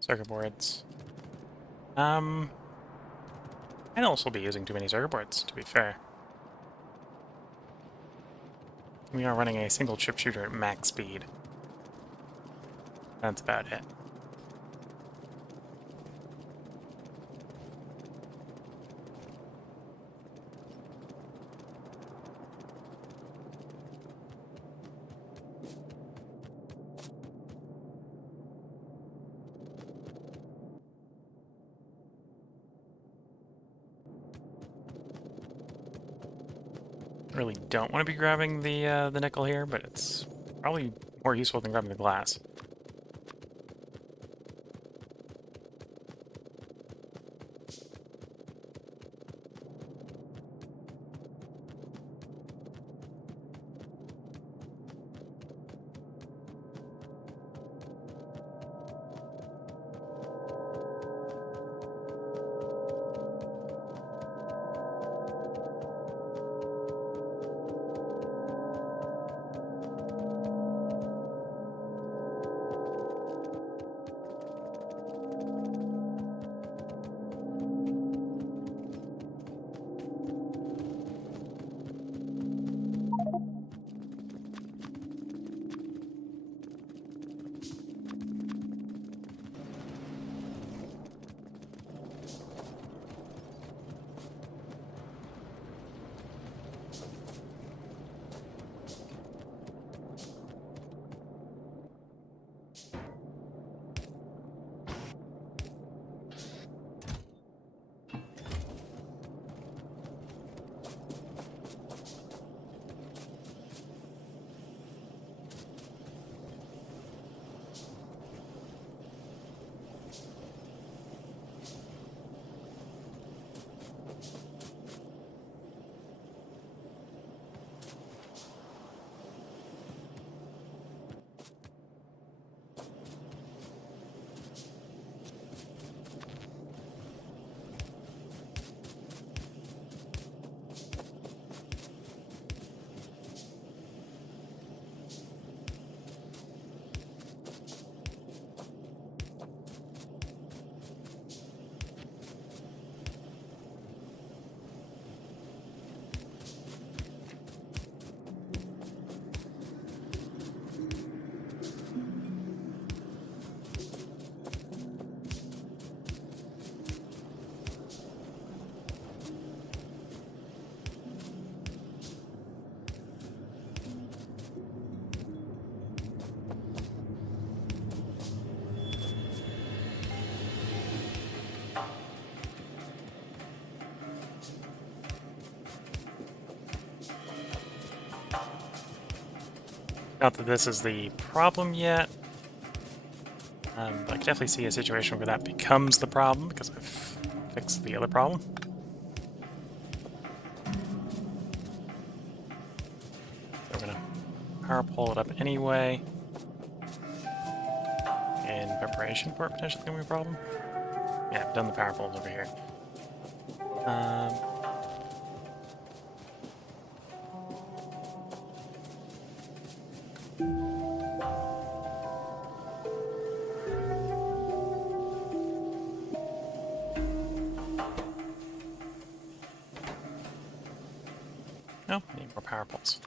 Circuit boards. I'd also be using too many circuit boards, to be fair. We are running a single chip shooter at max speed. That's about it. Really don't want to be grabbing the nickel here, but it's probably more useful than grabbing the glass. Not that this is the problem yet, but I can definitely see a situation where that becomes the problem because I've fixed the other problem. So we're going to power pole it up anyway. In preparation for it potentially becoming a problem. Yeah, I've done the power poles over here. No, need more power poles.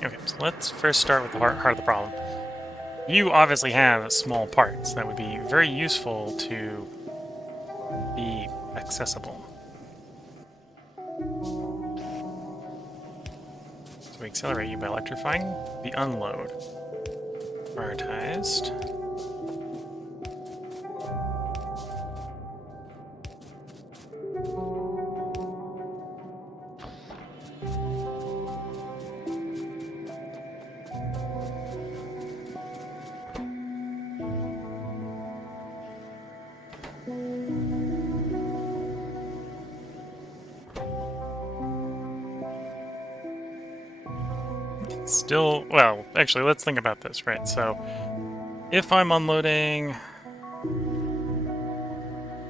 Okay, so let's first start with the heart of the problem. You obviously have small parts that would be very useful to be accessible. So we accelerate you by electrifying the unload. Prioritized. Still, well, actually, let's think about this, right? So, if I'm unloading...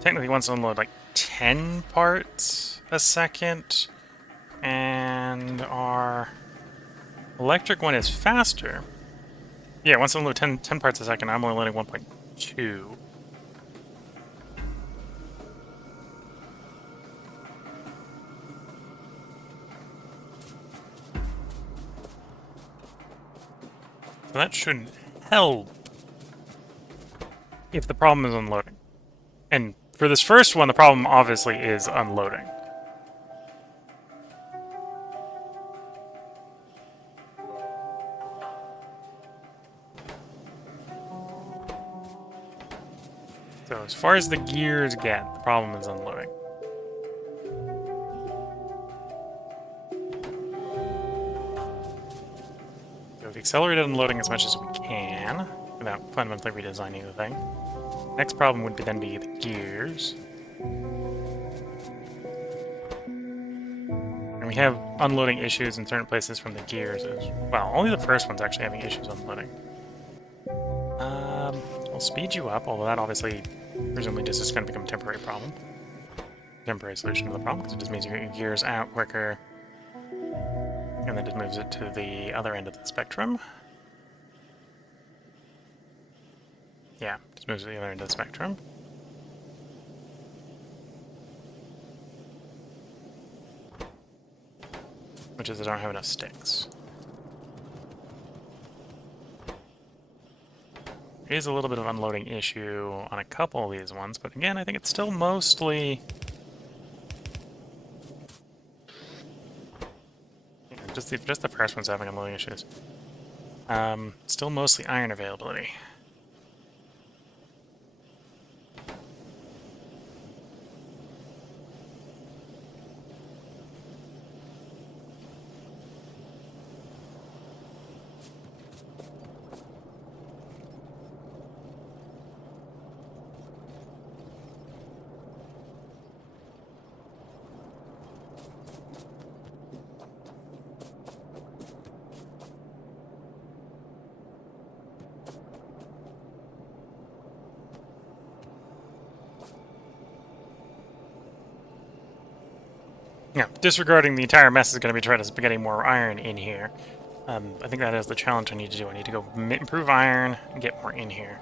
Technically, wants to unload like 10 parts a second, and our electric one is faster. Yeah, once I unload 10 parts a second, I'm only loading 1.2. So that shouldn't help if the problem is unloading. And for this first one, the problem obviously is unloading. So as far as the gears get, the problem is unloading. So we've accelerated unloading as much as we can without fundamentally redesigning the thing. Next problem would then be the gears. And we have unloading issues in certain places from the gears as well. Only the first one's actually having issues unloading. We'll speed you up, although that obviously, presumably, just is going to become a temporary problem. Temporary solution to the problem, because it just means you get your gears out quicker. And then just moves it to the other end of the spectrum. Yeah, just moves it to the other end of the spectrum. Which is I don't have enough sticks. There is a little bit of unloading issue on a couple of these ones, but again, I think it's still mostly... Yeah, just the first one's having unloading issues. Still mostly iron availability. Yeah, disregarding the entire mess is going to be trying to getting more iron in here. I think that is the challenge I need to do. I need to go improve iron and get more in here.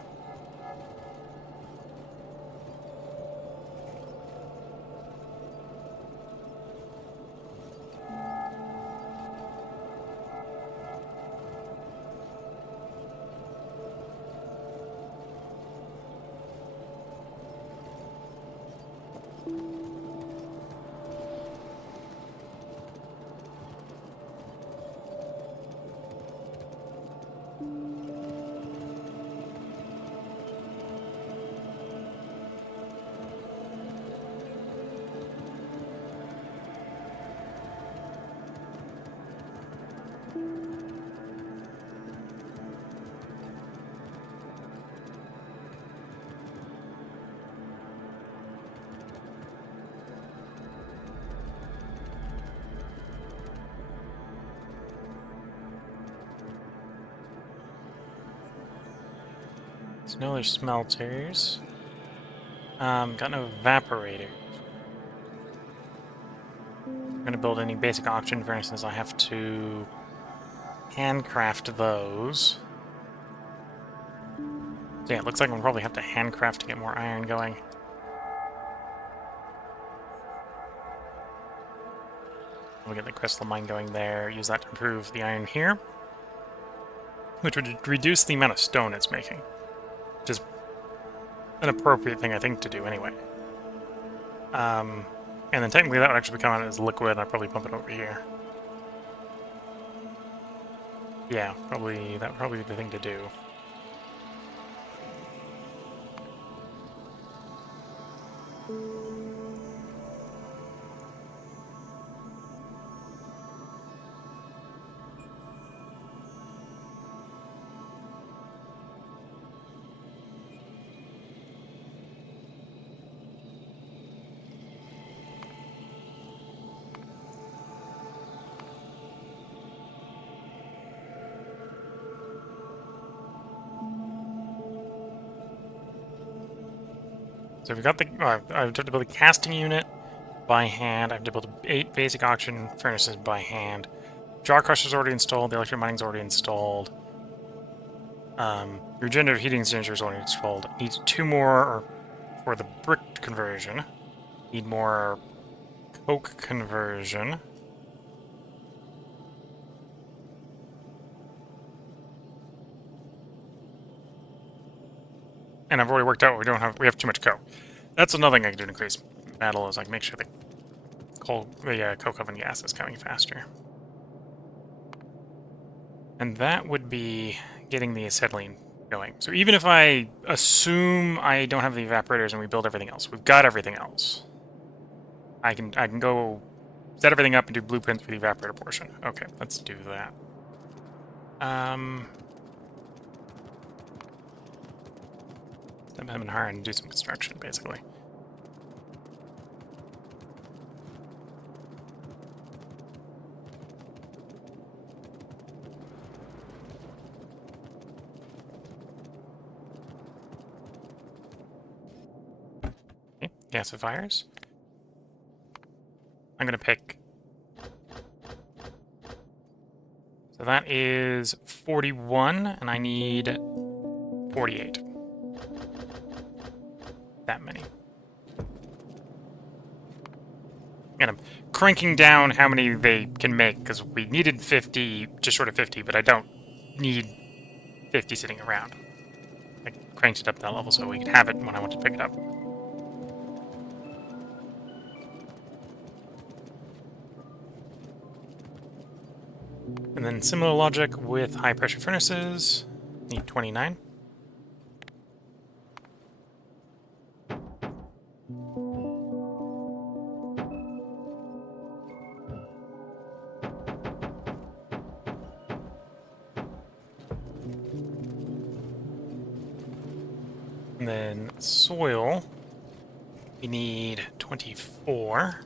So no other smelters. Got no evaporators. I'm gonna build any basic oxygen furnaces. I have to handcraft those. So yeah, it looks like we'll probably have to handcraft to get more iron going. We'll get the crystal mine going there, use that to improve the iron here, which would reduce the amount of stone it's making, which is an appropriate thing, I think, to do anyway. And then technically that would actually become out as liquid, and I'd probably pump it over here. Yeah, that would probably be the thing to do. So we've got the... I have to build a casting unit by hand. I have to build 8 basic oxygen furnaces by hand. Jaw crusher's already installed. The electric mining's already installed. Regenerative heating exchanger is already installed. Needs 2 more for the brick conversion. Need more coke conversion. And I've already worked out we have too much coke. That's another thing I can do to increase metal is I can make sure the coke oven gas is coming faster. And that would be getting the acetylene going. So even if I assume I don't have the evaporators and we build everything else, we've got everything else. I can go set everything up and do blueprints for the evaporator portion. Okay, let's do that. Step him and hire and do some construction, basically. Okay, gasifiers. I'm gonna pick... So that is 41, and I need 48. That many. And I'm cranking down how many they can make, because we needed 50, just short of 50, but I don't need 50 sitting around. I cranked it up that level so we could have it when I want to pick it up. And then similar logic with high pressure furnaces. Need 29. And then soil, we need 24.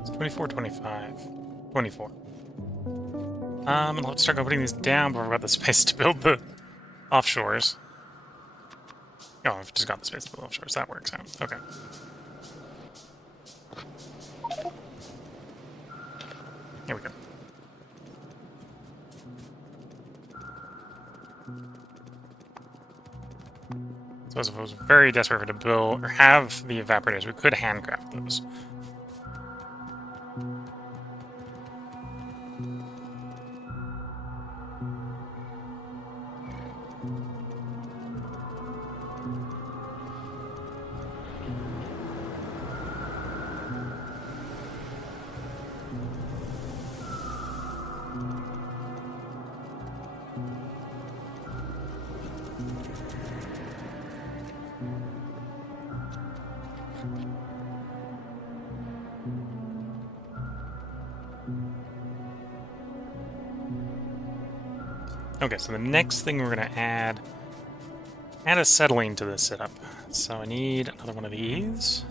It's 24, 25, 24. And let's start putting these down before we've got the space to build the offshores. Oh, I've just got the space to build offshores. That works out. Okay. Here we go. So if I was very desperate to build or have the evaporators, we could handcraft those. Okay, so the next thing we're going to add a settling to this setup. So I need another one of these.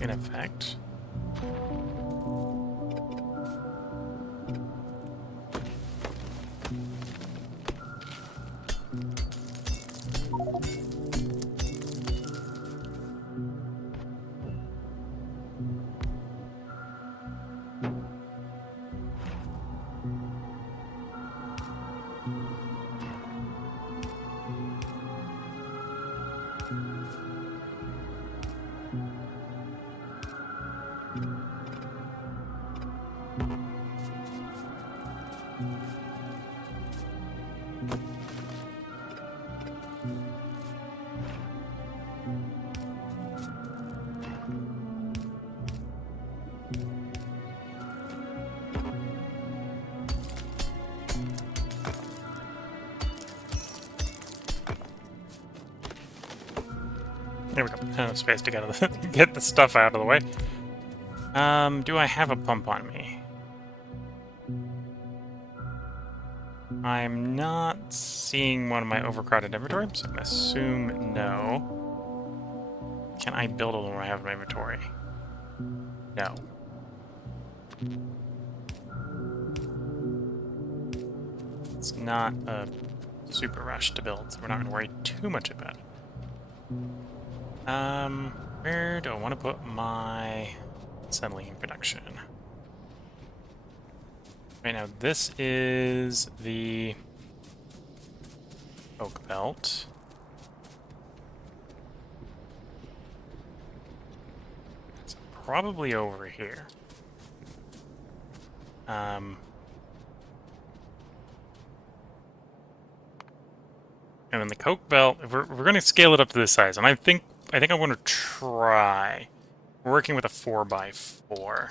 In effect. There we go. Enough space to get the stuff out of the way. Do I have a pump on me? I'm not seeing one in my overcrowded inventory, so I'm gonna assume no. Can I build a one I have in my inventory? No. It's not a super rush to build, so we're not gonna worry too much about it. Where do I want to put my settling production? Right now, this is the oak belt. It's probably over here. And then the coke belt, we're going to scale it up to this size, and I think I want to try working with a 4x4.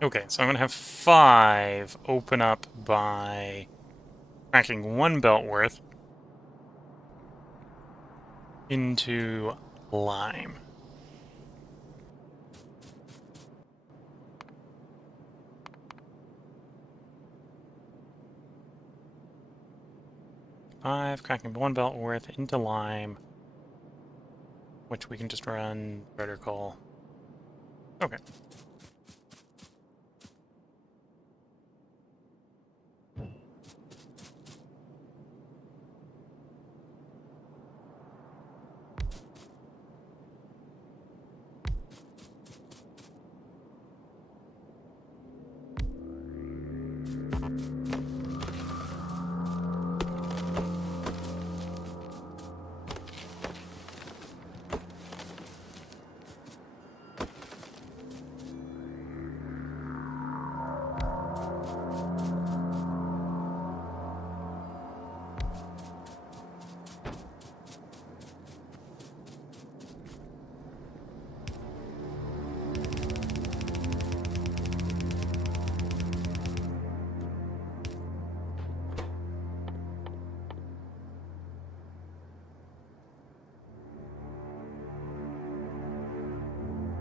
Okay, so I'm going to have 5 open up by cracking 1 belt worth into lime. Five cracking 1 belt worth into lime, which we can just run vertical. Okay.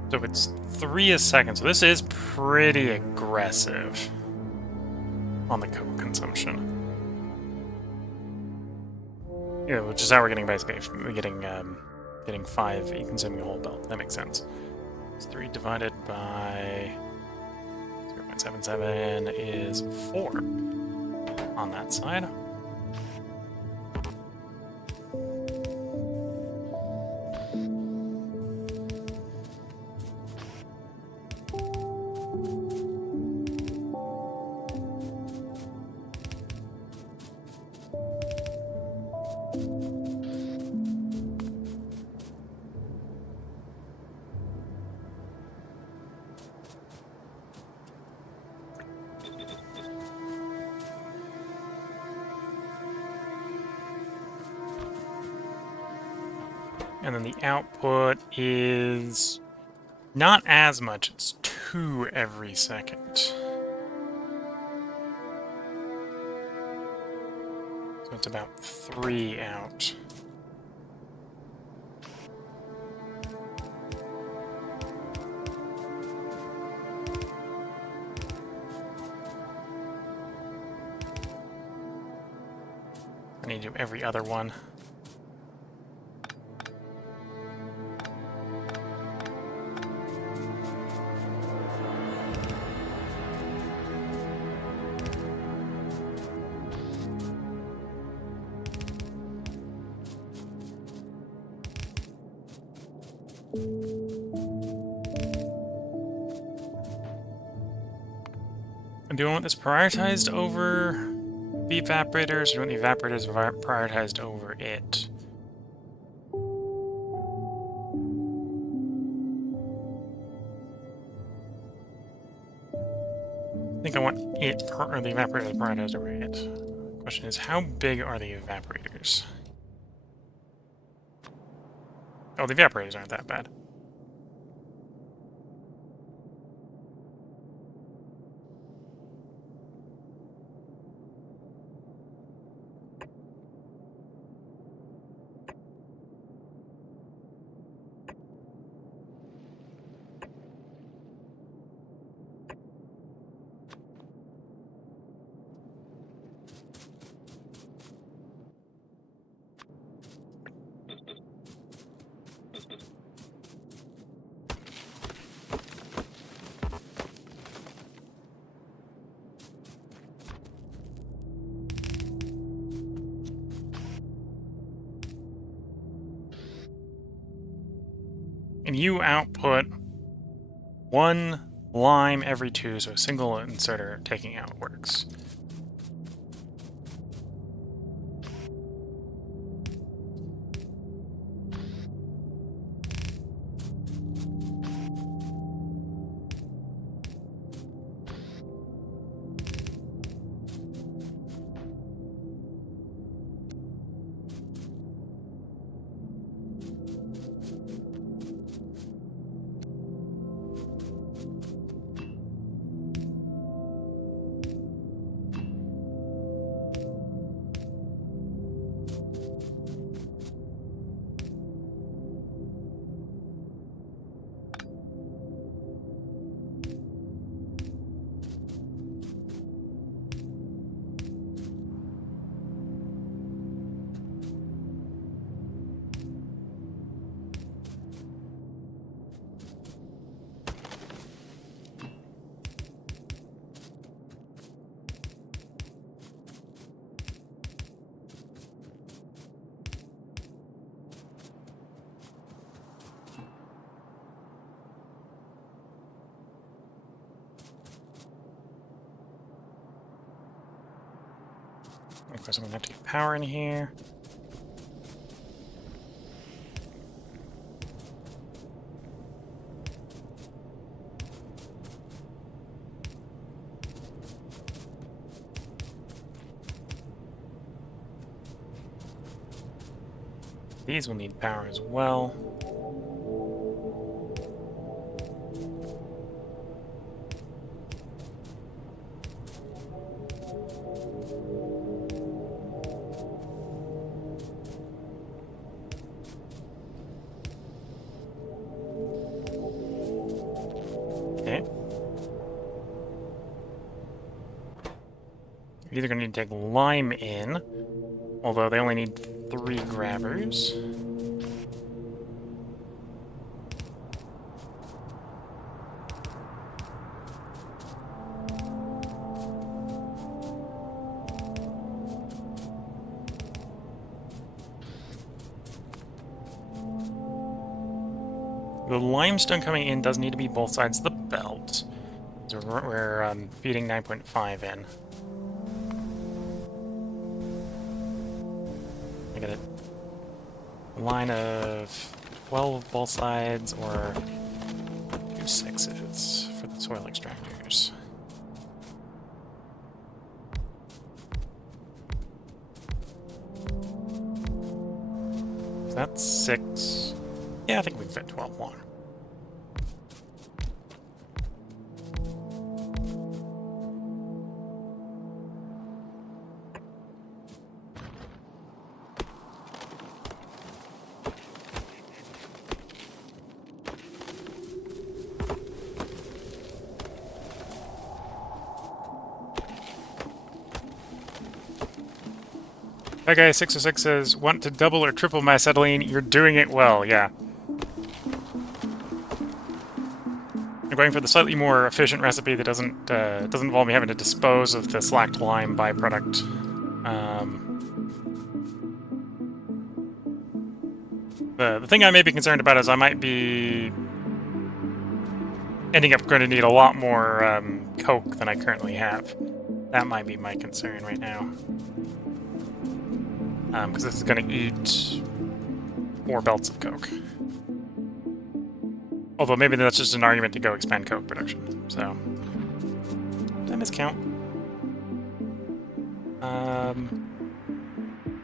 So it's 3 a second, so this is pretty aggressive on the Coke consumption. Yeah, which is how we're getting basically getting 5 consuming a whole belt. That makes sense. It's 3 divided by 0.77 is 4 on that side. And then the output is not as much, it's 2 every second. So it's about 3 out. I need to do every other one. And do I want this prioritized over the evaporators, or do I want the evaporators prioritized over it? I think I want it, or the evaporators prioritized over it. The question is, how big are the evaporators? Oh, the evaporators aren't that bad. And you output 1 lime every 2, so a single inserter taking out works. Of course, I'm gonna have to get power in here. These will need power as well. either going to need to take lime in, although they only need 3 grabbers. The limestone coming in does need to be both sides of the belt. So we're feeding 9.5 in. I get a line of 12 both sides or 2 6s for the soil extractors. So that's 6. Yeah, I think we can fit 12 more. Okay, 606 says, want to double or triple my acetylene? You're doing it well, yeah. I'm going for the slightly more efficient recipe that doesn't involve me having to dispose of the slacked lime byproduct. The thing I may be concerned about is I might be ending up going to need a lot more coke than I currently have. That might be my concern right now. Because this is going to eat 4 belts of coke. Although maybe that's just an argument to go expand coke production. So, did I miscount?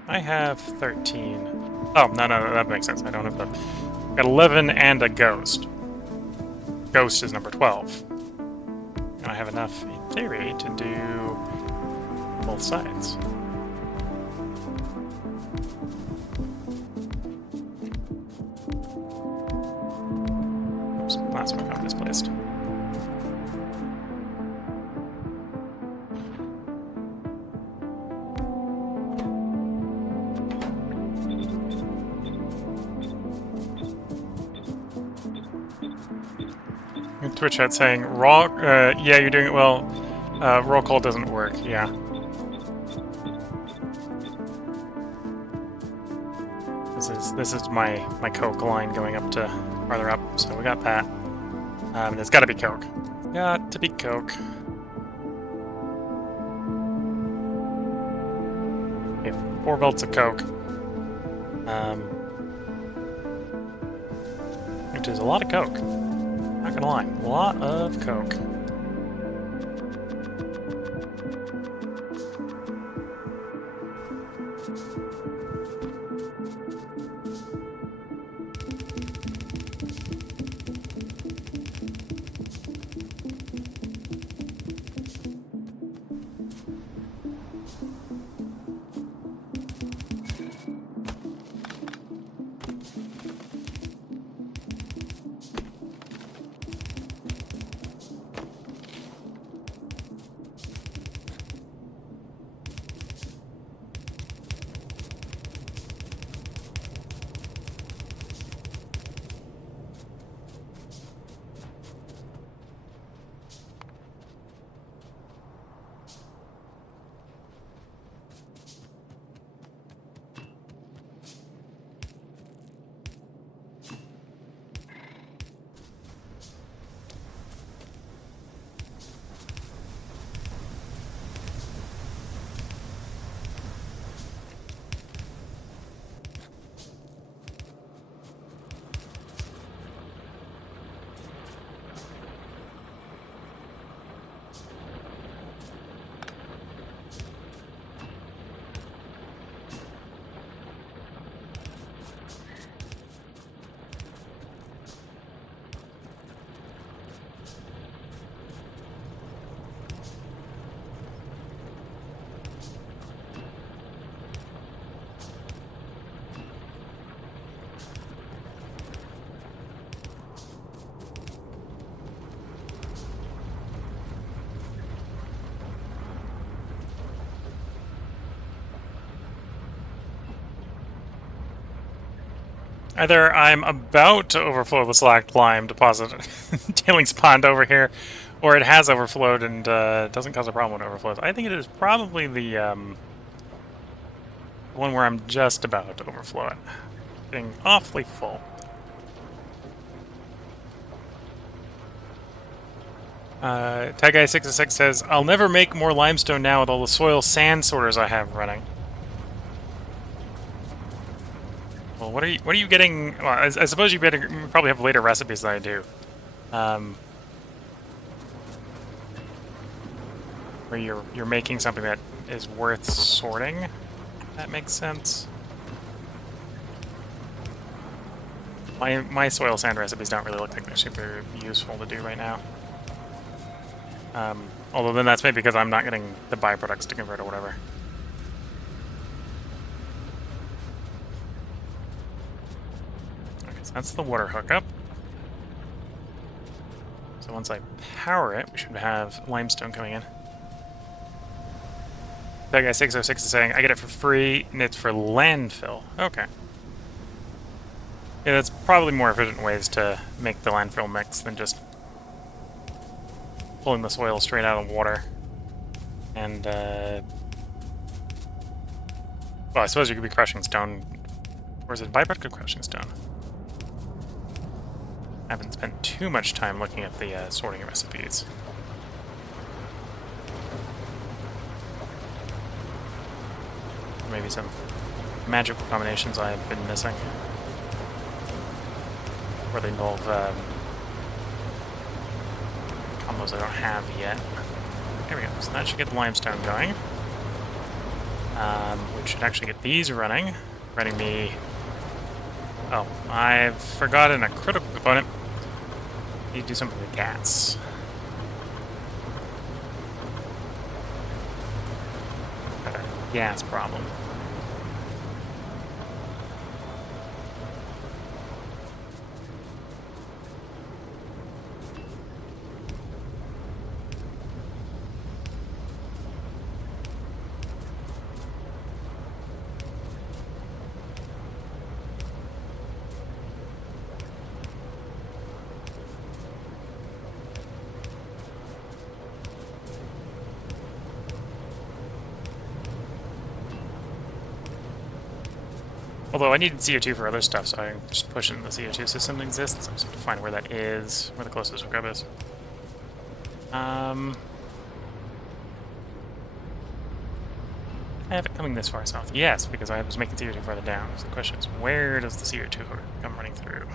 I have 13. Oh, no, that makes sense. I don't have the... Got 11 and a ghost. Ghost is number 12. And I have enough, in theory, to do both sides. Oops, last one got misplaced. Twitch chat saying, raw, yeah, you're doing it well. Roll call doesn't work, yeah. This is my coke line going up to farther up, so we got that. There's gotta be coke. Got to be coke. Okay, 4 belts of coke. Which is a lot of coke. Not gonna lie, a lot of coke. Either I'm about to overflow the slacked lime deposit tailings pond over here, or it has overflowed and doesn't cause a problem when it overflows. I think it is probably the one where I'm just about to overflow it. Getting awfully full. Tag Guy 606 says, I'll never make more limestone now with all the soil sand sorters I have running. Well, what are you getting? Well, I suppose you probably have later recipes than I do. Where you're making something that is worth sorting. That makes sense. My soil sand recipes don't really look like they're super useful to do right now. Although then that's maybe because I'm not getting the byproducts to convert or whatever. Okay, so that's the water hookup. So once I power it, we should have limestone coming in. That guy 606 is saying, I get it for free, and it's for landfill. Okay. Yeah, that's probably more efficient ways to make the landfill mix than just pulling the soil straight out of the water. And, well, I suppose you could be crushing stone. Or is it byproduct of crushing stone? I haven't spent too much time looking at the sorting recipes. Maybe some magical combinations I've been missing. Or they involve combos I don't have yet. There we go. So that should get the limestone going. We should actually get these running. Running me... Oh, I've forgotten a critical component. Need to do something with gas. Got a gas problem. Although I needed CO2 for other stuff, so I'm just pushing the CO2 system that exists. I just have to find where that is, where the closest hookup is. I have it coming this far south. Yes, because I was making CO2 farther down. So the question is, where does the CO2 come running through?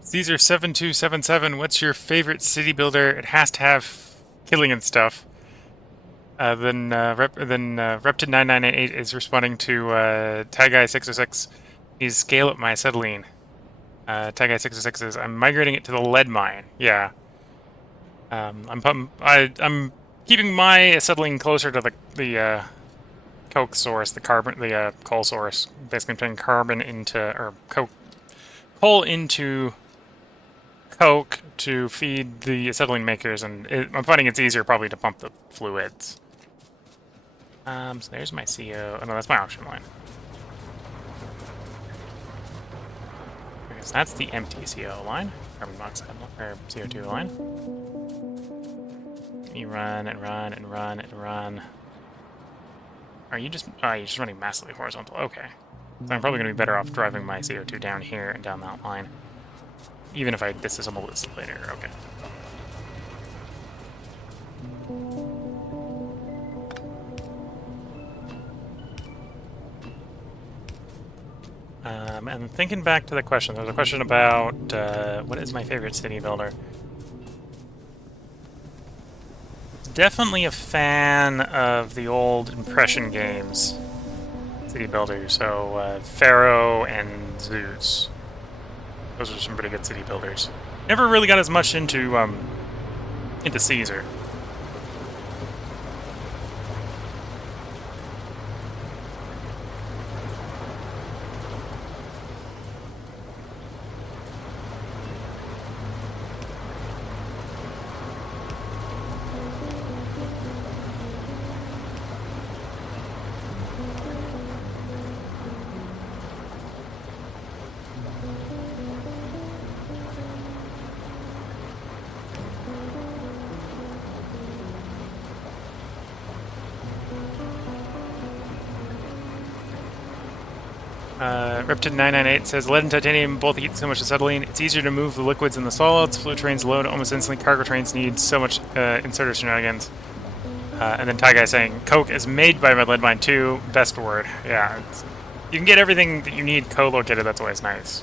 Caesar 7277, what's your favorite city builder? It has to have killing and stuff. Then Reptid9998 is responding to Tagai606. He's scale up my acetylene. Tagai606 says, I'm migrating it to the lead mine. Yeah. I'm keeping my acetylene closer to the coke source, the coal source. Basically, I'm turning carbon into, or coal into coke to feed the acetylene makers, and I'm finding it's easier probably to pump the fluids. So there's my CO. Oh no, that's my auction line. Okay, so that's the empty CO line, carbon monoxide or CO2 line. You run and run and run and run. Are you just? Oh, you're just running massively horizontal. Okay. So I'm probably going to be better off driving my CO2 down here and down that line. Even if I disassemble this later. Okay. And thinking back to the question, there was a question about what is my favorite city builder? Definitely a fan of the old Impression games city builders, so Pharaoh and Zeus. Those are some pretty good city builders. Never really got as much into Caesar. Riptid998 says, lead and titanium both heat so much acetylene. It's easier to move the liquids and the solids. Fluid trains load almost instantly. Cargo trains need so much inserter shenanigans. And then Ty Guy saying, Coke is made by Lead Mine 2. Best word. Yeah. You can get everything that you need co-located. That's always nice.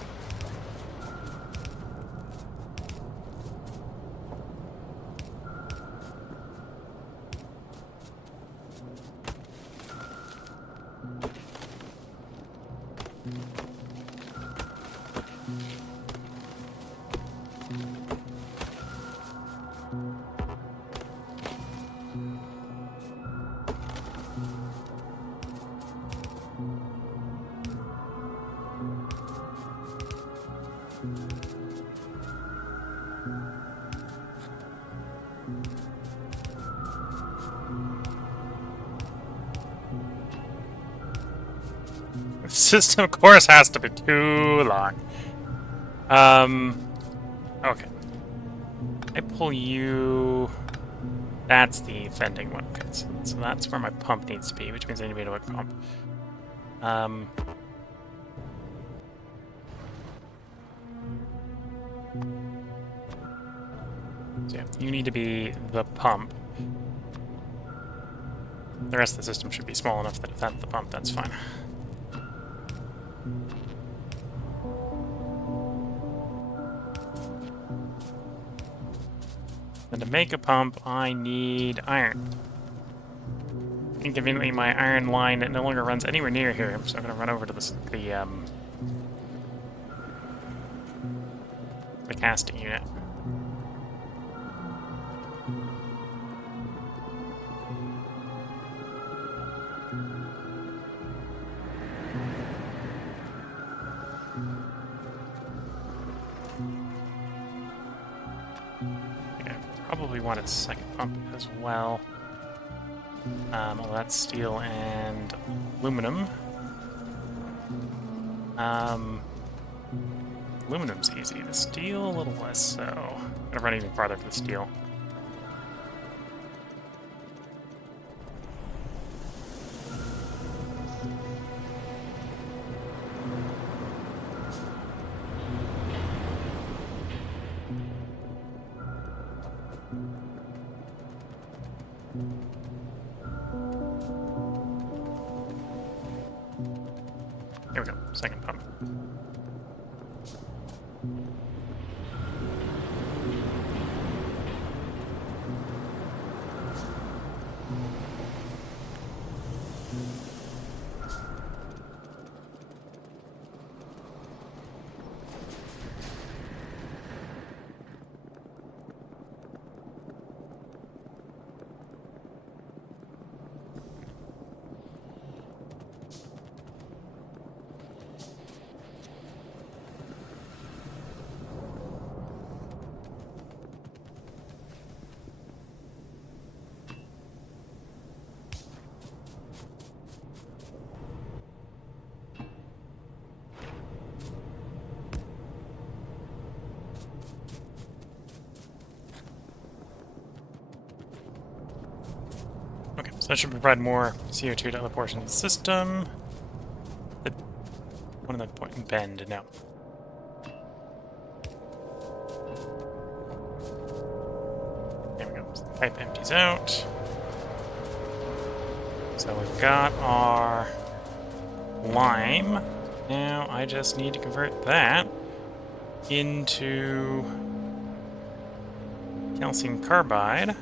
System course has to be too long. Okay. I pull you... That's the vending one. Okay, so that's where my pump needs to be, which means I need to be able to pump. So yeah, you need to be the pump. The rest of the system should be small enough that if that's the pump, that's fine. And to make a pump, I need iron. Inconveniently, my iron line no longer runs anywhere near here, so I'm going to run over to the casting unit. Probably want a second pump as well. Well, that's steel and aluminum. Aluminum's easy. The steel, a little less so. I'm gonna run even farther for the steel. Here we go, second pump. Okay, so that should provide more CO2 to other portions of the system. One of the point and bend, no. There we go. So the pipe empties out. So we've got our lime. Now I just need to convert that into calcium carbide.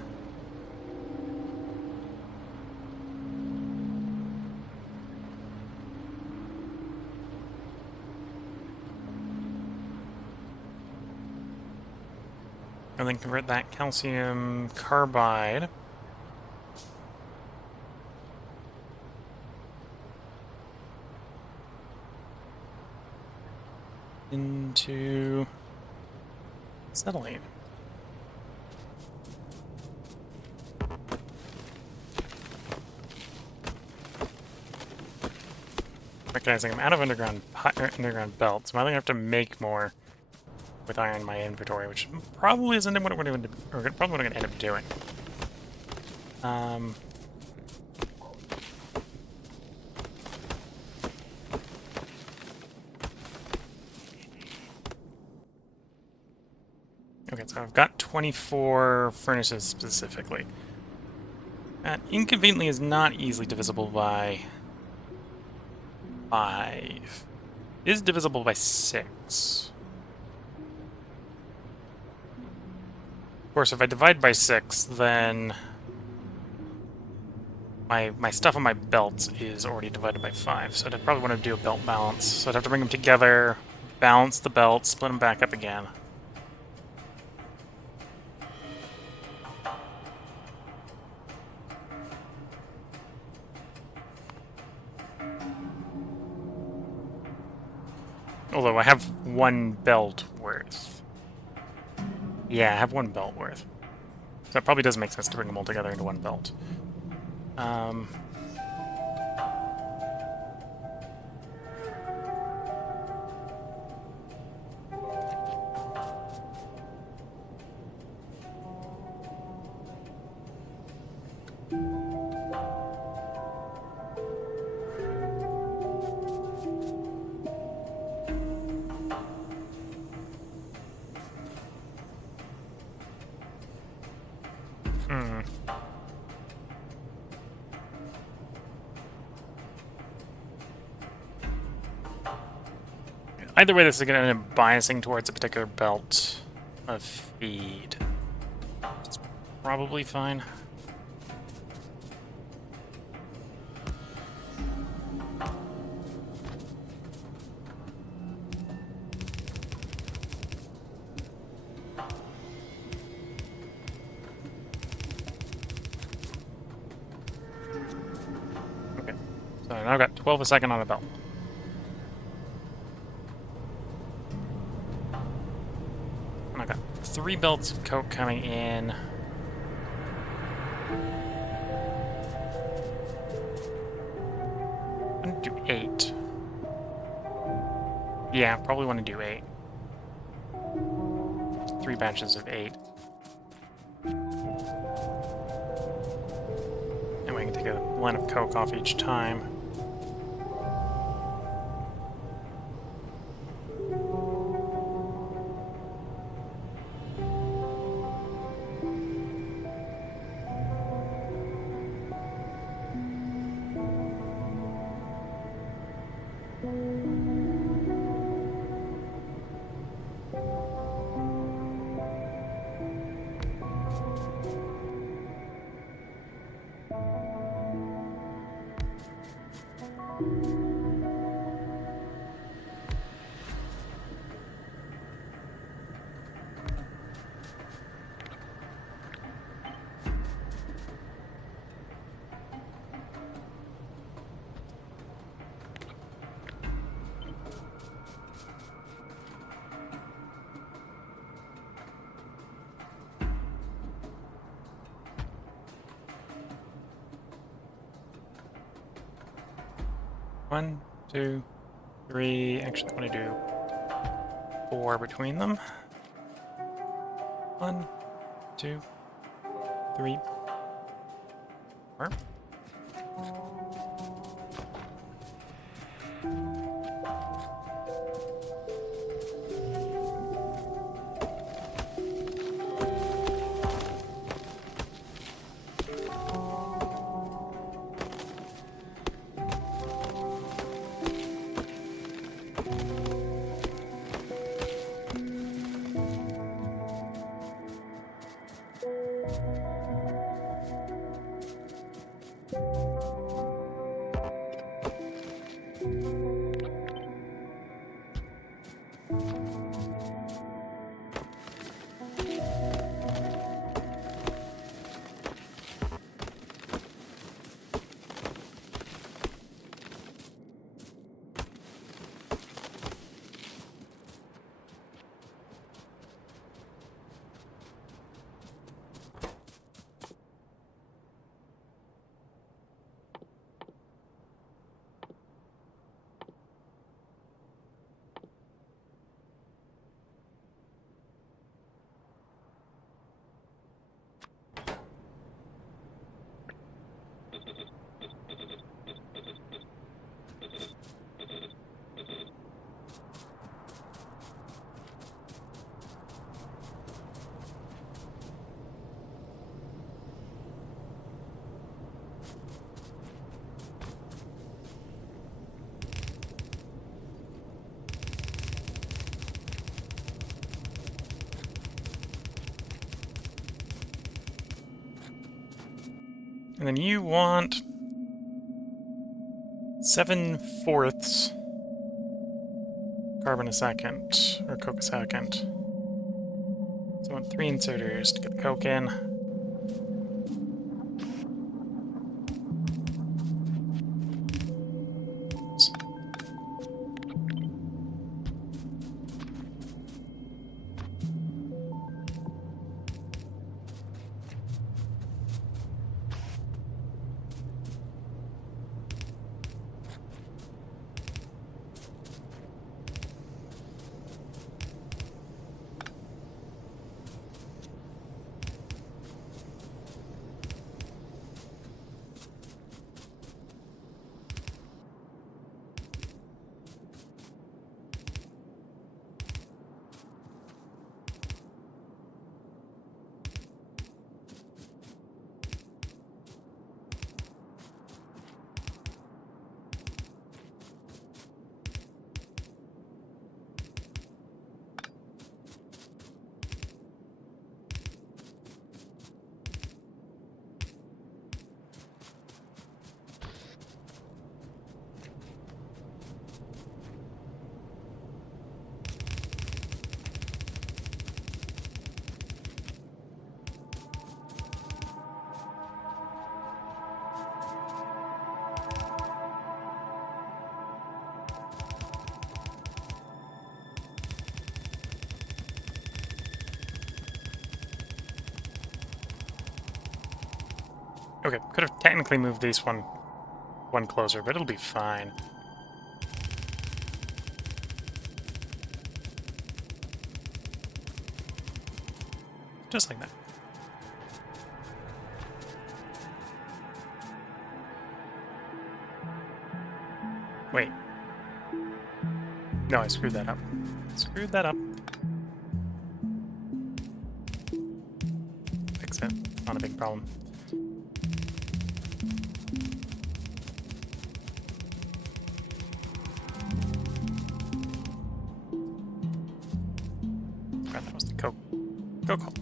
And then convert that calcium carbide into acetylene. Recognizing I'm out of underground belts, so I'm either going to have to make more with iron in my inventory, which probably isn't what we're doing, or probably what I'm going to end up doing. Okay, so I've got 24 furnaces specifically. That inconveniently is not easily divisible by 5. It is divisible by 6. Of course, if I divide by 6, then my stuff on my belt is already divided by 5, so I'd probably want to do a belt balance. So I'd have to bring them together, balance the belt, split them back up again. Although I have 1 belt worth. Yeah, I have 1 belt worth. So it probably does make sense to bring them all together into 1 belt. Either way, this is going to end up biasing towards a particular belt of feed. It's probably fine. Okay, so now I've got 12 a second on a belt. And I've got 3 belts of coke coming in. I'm gonna do 8. Yeah, probably want to do 8. 3 batches of 8. And we can take a line of coke off each time. One, 2, 3. Actually, I want to do 4 between them. 1, 2, 3, 4. And then you want 7/4 carbon a second, or coke a second. So I want 3 inserters to get the coke in. Okay, could have technically moved these one closer, but it'll be fine. Just like that. Wait. No, I screwed that up. Screwed that up. Fix it. Not a big problem. Right, that was the coke. Coke hole.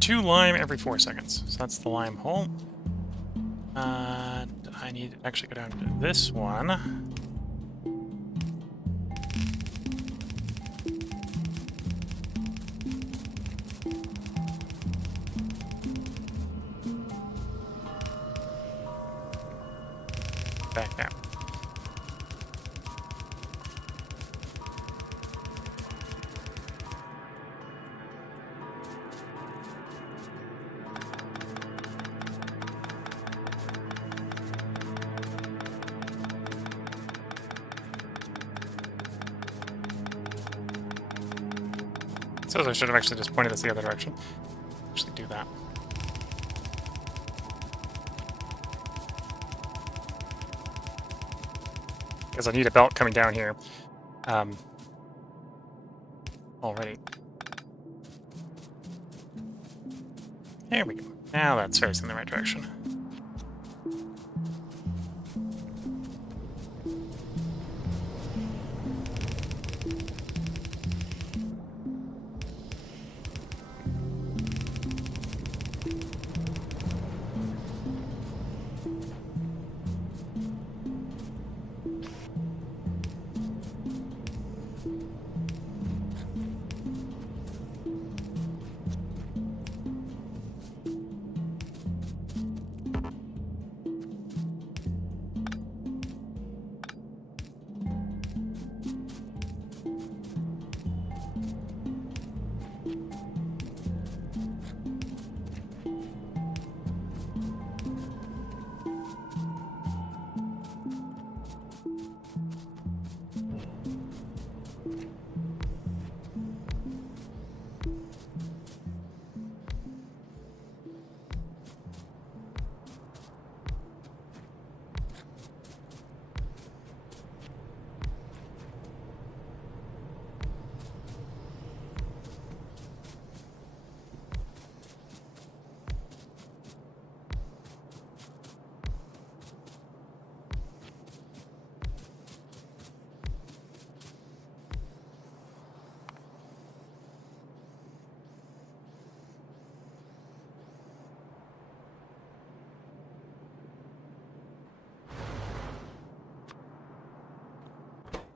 Two lime every 4 seconds. So that's the lime hole. I need to actually go down to this one. Back down. So I should have actually just pointed this the other direction. Actually do that. Because I need a belt coming down here. Already. There we go. Now that's facing the right direction.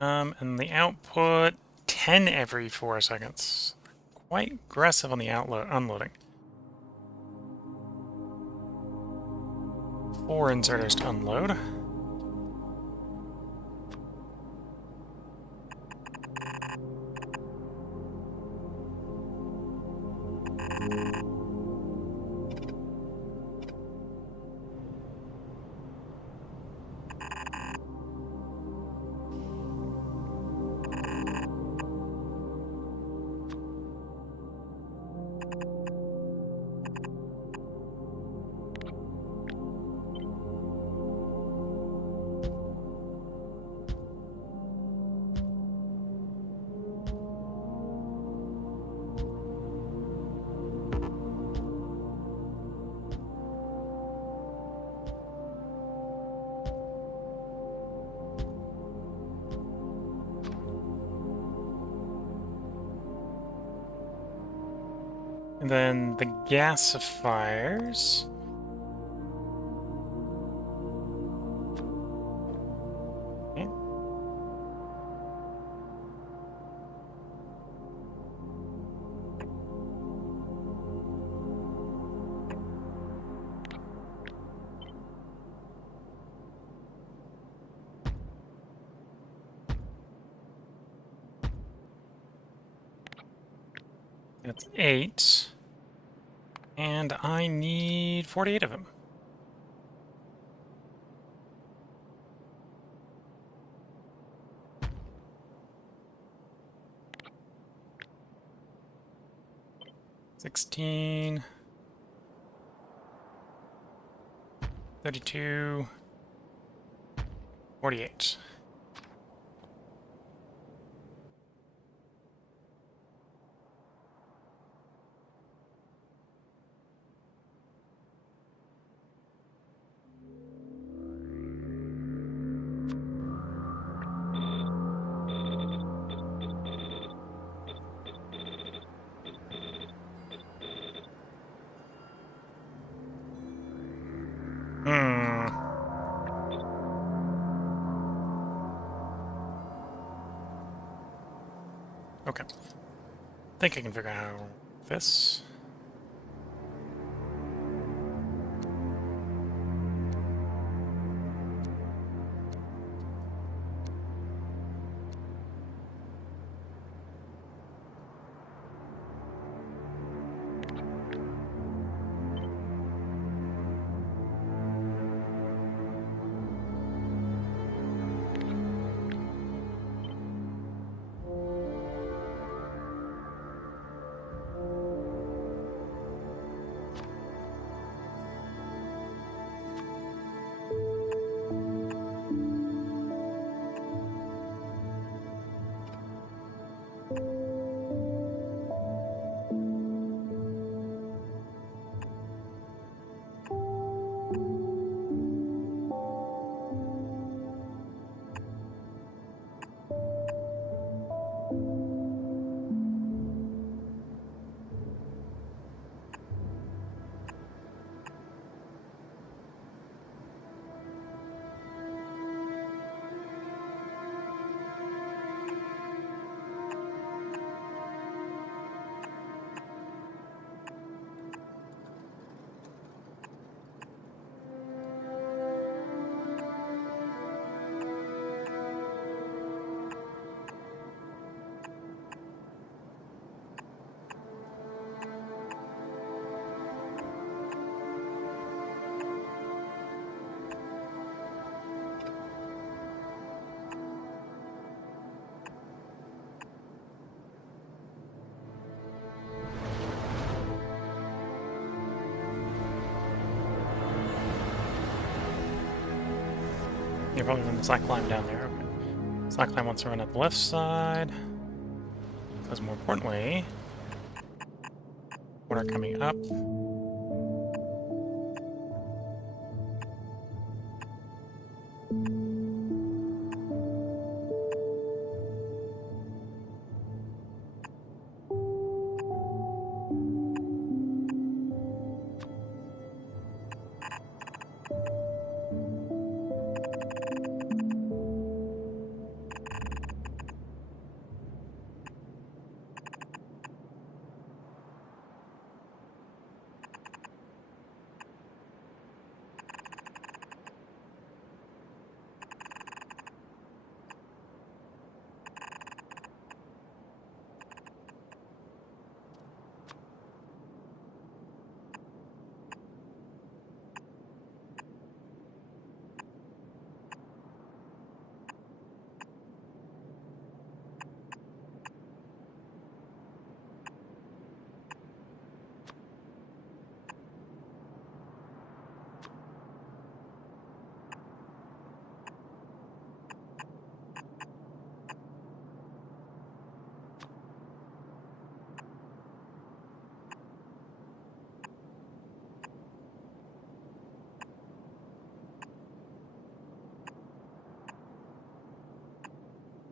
And the output, 10 every 4 seconds. Quite aggressive on the unloading. 4 inserters to unload. And then the gasifiers. Okay. That's 8. And I need 48 of them. $16, 32, 48. Okay. I think I can figure out this. You're probably going to slack climb down there. Okay. Slack climb wants to run up the left side. Because more importantly, water coming up.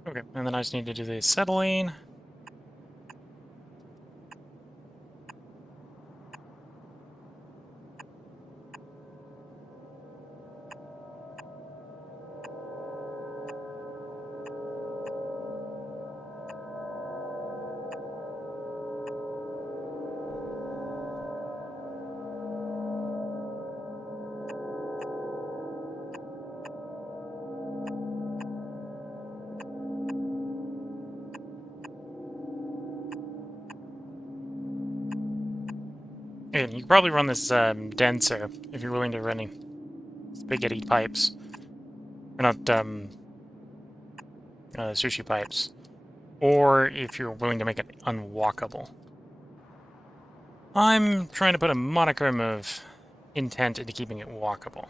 Okay, and then I just need to do the acetylene. And you could probably run this denser if you're willing to run any spaghetti pipes. Or not, sushi pipes. Or if you're willing to make it unwalkable. I'm trying to put a modicum of intent into keeping it walkable.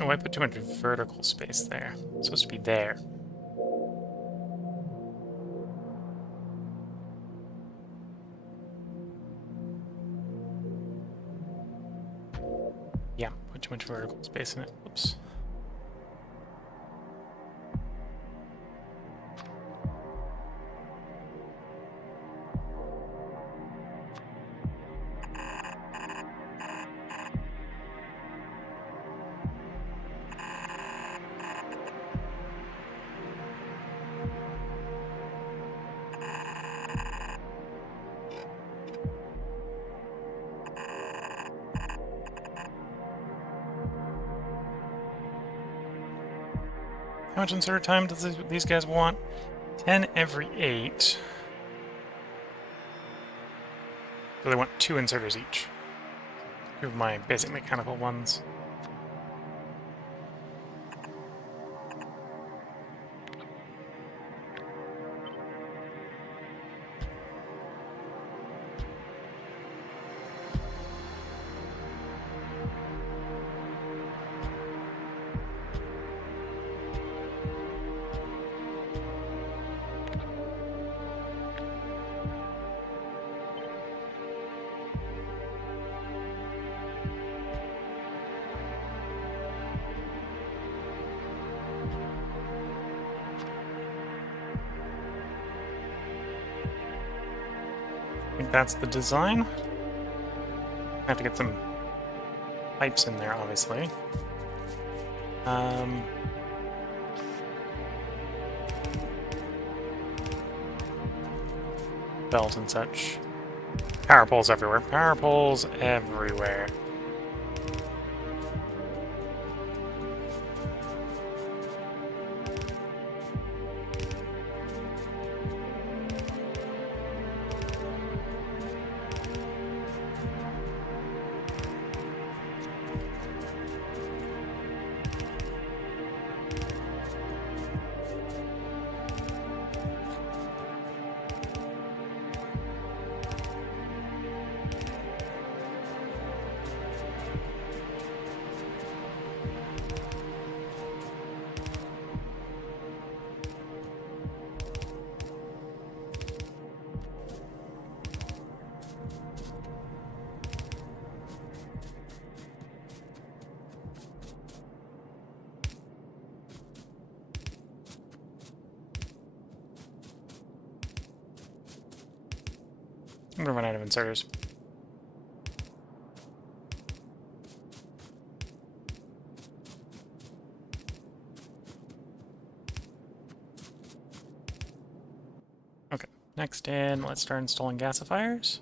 Oh, I put too much vertical space there. It's supposed to be there. Yeah, put too much vertical space in it. Whoops. How much insert time does these guys want? 10 every 8. So they want 2 inserters each. 2 of my basic mechanical ones. I think that's the design. I have to get some pipes in there, obviously. Belt and such. Power poles everywhere. Power poles everywhere. I'm gonna run out of inserters. Okay, next in, let's start installing gasifiers.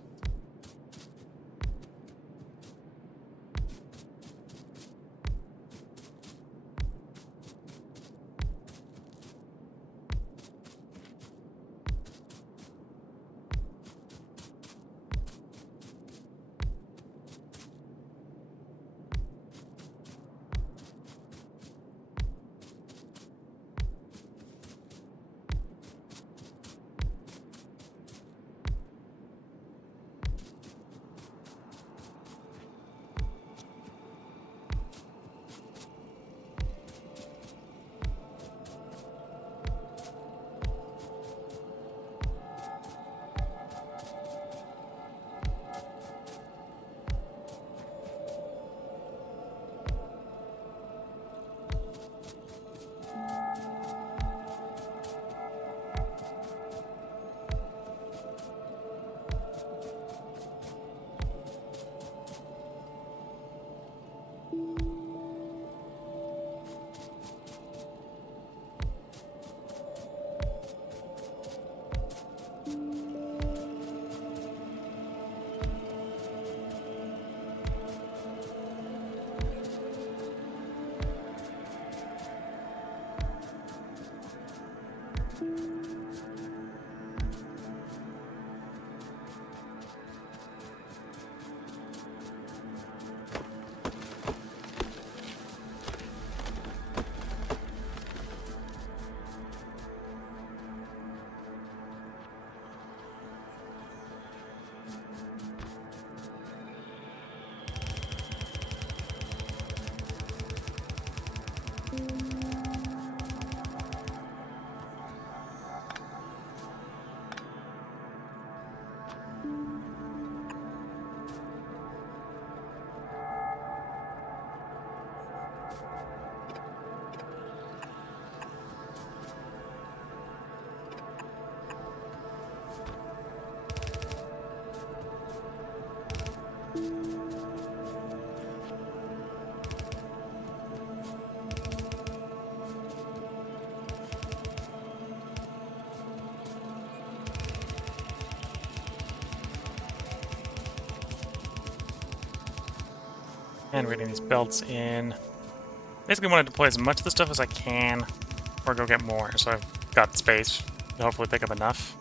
And we're getting these belts in. Basically want to deploy as much of the stuff as I can, or go get more, so I've got space to hopefully pick up enough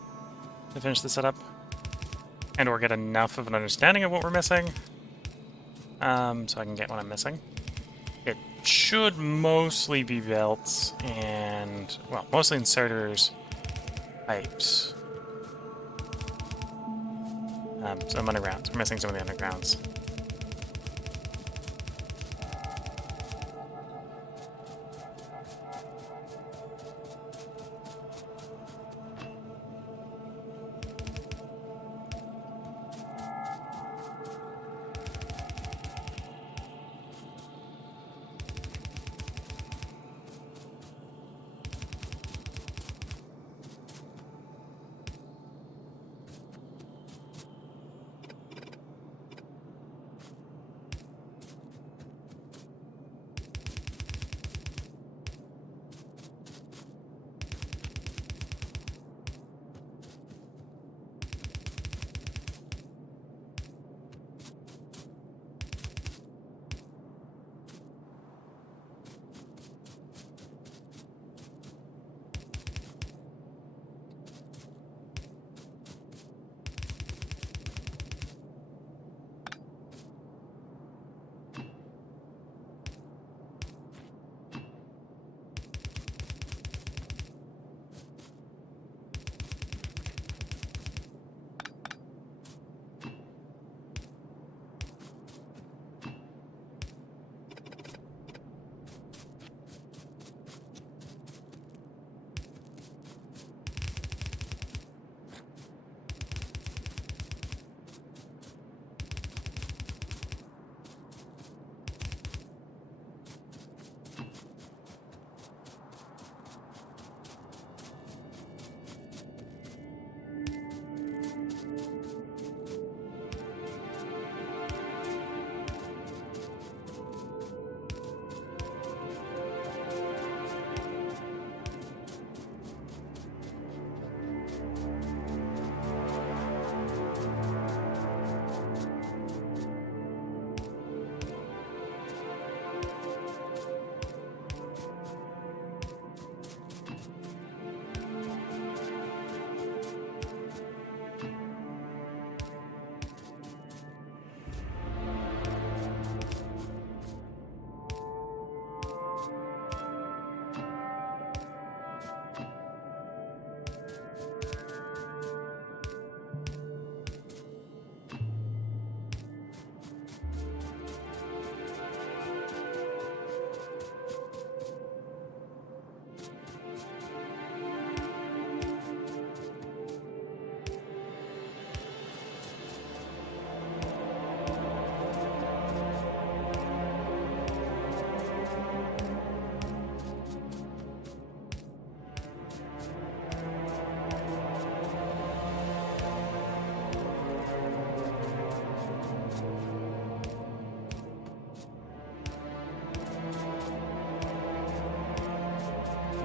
to finish the setup. And or get enough of an understanding of what we're missing, so I can get what I'm missing. It should mostly be belts and, well, mostly inserters, pipes. Some undergrounds. We're missing some of the undergrounds.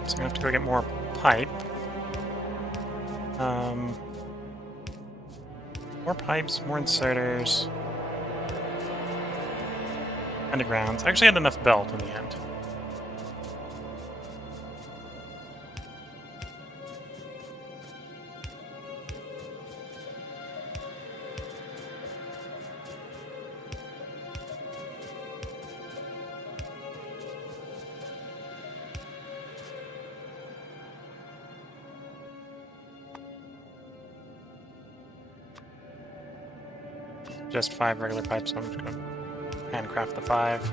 So I'm gonna have to go get more pipe. More pipes, more inserters. Undergrounds. I actually had enough belt in the end. Just 5 regular pipes, so I'm just gonna handcraft the 5.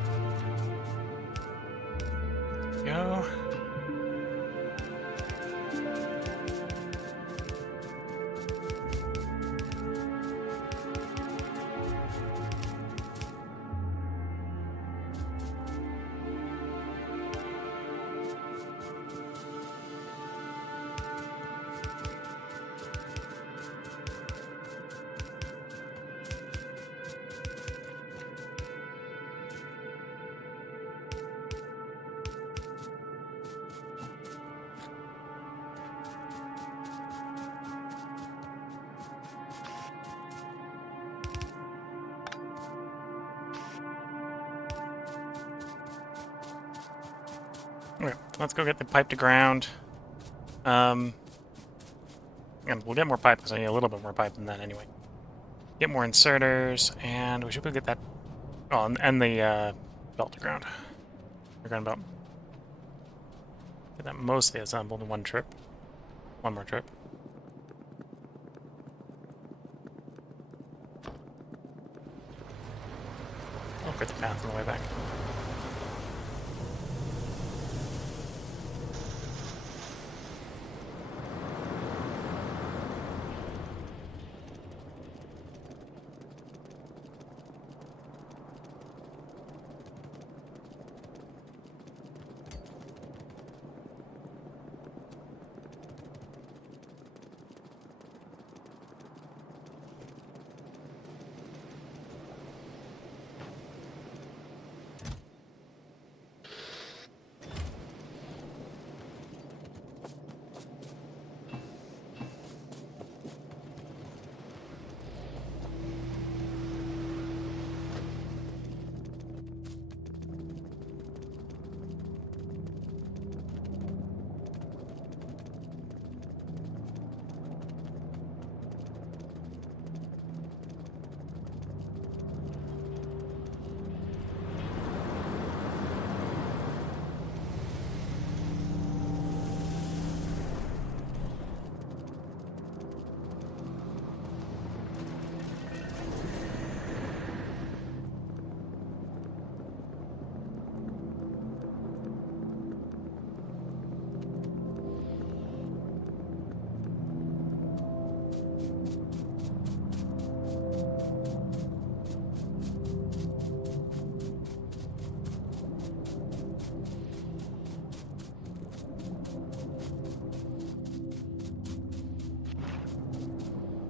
Go. Okay, let's go get the pipe to ground. And we'll get more pipe because I need a little bit more pipe than that anyway. Get more inserters, and we should go get that. Oh, and the belt to ground. Ground belt. Get that mostly assembled in one trip. One more trip. I'll quit the path on the way back.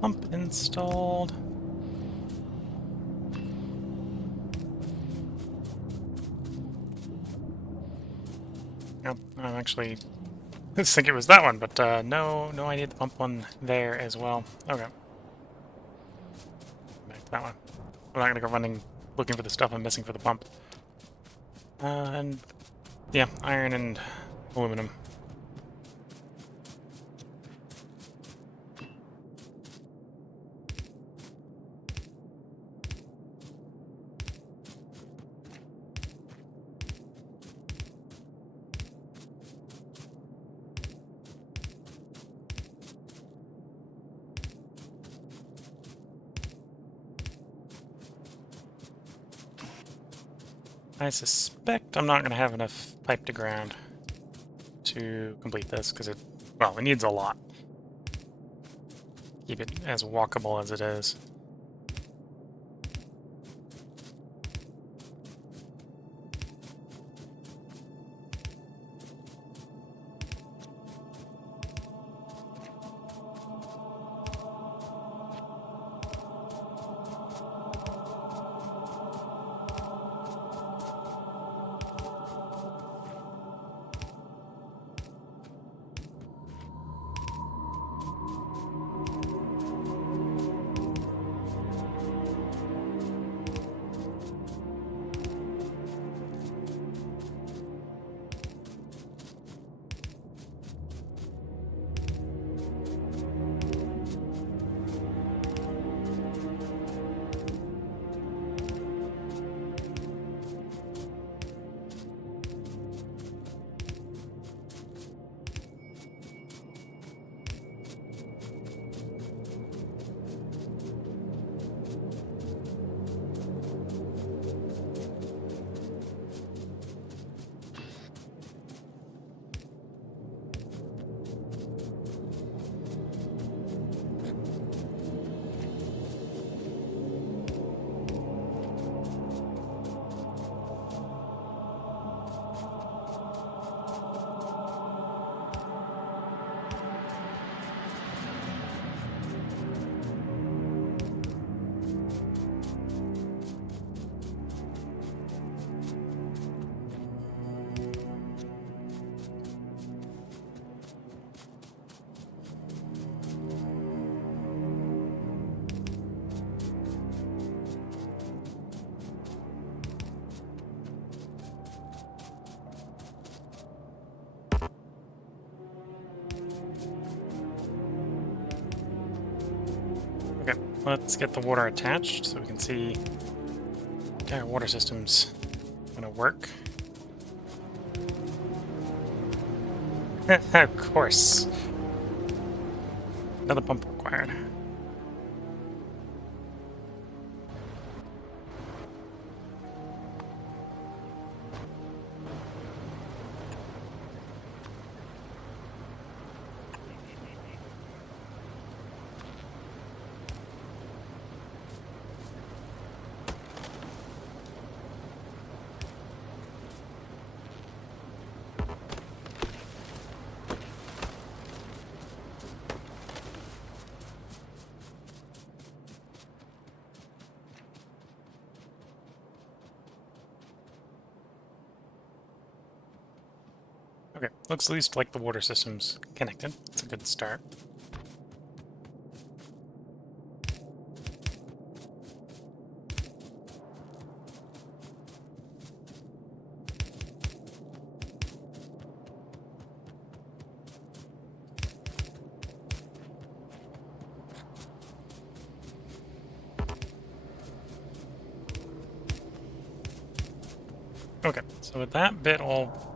Pump installed. Nope, I'm actually... I think it was that one, but no, I need the pump one there as well. Okay. Back to that one. I'm not gonna go running looking for the stuff I'm missing for the pump. And yeah, iron and aluminum. I suspect I'm not going to have enough pipe to ground to complete this, because it needs a lot. Keep it as walkable as it is. Okay, let's get the water attached so we can see if our water system's gonna work. Of course. Another pump required. Okay, looks at least like the water system's connected. It's a good start. Okay, so with that bit all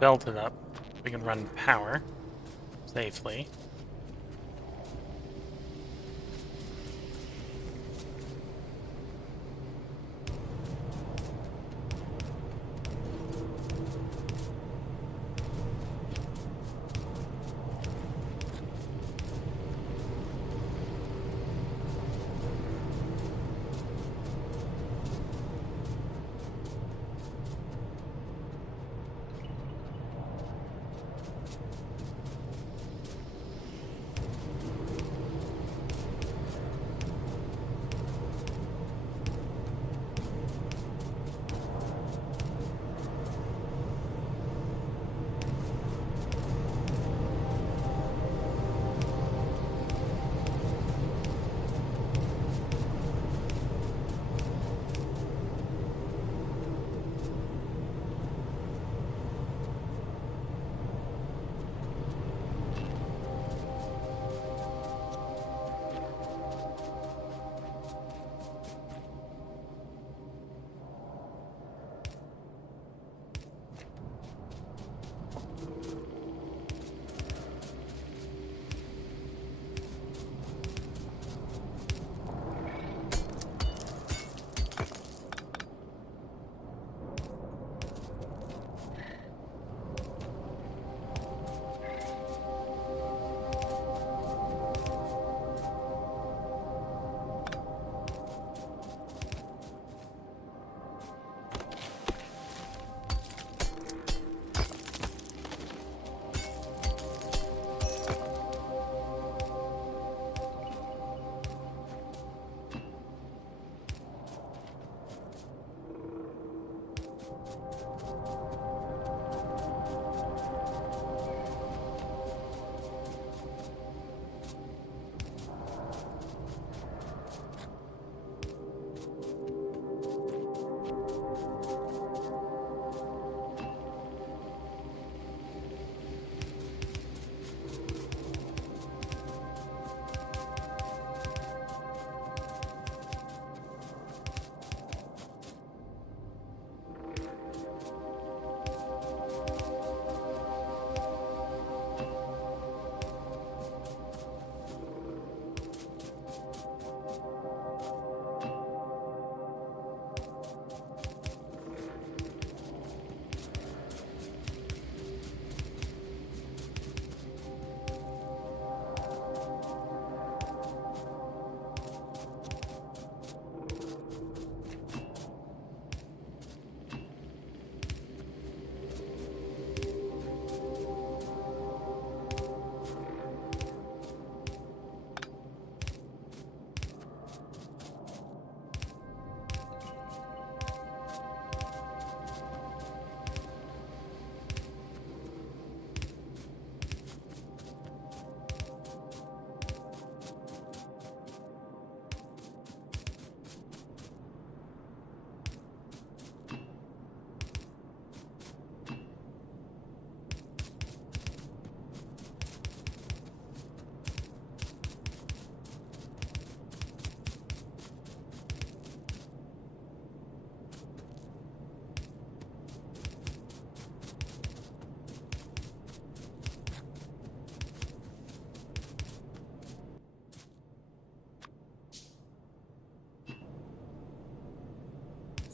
belted up, we can run power safely.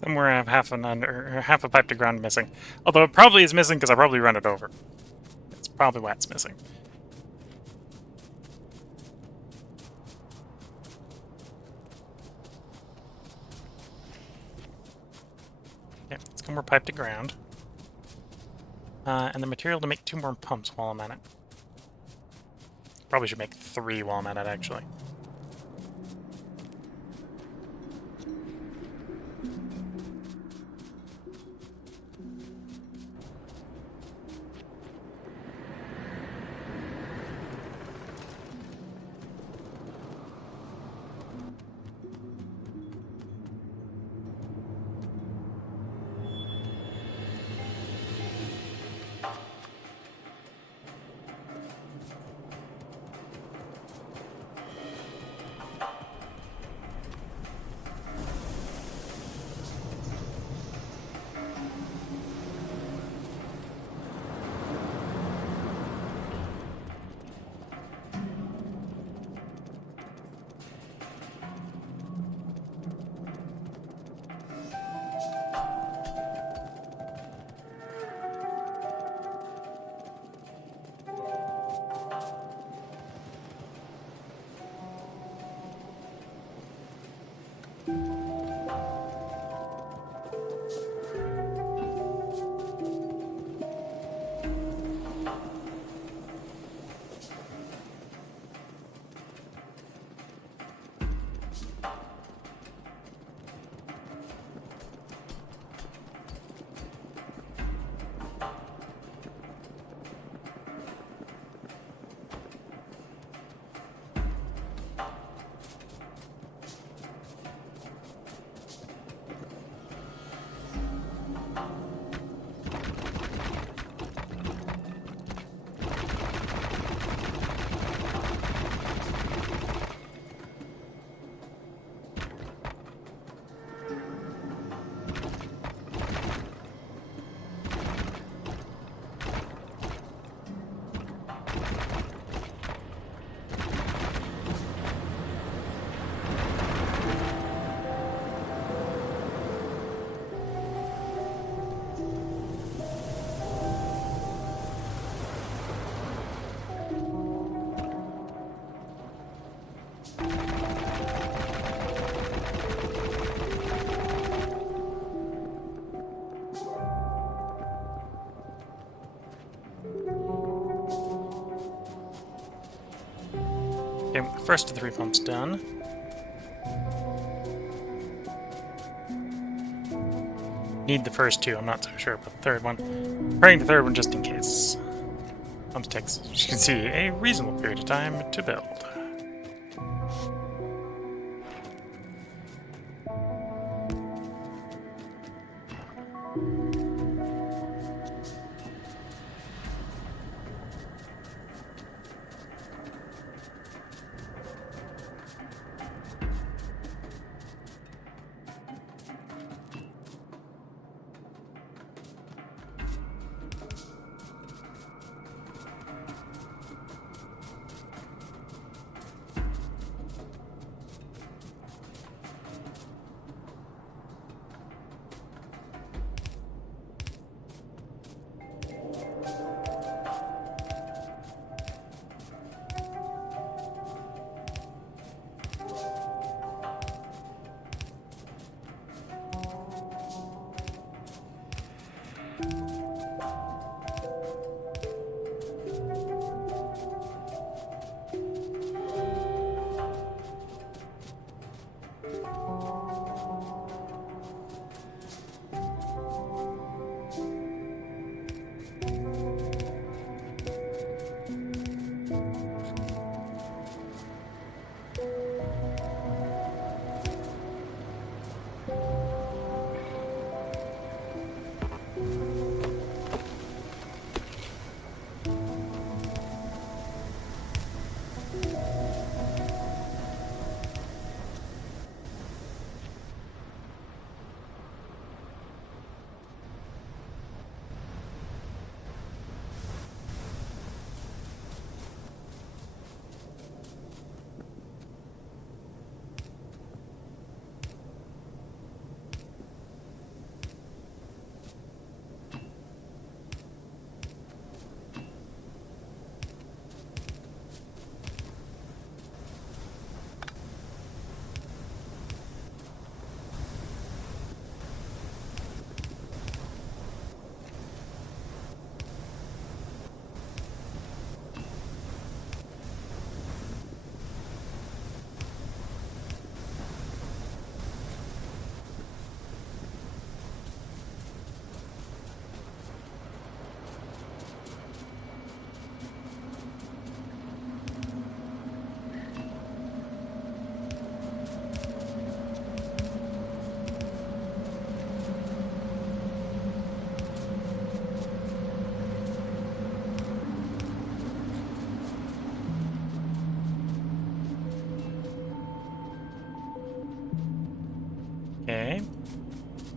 Somewhere I have half a pipe to ground missing. Although it probably is missing because I probably run it over. That's probably why it's missing. Okay, let's go more pipe to ground. And the material to make 2 more pumps while I'm at it. Probably should make 3 while I'm at it, actually. Okay, first of the 3 pumps done. Need the first 2, I'm not so sure about the third one. Preparing the third one just in case. Pumps takes, as you can see, a reasonable period of time to build.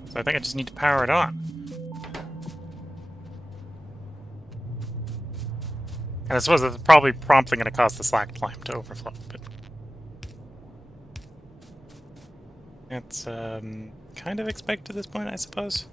So I think I just need to power it on. And I suppose it's probably promptly going to cause the slack climb to overflow, but... It's, kind of expected at this point, I suppose.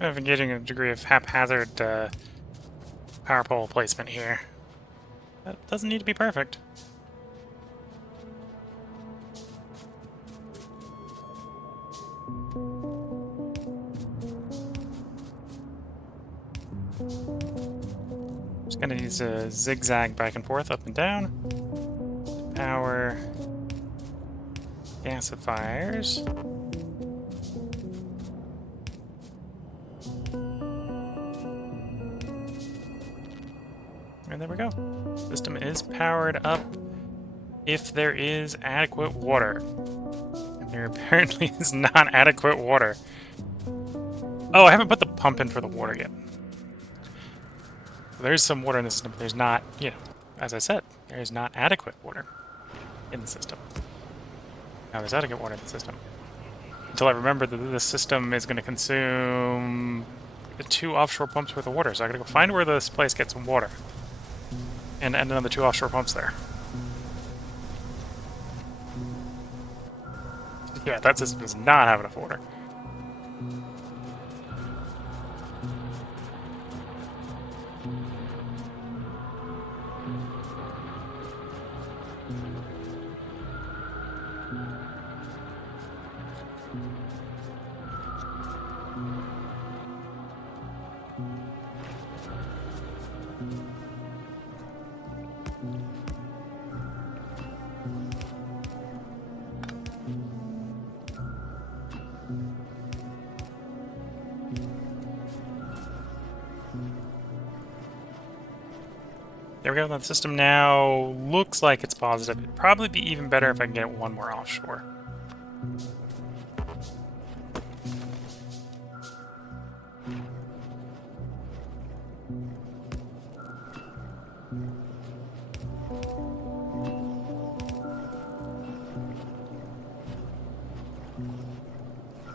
I've been getting a degree of haphazard power pole placement here. That doesn't need to be perfect. Just gonna use a zigzag back and forth, up and down. Power gasifiers. And there we go. System is powered up if there is adequate water. And there apparently is not adequate water. Oh, I haven't put the pump in for the water yet. There's some water in the system, but there's not, you know, as I said, there is not adequate water in the system. Now there's adequate water in the system. Until I remember that the system is going to consume 2 offshore pumps worth of water, so I gotta go find where this place gets some water. And another 2 offshore pumps there. Yeah, that system does not have enough water. There we go, that system now looks like it's positive. It'd probably be even better if I can get 1 more offshore.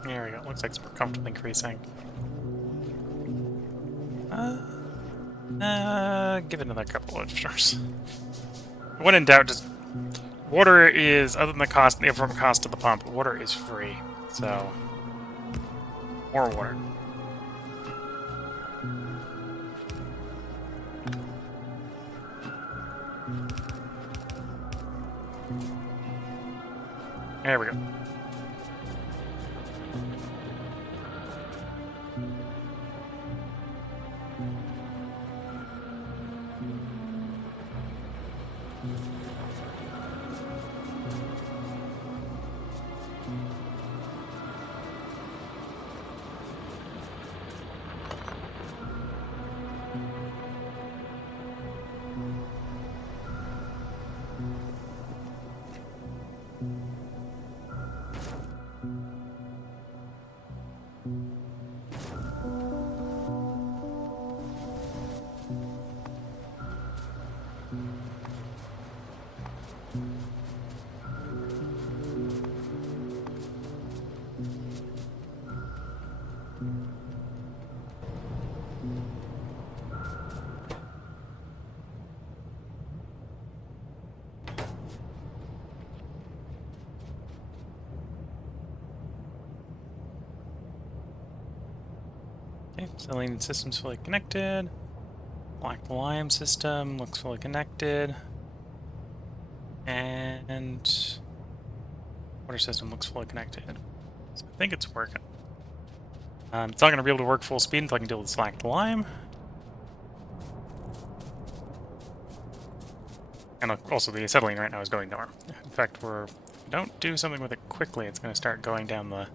There we go, looks like it's comfortably increasing. Give it another couple of stars. When in doubt, just... Water is, other than the cost, the upfront cost of the pump, water is free, so... More water. There we go. Okay, saline system's fully connected. Black lime system looks fully connected. And water system looks fully connected. So I think it's working. It's not going to be able to work full speed until I can deal with slacked lime. And also the acetylene right now is going norm. In fact, if we don't do something with it quickly, it's going to start going down the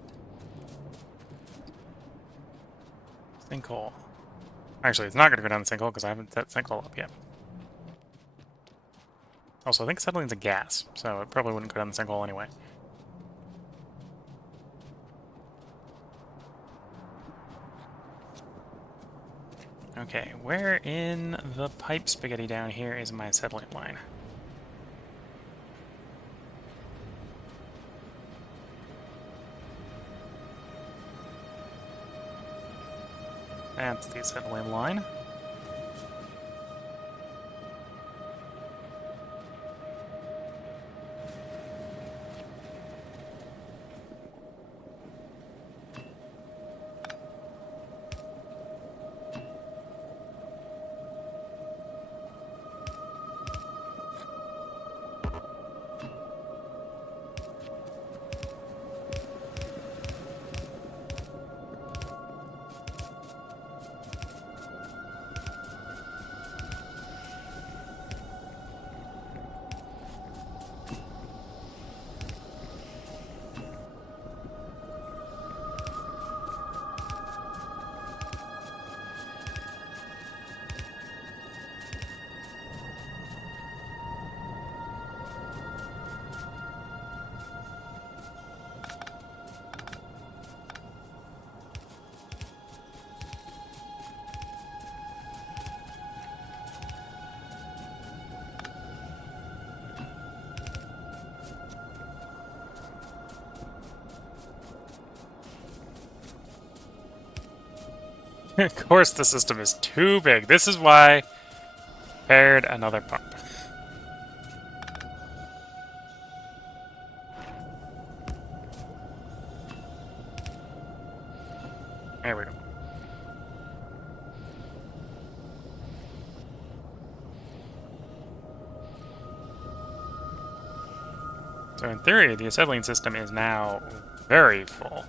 sinkhole. Actually, it's not going to go down the sinkhole because I haven't set sinkhole up yet. Also, I think acetylene's a gas, so it probably wouldn't go down the sinkhole anyway. Okay, where in the pipe spaghetti down here is my acetylene line? That's the acetylene line. Of course the system is too big. This is why I paired another pump. There we go. So in theory, the acetylene system is now very full.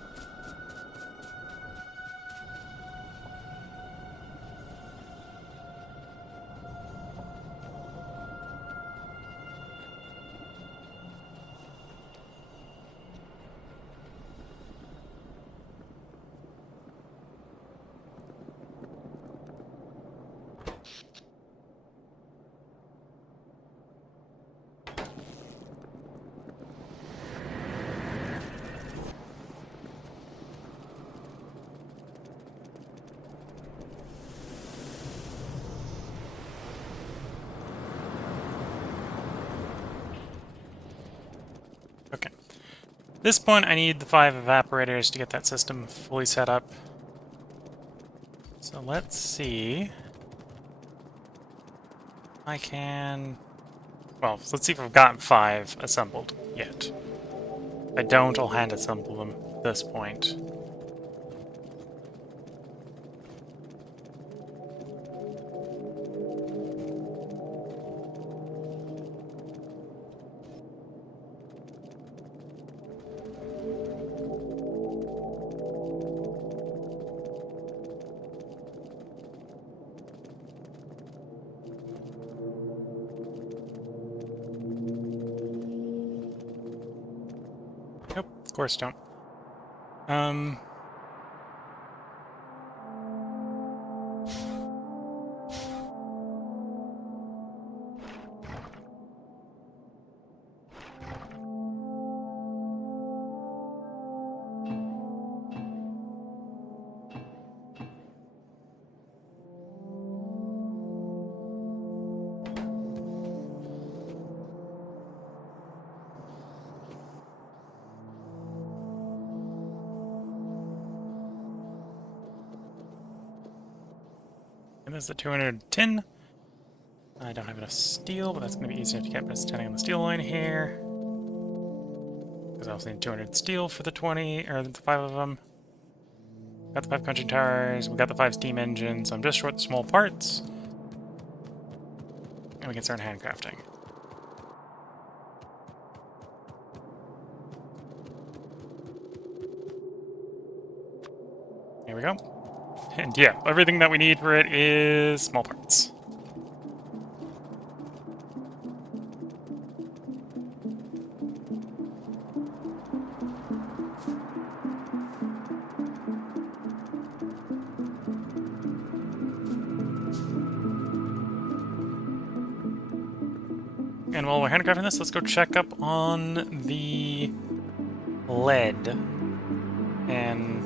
Okay. At this point, I need the 5 evaporators to get that system fully set up. So let's see. I can... Well, let's see if I've gotten 5 assembled yet. If I don't, I'll hand assemble them at this point. Nope, of course don't. this is the 200 tin. I don't have enough steel, but that's going to be easier to get by standing on the steel line here. Because I also need 200 steel for the 20, or the 5 of them. Got the 5 punching towers, we got the 5 steam engines, so I'm just short the small parts. And we can start handcrafting. Here we go. And yeah, everything that we need for it is small parts. And while we're handcrafting this, let's go check up on the lead and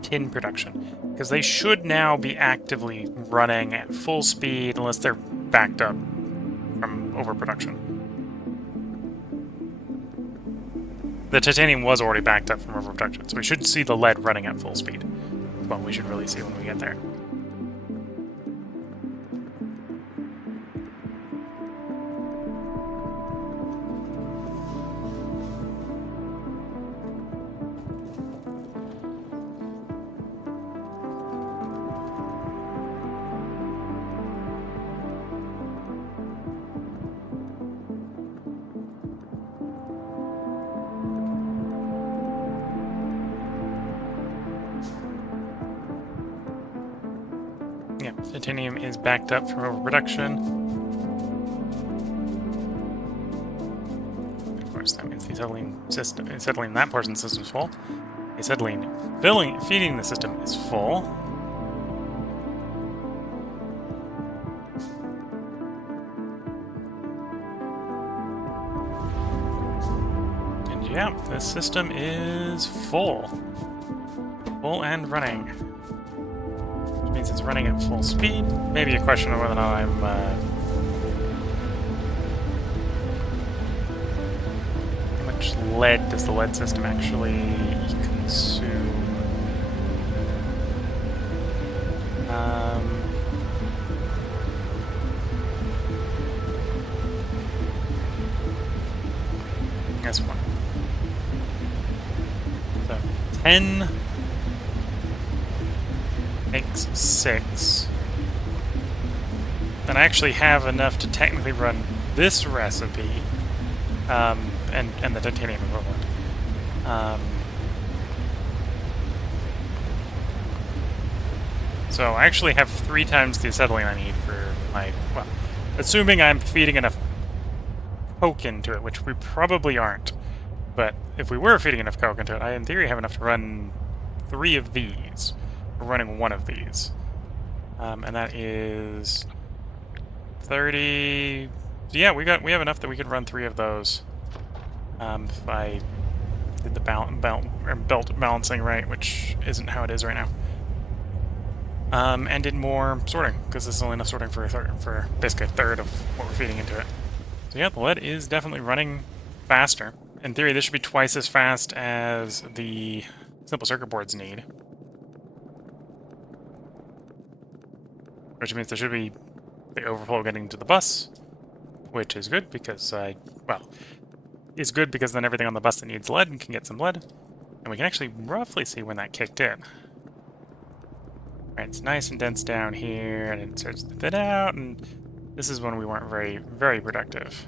tin production. Because they should now be actively running at full speed unless they're backed up from overproduction. The titanium was already backed up from overproduction, so we should see the lead running at full speed. Well, we should really see when we get there. Yeah, titanium is backed up from overproduction. Of course, that means the acetylene that portion's system is full. The acetylene feeding the system is full. And yeah, this system is full. Full and running. Which means it's running at full speed. Maybe a question of whether or not I'm how much lead does the lead system actually consume? Guess one. So 10 makes 6. Then I actually have enough to technically run this recipe, and the titanium equivalent. So I actually have 3 times the acetylene I need for my, well, assuming I'm feeding enough coke into it, which we probably aren't. But if we were feeding enough coke into it, I in theory have enough to run 3 of these. We're running 1 of these. And that is 30. So yeah, we have enough that we could run 3 of those. If I did the belt balancing right, which isn't how it is right now. And did more sorting, because this is only enough sorting for basically a third of what we're feeding into it. So yeah, the lead is definitely running faster. In theory, this should be twice as fast as the simple circuit boards need. Which means there should be the overflow getting to the bus, which is good because, well, is good because then everything on the bus that needs lead can get some lead. And we can actually roughly see when that kicked in. Right, it's nice and dense down here, and it starts to thin out, and this is when we weren't very productive.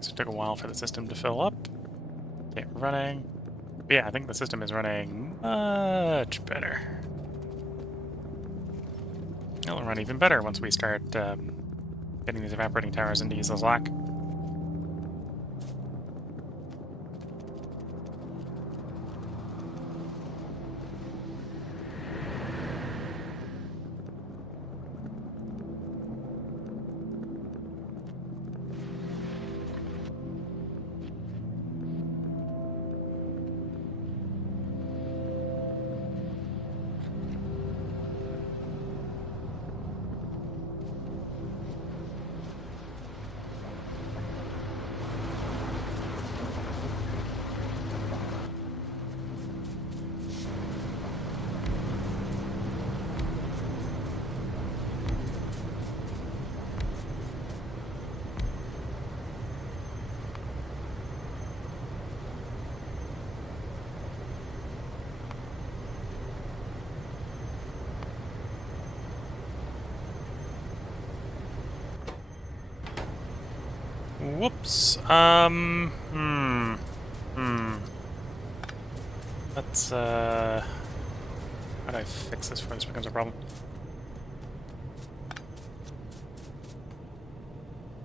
So it took a while for the system to fill up. Get running. But yeah, I think the system is running much better. It'll run even better once we start getting these evaporating towers into use as slack. Whoops. Let's, how do I fix this before this becomes a problem?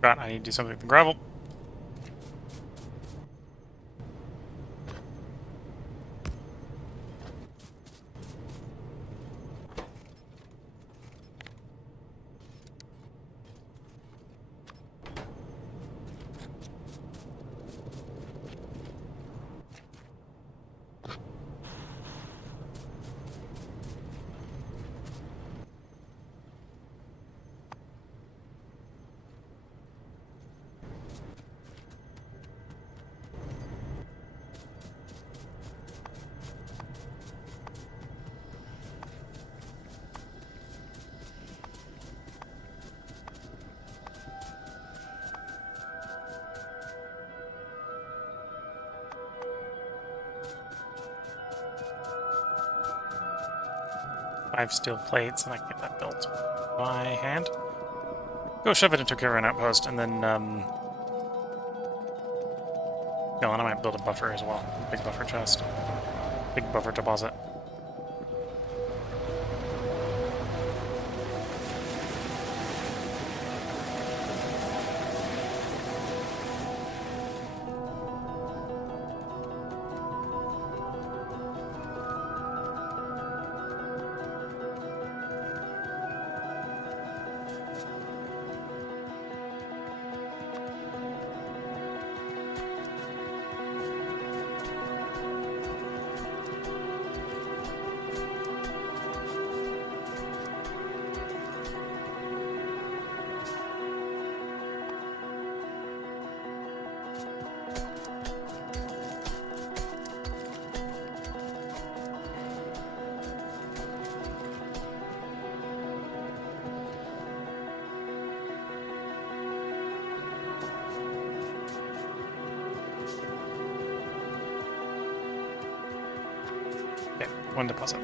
God, I need to do something with the gravel. Five steel plates, and I can get that built by hand. Go shove it into a caravan outpost, and then, no, and I might build a buffer as well. Big buffer chest. Big buffer deposit. Okay, one deposit.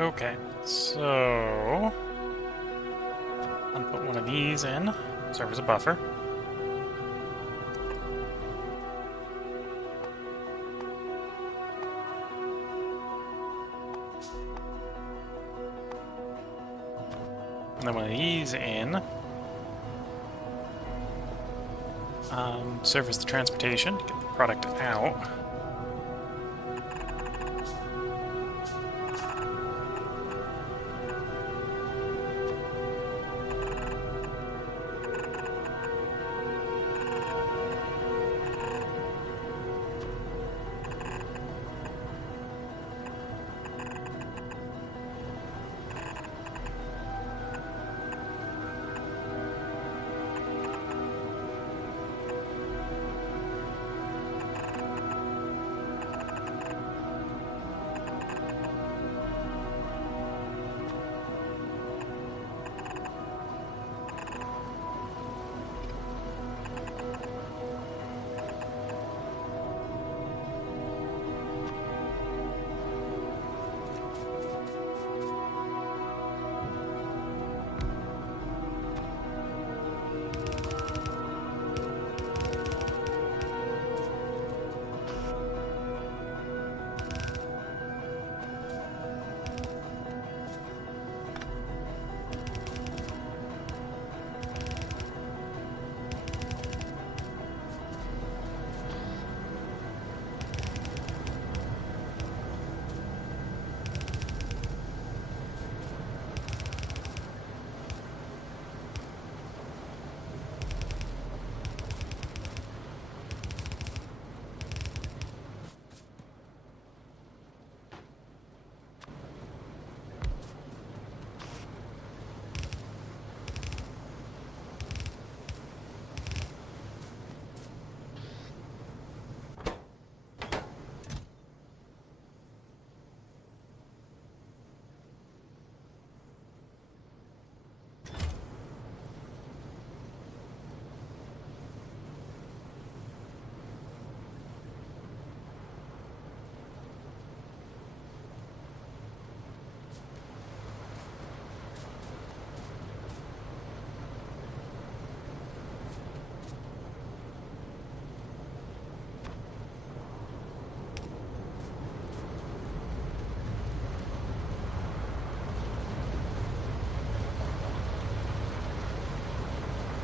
Okay, so I'll put one of these in, serve as a buffer. And then one of these in, serve as the transportation to get the product out.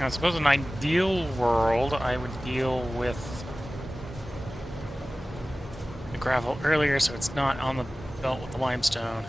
I suppose in an ideal world, I would deal with the gravel earlier so it's not on the belt with the limestone.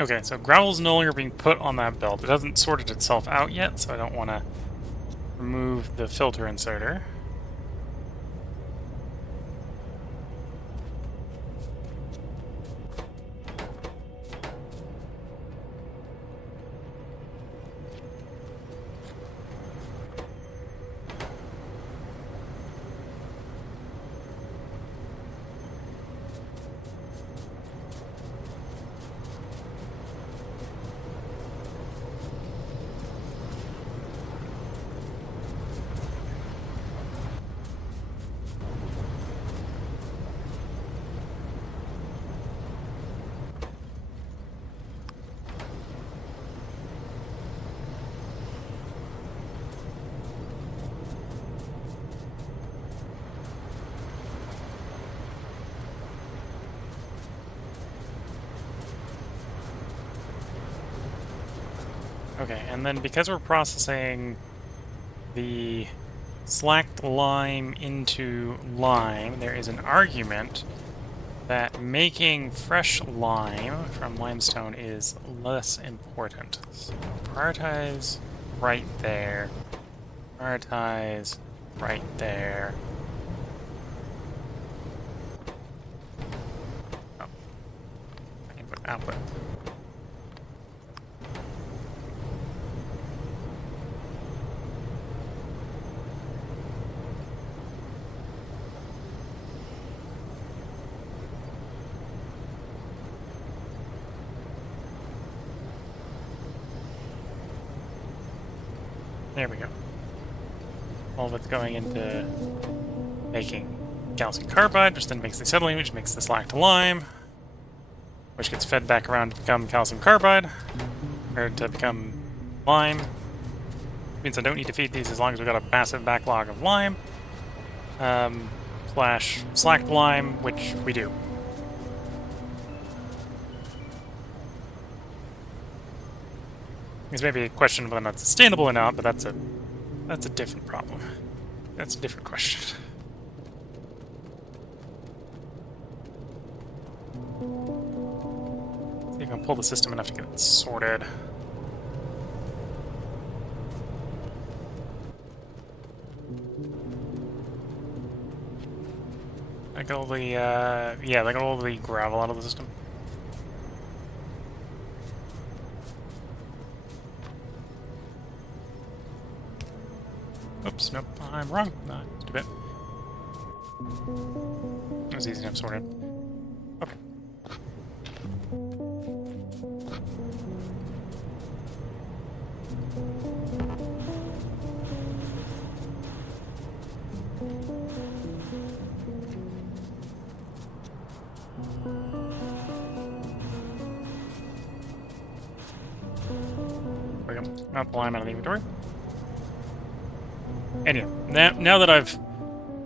Okay, so gravel's no longer being put on that belt. It hasn't sorted itself out yet, so I don't want to remove the filter inserter. Okay, and then because we're processing the slacked lime into lime, there is an argument that making fresh lime from limestone is less important. So prioritize right there. Prioritize right there. Oh. Input, output. There we go. All of it's going into making calcium carbide, which then makes the acetylene, which makes the slacked lime, which gets fed back around to become calcium carbide, or to become lime. Means I don't need to feed these as long as we've got a massive backlog of lime, slash slacked lime, which we do. It's maybe a question of whether or not it's sustainable or not, but that's a different problem. That's a different question. See if I can pull the system enough to get it sorted. Like all the, yeah, like all the gravel out of the system. Oops, nope, I'm wrong. No, too bad. It was easy enough sorted. Okay. There we go. Not the lime out of the inventory. Anyway, now that I've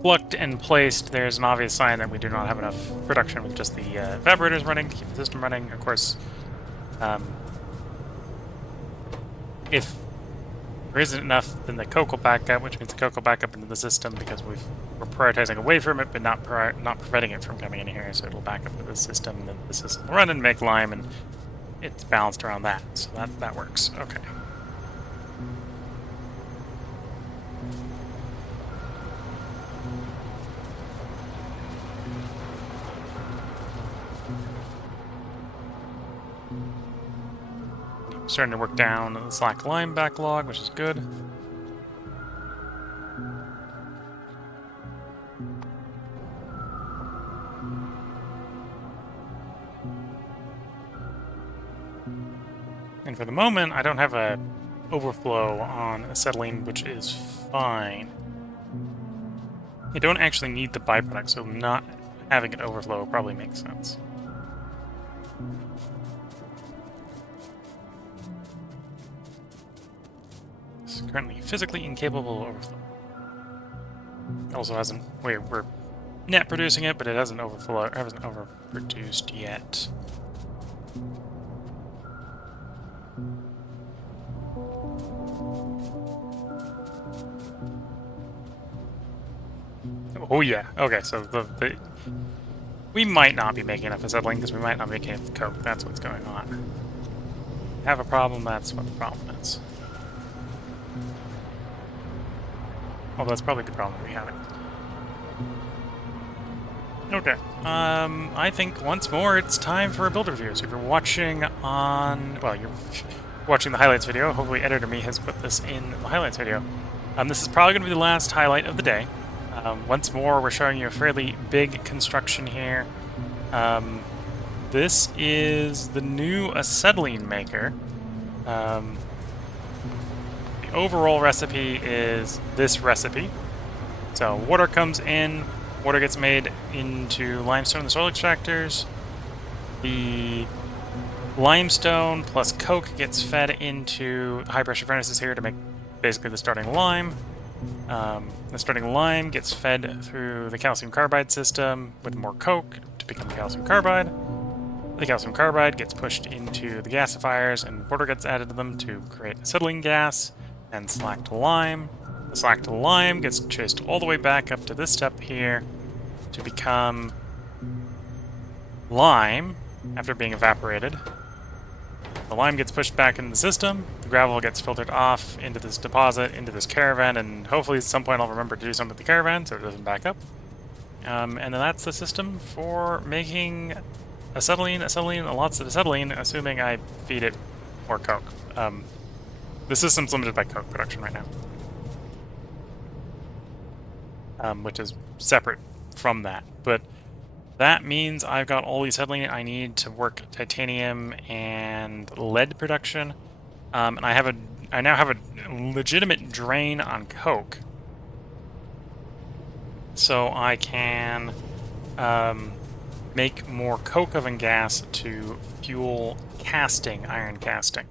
plucked and placed, there's an obvious sign that we do not have enough production with just the evaporators running to keep the system running. Of course, if there isn't enough, then the coke will back up, which means the coke will back up into the system because we're prioritizing away from it, but not preventing it from coming in here. So it'll back up into the system, and then the system will run and make lime, and it's balanced around that. So that works. Okay. Starting to work down the slack lime backlog, which is good. And for the moment, I don't have a overflow on acetylene, which is fine. You don't actually need the byproduct, so not having an overflow probably makes sense. It's currently physically incapable of overflow. Also hasn't... we're net producing it, but it hasn't overproduced yet. Oh yeah, okay, so we might not be making enough acetylene because we might not be making enough coke. That's what's going on. Have a problem, that's what the problem is. Oh, that's probably the problem we have. Okay, I think once more it's time for a build review. So if you're watching on, well, you're watching the highlights video, hopefully Editor Me has put this in the highlights video. This is probably going to be the last highlight of the day. Once more, we're showing you a fairly big construction here. This is the new acetylene maker. The overall recipe is this recipe. So water comes in, water gets made into limestone in the soil extractors. The limestone plus coke gets fed into high pressure furnaces here to make basically the starting lime. The starting lime gets fed through the calcium carbide system with more coke to become calcium carbide. The calcium carbide gets pushed into the gasifiers and water gets added to them to create acetylene gas and slacked lime. The slacked lime gets chased all the way back up to this step here to become lime after being evaporated. The lime gets pushed back into the system, the gravel gets filtered off into this deposit, into this caravan, and hopefully at some point I'll remember to do something with the caravan so it doesn't back up. And then that's the system for making acetylene, lots of acetylene, assuming I feed it more coke. The system's limited by coke production right now, which is separate from that. But that means I've got all the acetylene I need to work titanium and lead production, and I now have a legitimate drain on coke, so I can make more coke oven gas to fuel casting, iron casting.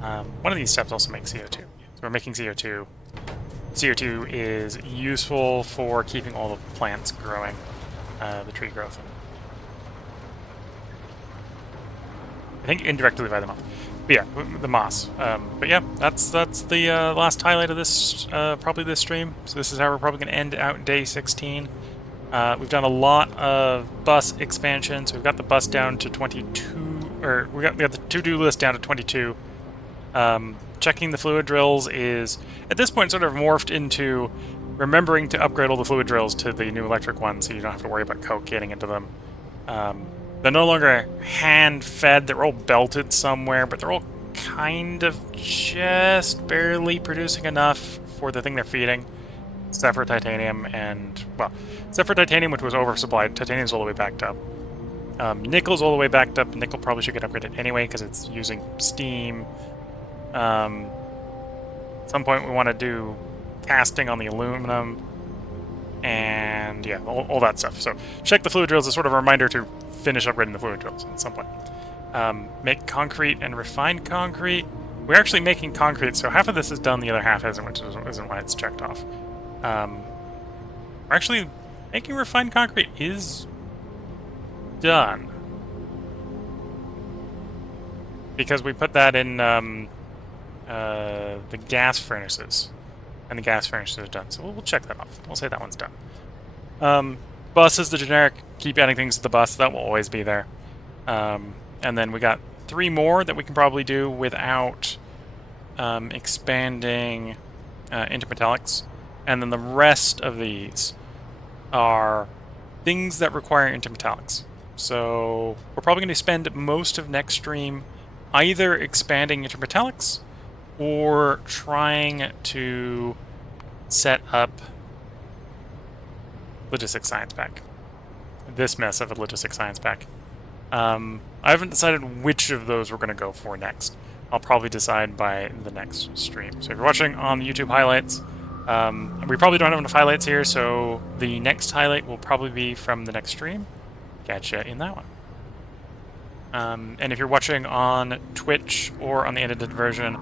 One of these steps also makes CO2. So we're making CO2. CO2 is useful for keeping all the plants growing, the tree growth. I think indirectly by the moss. But yeah, the moss. But yeah, that's the last highlight of this, probably this stream. So this is how we're probably going to end out day 16. We've done a lot of bus expansions. We've got the bus down to 22, or we got the to-do list down to 22. Checking the fluid drills is, at this point, sort of morphed into remembering to upgrade all the fluid drills to the new electric ones so you don't have to worry about coke getting into them. They're no longer hand-fed, they're all belted somewhere, but they're all kind of just barely producing enough for the thing they're feeding. Except for titanium and, well, except for titanium, which was oversupplied. Titanium's all the way backed up. Nickel's all the way backed up. Nickel probably should get upgraded anyway because it's using steam. At some point we want to do casting on the aluminum. And yeah, all that stuff. So check the fluid drills as sort of a reminder to finish upgrading the fluid drills at some point. Make concrete and refined concrete. We're actually making concrete, so half of this is done, the other half isn't, which isn't why it's checked off. We're actually making refined concrete is done. Because we put that in the gas furnaces. And the gas furnaces are done. So we'll check that off. We'll say that one's done. Bus is the generic. Keep adding things to the bus. That will always be there. And then we got 3 more that we can probably do without expanding into metallics. And then the rest of these are things that require intermetallics. So we're probably going to spend most of next stream either expanding intermetallics or trying to set up logistics science pack. This mess of a logistics science pack. I haven't decided which of those we're going to go for next. I'll probably decide by the next stream. So if you're watching on the YouTube highlights, we probably don't have enough highlights here, so the next highlight will probably be from the next stream. Catch ya in that one. And if you're watching on Twitch or on the edited version,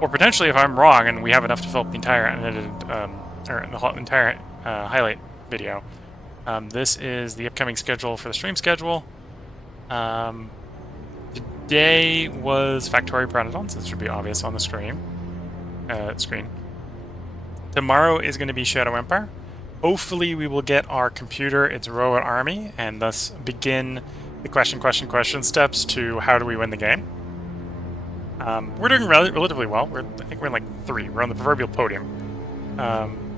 or potentially if I'm wrong and we have enough to fill up the entire unedited, or the entire highlight video, this is the upcoming schedule for the stream schedule. Today was Factorio Pyanodons. This should be obvious on the screen. Tomorrow is going to be Shadow Empire. Hopefully we will get our computer its robot army, and thus begin the question steps to how do we win the game. We're doing relatively well. I think we're in like 3. We're on the proverbial podium.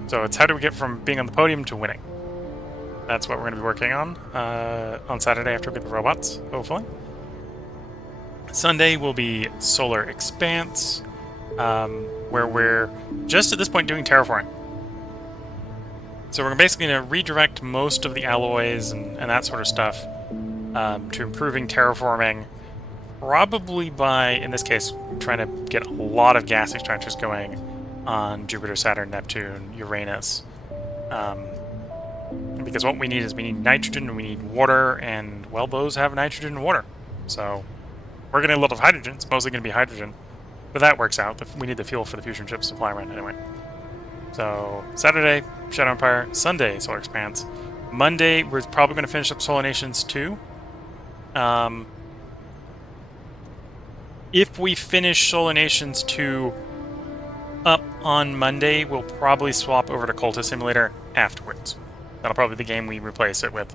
So it's how do we get from being on the podium to winning. That's what we're going to be working on Saturday after we get the robots, hopefully. Sunday will be Solar Expanse, where we're just at this point doing terraforming. So we're basically going to redirect most of the alloys and that sort of stuff to improving terraforming, probably by, in this case, trying to get a lot of gas extractors going on Jupiter, Saturn, Neptune, Uranus. Because what we need is we need nitrogen, we need water, and, well, those have nitrogen and water. So we're getting a lot of hydrogen. It's mostly going to be hydrogen. But that works out. We need the fuel for the fusion ships to fly around anyway. So Saturday, Shadow Empire. Sunday, Solar Expanse. Monday, we're probably going to finish up Solar Nations 2. If we finish Solar Nations 2 up on Monday, we'll probably swap over to Cultist Simulator afterwards. That'll probably be the game we replace it with.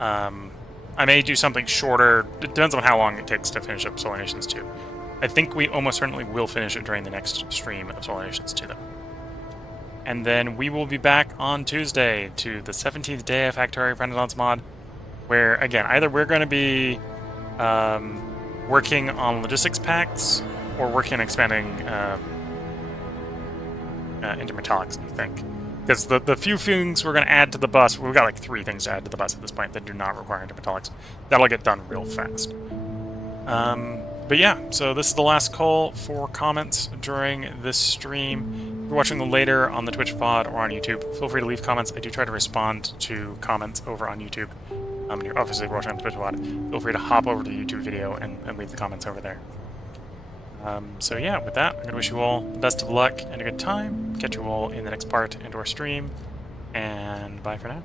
I may do something shorter. It depends on how long it takes to finish up Solar Nations 2. I think we almost certainly will finish it during the next stream of Solar Nations 2, though. And then we will be back on Tuesday to the 17th day of Factorio Pyanodons Mod, where, again, either we're going to be working on logistics packs or working on expanding into metallics, I think. Because the few things we're going to add to the bus, we've got like 3 things to add to the bus at this point that do not require intermetallics. That'll get done real fast. But yeah, so this is the last call for comments during this stream. If you're watching later on the Twitch VOD or on YouTube, feel free to leave comments. I do try to respond to comments over on YouTube. You're obviously watching on the Twitch VOD. Feel free to hop over to the YouTube video and leave the comments over there. So yeah, with that, I'm going to wish you all the best of luck and a good time. Catch you all in the next part into our stream, and bye for now.